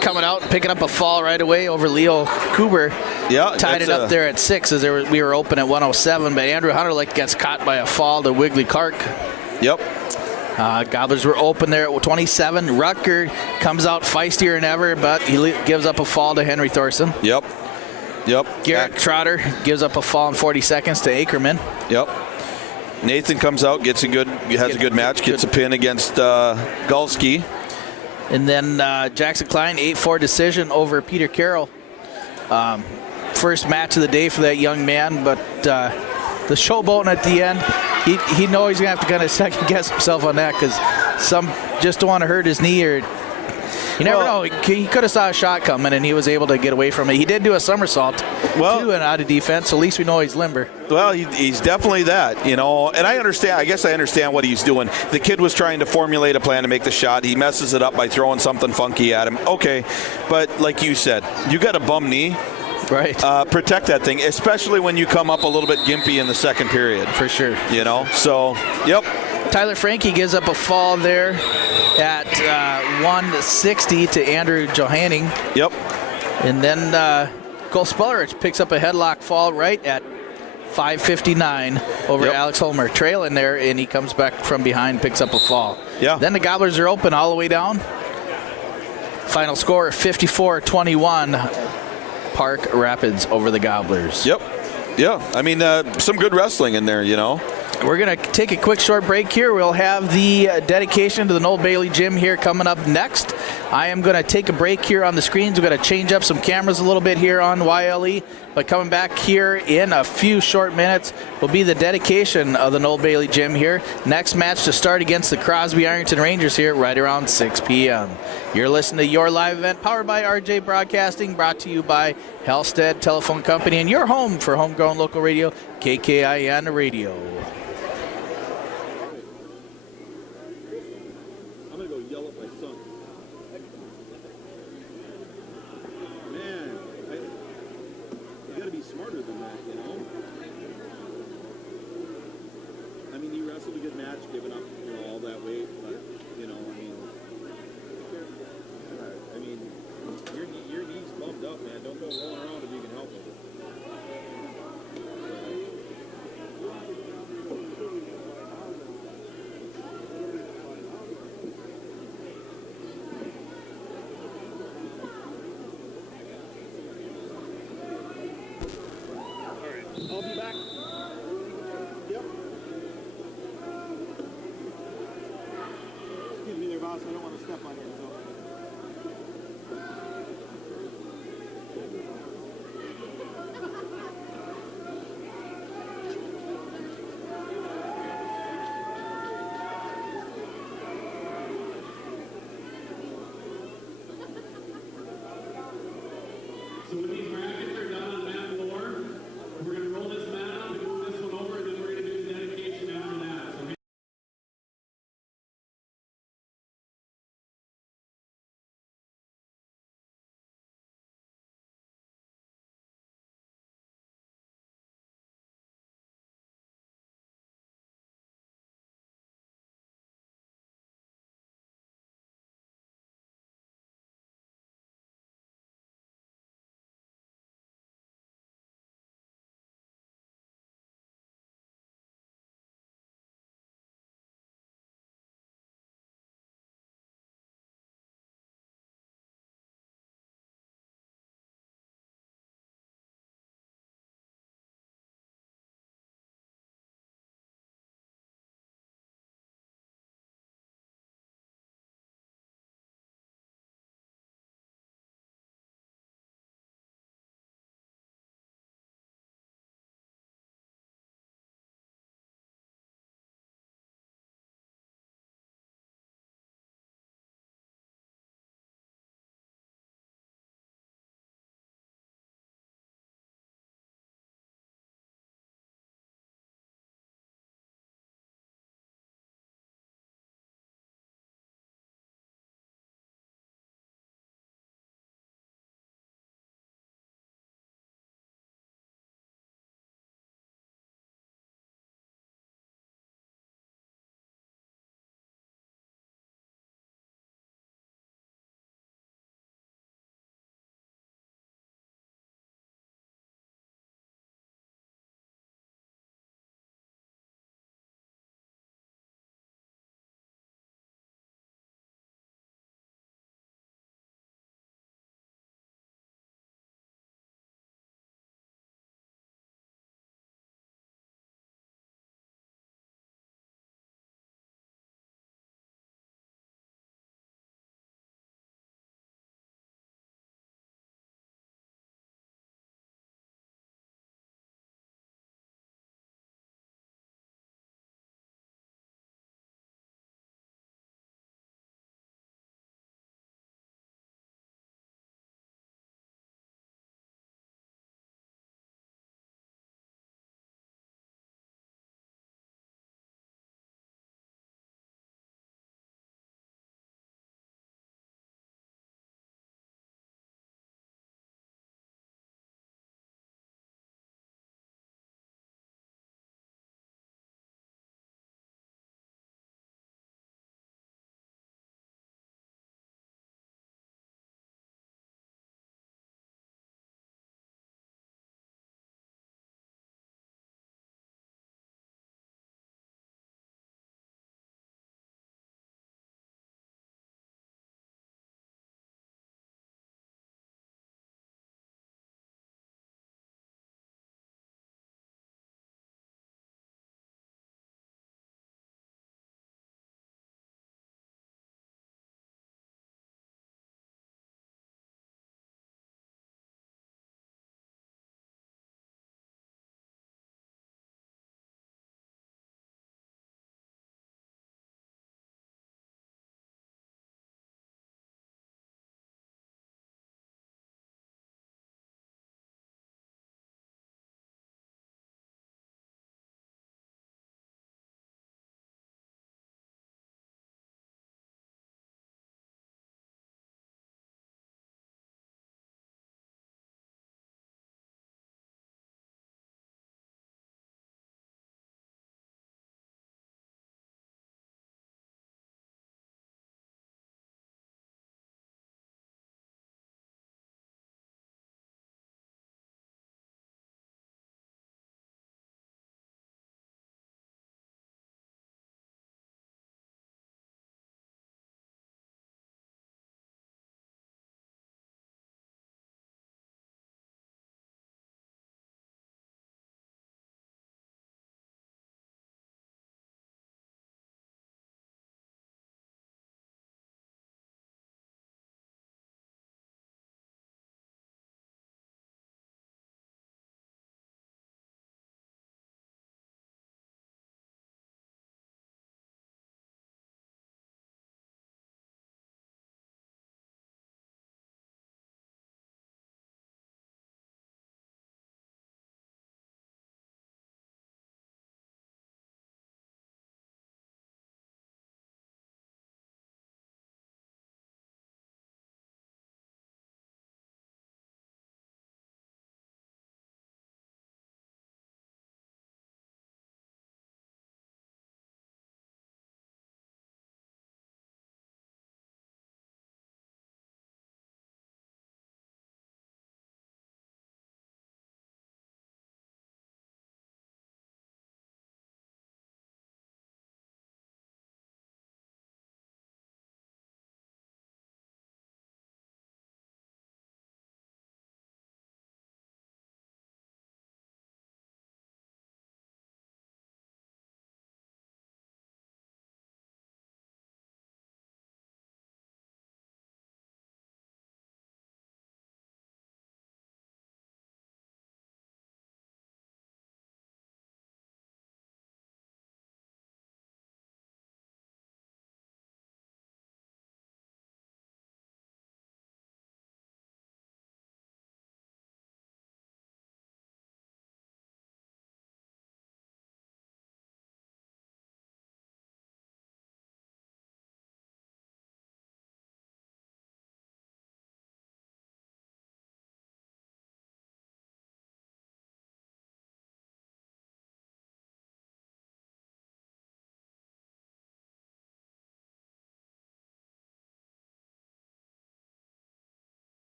Coming out and picking up a fall right away over Leo Kuber. Yeah, tied it up there at 6 as we were open at 107. But Andrew Hunter gets caught by a fall to Wiggly Clark. Yep. Gobblers were open there at 27. Rutger comes out feistier than ever, but he gives up a fall to Henry Thorson. Yep. Garrett Trotter gives up a fall in 40 seconds to Ackerman. Yep. Nathan comes out, has a good match, gets a pin against Gulski. And then Jackson Klein, 8-4 decision over Peter Carroll. First match of the day for that young man, but the showboating at the end, he knows he's going to have to kind of second guess himself on that because some just don't want to hurt his knee or you never know. He could have saw a shot coming, and he was able to get away from it. He did do a somersault, too, and out of defense, so at least we know he's limber. Well, he's definitely that, and I understand. I guess I understand what he's doing. The kid was trying to formulate a plan to make the shot. He messes it up by throwing something funky at him. Okay, but like you said, you got a bum knee. Right. Protect that thing, especially when you come up a little bit gimpy in the second period. For sure. So, yep. Tyler Frankie gives up a fall there at 160 to Andrew Johanning. Yep. And then Cole Spolarich picks up a headlock fall right at 5:59 over Alex Holmer. Trailing there, and he comes back from behind, picks up a fall. Yeah. Then the Gobblers are open all the way down. Final score 54-21. Park Rapids over the Gobblers. Yep. Yeah. I mean, some good wrestling in there, We're going to take a quick short break here. We'll have the dedication to the Noel Bailey Gym here coming up next. I am going to take a break here on the screens. We're going to change up some cameras a little bit here on YLE, But coming back here in a few short minutes will be the dedication of the Noel Bailey Gym here. Next match to start against the Crosby Ironton Rangers here right around 6 p.m. You're listening to Your Live Event, powered by RJ Broadcasting, brought to you by Halstead Telephone Company, and your home for homegrown local radio, KKIN Radio. I'm gonna go yell at my son. Man, you gotta be smarter than that, you know? I mean, he wrestled a good match, giving up, all that weight, but, your knee's bumped up, man. Don't go rolling around if you can help it. I'll be back. Yep. Excuse me there, boss. I don't want to step on you. So when these brackets are done on mat 4, we're going to roll this mat up and move this one over, and then we're going to do the dedication after that. So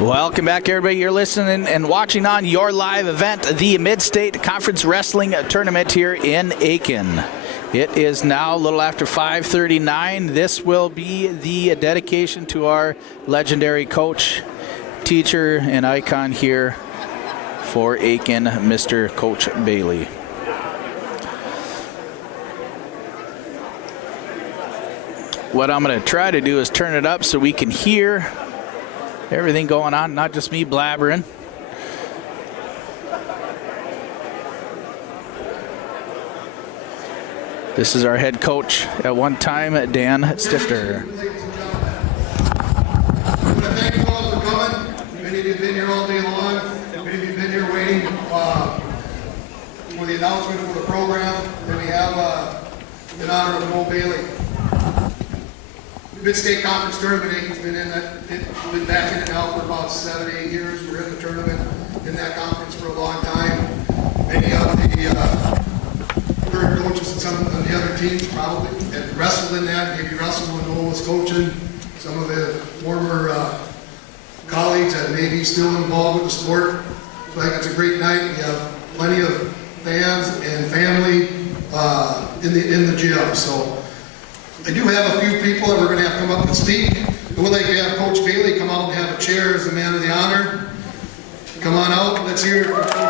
Welcome back, everybody. You're listening and watching on your live event, the Midstate Conference Wrestling Tournament here in Aitkin. It is now a little after 5:39. This will be the dedication to our legendary coach, teacher, and icon here for Aitkin, Mr. Coach Bailey. What I'm going to try to do is turn it up so we can hear everything going on, not just me blabbering. This is our head coach at one time, Dan Stifter. I want to thank you all for coming. Many of you have been here all day long. Many of you have been here waiting for the announcement for the program. Then we have in honor of Noel Bailey. The Midstate Conference Tournament, Aitkin's been in that, been back in it now for about 7 to 8 years. We're in the tournament, in that conference for a long time. Many of the current coaches and some of the other teams probably had wrestled in that, maybe wrestled when Noel was coaching. Some of the former colleagues that may be still involved with the sport. So I think it's a great night. We have plenty of fans and family in the gym. So I do have a few people that we're going to have come up and speak. I would like to have Coach Bailey come out and have a chair as the man of the honor. Come on out. Let's hear it from Coach Bailey.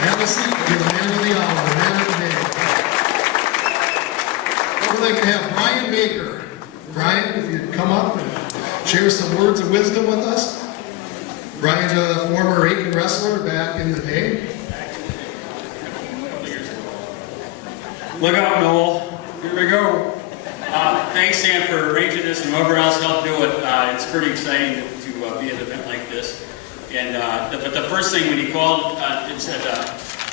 Have a seat. You're the man of the hour, the man of the day. I would like to have Brian Baker. Brian, if you'd come up and share some words of wisdom with us. Brian's a former Aitkin wrestler back in the day. Look out, Noel. Here we go. Thanks, Dan, for arranging this and whoever else helped do it. It's pretty exciting to be at an event like this. And but the first thing when he called, it said,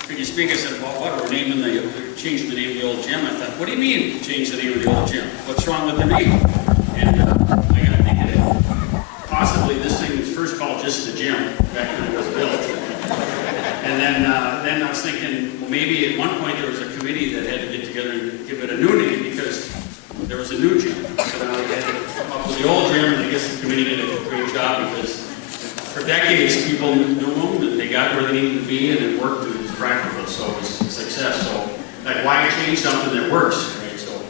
could you speak? I said, well, what? We're naming changing the name of the old gym. I thought, what do you mean change the name of the old gym? What's wrong with the name? And I got to think of it. Possibly this thing was first called just the gym back when it was built. And then I was thinking, well, maybe at one point there was a committee that had to get together and give it a new name because there was a new gym. So now they had to come up with the old gym, and I guess the committee did a great job because for decades people knew them and they got where they needed to be and it worked and it was practical, so it was a success. So, like, why change something that works, right? So,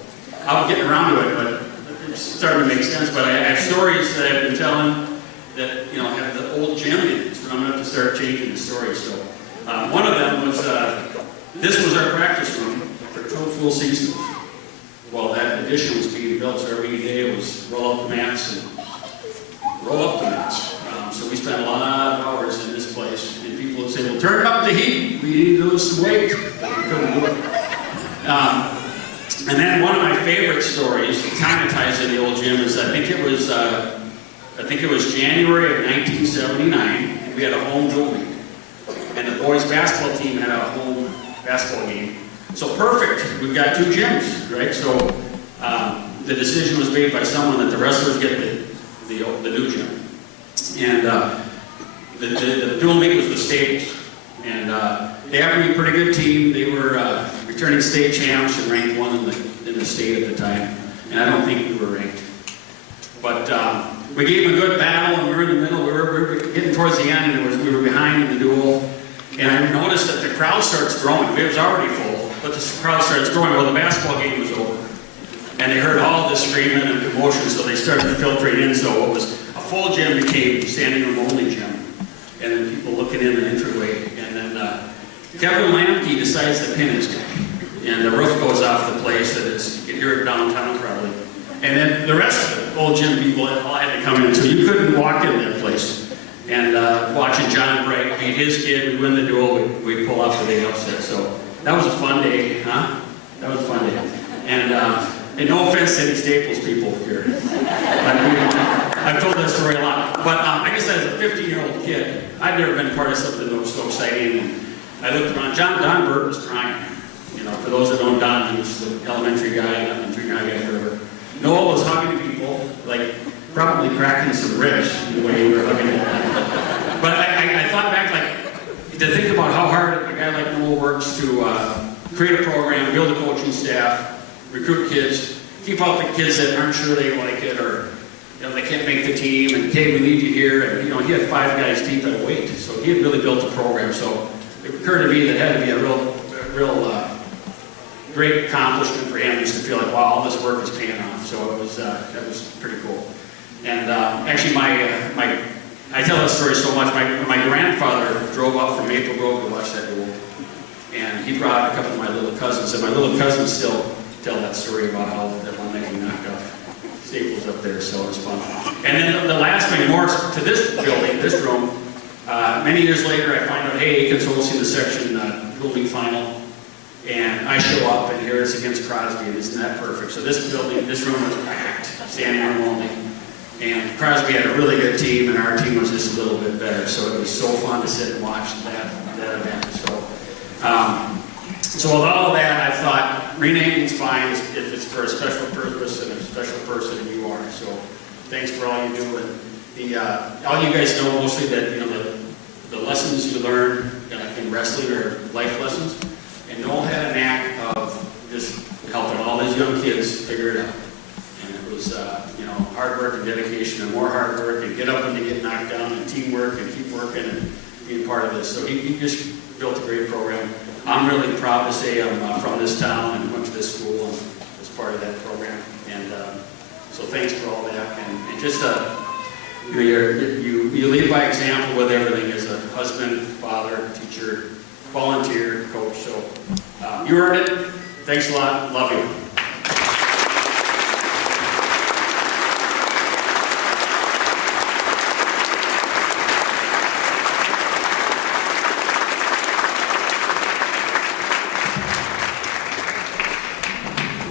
I'm getting around to it, but it's starting to make sense. But I have stories that I've been telling that, you know, have the old gym in it, so I'm going to have to start changing the stories. So, one of them was, this was our practice room for 2 full seasons. Well, that addition was being built, so every day it was roll up the mats and roll up the mats. So we spent a lot of hours in this place, and people would say, well, turn up the heat, we need to lose some weight. But we couldn't do it. And then one of my favorite stories, it kind of ties in the old gym, is I think it was January of 1979, and we had a home dual meet. And the boys basketball team had a home basketball game. So perfect, we've got 2 gyms, right? So the decision was made by someone that the wrestlers get the new gym. And the dual meet was the Staples. And they happened to be a pretty good team. They were returning state champs and ranked 1 in the state at the time. And I don't think we were ranked. But we gave them a good battle, and we were in the middle. We were getting towards the end, and we were behind in the duel. And I noticed that the crowd starts growing. It was already full, but the crowd starts growing. Well, the basketball game was over. And they heard all this screaming and commotion, so they started to filtrate in. So it was a full gym became standing room only gym. And then people looking in the entryway. And then Kevin Lamke decides to pin his guy. And the roof goes off the place, and you can hear it downtown probably. And then the rest of the old gym people all had to come in. So you couldn't walk in that place. And watching John Bright beat his kid, we win the duel, we pull off the big upset. So that was a fun day, huh? That was a fun day. And no offense to any Staples people here. I've told that story a lot. But I guess as a 15-year-old kid, I've never been part of something that was so exciting. And I looked around, Don Burt was crying. You know, for those that don't know Don, he was the elementary guy, not the junior high guy forever. Noel was hugging people, like probably cracking some ribs the way we were hugging them. But I thought back, like, to think about how hard a guy like Noel works to create a program, build a coaching staff, recruit kids, keep out the kids that aren't sure they like it, or they can't make the team, and okay, we need you here. And he had 5 guys deep at a weight, so he had really built a program. So it occurred to me that it had to be a real great accomplishment for him, just to feel like, wow, all this work is paying off. So it was that was pretty cool. And actually, I tell that story so much. My grandfather drove up from Maple Grove to watch that goal, and he brought a couple of my little cousins, and my little cousins still tell that story about how that one night we knocked off Staples up there, so it was fun. And then the last thing, more to this building, this room, many years later I find out, hey, Aitkin's hosting the section Little League final, and I show up, and here it's against Crosby, and isn't that perfect? So this building, this room was packed, standing room only. And Crosby had a really good team, and our team was just a little bit better, so it was so fun to sit and watch that event. So with all of that, I thought renaming's fine if it's for a special purpose and a special person, and you are. So thanks for all you do. And all you guys know mostly that the lessons you learn in wrestling are life lessons. And Noel had a knack of just helping all these young kids figure it out. And it was hard work and dedication, and more hard work, and get up when you get knocked down, and teamwork, and keep working, and being part of this. So he just built a great program. I'm really proud to say I'm from this town and went to this school and was part of that program. And so thanks for all that. And just you lead by example with everything as a husband, father, teacher, volunteer, coach. So you earned it. Thanks a lot. Love you.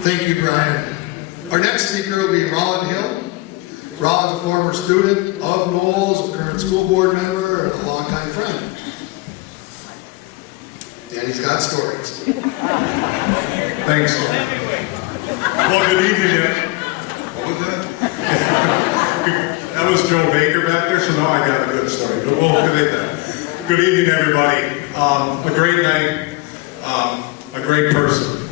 Thank you, Brian. Our next speaker will be Roland Hill. Roland's a former student of Noel's, a current school board member, and a longtime friend. And he's got stories. Thanks. Well, good evening. What was that? That was Joe Baker back there, so now I got a good story. But we'll get that. Good evening, everybody. A great night, a great person.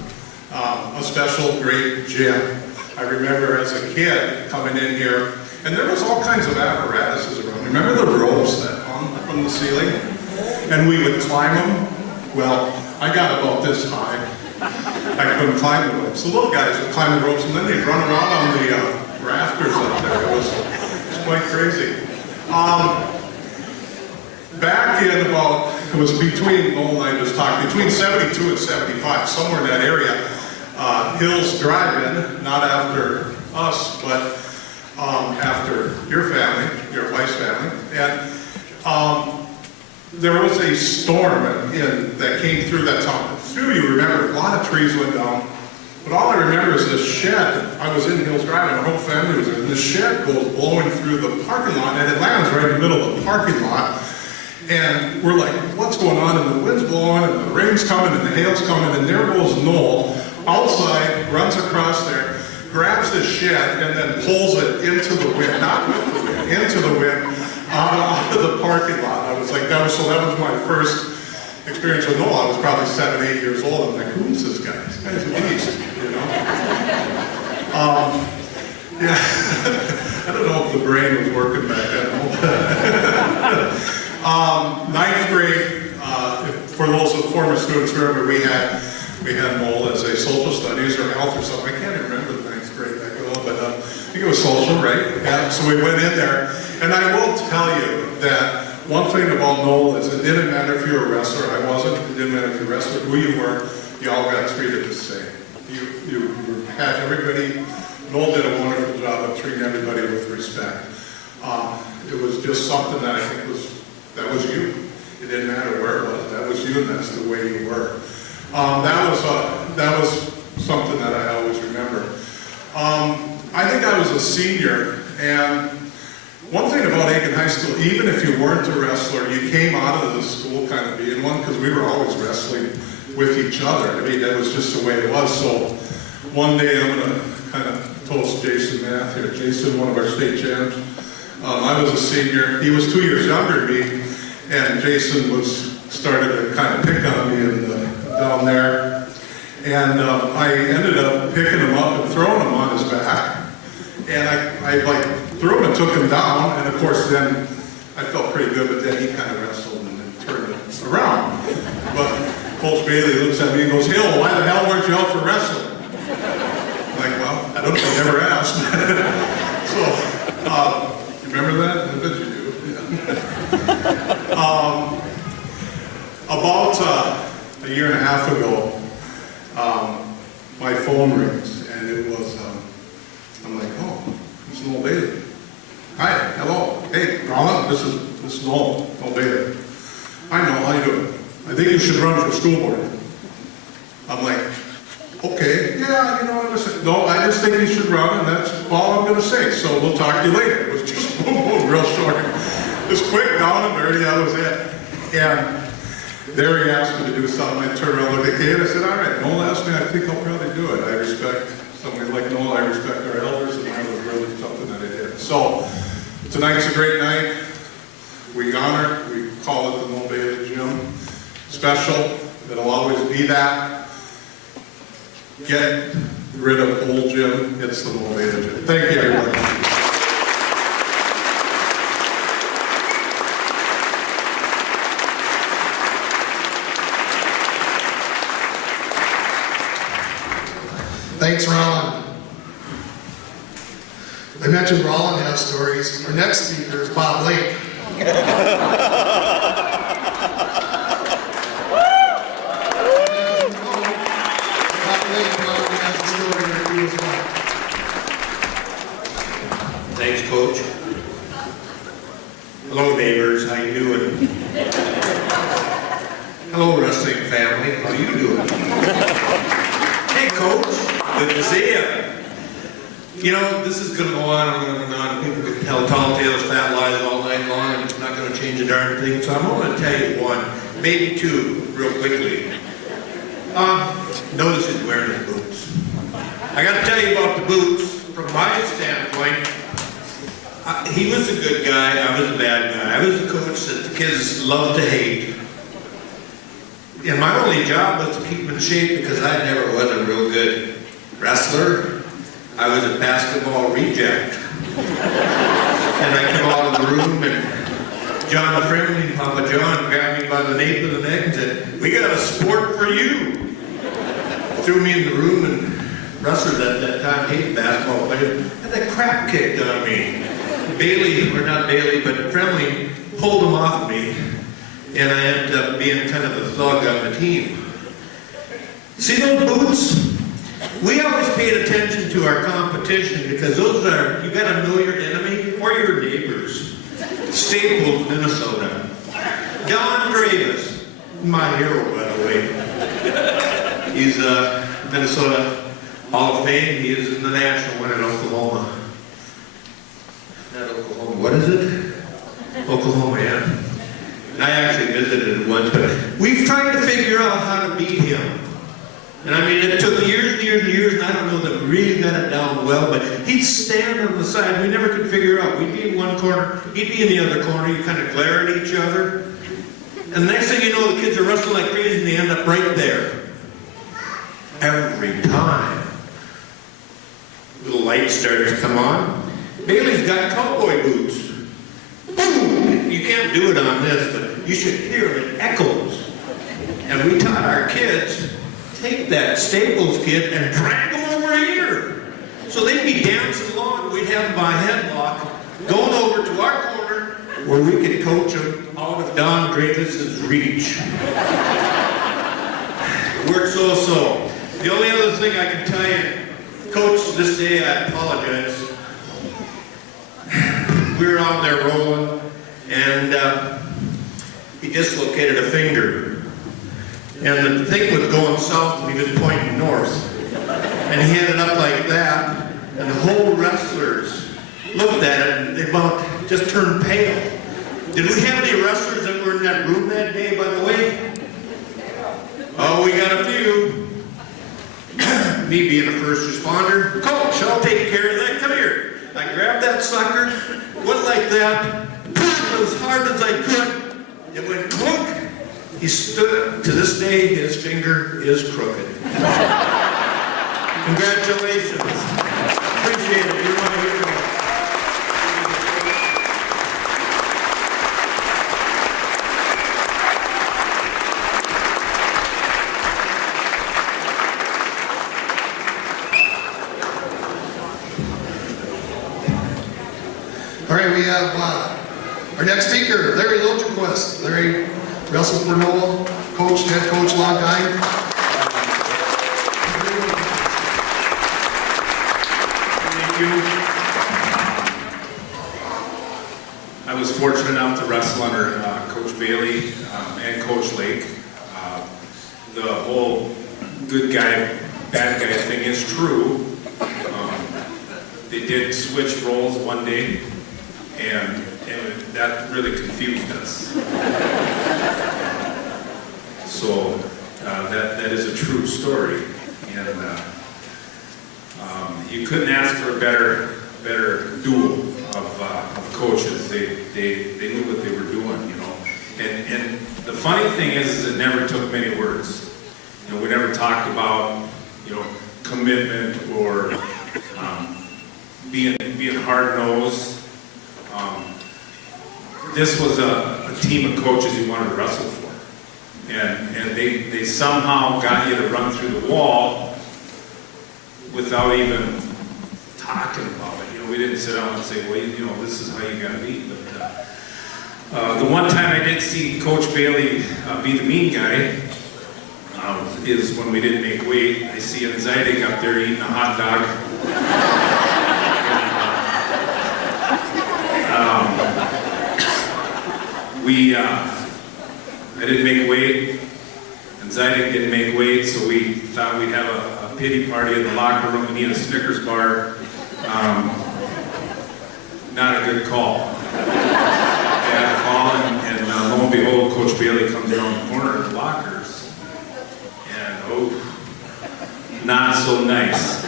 A special, great gym. I remember as a kid coming in here, and there was all kinds of apparatuses around. Remember the ropes that hung from the ceiling? And we would climb them. Well, I got about this high. I couldn't climb the ropes. The little guys would climb the ropes, and then they'd run around on the rafters up there. It was quite crazy. Back in about, it was between, Noel and I just talked, between 72 and 75, somewhere in that area, Hills Drive-In, not after us, but after your family, your wife's family. And there was a storm that came through that town. A few of you remember, a lot of trees went down. But all I remember is this shed. I was in Hills Drive-In, our whole family was in, and this shed goes blowing through the parking lot, and it lands right in the middle of the parking lot. And we're like, what's going on? And the wind's blowing, and the rain's coming, and the hail's coming, and there goes Noel outside, runs across there, grabs the shed, and then pulls it into the wind, not with the wind, into the wind, out of the parking lot. I was like, that was my first experience with Noel. I was probably 7, 8 years old. I'm like, who is this guy? This guy's a beast, you know? Yeah, I don't know if the brain was working back then. 9th grade, for those former students, remember we had Noel as a social studies or health or something. I can't even remember the 9th grade back then, but I think it was social, right? Yeah, so we went in there, and I will tell you that one thing about Noel is it didn't matter if you were a wrestler, I wasn't, it didn't matter if you were a wrestler, who you were, you all got treated the same. You had everybody, Noel did a wonderful job of treating everybody with respect. It was just something that I think that was you. It didn't matter where it was, that was you, and that's the way you were. That was something that I always remember. I think I was a senior, and one thing about Aitkin High School, even if you weren't a wrestler, you came out of the school kind of being one, because we were always wrestling with each other. I mean, that was just the way it was. So one day I'm going to kind of toast Jason Math here. Jason, one of our state champs. I was a senior. He was 2 years younger than me, and Jason started to kind of pick on me down there. And I ended up picking him up and throwing him on his back. And I like threw him and took him down. And of course, then I felt pretty good, but then he kind of wrestled and then turned it around. But Coach Bailey looks at me and goes, "Hill, why the hell weren't you out for wrestling?" I'm like, well, I don't know, I never asked. So, remember that? I bet you do. Yeah. About a year and a half ago, my phone rings, and it was, I'm like, oh, it's Noel Bailey. Hi, hello. Hey, Ronald, this is Noel Bailey. I know, how you doing? I think you should run for school board. I'm like, okay, yeah, you know, I just think you should run, and that's all I'm going to say. So we'll talk to you later. It was just boom, boom, real short. Just quick, down and dirty, that was it. And there he asked me to do something. I turned around, looked at Kate, I said, all right, Noel asked me, I think I'll probably do it. I respect somebody like Noel, I respect our elders, and that was really something that I did. So tonight's a great night. We honor, we call it the Noel Bailey Gym. Special, it'll always be that. Get rid of old Jim, it's the Noel Bailey Gym. Thank you, everybody. Thanks, Rollin. I mentioned Rollin has stories. Our next speaker is Bob Lake. Thanks, Coach. Hello, neighbors. How you doing? Hello, wrestling family. How you doing? Hey, Coach. Good to see you. You know, this is going to go on and on. People can tell tall tales, fat lies all night long, and it's not going to change a darn thing. So I'm going to tell you one, maybe two, real quickly. Notice he's wearing his boots. I got to tell you about the boots. From my standpoint, he was a good guy, I was a bad guy. I was the coach that the kids loved to hate. And my only job was to keep him in shape because I never was a real good wrestler. I was a basketball reject. And I came out of the room and John Friendly, Papa John, grabbed me by the nape of the neck and said, "We got a sport for you." Threw me in the room, and wrestlers at that time hated basketball players. Had that crap kicked on me. Bailey, or not Bailey, but Friendly pulled him off of me, and I ended up being kind of a thug on the team. See those boots? We always paid attention to our competition because those are, you got to know your enemy or your neighbors. Staples, Minnesota. Don Dravis, my hero, by the way. He's a Minnesota Hall of Fame. He is in the national one in Oklahoma. Not Oklahoma, what is it? Oklahoma, yeah. I actually visited it once, but we've tried to figure out how to beat him. And I mean, it took years and years and years, and I don't know that we really got it down well, but he'd stand on the side. We never could figure out. We'd be in one corner, he'd be in the other corner. You kind of glare at each other. And the next thing you know, the kids are wrestling like crazy, and they end up right there. Every time. Little light starters come on. Bailey's got cowboy boots. Boom! You can't do it on this, but you should hear it echoes. And we taught our kids, take that Staples kid and drag them over here. So they'd be dancing along, we'd have them by headlock, going over to our corner where we could coach them out of Don Dravis's reach. It worked so-so. The only other thing I can tell you, Coach, this day I apologize. We were out there rolling, and he dislocated a finger. And the thing was going south, and he was pointing north. And he had it up like that, and the whole wrestlers looked at it, and they about just turned pale. Did we have any wrestlers that were in that room that day, by the way? Oh, we got a few. me being a first responder, Coach, I'll take care of that. Come here. I grabbed that sucker, went like that, pulled as hard as I could. It went clunk. He stood, to this day, his finger is crooked. Congratulations. Appreciate it. You're my hero. All right, we have our next speaker, Larry Lojaquist. Larry wrestled for Noel, coached, head coach, long time. Thank you. I was fortunate enough to wrestle under Coach Bailey and Coach Lake. The whole good guy, bad guy thing is true. They did switch roles one day, and that really confused us. So that is a true story, and you couldn't ask for a better duo of coaches. They knew what they were doing, you know. And the funny thing is it never took many words. You know, we never talked about, you know, commitment or being hard-nosed. This was a team of coaches you wanted to wrestle for. And they somehow got you to run through the wall without even talking about it. You know, we didn't sit down and say, well, you know, this is how you gotta be. But the one time I did see Coach Bailey be the mean guy is when we didn't make weight. I see Aitkin up there eating a hot dog. I didn't make weight, and Aitkin didn't make weight, so we thought we'd have a pity party in the locker room and eat a Snickers bar. Not a good call. Bad call, and lo and behold, Coach Bailey comes around the corner of the lockers, and oh, not so nice.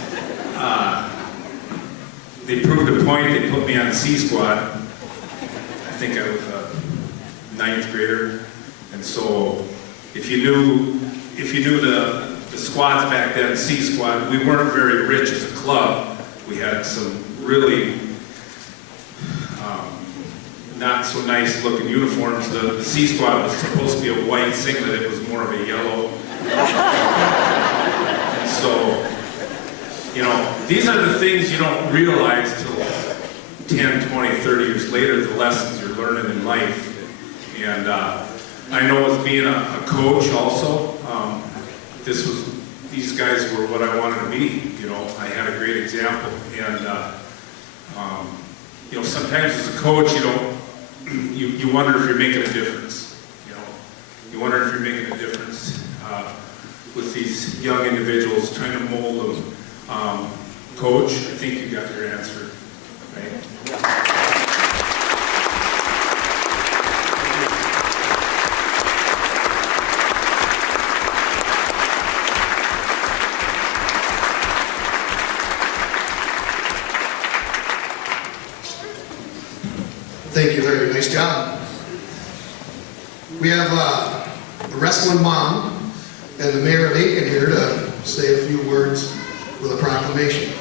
They proved a point. They put me on C squad. I think I was a 9th grader, and so if you knew the squads back then, C squad, we weren't very rich as a club. We had some really not so nice looking uniforms. The C squad was supposed to be a white singlet. It was more of a yellow. And so, you know, these are the things you don't realize till 10, 20, 30 years later, the lessons you're learning in life. And I know as being a coach also, these guys were what I wanted to be. You know, I had a great example. And, you know, sometimes as a coach, you wonder if you're making a difference. You know, you wonder if you're making a difference with these young individuals, trying to mold them. Coach, I think you got your answer, right? Thank you, Larry. Nice job. We have the wrestling mom and the mayor of Aitkin here to say a few words with a proclamation.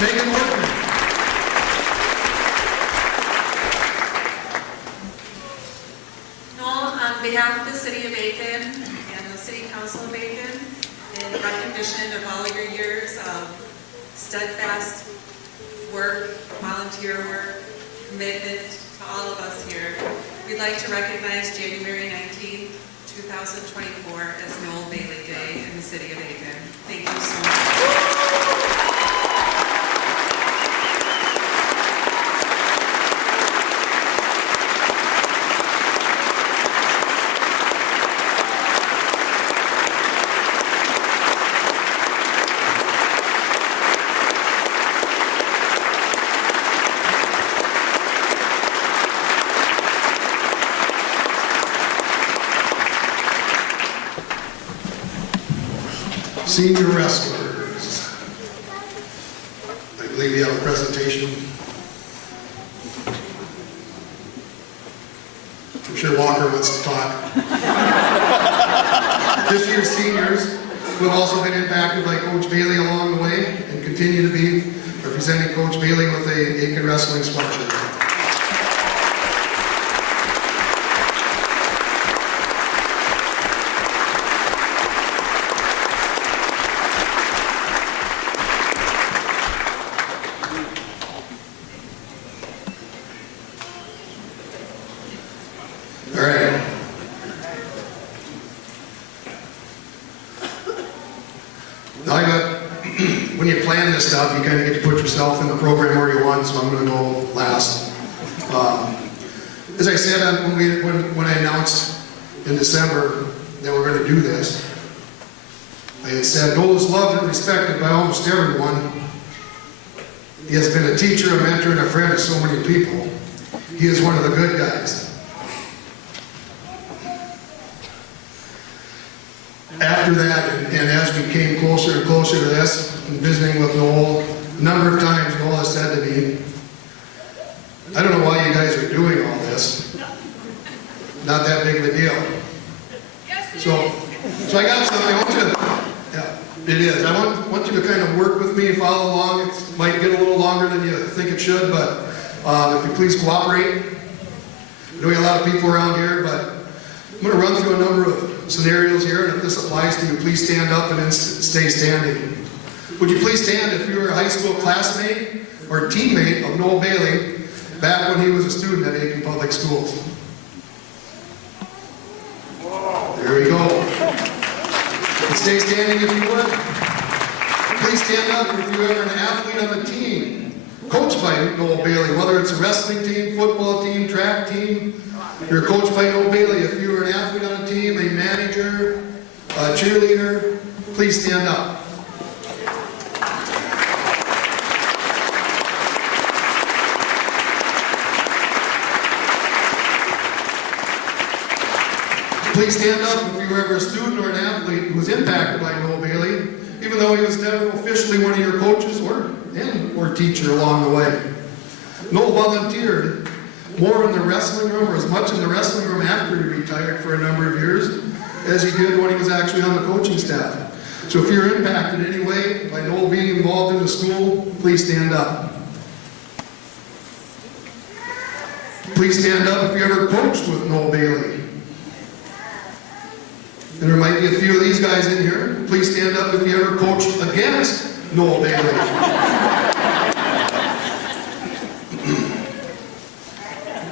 Megan Workman. Noel, on behalf of the City of Aitkin and the City Council of Aitkin, in recognition of all your years of steadfast work, volunteer work, commitment to all of us here, we'd like to recognize January 19, 2024 as Noel Bailey Day in the City of Aitkin. Thank you so much. senior wrestlers. I believe you have a presentation. I'm sure Walker wants to talk. This year's seniors who have also been impacted by Coach Bailey along the way and continue to be, representing Coach Bailey with a Aitkin Wrestling sweatshirt. When you plan this stuff, you kind of get to put yourself in the program where you want, so I'm going to go last. As I said when I announced in December that we're going to do this, I had said Noel is loved and respected by almost everyone. He has been a teacher, a mentor, and a friend to so many people. He is one of the good guys. After that, and as we came closer and closer to this, and visiting with Noel, a number of times Noel has said to me, I don't know why you guys are doing all this. Not that big of a deal. So I got something. I want you to, yeah, it is. I want you to kind of work with me, follow along. It might get a little longer than you think it should, but if you please cooperate. I know you have a lot of people around here, but I'm going to run through a number of scenarios here, and if this applies to you, please stand up and then stay standing. Would you please stand if you were a high school classmate or teammate of Noel Bailey back when he was a student at Aitkin Public Schools? There we go. And stay standing if you would. Please stand up if you're ever an athlete on a team coached by Noel Bailey, whether it's a wrestling team, football team, track team. You're coached by Noel Bailey. If you were an athlete on a team, a manager, a cheerleader, please stand up. Please stand up if you were ever a student or an athlete who was impacted by Noel Bailey, even though he was never officially one of your coaches or teacher along the way. Noel volunteered more in the wrestling room, or as much in the wrestling room after he retired for a number of years, as he did when he was actually on the coaching staff. So if you're impacted in any way by Noel being involved in the school, please stand up. Please stand up if you ever coached with Noel Bailey. And there might be a few of these guys in here. Please stand up if you ever coached against Noel Bailey.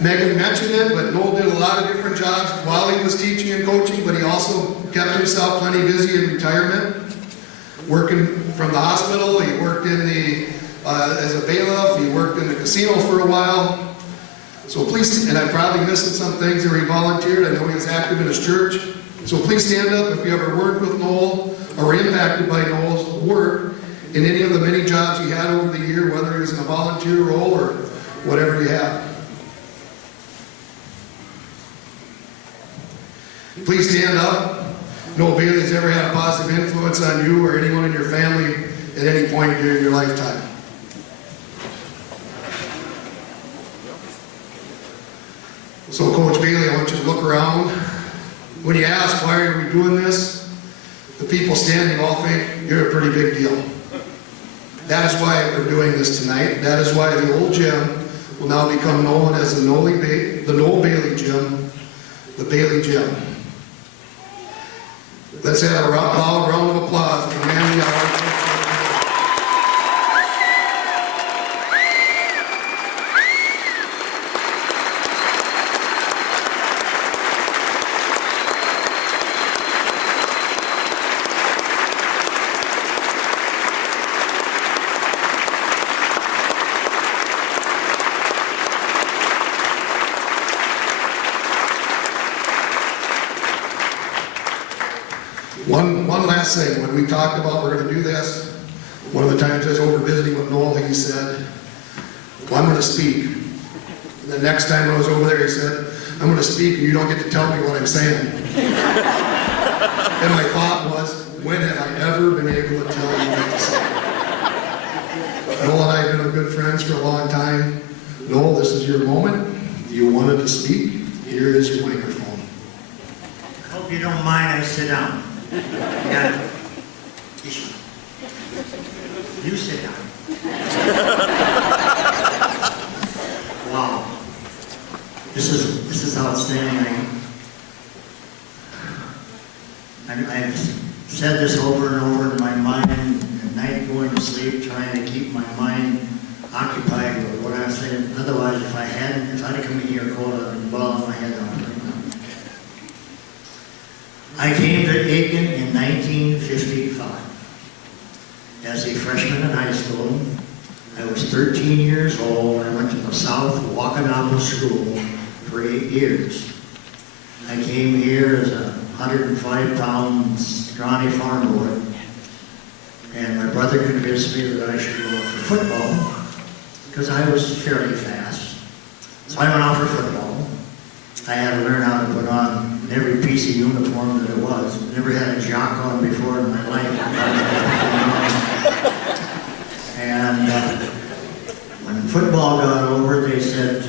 Megan mentioned it, but Noel did a lot of different jobs while he was teaching and coaching, but he also kept himself plenty busy in retirement. Working from the hospital, he worked in the, as a bailiff, he worked in the casino for a while. So please, and I probably missed some things where he volunteered. I know he was active in his church. So please stand up if you ever worked with Noel or were impacted by Noel's work in any of the many jobs he had over the year, whether he was in a volunteer role or whatever you have. Please stand up. Noel Bailey has ever had a positive influence on you or anyone in your family at any point during your lifetime. So Coach Bailey, I want you to look around. When you ask, why are we doing this? The people standing all think you're a pretty big deal. That is why we're doing this tonight. That is why the old gym will now become known as the Noel Bailey Gym, the Bailey Gym. Let's have a loud round of applause for the man we are. One last thing. When we talked about we're going to do this, one of the times I was over visiting with Noel, he said, well, I'm going to speak. And the next time I was over there, he said, I'm going to speak and you don't get to tell me what I'm saying. And my thought was, when have I ever been able to tell you what to say? Noel and I have been good friends for a long time. Noel, this is your moment. You wanted to speak. Here is your microphone. I hope you don't mind I sit down. Yeah. You sit down. Wow. This is outstanding. I've said this over and over in my mind at night going to sleep, trying to keep my mind occupied with what I'm saying. Otherwise, if I'd have come in here cold, I'd been balling my head off right now. I came to Aitkin in 1955 as a freshman in high school. I was 13 years old. I went to the South Wakanabo School for 8 years. I came here as a 105-pound scrawny farm boy, and my brother convinced me that I should go out for football because I was fairly fast. So I went out for football. I had to learn how to put on every piece of uniform that it was. I never had a jock on before in my life. And when football got over, they said,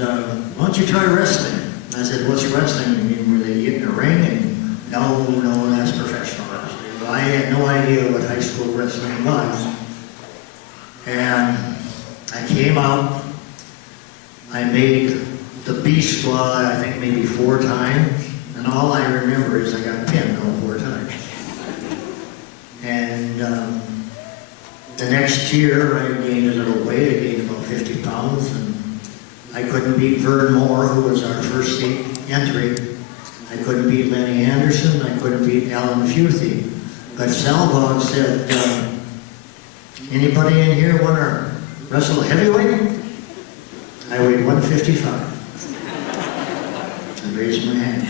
why don't you try wrestling? And I said, what's wrestling? You mean where they get in a ring? And no, that's professional wrestling. Well, I had no idea what high school wrestling was. And I came out, I made the B squad, I think maybe 4 times. And all I remember is I got pinned all 4 times. And the next year, I gained a little weight. I gained about 50 pounds. And I couldn't beat Vern Moore, who was our first state entry. I couldn't beat Lenny Anderson. I couldn't beat Alan Futhy. But Salvog said, anybody in here want to wrestle heavyweight? I weighed 155. I raised my hand.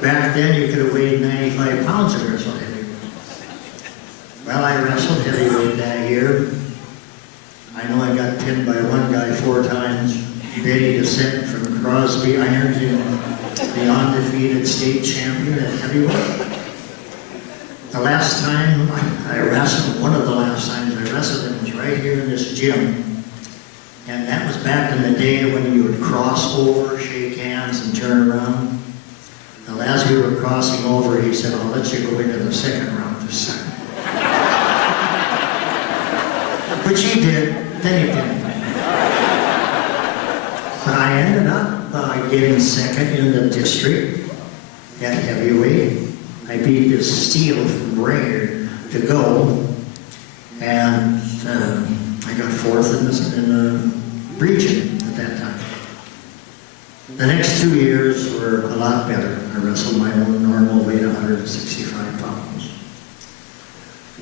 Back then, you could have weighed 95 pounds and wrestled heavyweight. Well, I wrestled heavyweight that year. I know I got pinned by one guy 4 times. Betty Descent from Crosby Irons, the undefeated state champion at heavyweight. The last time I wrestled, one of the last times I wrestled him was right here in this gym. And that was back in the day when you would cross over, shake hands, and turn around. Well, as we were crossing over, he said, I'll let you go into the second round this time. Which he did, then he didn't. But I ended up getting second in the district at heavyweight. I beat this Steele from Brainerd to go, and I got 4th in the region at that time. The next 2 years were a lot better. I wrestled my own normal weight, 165 pounds.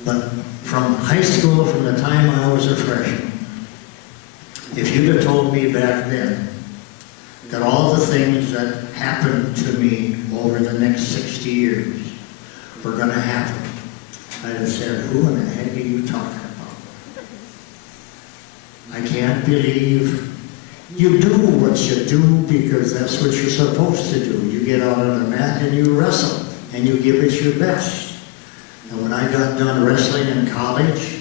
But from high school, from the time I was a freshman, if you'd have told me back then that all the things that happened to me over the next 60 years were going to happen, I'd have said, who in the heck are you talking about? I can't believe you do what you do because that's what you're supposed to do. You get out on the mat and you wrestle and you give it your best. And when I got done wrestling in college,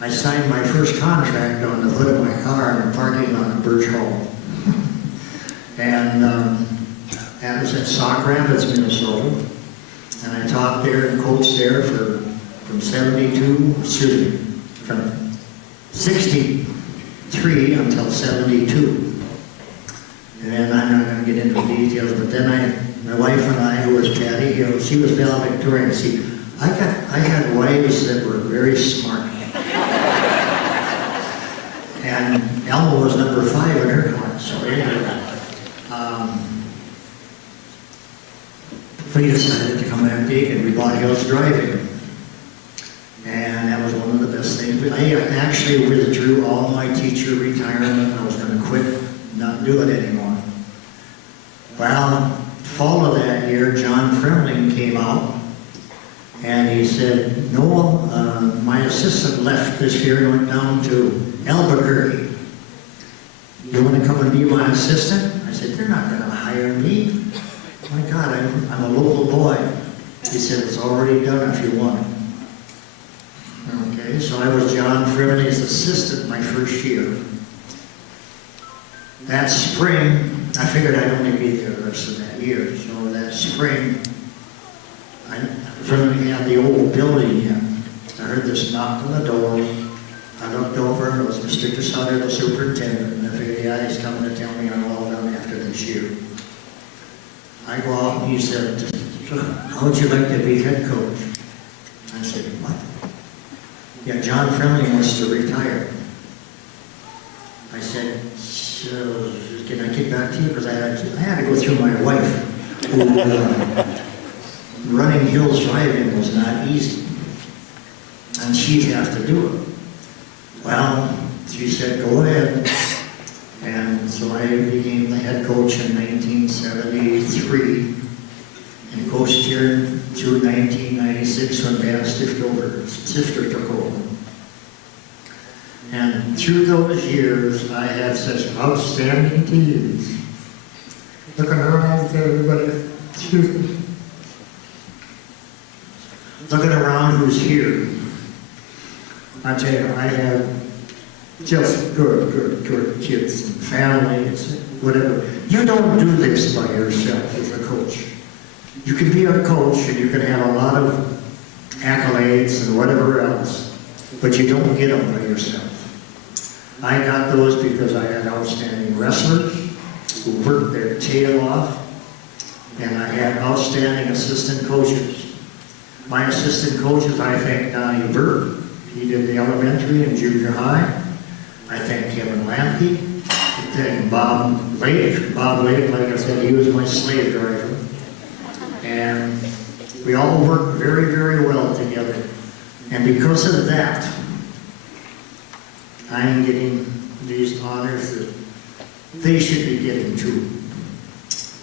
I signed my first contract on the hood of my car in the parking lot of Birch Hall. And that was at Sauk Rapids, Minnesota. And I taught there and coached there from 63 until 72. And then I'm not going to get into the details, but then my wife and I, who was Patty, she was valedictorian. See, I had wives that were very smart. And Elma was number 5 in her class. So anyway, we decided to come back to Aitkin. We bought Hills Driving. And that was one of the best things. I actually withdrew all my teacher retirement. I was going to quit, not do it anymore. Well, fall of that year, John Fremling came out and he said, Noel, my assistant left this year and went down to Albuquerque. You want to come and be my assistant? I said, they're not going to hire me. My God, I'm a local boy. He said, it's already done if you want it. Okay, so I was John Frimley's assistant my first year. That spring, I figured I'd only be there the rest of that year. So that spring, Frimley had the old building yet. I heard this knock on the door. I looked over, and it was Mr. DeSutter, the superintendent, and I figured, yeah, he's coming to tell me I'm all done after this year. I go out, and he said, how would you like to be head coach? I said, what? Yeah, John Frimley wants to retire. I said, so can I get back to you? Because I had to go through my wife, who running Hills Drive-In was not easy. And she'd have to do it. Well, she said, go ahead. And so I became the head coach in 1973 and coached here through 1996 when Dan Stifter took over. And through those years, I had such outstanding teams. Looking around at everybody, excuse me. Looking around who's here. I tell you, I have just good kids and families, whatever. You don't do this by yourself as a coach. You can be a coach and you can have a lot of accolades and whatever else, but you don't get them by yourself. I got those because I had outstanding wrestlers who worked their tail off, and I had outstanding assistant coaches. My assistant coaches, I thank Donnie Burke. He did the elementary and junior high. I thank Kevin Lamke. I thank Bob Lake. Bob Lake, like I said, he was my slave driver. And we all worked very, very well together. And because of that, I'm getting these honors that they should be getting too.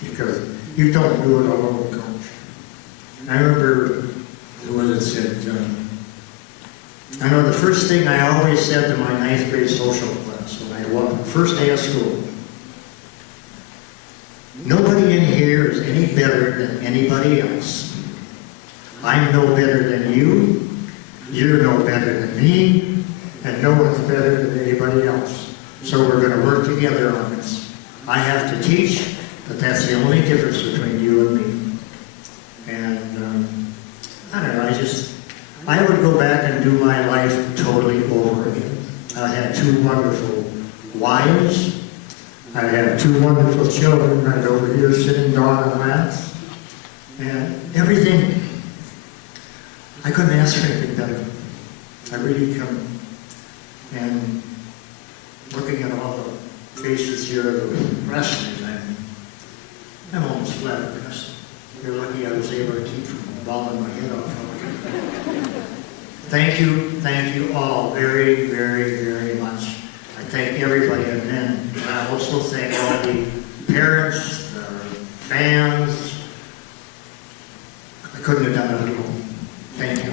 Because you don't do it alone, coach. I remember what it said, I know the first thing I always said to my 9th grade social class when I walked the first day of school, nobody in here is any better than anybody else. I'm no better than you, you're no better than me, and no one's better than anybody else. So we're going to work together on this. I have to teach, but that's the only difference between you and me. And I don't know, I would go back and do my life totally over again. I had 2 wonderful wives. I had 2 wonderful children right over here sitting Dawn and Lance. And everything, I couldn't ask for anything better. I really couldn't. And looking at all the faces here of the wrestlers, I'm almost flabbergasted. You're lucky I was able to keep from balling my head off. Thank you all very, very, very much. I thank everybody, and then I also thank all the parents, the fans. I couldn't have done it alone. Thank you.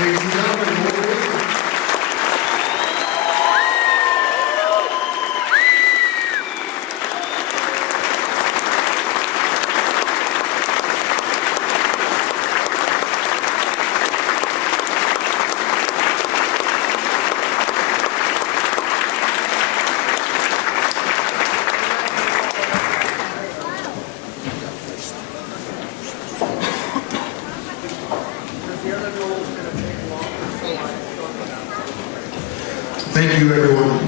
Ladies and gentlemen, thank you, everyone.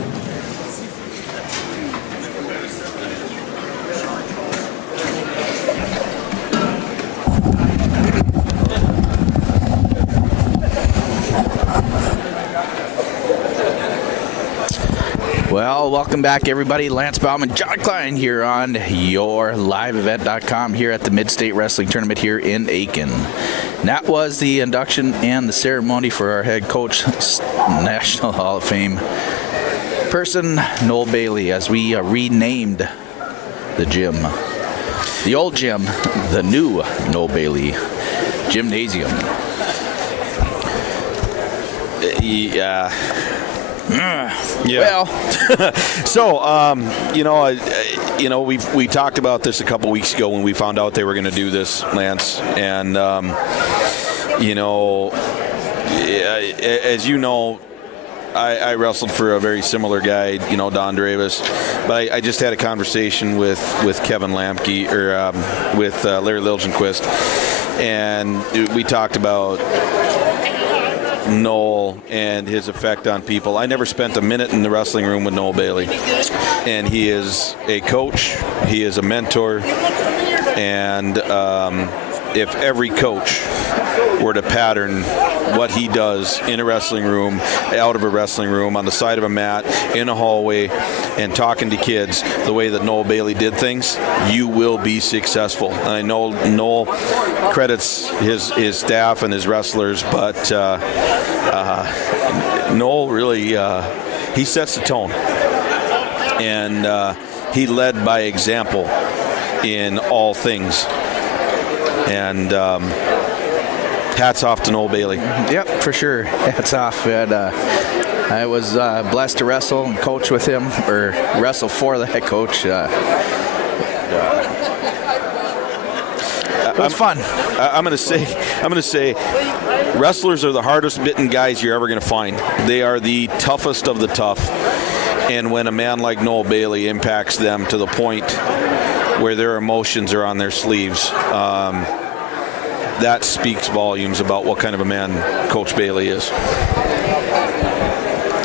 Well, welcome back, everybody. Lance Bauman, John Klein here on YourLiveEvent.com here at the Midstate Wrestling Tournament here in Aitkin. And that was the induction and the ceremony for our head coach, National Hall of Fame person, Noel Bailey, as we renamed the gym. The old gym, the new Noel Bailey Gymnasium. Yeah. Well, so we talked about this a couple weeks ago when we found out they were going to do this, Lance, and as you know, I wrestled for a very similar guy, Don Dravis, but I just had a conversation with Kevin Lamke with Larry Liljenquist, and we talked about Noel and his effect on people. I never spent a minute in the wrestling room with Noel Bailey, and he is a coach, he is a mentor, and if every coach were to pattern what he does in a wrestling room, out of a wrestling room, on the side of a mat, in a hallway, and talking to kids the way that Noel Bailey did things, you will be successful. And I know Noel credits his staff and his wrestlers, but Noel really, he sets the tone. And he led by example in all things. And hats off to Noel Bailey. Yep, for sure. Hats off. I was blessed to wrestle and coach with him, or wrestle for the head coach. It was fun. I'm going to say, wrestlers are the hardest bitten guys you're ever going to find. They are the toughest of the tough. And when a man like Noel Bailey impacts them to the point where their emotions are on their sleeves, that speaks volumes about what kind of a man Coach Bailey is.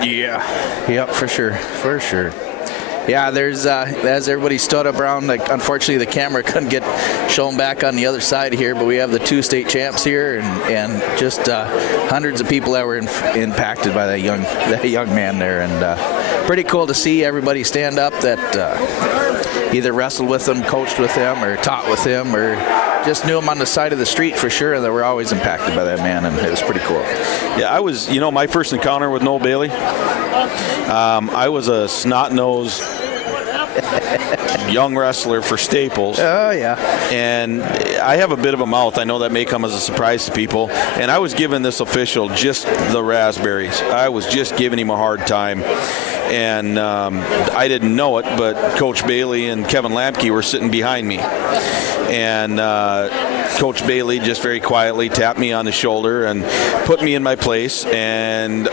Yeah. Yep, for sure. Yeah, there's as everybody stood up around, like, unfortunately the camera couldn't get shown back on the other side here, but we have the 2 state champs here, and just hundreds of people that were impacted by that young man there, and pretty cool to see everybody stand up that either wrestled with him, coached with him, or taught with him, or just knew him on the side of the street for sure, and that were always impacted by that man, and it was pretty cool. Yeah, I was, my first encounter with Noel Bailey, I was a snot-nosed young wrestler for Staples. Oh, yeah. And I have a bit of a mouth. I know that may come as a surprise to people. And I was giving this official just the raspberries. I was just giving him a hard time. And I didn't know it, but Coach Bailey and Kevin Lamke were sitting behind me. And Coach Bailey just very quietly tapped me on the shoulder and put me in my place, and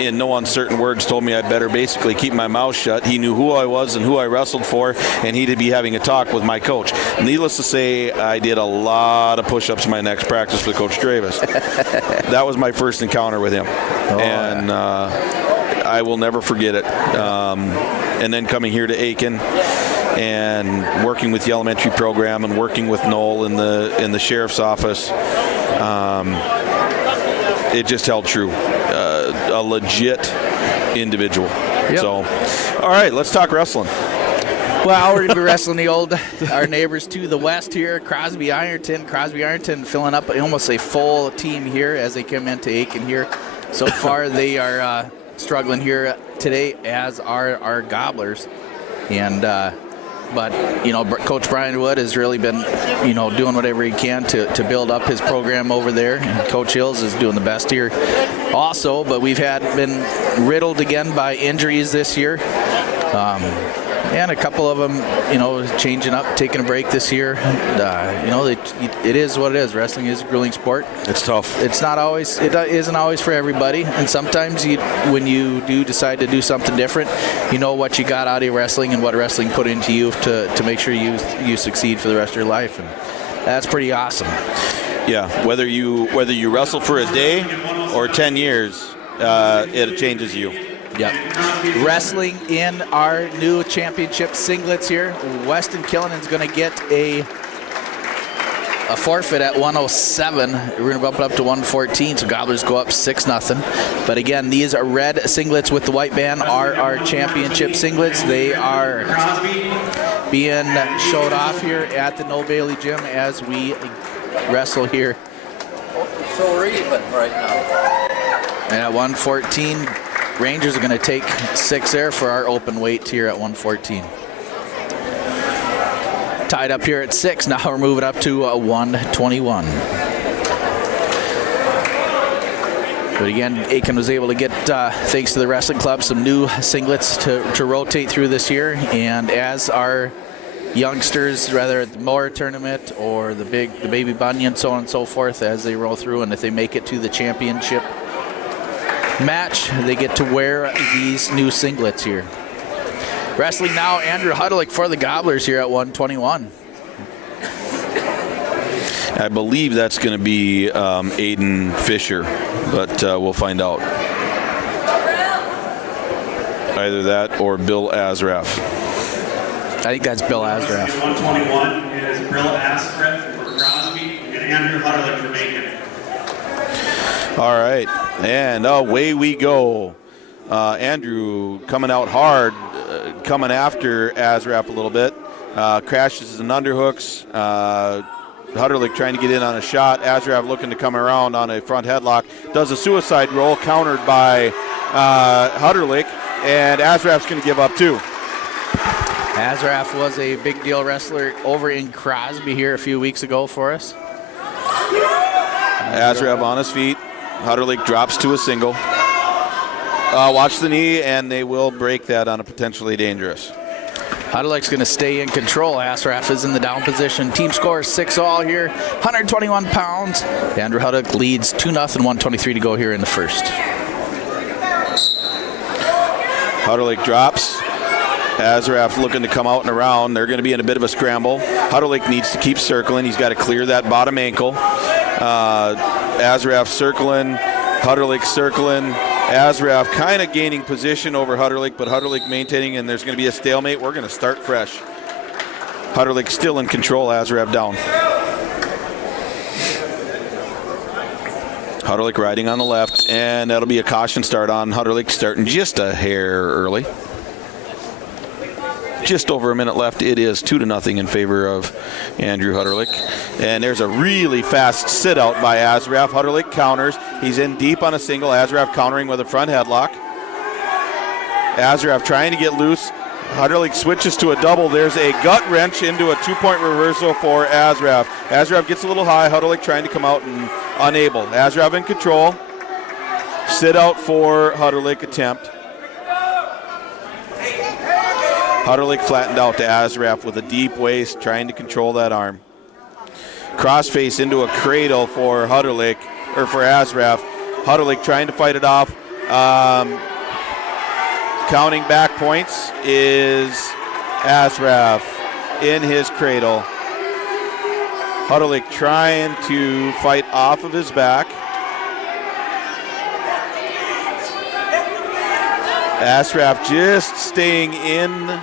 in no uncertain words told me I better basically keep my mouth shut. He knew who I was and who I wrestled for, and he'd be having a talk with my coach. Needless to say, I did a lot of push-ups in my next practice with Coach Dravis. That was my first encounter with him. And I will never forget it. And then coming here to Aitkin and working with the elementary program and working with Noel in the sheriff's office, it just held true. A legit individual. Yep. So, all right, let's talk wrestling. Well, we're going to be wrestling our neighbors to the west here, Crosby Ironton. Crosby Ironton filling up almost a full team here as they come into Aitkin here. So far, they are struggling here today, as are our Gobblers. And but Coach Brian Wood has really been doing whatever he can to build up his program over there. And Coach Hills is doing the best here also, but we've been riddled again by injuries this year. And a couple of them, changing up, taking a break this year. It is what it is. Wrestling is a grueling sport. It's tough. It isn't always for everybody. And sometimes when you do decide to do something different, you know what you got out of wrestling and what wrestling put into you to make sure you succeed for the rest of your life. And that's pretty awesome. Yeah, whether you wrestle for a day or 10 years, it changes you. Yep. Wrestling in our new championship singlets here. Weston Killinan's going to get a forfeit at 107. We're going to bump it up to 114, so Gobblers go up 6-0. But again, these are red singlets with the white band are our championship singlets. They are being showed off here at the Noel Bailey Gym as we wrestle here. So we're even right now. And at 114, Rangers are going to take 6 there for our open weight here at 114. Tied up here at 6. Now we're moving up to 121. But again, Aitkin was able to get, thanks to the wrestling club, some new singlets to rotate through this year. And as our youngsters, whether at the Moore tournament or the Baby Bunyan, so on and so forth, as they roll through, and if they make it to the championship match, they get to wear these new singlets here. Wrestling now, Andrew Hudlick for the Gobblers here at 121. I believe that's going to be Aiden Fisher, but we'll find out. Either that or Bill Azraf. I think that's Bill Azraf. 121 is Bill Azraf for Crosby and Andrew Hudlick for Macon. All right, and away we go. Andrew coming out hard, coming after Azraf a little bit. Crashes and underhooks. Hudderlick trying to get in on a shot. Azraf looking to come around on a front headlock. Does a suicide roll, countered by Hudderlick, and Azraf's going to give up too. Azraf was a big deal wrestler over in Crosby here a few weeks ago for us. Azraf on his feet. Hudderlick drops to a single. Watch the knee, and they will break that on a potentially dangerous. Hudlick's going to stay in control. Azraf is in the down position. Team score 6-all here, 121 pounds. Andrew Hudlick leads 2-0, 123 to go here in the first. Hudlick drops. Azraf looking to come out and around. They're going to be in a bit of a scramble. Hudlick needs to keep circling. He's got to clear that bottom ankle. Azraf circling. Hudlick circling. Azraf kind of gaining position over Hudderlick, but Hudderlick maintaining, and there's going to be a stalemate. We're going to start fresh. Hudderlick still in control, Azraf down. Hudderlick riding on the left, and that'll be a caution start on Hudderlick, starting just a hair early. Just over a minute left. It is 2-0 in favor of Andrew Hudderlick. And there's a really fast sit out by Azraf. Hudderlick counters. He's in deep on a single. Azraf countering with a front headlock. Azraf trying to get loose. Hudderlick switches to a double. There's a gut wrench into a 2-point reversal for Azraf. Azraf gets a little high. Hudderlick trying to come out and unable. Azraf in control. Sit out for Hudderlick attempt. Hudderlick flattened out to Azraf with a deep waist, trying to control that arm. Crossface into a cradle for Hudderlick, or for Azraf. Hudderlick trying to fight it off. Counting back points is Azraf in his cradle. Hudderlick trying to fight off of his back. Azraf just staying in.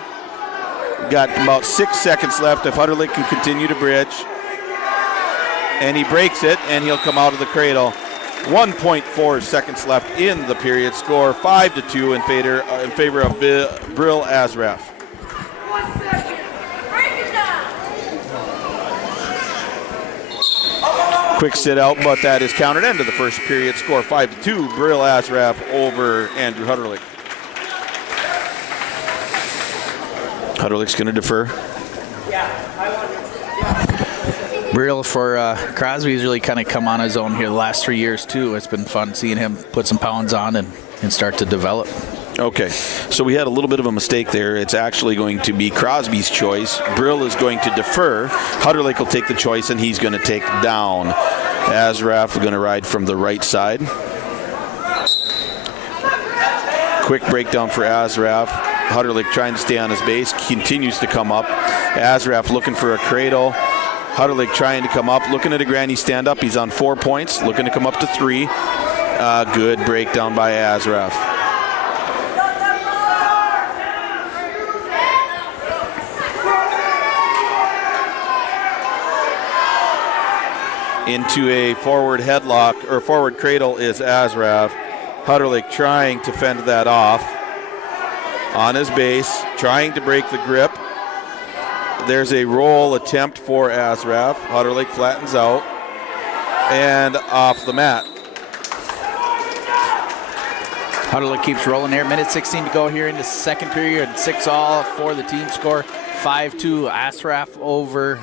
Got about 6 seconds left if Hudderlick can continue to bridge. And he breaks it, and he'll come out of the cradle. 1.4 seconds left in the period. Score 5-2 in favor of Brill Azraf. Quick sit out, but that is counted into the first period. Score 5-2. Brill Azraf over Andrew Hudderlick. Hudderlick's going to defer. Brill for Crosby's really kind of come on his own here the last 3 years too. It's been fun seeing him put some pounds on and start to develop. Okay, so we had a little bit of a mistake there. It's actually going to be Crosby's choice. Brill is going to defer. Hudderlick will take the choice, and he's going to take down. Azraf going to ride from the right side. Quick breakdown for Azraf. Hudderlick trying to stay on his base, continues to come up. Azraf looking for a cradle. Hudderlick trying to come up, looking at a granny stand up. He's on 4 points, looking to come up to 3. Good breakdown by Azraf. Into a forward headlock, or forward cradle is Azraf. Hudderlick trying to fend that off. On his base, trying to break the grip. There's a roll attempt for Azraf. Hudderlick flattens out and off the mat. Hudderlick keeps rolling there. Minute 16 to go here in the second period. 6-all for the team score. 5-2. Azraf over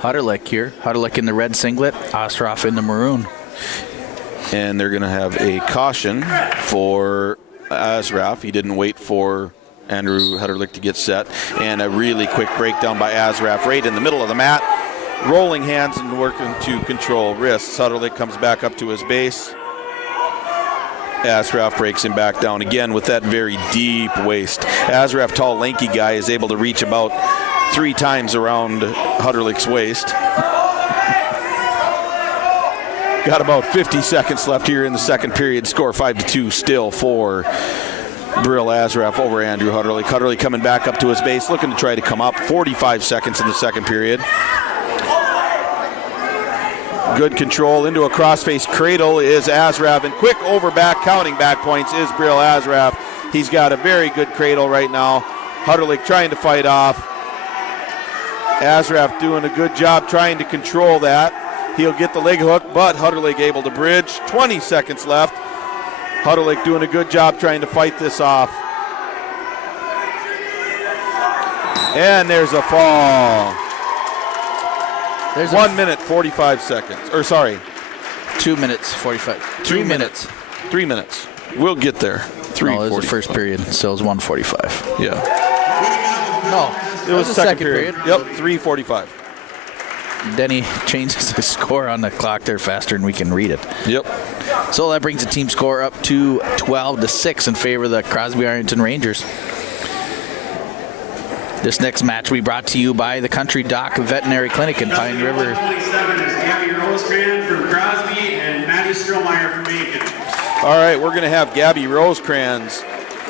Hudderlick here. Hudderlick in the red singlet. Azraf in the maroon. And they're going to have a caution for Azraf. He didn't wait for Andrew Hutterlich to get set. And a really quick breakdown by Azraf right in the middle of the mat. Rolling hands and working to control wrists. Hutterlich comes back up to his base. Azraf breaks him back down again with that very deep waist. Azraf, tall, lanky guy, is able to reach about 3 times around Hutterlich's waist. Got about 50 seconds left here in the second period. Score 5-2 still for Brill Azraf over Andrew Hutterlich. Hutterlich coming back up to his base, looking to try to come up. 45 seconds in the second period. Good control into a crossface cradle is Azraf, and quick over back counting back points is Brill Azraf. He's got a very good cradle right now. Hutterlich trying to fight off. Azraf doing a good job trying to control that. He'll get the leg hook, but Hutterlich able to bridge. 20 seconds left. Hutterlich doing a good job trying to fight this off. And there's a fall. There's 1 minute, 45 seconds. Or sorry. 2 minutes, 45. 3 minutes. 3 minutes. We'll get there. No, it was the first period, so it was 1:45. Yeah. No, It was the second period. Yep, 3:45. Denny changes the score on the clock there faster than we can read it. Yep. So that brings the team score up to 12-6 in favor of the Crosby Ironton Rangers. This next match will be brought to you by the Country Doc Veterinary Clinic in Pine River. 27 is Gabby Rosecrans from Crosby and Maddie Strohmeyer from Aitkin. All right, we're going to have Gabby Rosecrans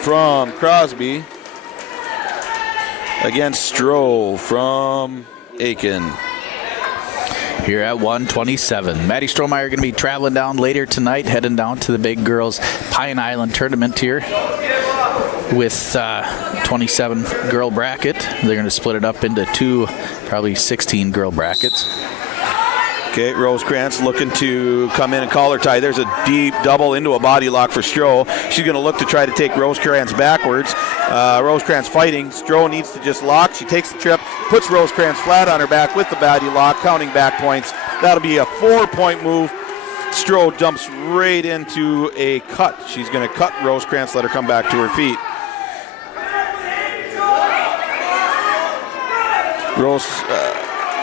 from Crosby against Stroh from Aitkin. Here at 1:27. Maddie Strohmeyer going to be traveling down later tonight, heading down to the big girls Pine Island tournament here with 27 girl bracket. They're going to split it up into 2, probably 16 girl brackets. Okay, Rosecrans looking to come in and collar tie. There's a deep double into a body lock for Stroh. She's going to look to try to take Rosecrans backwards. Rosecrans fighting. Stroh needs to just lock. She takes the trip, puts Rosecrans flat on her back with the body lock, counting back points. That'll be a 4-point move. Stroh jumps right into a cut. She's going to cut Rosecrans, let her come back to her feet.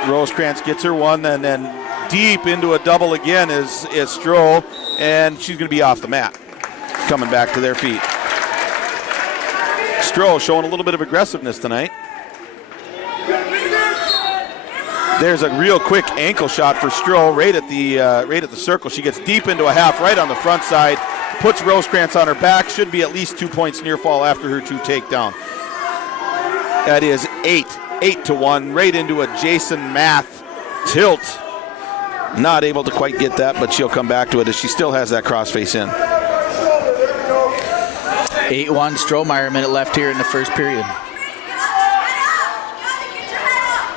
Rosecrans gets her one, and then deep into a double again is Stroh, and she's going to be off the mat, coming back to their feet. Stroh showing a little bit of aggressiveness tonight. There's a real quick ankle shot for Stroh right at the circle. She gets deep into a half right on the front side, puts Rosecrans on her back. Should be at least 2 points near fall after her 2 takedown. That is 8-1, right into a Jason Math tilt. Not able to quite get that, but she'll come back to it as she still has that crossface in. 8-1 Strohmeyer, minute left here in the first period.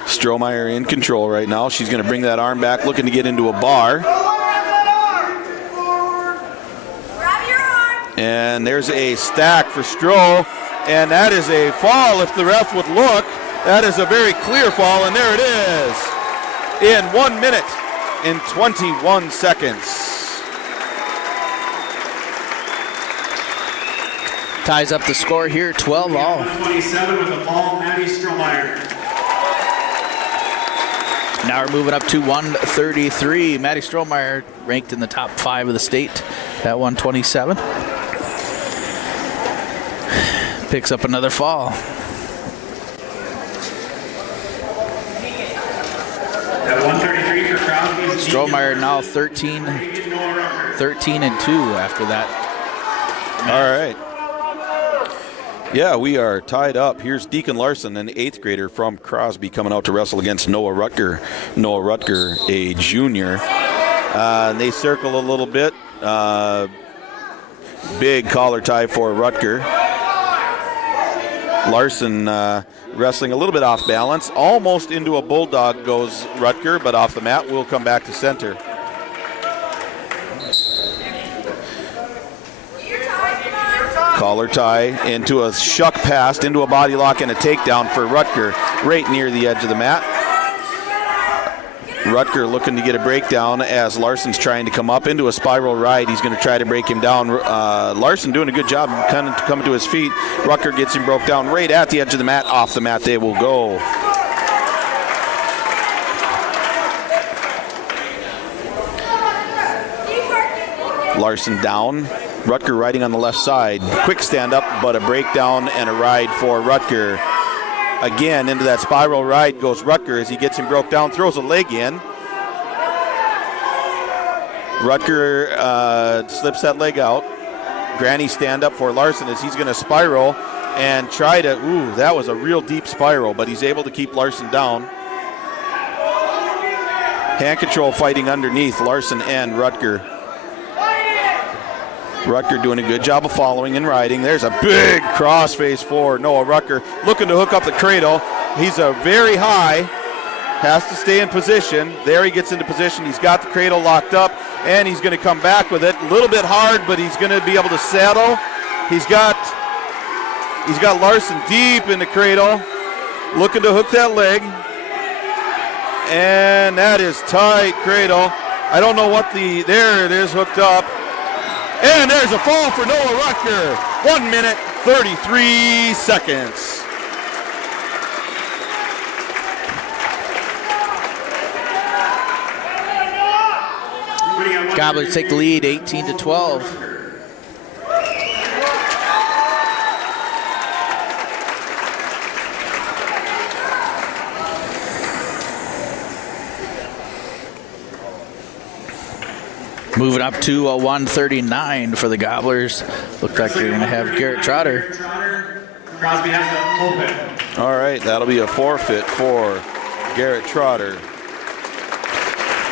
Strohmeyer in control right now. She's going to bring that arm back, looking to get into a bar. And there's a stack for Stroh, and that is a fall if the ref would look. That is a very clear fall, and there it is. In 1 minute and 21 seconds. Ties up the score here, 12 all. 27 with a ball, Maddie Strohmeyer. Now we're moving up to 133. Maddie Strohmeyer ranked in the top 5 of the state at 127. Picks up another fall. At 133 for Crosby. Strohmeyer now 13-2 after that. All right. Yeah, we are tied up. Here's Deacon Larson, an 8th grader from Crosby, coming out to wrestle against Noah Rutger. Noah Rutger, a junior. And they circle a little bit. Big collar tie for Rutger. Larson wrestling a little bit off balance. Almost into a bulldog goes Rutger, but off the mat. We'll come back to center. Collar tie into a shuck pass, into a body lock and a takedown for Rutger right near the edge of the mat. Rutger looking to get a breakdown as Larson's trying to come up into a spiral ride. He's going to try to break him down. Larson doing a good job kind of coming to his feet. Rutger gets him broke down right at the edge of the mat. Off the mat they will go. Larson down. Rutger riding on the left side. Quick stand up, but a breakdown and a ride for Rutger. Again, into that spiral ride goes Rutger as he gets him broke down, throws a leg in. Rutger slips that leg out. Granny stand up for Larson as he's going to spiral and try to, that was a real deep spiral, but he's able to keep Larson down. Hand control fighting underneath Larson and Rutger. Rutger doing a good job of following and riding. There's a big crossface for Noah Rutger, looking to hook up the cradle. He's a very high, has to stay in position. There he gets into position. He's got the cradle locked up, and he's going to come back with it. A little bit hard, but he's going to be able to saddle. He's got Larson deep in the cradle, looking to hook that leg. And that is tight cradle. I don't know what there it is hooked up. And there's a fall for Noah Rutger. 1 minute, 33 seconds. Gobblers take the lead, 18-12. Moving up to a 139 for the Gobblers. Looks like they're going to have Garrett Trotter. Crosby has the pulpit. All right, that'll be a forfeit for Garrett Trotter.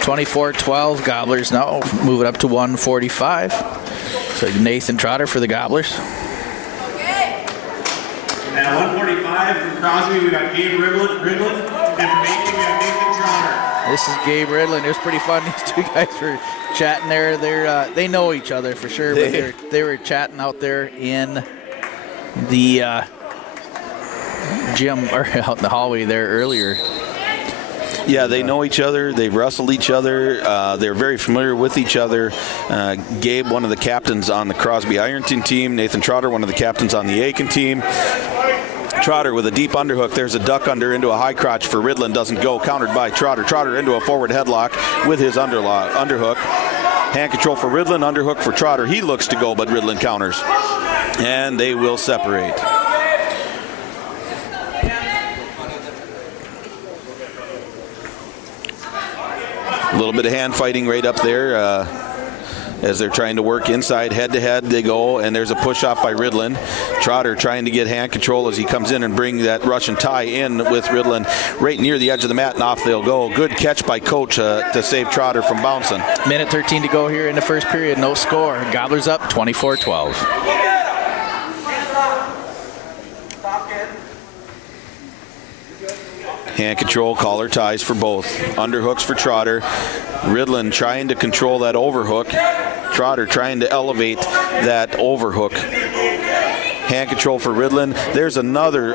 24-12 Gobblers now. Moving up to 145. So Nathan Trotter for the Gobblers. Okay. And at 145 from Crosby, we got Gabe Ridlin. And from Aitkin, we have Nathan Trotter. This is Gabe Ridlin. It was pretty fun. These two guys were chatting there. They know each other for sure, but they were chatting out there in the gym or out in the hallway there earlier. Yeah, they know each other. They've wrestled each other. They're very familiar with each other. Gabe, one of the captains on the Crosby Ironon team. Nathan Trotter, one of the captains on the Aitkin team. Trotter with a deep underhook. There's a duck under into a high crotch for Ridlin. Doesn't go. Countered by Trotter. Trotter into a forward headlock with his underhook. Hand control for Ridlin. Underhook for Trotter. He looks to go, but Ridlin counters. And they will separate. A little bit of hand fighting right up there as they're trying to work inside. Head-to-head they go, and there's a push-off by Ridlin. Trotter trying to get hand control as he comes in and bring that Russian tie in with Ridlin right near the edge of the mat, and off they'll go. Good catch by Coach to save Trotter from bouncing. Minute 13 to go here in the first period. No score. Gobblers up 24-12. Hand control, collar ties for both. Underhooks for Trotter. Ridlin trying to control that overhook. Trotter trying to elevate that overhook. Hand control for Ridlin. There's another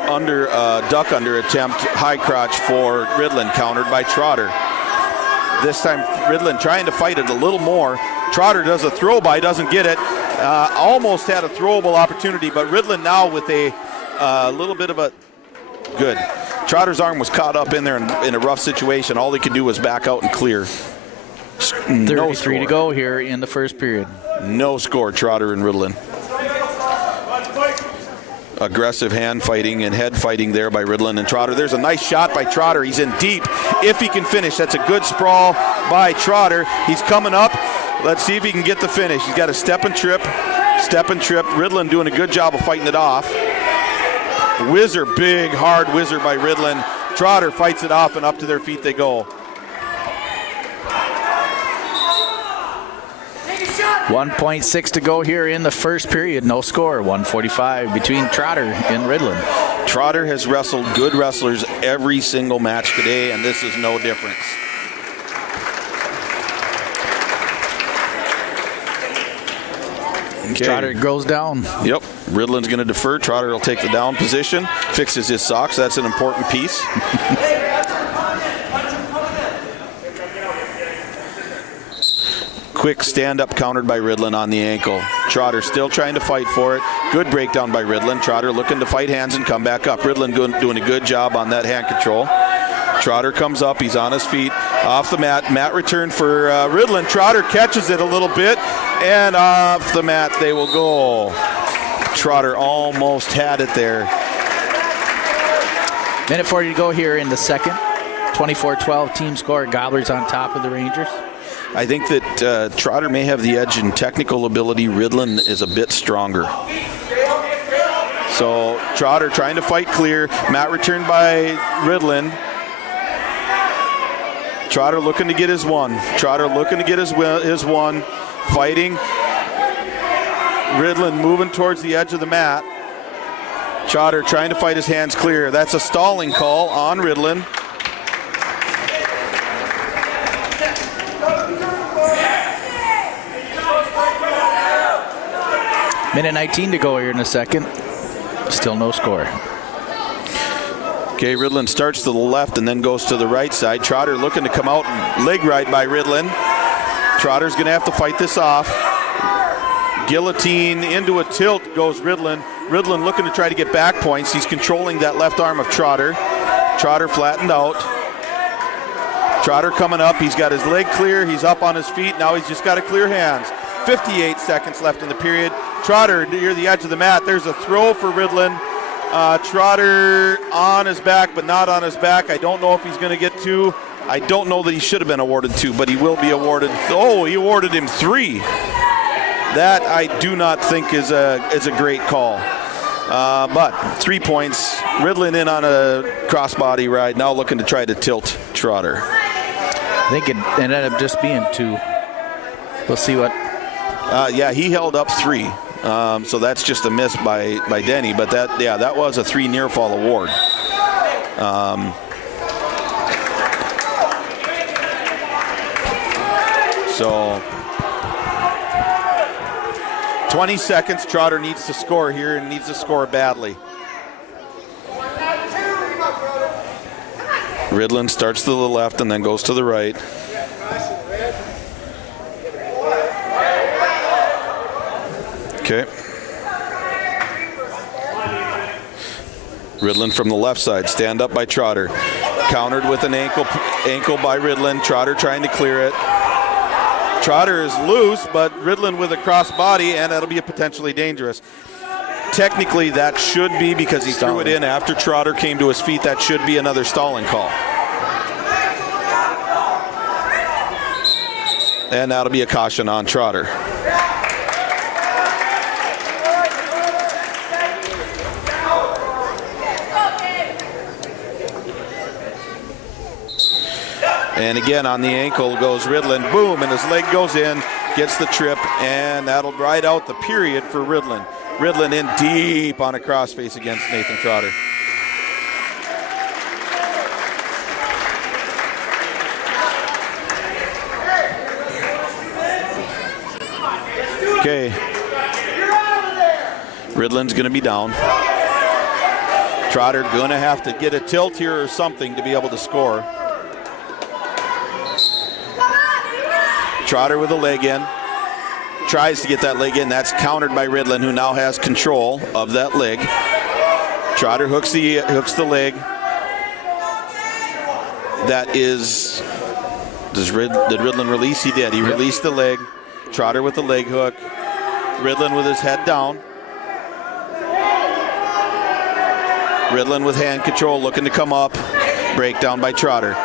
duck under attempt, high crotch for Ridlin, countered by Trotter. This time Ridlin trying to fight it a little more. Trotter does a throw by, doesn't get it. Almost had a throwable opportunity, but Ridlin now with a little bit of a good. Trotter's arm was caught up in there in a rough situation. All he could do was back out and clear. 33 to go here in the first period. No score, Trotter and Ridlin. Aggressive hand fighting and head fighting there by Ridlin and Trotter. There's a nice shot by Trotter. He's in deep. If he can finish, that's a good sprawl by Trotter. He's coming up. Let's see if he can get the finish. He's got a step and trip. Ridlin doing a good job of fighting it off. Whizzer, big, hard whizzer by Ridlin. Trotter fights it off, and up to their feet they go. 1.6 to go here in the first period. No score. 145 between Trotter and Ridlin. Trotter has wrestled good wrestlers every single match today, and this is no difference. Okay. Trotter goes down. Yep. Ridlin's going to defer. Trotter will take the down position. Fixes his socks. That's an important piece. Quick stand-up countered by Ridlin on the ankle. Trotter still trying to fight for it. Good breakdown by Ridlin. Trotter looking to fight hands and come back up. Ridlin doing a good job on that hand control. Trotter comes up. He's on his feet. Off the mat. Mat return for Ridlin. Trotter catches it a little bit. And off the mat they will go. Trotter almost had it there. Minute 40 to go here in the second. 24-12 team score. Gobblers on top of the Rangers. I think that Trotter may have the edge in technical ability. Ridlin is a bit stronger. So Trotter trying to fight clear. Mat returned by Ridlin. Trotter looking to get his one. Trotter looking to get his one. Fighting. Ridlin moving towards the edge of the mat. Trotter trying to fight his hands clear. That's a stalling call on Ridlin. Minute 19 to go here in the second. Still no score. Okay, Ridlin starts to the left and then goes to the right side. Trotter looking to come out and leg right by Ridlin. Trotter's going to have to fight this off. Guillotine into a tilt goes Ridlin. Ridlin looking to try to get back points. He's controlling that left arm of Trotter. Trotter flattened out. Trotter coming up. He's got his leg clear. He's up on his feet. Now he's just got to clear hands. 58 seconds left in the period. Trotter near the edge of the mat. There's a throw for Ridlin. Trotter on his back, but not on his back. I don't know if he's going to get two. I don't know that he should have been awarded two, but he will be awarded. Oh, he awarded him three. That I do not think is a great call. But 3 points. Ridlin in on a crossbody ride. Now looking to try to tilt Trotter. I think it ended up just being two. We'll see what. Yeah, he held up three. So that's just a miss by Denny. But that was a three near fall award. So 20 seconds. Trotter needs to score here and needs to score badly. Ridlin starts to the left and then goes to the right. Okay. Ridlin from the left side, stand up by Trotter. Countered with an ankle by Ridlin. Trotter trying to clear it. Trotter is loose, but Ridlin with a cross body, and that'll be potentially dangerous. Technically, that should be, because he threw it in after Trotter came to his feet, that should be another stalling call. And that'll be a caution on Trotter. And again, on the ankle goes Ridlin. Boom, and his leg goes in, gets the trip, and that'll ride out the period for Ridlin. Ridlin in deep on a crossface against Nathan Trotter. Okay. Ridlin's going to be down. Trotter going to have to get a tilt here or something to be able to score. Trotter with a leg in. Tries to get that leg in. That's countered by Ridlin, who now has control of that leg. Trotter hooks the leg. That is... Did Ridlin release? He did. He released the leg. Trotter with the leg hook. Ridlin with his head down. Ridlin with hand control, looking to come up. Breakdown by Trotter.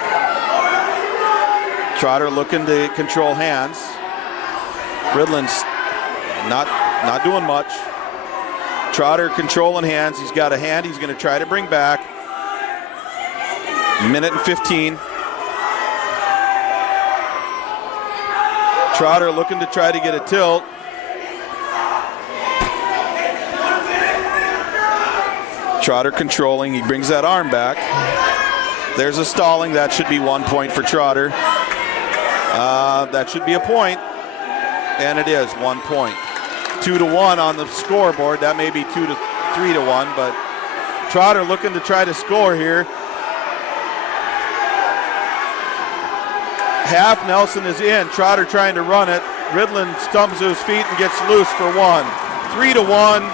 Trotter looking to control hands. Ridlin's not doing much. Trotter controlling hands. He's got a hand he's going to try to bring back. Minute and 15. Trotter looking to try to get a tilt. Trotter controlling. He brings that arm back. There's a stalling. That should be 1 point for Trotter. That should be a point. And it is 1 point. 2-1 on the scoreboard. That may be 3-1, but Trotter looking to try to score here. Half Nelson is in. Trotter trying to run it. Ridland stumbles to his feet and gets loose for one. 3-1.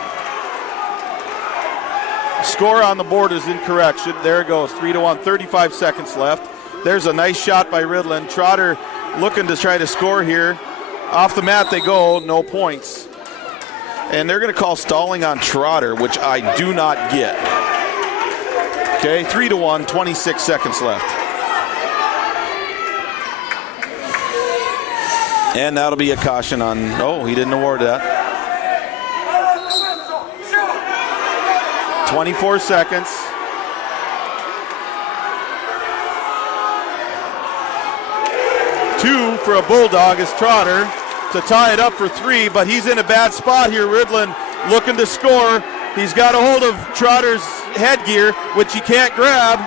Score on the board is incorrect. There it goes, 3-1, 35 seconds left. There's a nice shot by Ridland. Trotter looking to try to score here. Off the mat they go, no points. And they're going to call stalling on Trotter, which I do not get. Okay, 3-1, 26 seconds left. And that'll be a caution on, oh, he didn't award that. 24 seconds. Two for a Bulldog is Trotter to tie it up for 3, but he's in a bad spot here. Ridland looking to score. He's got a hold of Trotter's headgear, which he can't grab.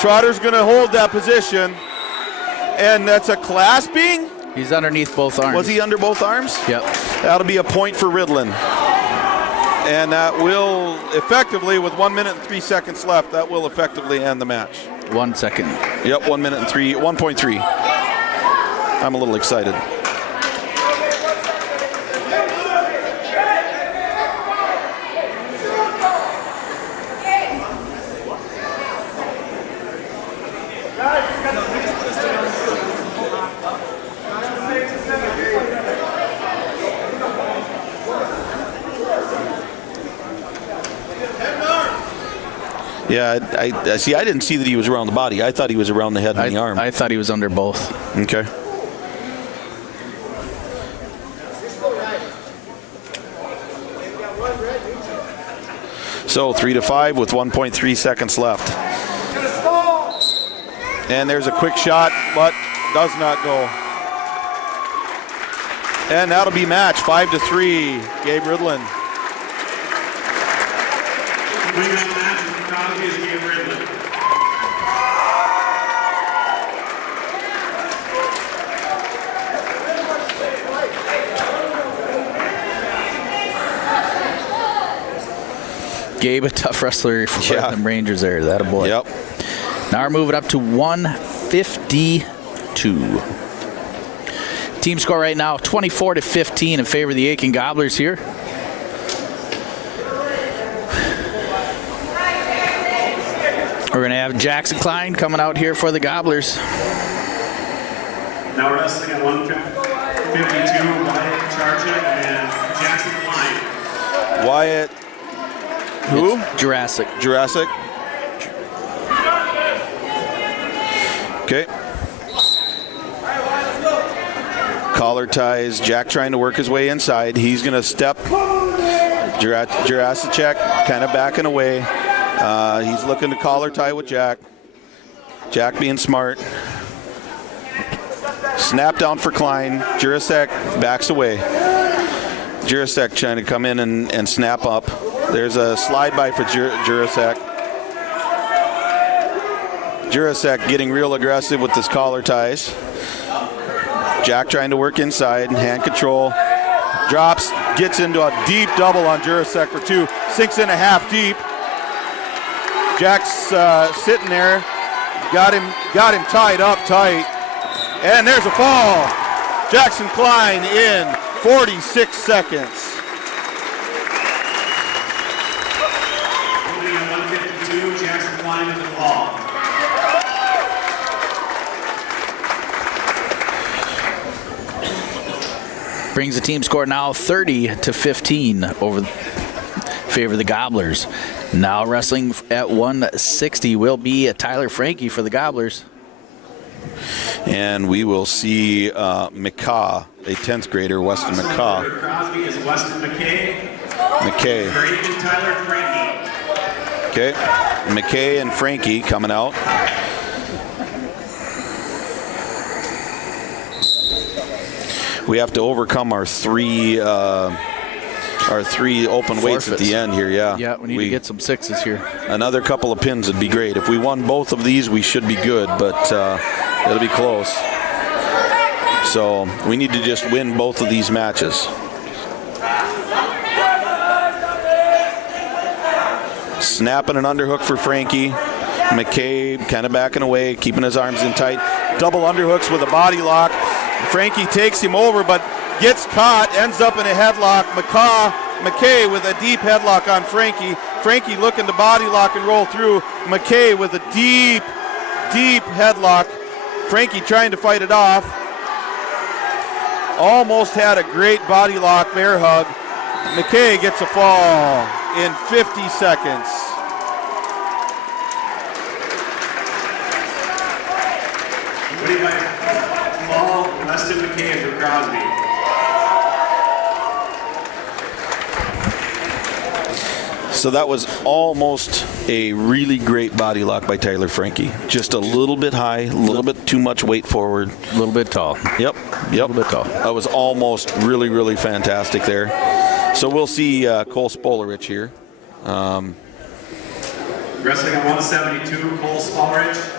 Trotter's going to hold that position, and that's a clasping? He's underneath both arms. Was he under both arms? Yep. That'll be a point for Ridland. And that will effectively, with 1 minute and 3 seconds left, that will effectively end the match. 1 second. Yep, 1 minute and 1.3. I'm a little excited. Yeah, I see. I didn't see that he was around the body. I thought he was around the head and the arm. I thought he was under both. Okay. So 3-5 with 1.3 seconds left. And there's a quick shot, but does not go. And that'll be match 5-3. Gabe Ridland. Winning that match is Crosby is Gabe Ridland. Gabe, a tough wrestler for them Rangers there. That a boy. Yep. Now we're moving up to 152. Team score right now 24-15 in favor of the Aitkin Gobblers here. We're going to have Jackson Klein coming out here for the Gobblers. Now wrestling at 152, Wyatt Charchik and Jackson Klein. Wyatt. Who? Jurassic. Jurassic. Okay. Collar ties. Jack trying to work his way inside. He's going to step. Jurassic kind of backing away. He's looking to collar tie with Jack. Jack being smart. Snap down for Klein. Jurasek backs away. Jurasek trying to come in and snap up. There's a slide by for Jurasek. Jurasek getting real aggressive with his collar ties. Jack trying to work inside. Hand control. Drops. Gets into a deep double on Jurasek for 2. Sinks in a half deep. Jack's sitting there, got him tied up tight, and there's a fall. Jackson Klein in 46 seconds. Moving at 152, Jackson Klein with the fall. Brings the team score now 30-15 over favor of the Gobblers. Now wrestling at 160 will be Tyler Frankie for the Gobblers. And we will see McCaw, a 10th grader, Weston McCaw. Crosby is Weston McKay. McKay. Frank and Tyler Frankie. Okay. McKay and Frankie coming out. We have to overcome our three open weights at the end here, yeah. Yeah, we need to get some sixes here. Another couple of pins would be great. If we won both of these, we should be good, but it'll be close. So we need to just win both of these matches. Snapping an underhook for Frankie. McCabe kind of backing away, keeping his arms in tight. double underhooks with a body lock. Frankie takes him over, but gets caught, ends up in a headlock. McKay with a deep headlock on Frankie. Frankie looking to body lock and roll through. McKay with a deep headlock. Frankie trying to fight it off. Almost had a great body lock bear hug. McKay gets a fall in 50 seconds. What do you like? Fall, Weston McKay for Crosby. So that was almost a really great body lock by Tyler Frankie. Just a little bit high, a little bit too much weight forward. A little bit tall. Yep. A little bit tall. That was almost really, really fantastic there. So we'll see Cole Spolarich here. Wrestling at 172, Cole Spolarich.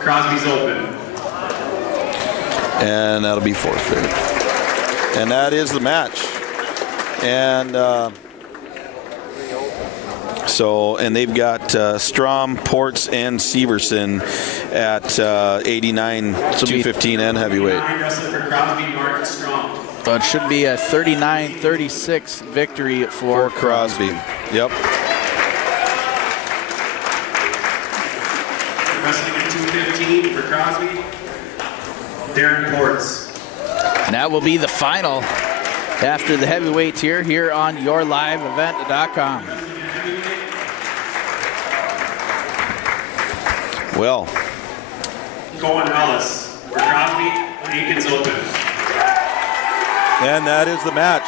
Crosby's open. And that'll be forfeit. And that is the match. And and they've got Strom, Ports, and Severson at 89, 215 and heavyweight. Wrestling for Crosby, Mark Strom. So it should be a 39-36 victory for Crosby. Yep. Wrestling at 215 for Crosby, Darren Ports. And that will be the final after the heavyweights here on yourliveevent.com. Well. Cohen Ellis for Crosby, Aitkin's open. And that is the match.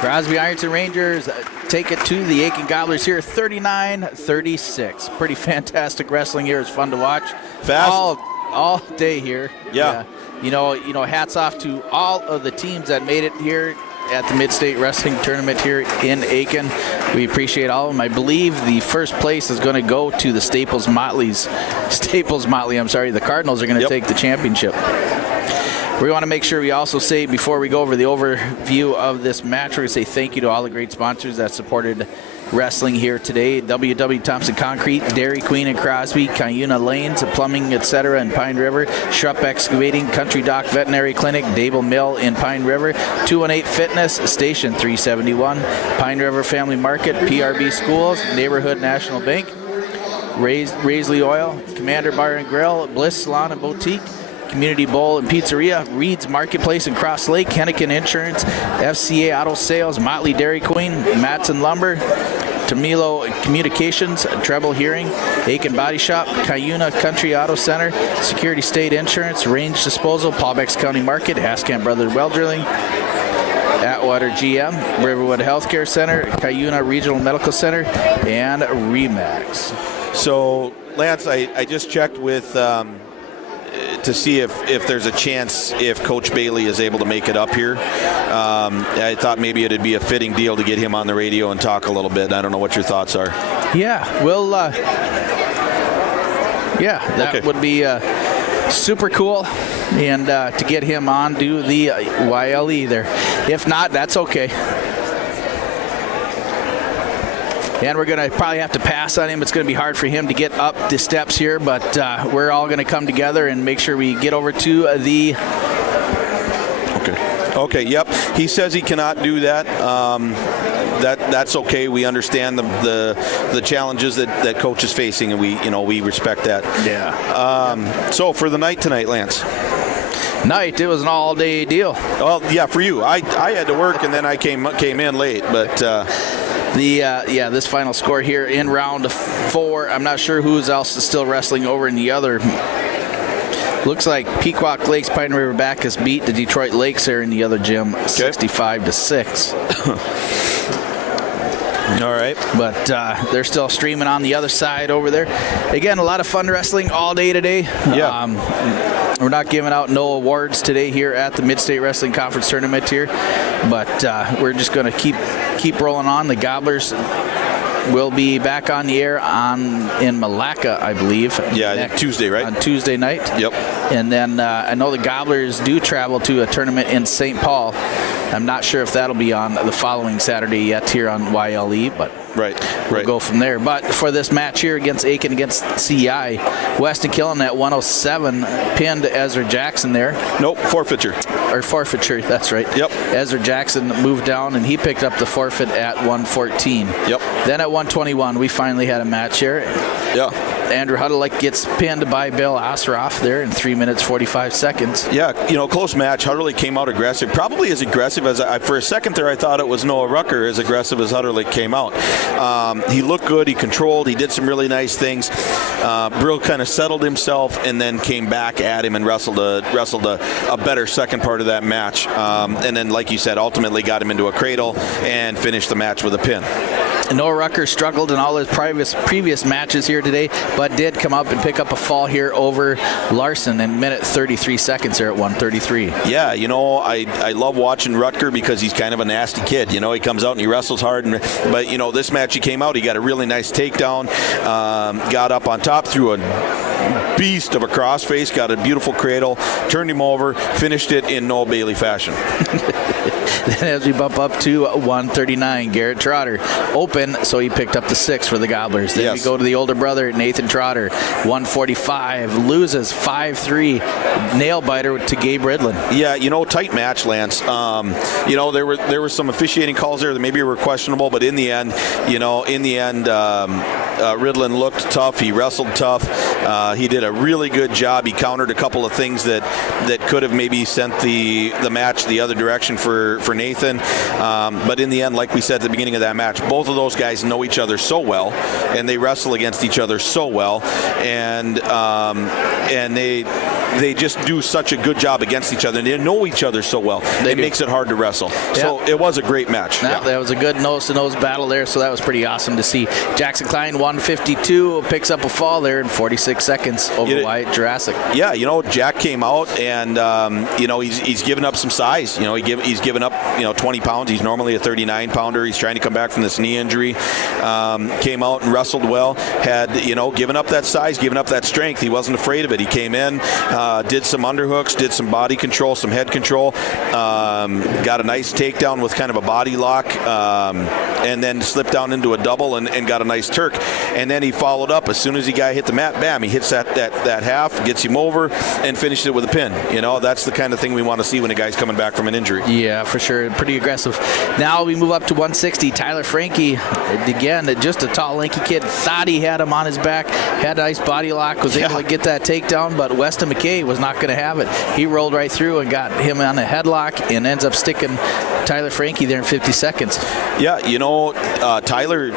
Crosby Ironton Rangers take it to the Aitkin Gobblers here, 39-36. Pretty fantastic wrestling here. It's fun to watch. Fast. All day here. Yeah. You know, hats off to all of the teams that made it here at the Midstate Wrestling Tournament here in Aitkin. We appreciate all of them. I believe the first place is going to go to the Staples Motley. The Cardinals are going to take the championship. We want to make sure we also say, before we go over the overview of this match, we're going to say thank you to all the great sponsors that supported wrestling here today. W.W. Thompson Concrete, Dairy Queen and Crosby, Cuyuna Lanes, Plumbing, etc. in Pine River, Shrupp Excavating, Country Dock Veterinary Clinic, Dable Mill in Pine River, 218 Fitness, Station 371, Pine River Family Market, PRB Schools, Neighborhood National Bank, Raisley Oil, Commander Bar and Grill, Bliss Salon and Boutique, Community Bowl and Pizzeria, Reed's Marketplace in Cross Lake, Hennigan Insurance, FCA Auto Sales, Motley Dairy Queen, Matson Lumber, Tamilo Communications, Treble Hearing, Aitkin Body Shop, Cuyuna Country Auto Center, Security State Insurance, Range Disposal, Paubex County Market, Askamp Brothers Well Drilling, Atwater GM, Riverwood Healthcare Center, Cuyuna Regional Medical Center, and Remax. So, Lance, I just checked with to see if there's a chance if Coach Bailey is able to make it up here. I thought maybe it'd be a fitting deal to get him on the radio and talk a little bit. I don't know what your thoughts are. Yeah, that would be super cool, and to get him on, do the YLE there. If not, that's okay. And we're going to probably have to pass on him. It's going to be hard for him to get up the steps here, but we're all going to come together and make sure we get over to the... Okay, yep. He says he cannot do that. That's okay. We understand the challenges that Coach is facing, and we respect that. Yeah. So for the night tonight, Lance. It was an all-day deal. Well, yeah, for you. I had to work, and then I came in late, but... this final score here in round 4. I'm not sure who else is still wrestling over in the other. Looks like Pequot Lakes Pine River Bacchus beat the Detroit Lakes there in the other gym, 65-6. All right. But they're still streaming on the other side over there. Again, a lot of fun wrestling all day today. Yeah. We're not giving out no awards today here at the Midstate Wrestling Conference Tournament here, but we're just going to keep rolling on. The Gobblers will be back on the air in Malacca, I believe. Yeah, Tuesday, right? On Tuesday night. Yep. And then I know the Gobblers do travel to a tournament in St. Paul I'm not sure if that'll be on the following Saturday yet here on YLE, but we'll go from there. But for this match here against Aitkin against CEI, Weston Killen at 107 pinned Ezra Jackson there. Nope, forfeiture. Or forfeiture, that's right. Yep. Ezra Jackson moved down, and he picked up the forfeit at 114. Yep. Then at 121, we finally had a match here. Yeah. Andrew Huddleick gets pinned by Bill Osroff there in 3 minutes 45 seconds. Yeah, close match. Huddleick came out aggressive, probably as aggressive as for a second there I thought it was Noah Rucker, as aggressive as Huddleick came out. He looked good, he controlled, he did some really nice things. Brill kind of settled himself and then came back at him and wrestled a better second part of that match. And then, like you said, ultimately got him into a cradle and finished the match with a pin. Noah Rucker struggled in all his previous matches here today, but did come up and pick up a fall here over Larson in minute 33 seconds here at 133. Yeah, I love watching Rutger because he's kind of a nasty kid. He comes out and he wrestles hard. But this match he came out, he got a really nice takedown, got up on top, threw a beast of a crossface, got a beautiful cradle, turned him over, finished it in Noel Bailey fashion. Then as we bump up to 139, Garrett Trotter open, so he picked up the 6 for the Gobblers. Then we go to the older brother, Nathan Trotter, 145, loses 5-3, nail biter to Gabe Ridlin. Yeah, tight match, Lance. There were some officiating calls there that maybe were questionable, but in the end, Ridlin looked tough. He wrestled tough. He did a really good job. He countered a couple of things that could have maybe sent the match the other direction for Nathan. But in the end, like we said at the beginning of that match, both of those guys know each other so well, and they wrestle against each other so well, and they just do such a good job against each other, and they know each other so well. It makes it hard to wrestle. Yep. So it was a great match. That was a good nose-to-nose battle there, so that was pretty awesome to see. Jackson Klein, 152, picks up a fall there in 46 seconds over Wyatt Jurassic. Yeah, Jack came out, and he's given up some size. He's given up 20 pounds. He's normally a 39-pounder. He's trying to come back from this knee injury. Came out and wrestled well. Had given up that size, given up that strength. He wasn't afraid of it. He came in, did some underhooks, did some body control, some head control. Got a nice takedown with kind of a body lock, and then slipped down into a double and got a nice Turk. And then he followed up as soon as the guy hit the mat. Bam! He hits that half, gets him over, and finished it with a pin. That's the kind of thing we want to see when a guy's coming back from an injury. Yeah, for sure. Pretty aggressive. Now we move up to 160. Tyler Franke, again, just a tall, lanky kid. Thought he had him on his back, had a nice body lock, was able to get that takedown, but Weston McKay was not going to have it. He rolled right through and got him on a headlock and ends up sticking Tyler Franke there in 50 seconds. Yeah, Tyler,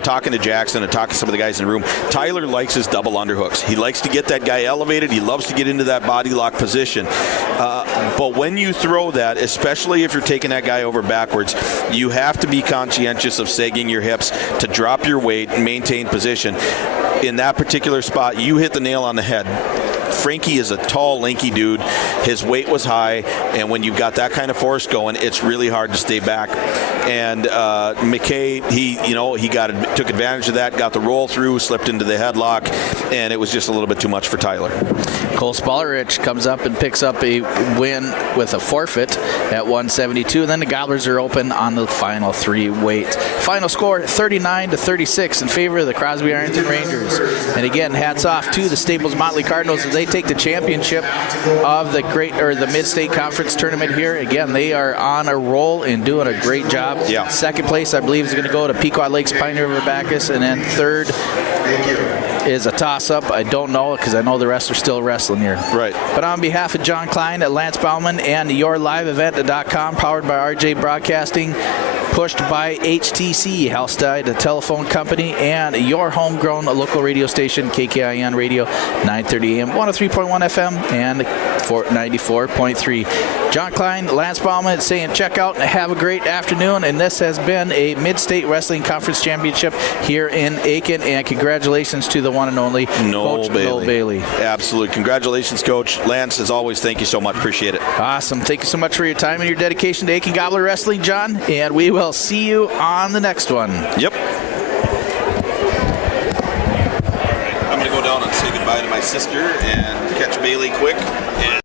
talking to Jackson and talking to some of the guys in the room, Tyler likes his double underhooks. He likes to get that guy elevated. He loves to get into that body lock position. But when you throw that, especially if you're taking that guy over backwards, you have to be conscientious of sagging your hips to drop your weight and maintain position. In that particular spot, you hit the nail on the head. Franke is a tall, lanky dude. His weight was high, and when you've got that kind of force going, it's really hard to stay back. And McKay, he took advantage of that, got the roll through, slipped into the headlock, and it was just a little bit too much for Tyler. Cole Spollerich comes up and picks up a win with a forfeit at 172. And then the Gobblers are open on the final 3 weights. Final score 39-36 in favor of the Crosby Ironton Rangers. And again, hats off to the Staples Motley Cardinals as they take the championship of the Midstate Conference tournament here. Again, they are on a roll and doing a great job. Yeah. Second place, I believe, is going to go to Pequot Lakes Pioneer River Bacchus, and then third is a toss-up. I don't know because I know the rest are still wrestling here. Right. But on behalf of John Klein at Lance Bauman and YourLiveEvent.com, powered by RJ Broadcasting, pushed by HTC, Halstead, the telephone company, and your homegrown local radio station, KKIN Radio, 930 AM, 103.1 FM, and 94.3. John Klein, Lance Bauman saying check out and have a great afternoon. And this has been a Midstate Wrestling Conference Championship here in Aitkin. And congratulations to the one and only Coach Noel Bailey. Absolutely. Congratulations, Coach. Lance, as always, thank you so much. Appreciate it. Awesome. Thank you so much for your time and your dedication to Aitkin Gobbler Wrestling, John. And we will see you on the next one. Yep. I'm going to go down and say goodbye to my sister and catch Bailey quick. And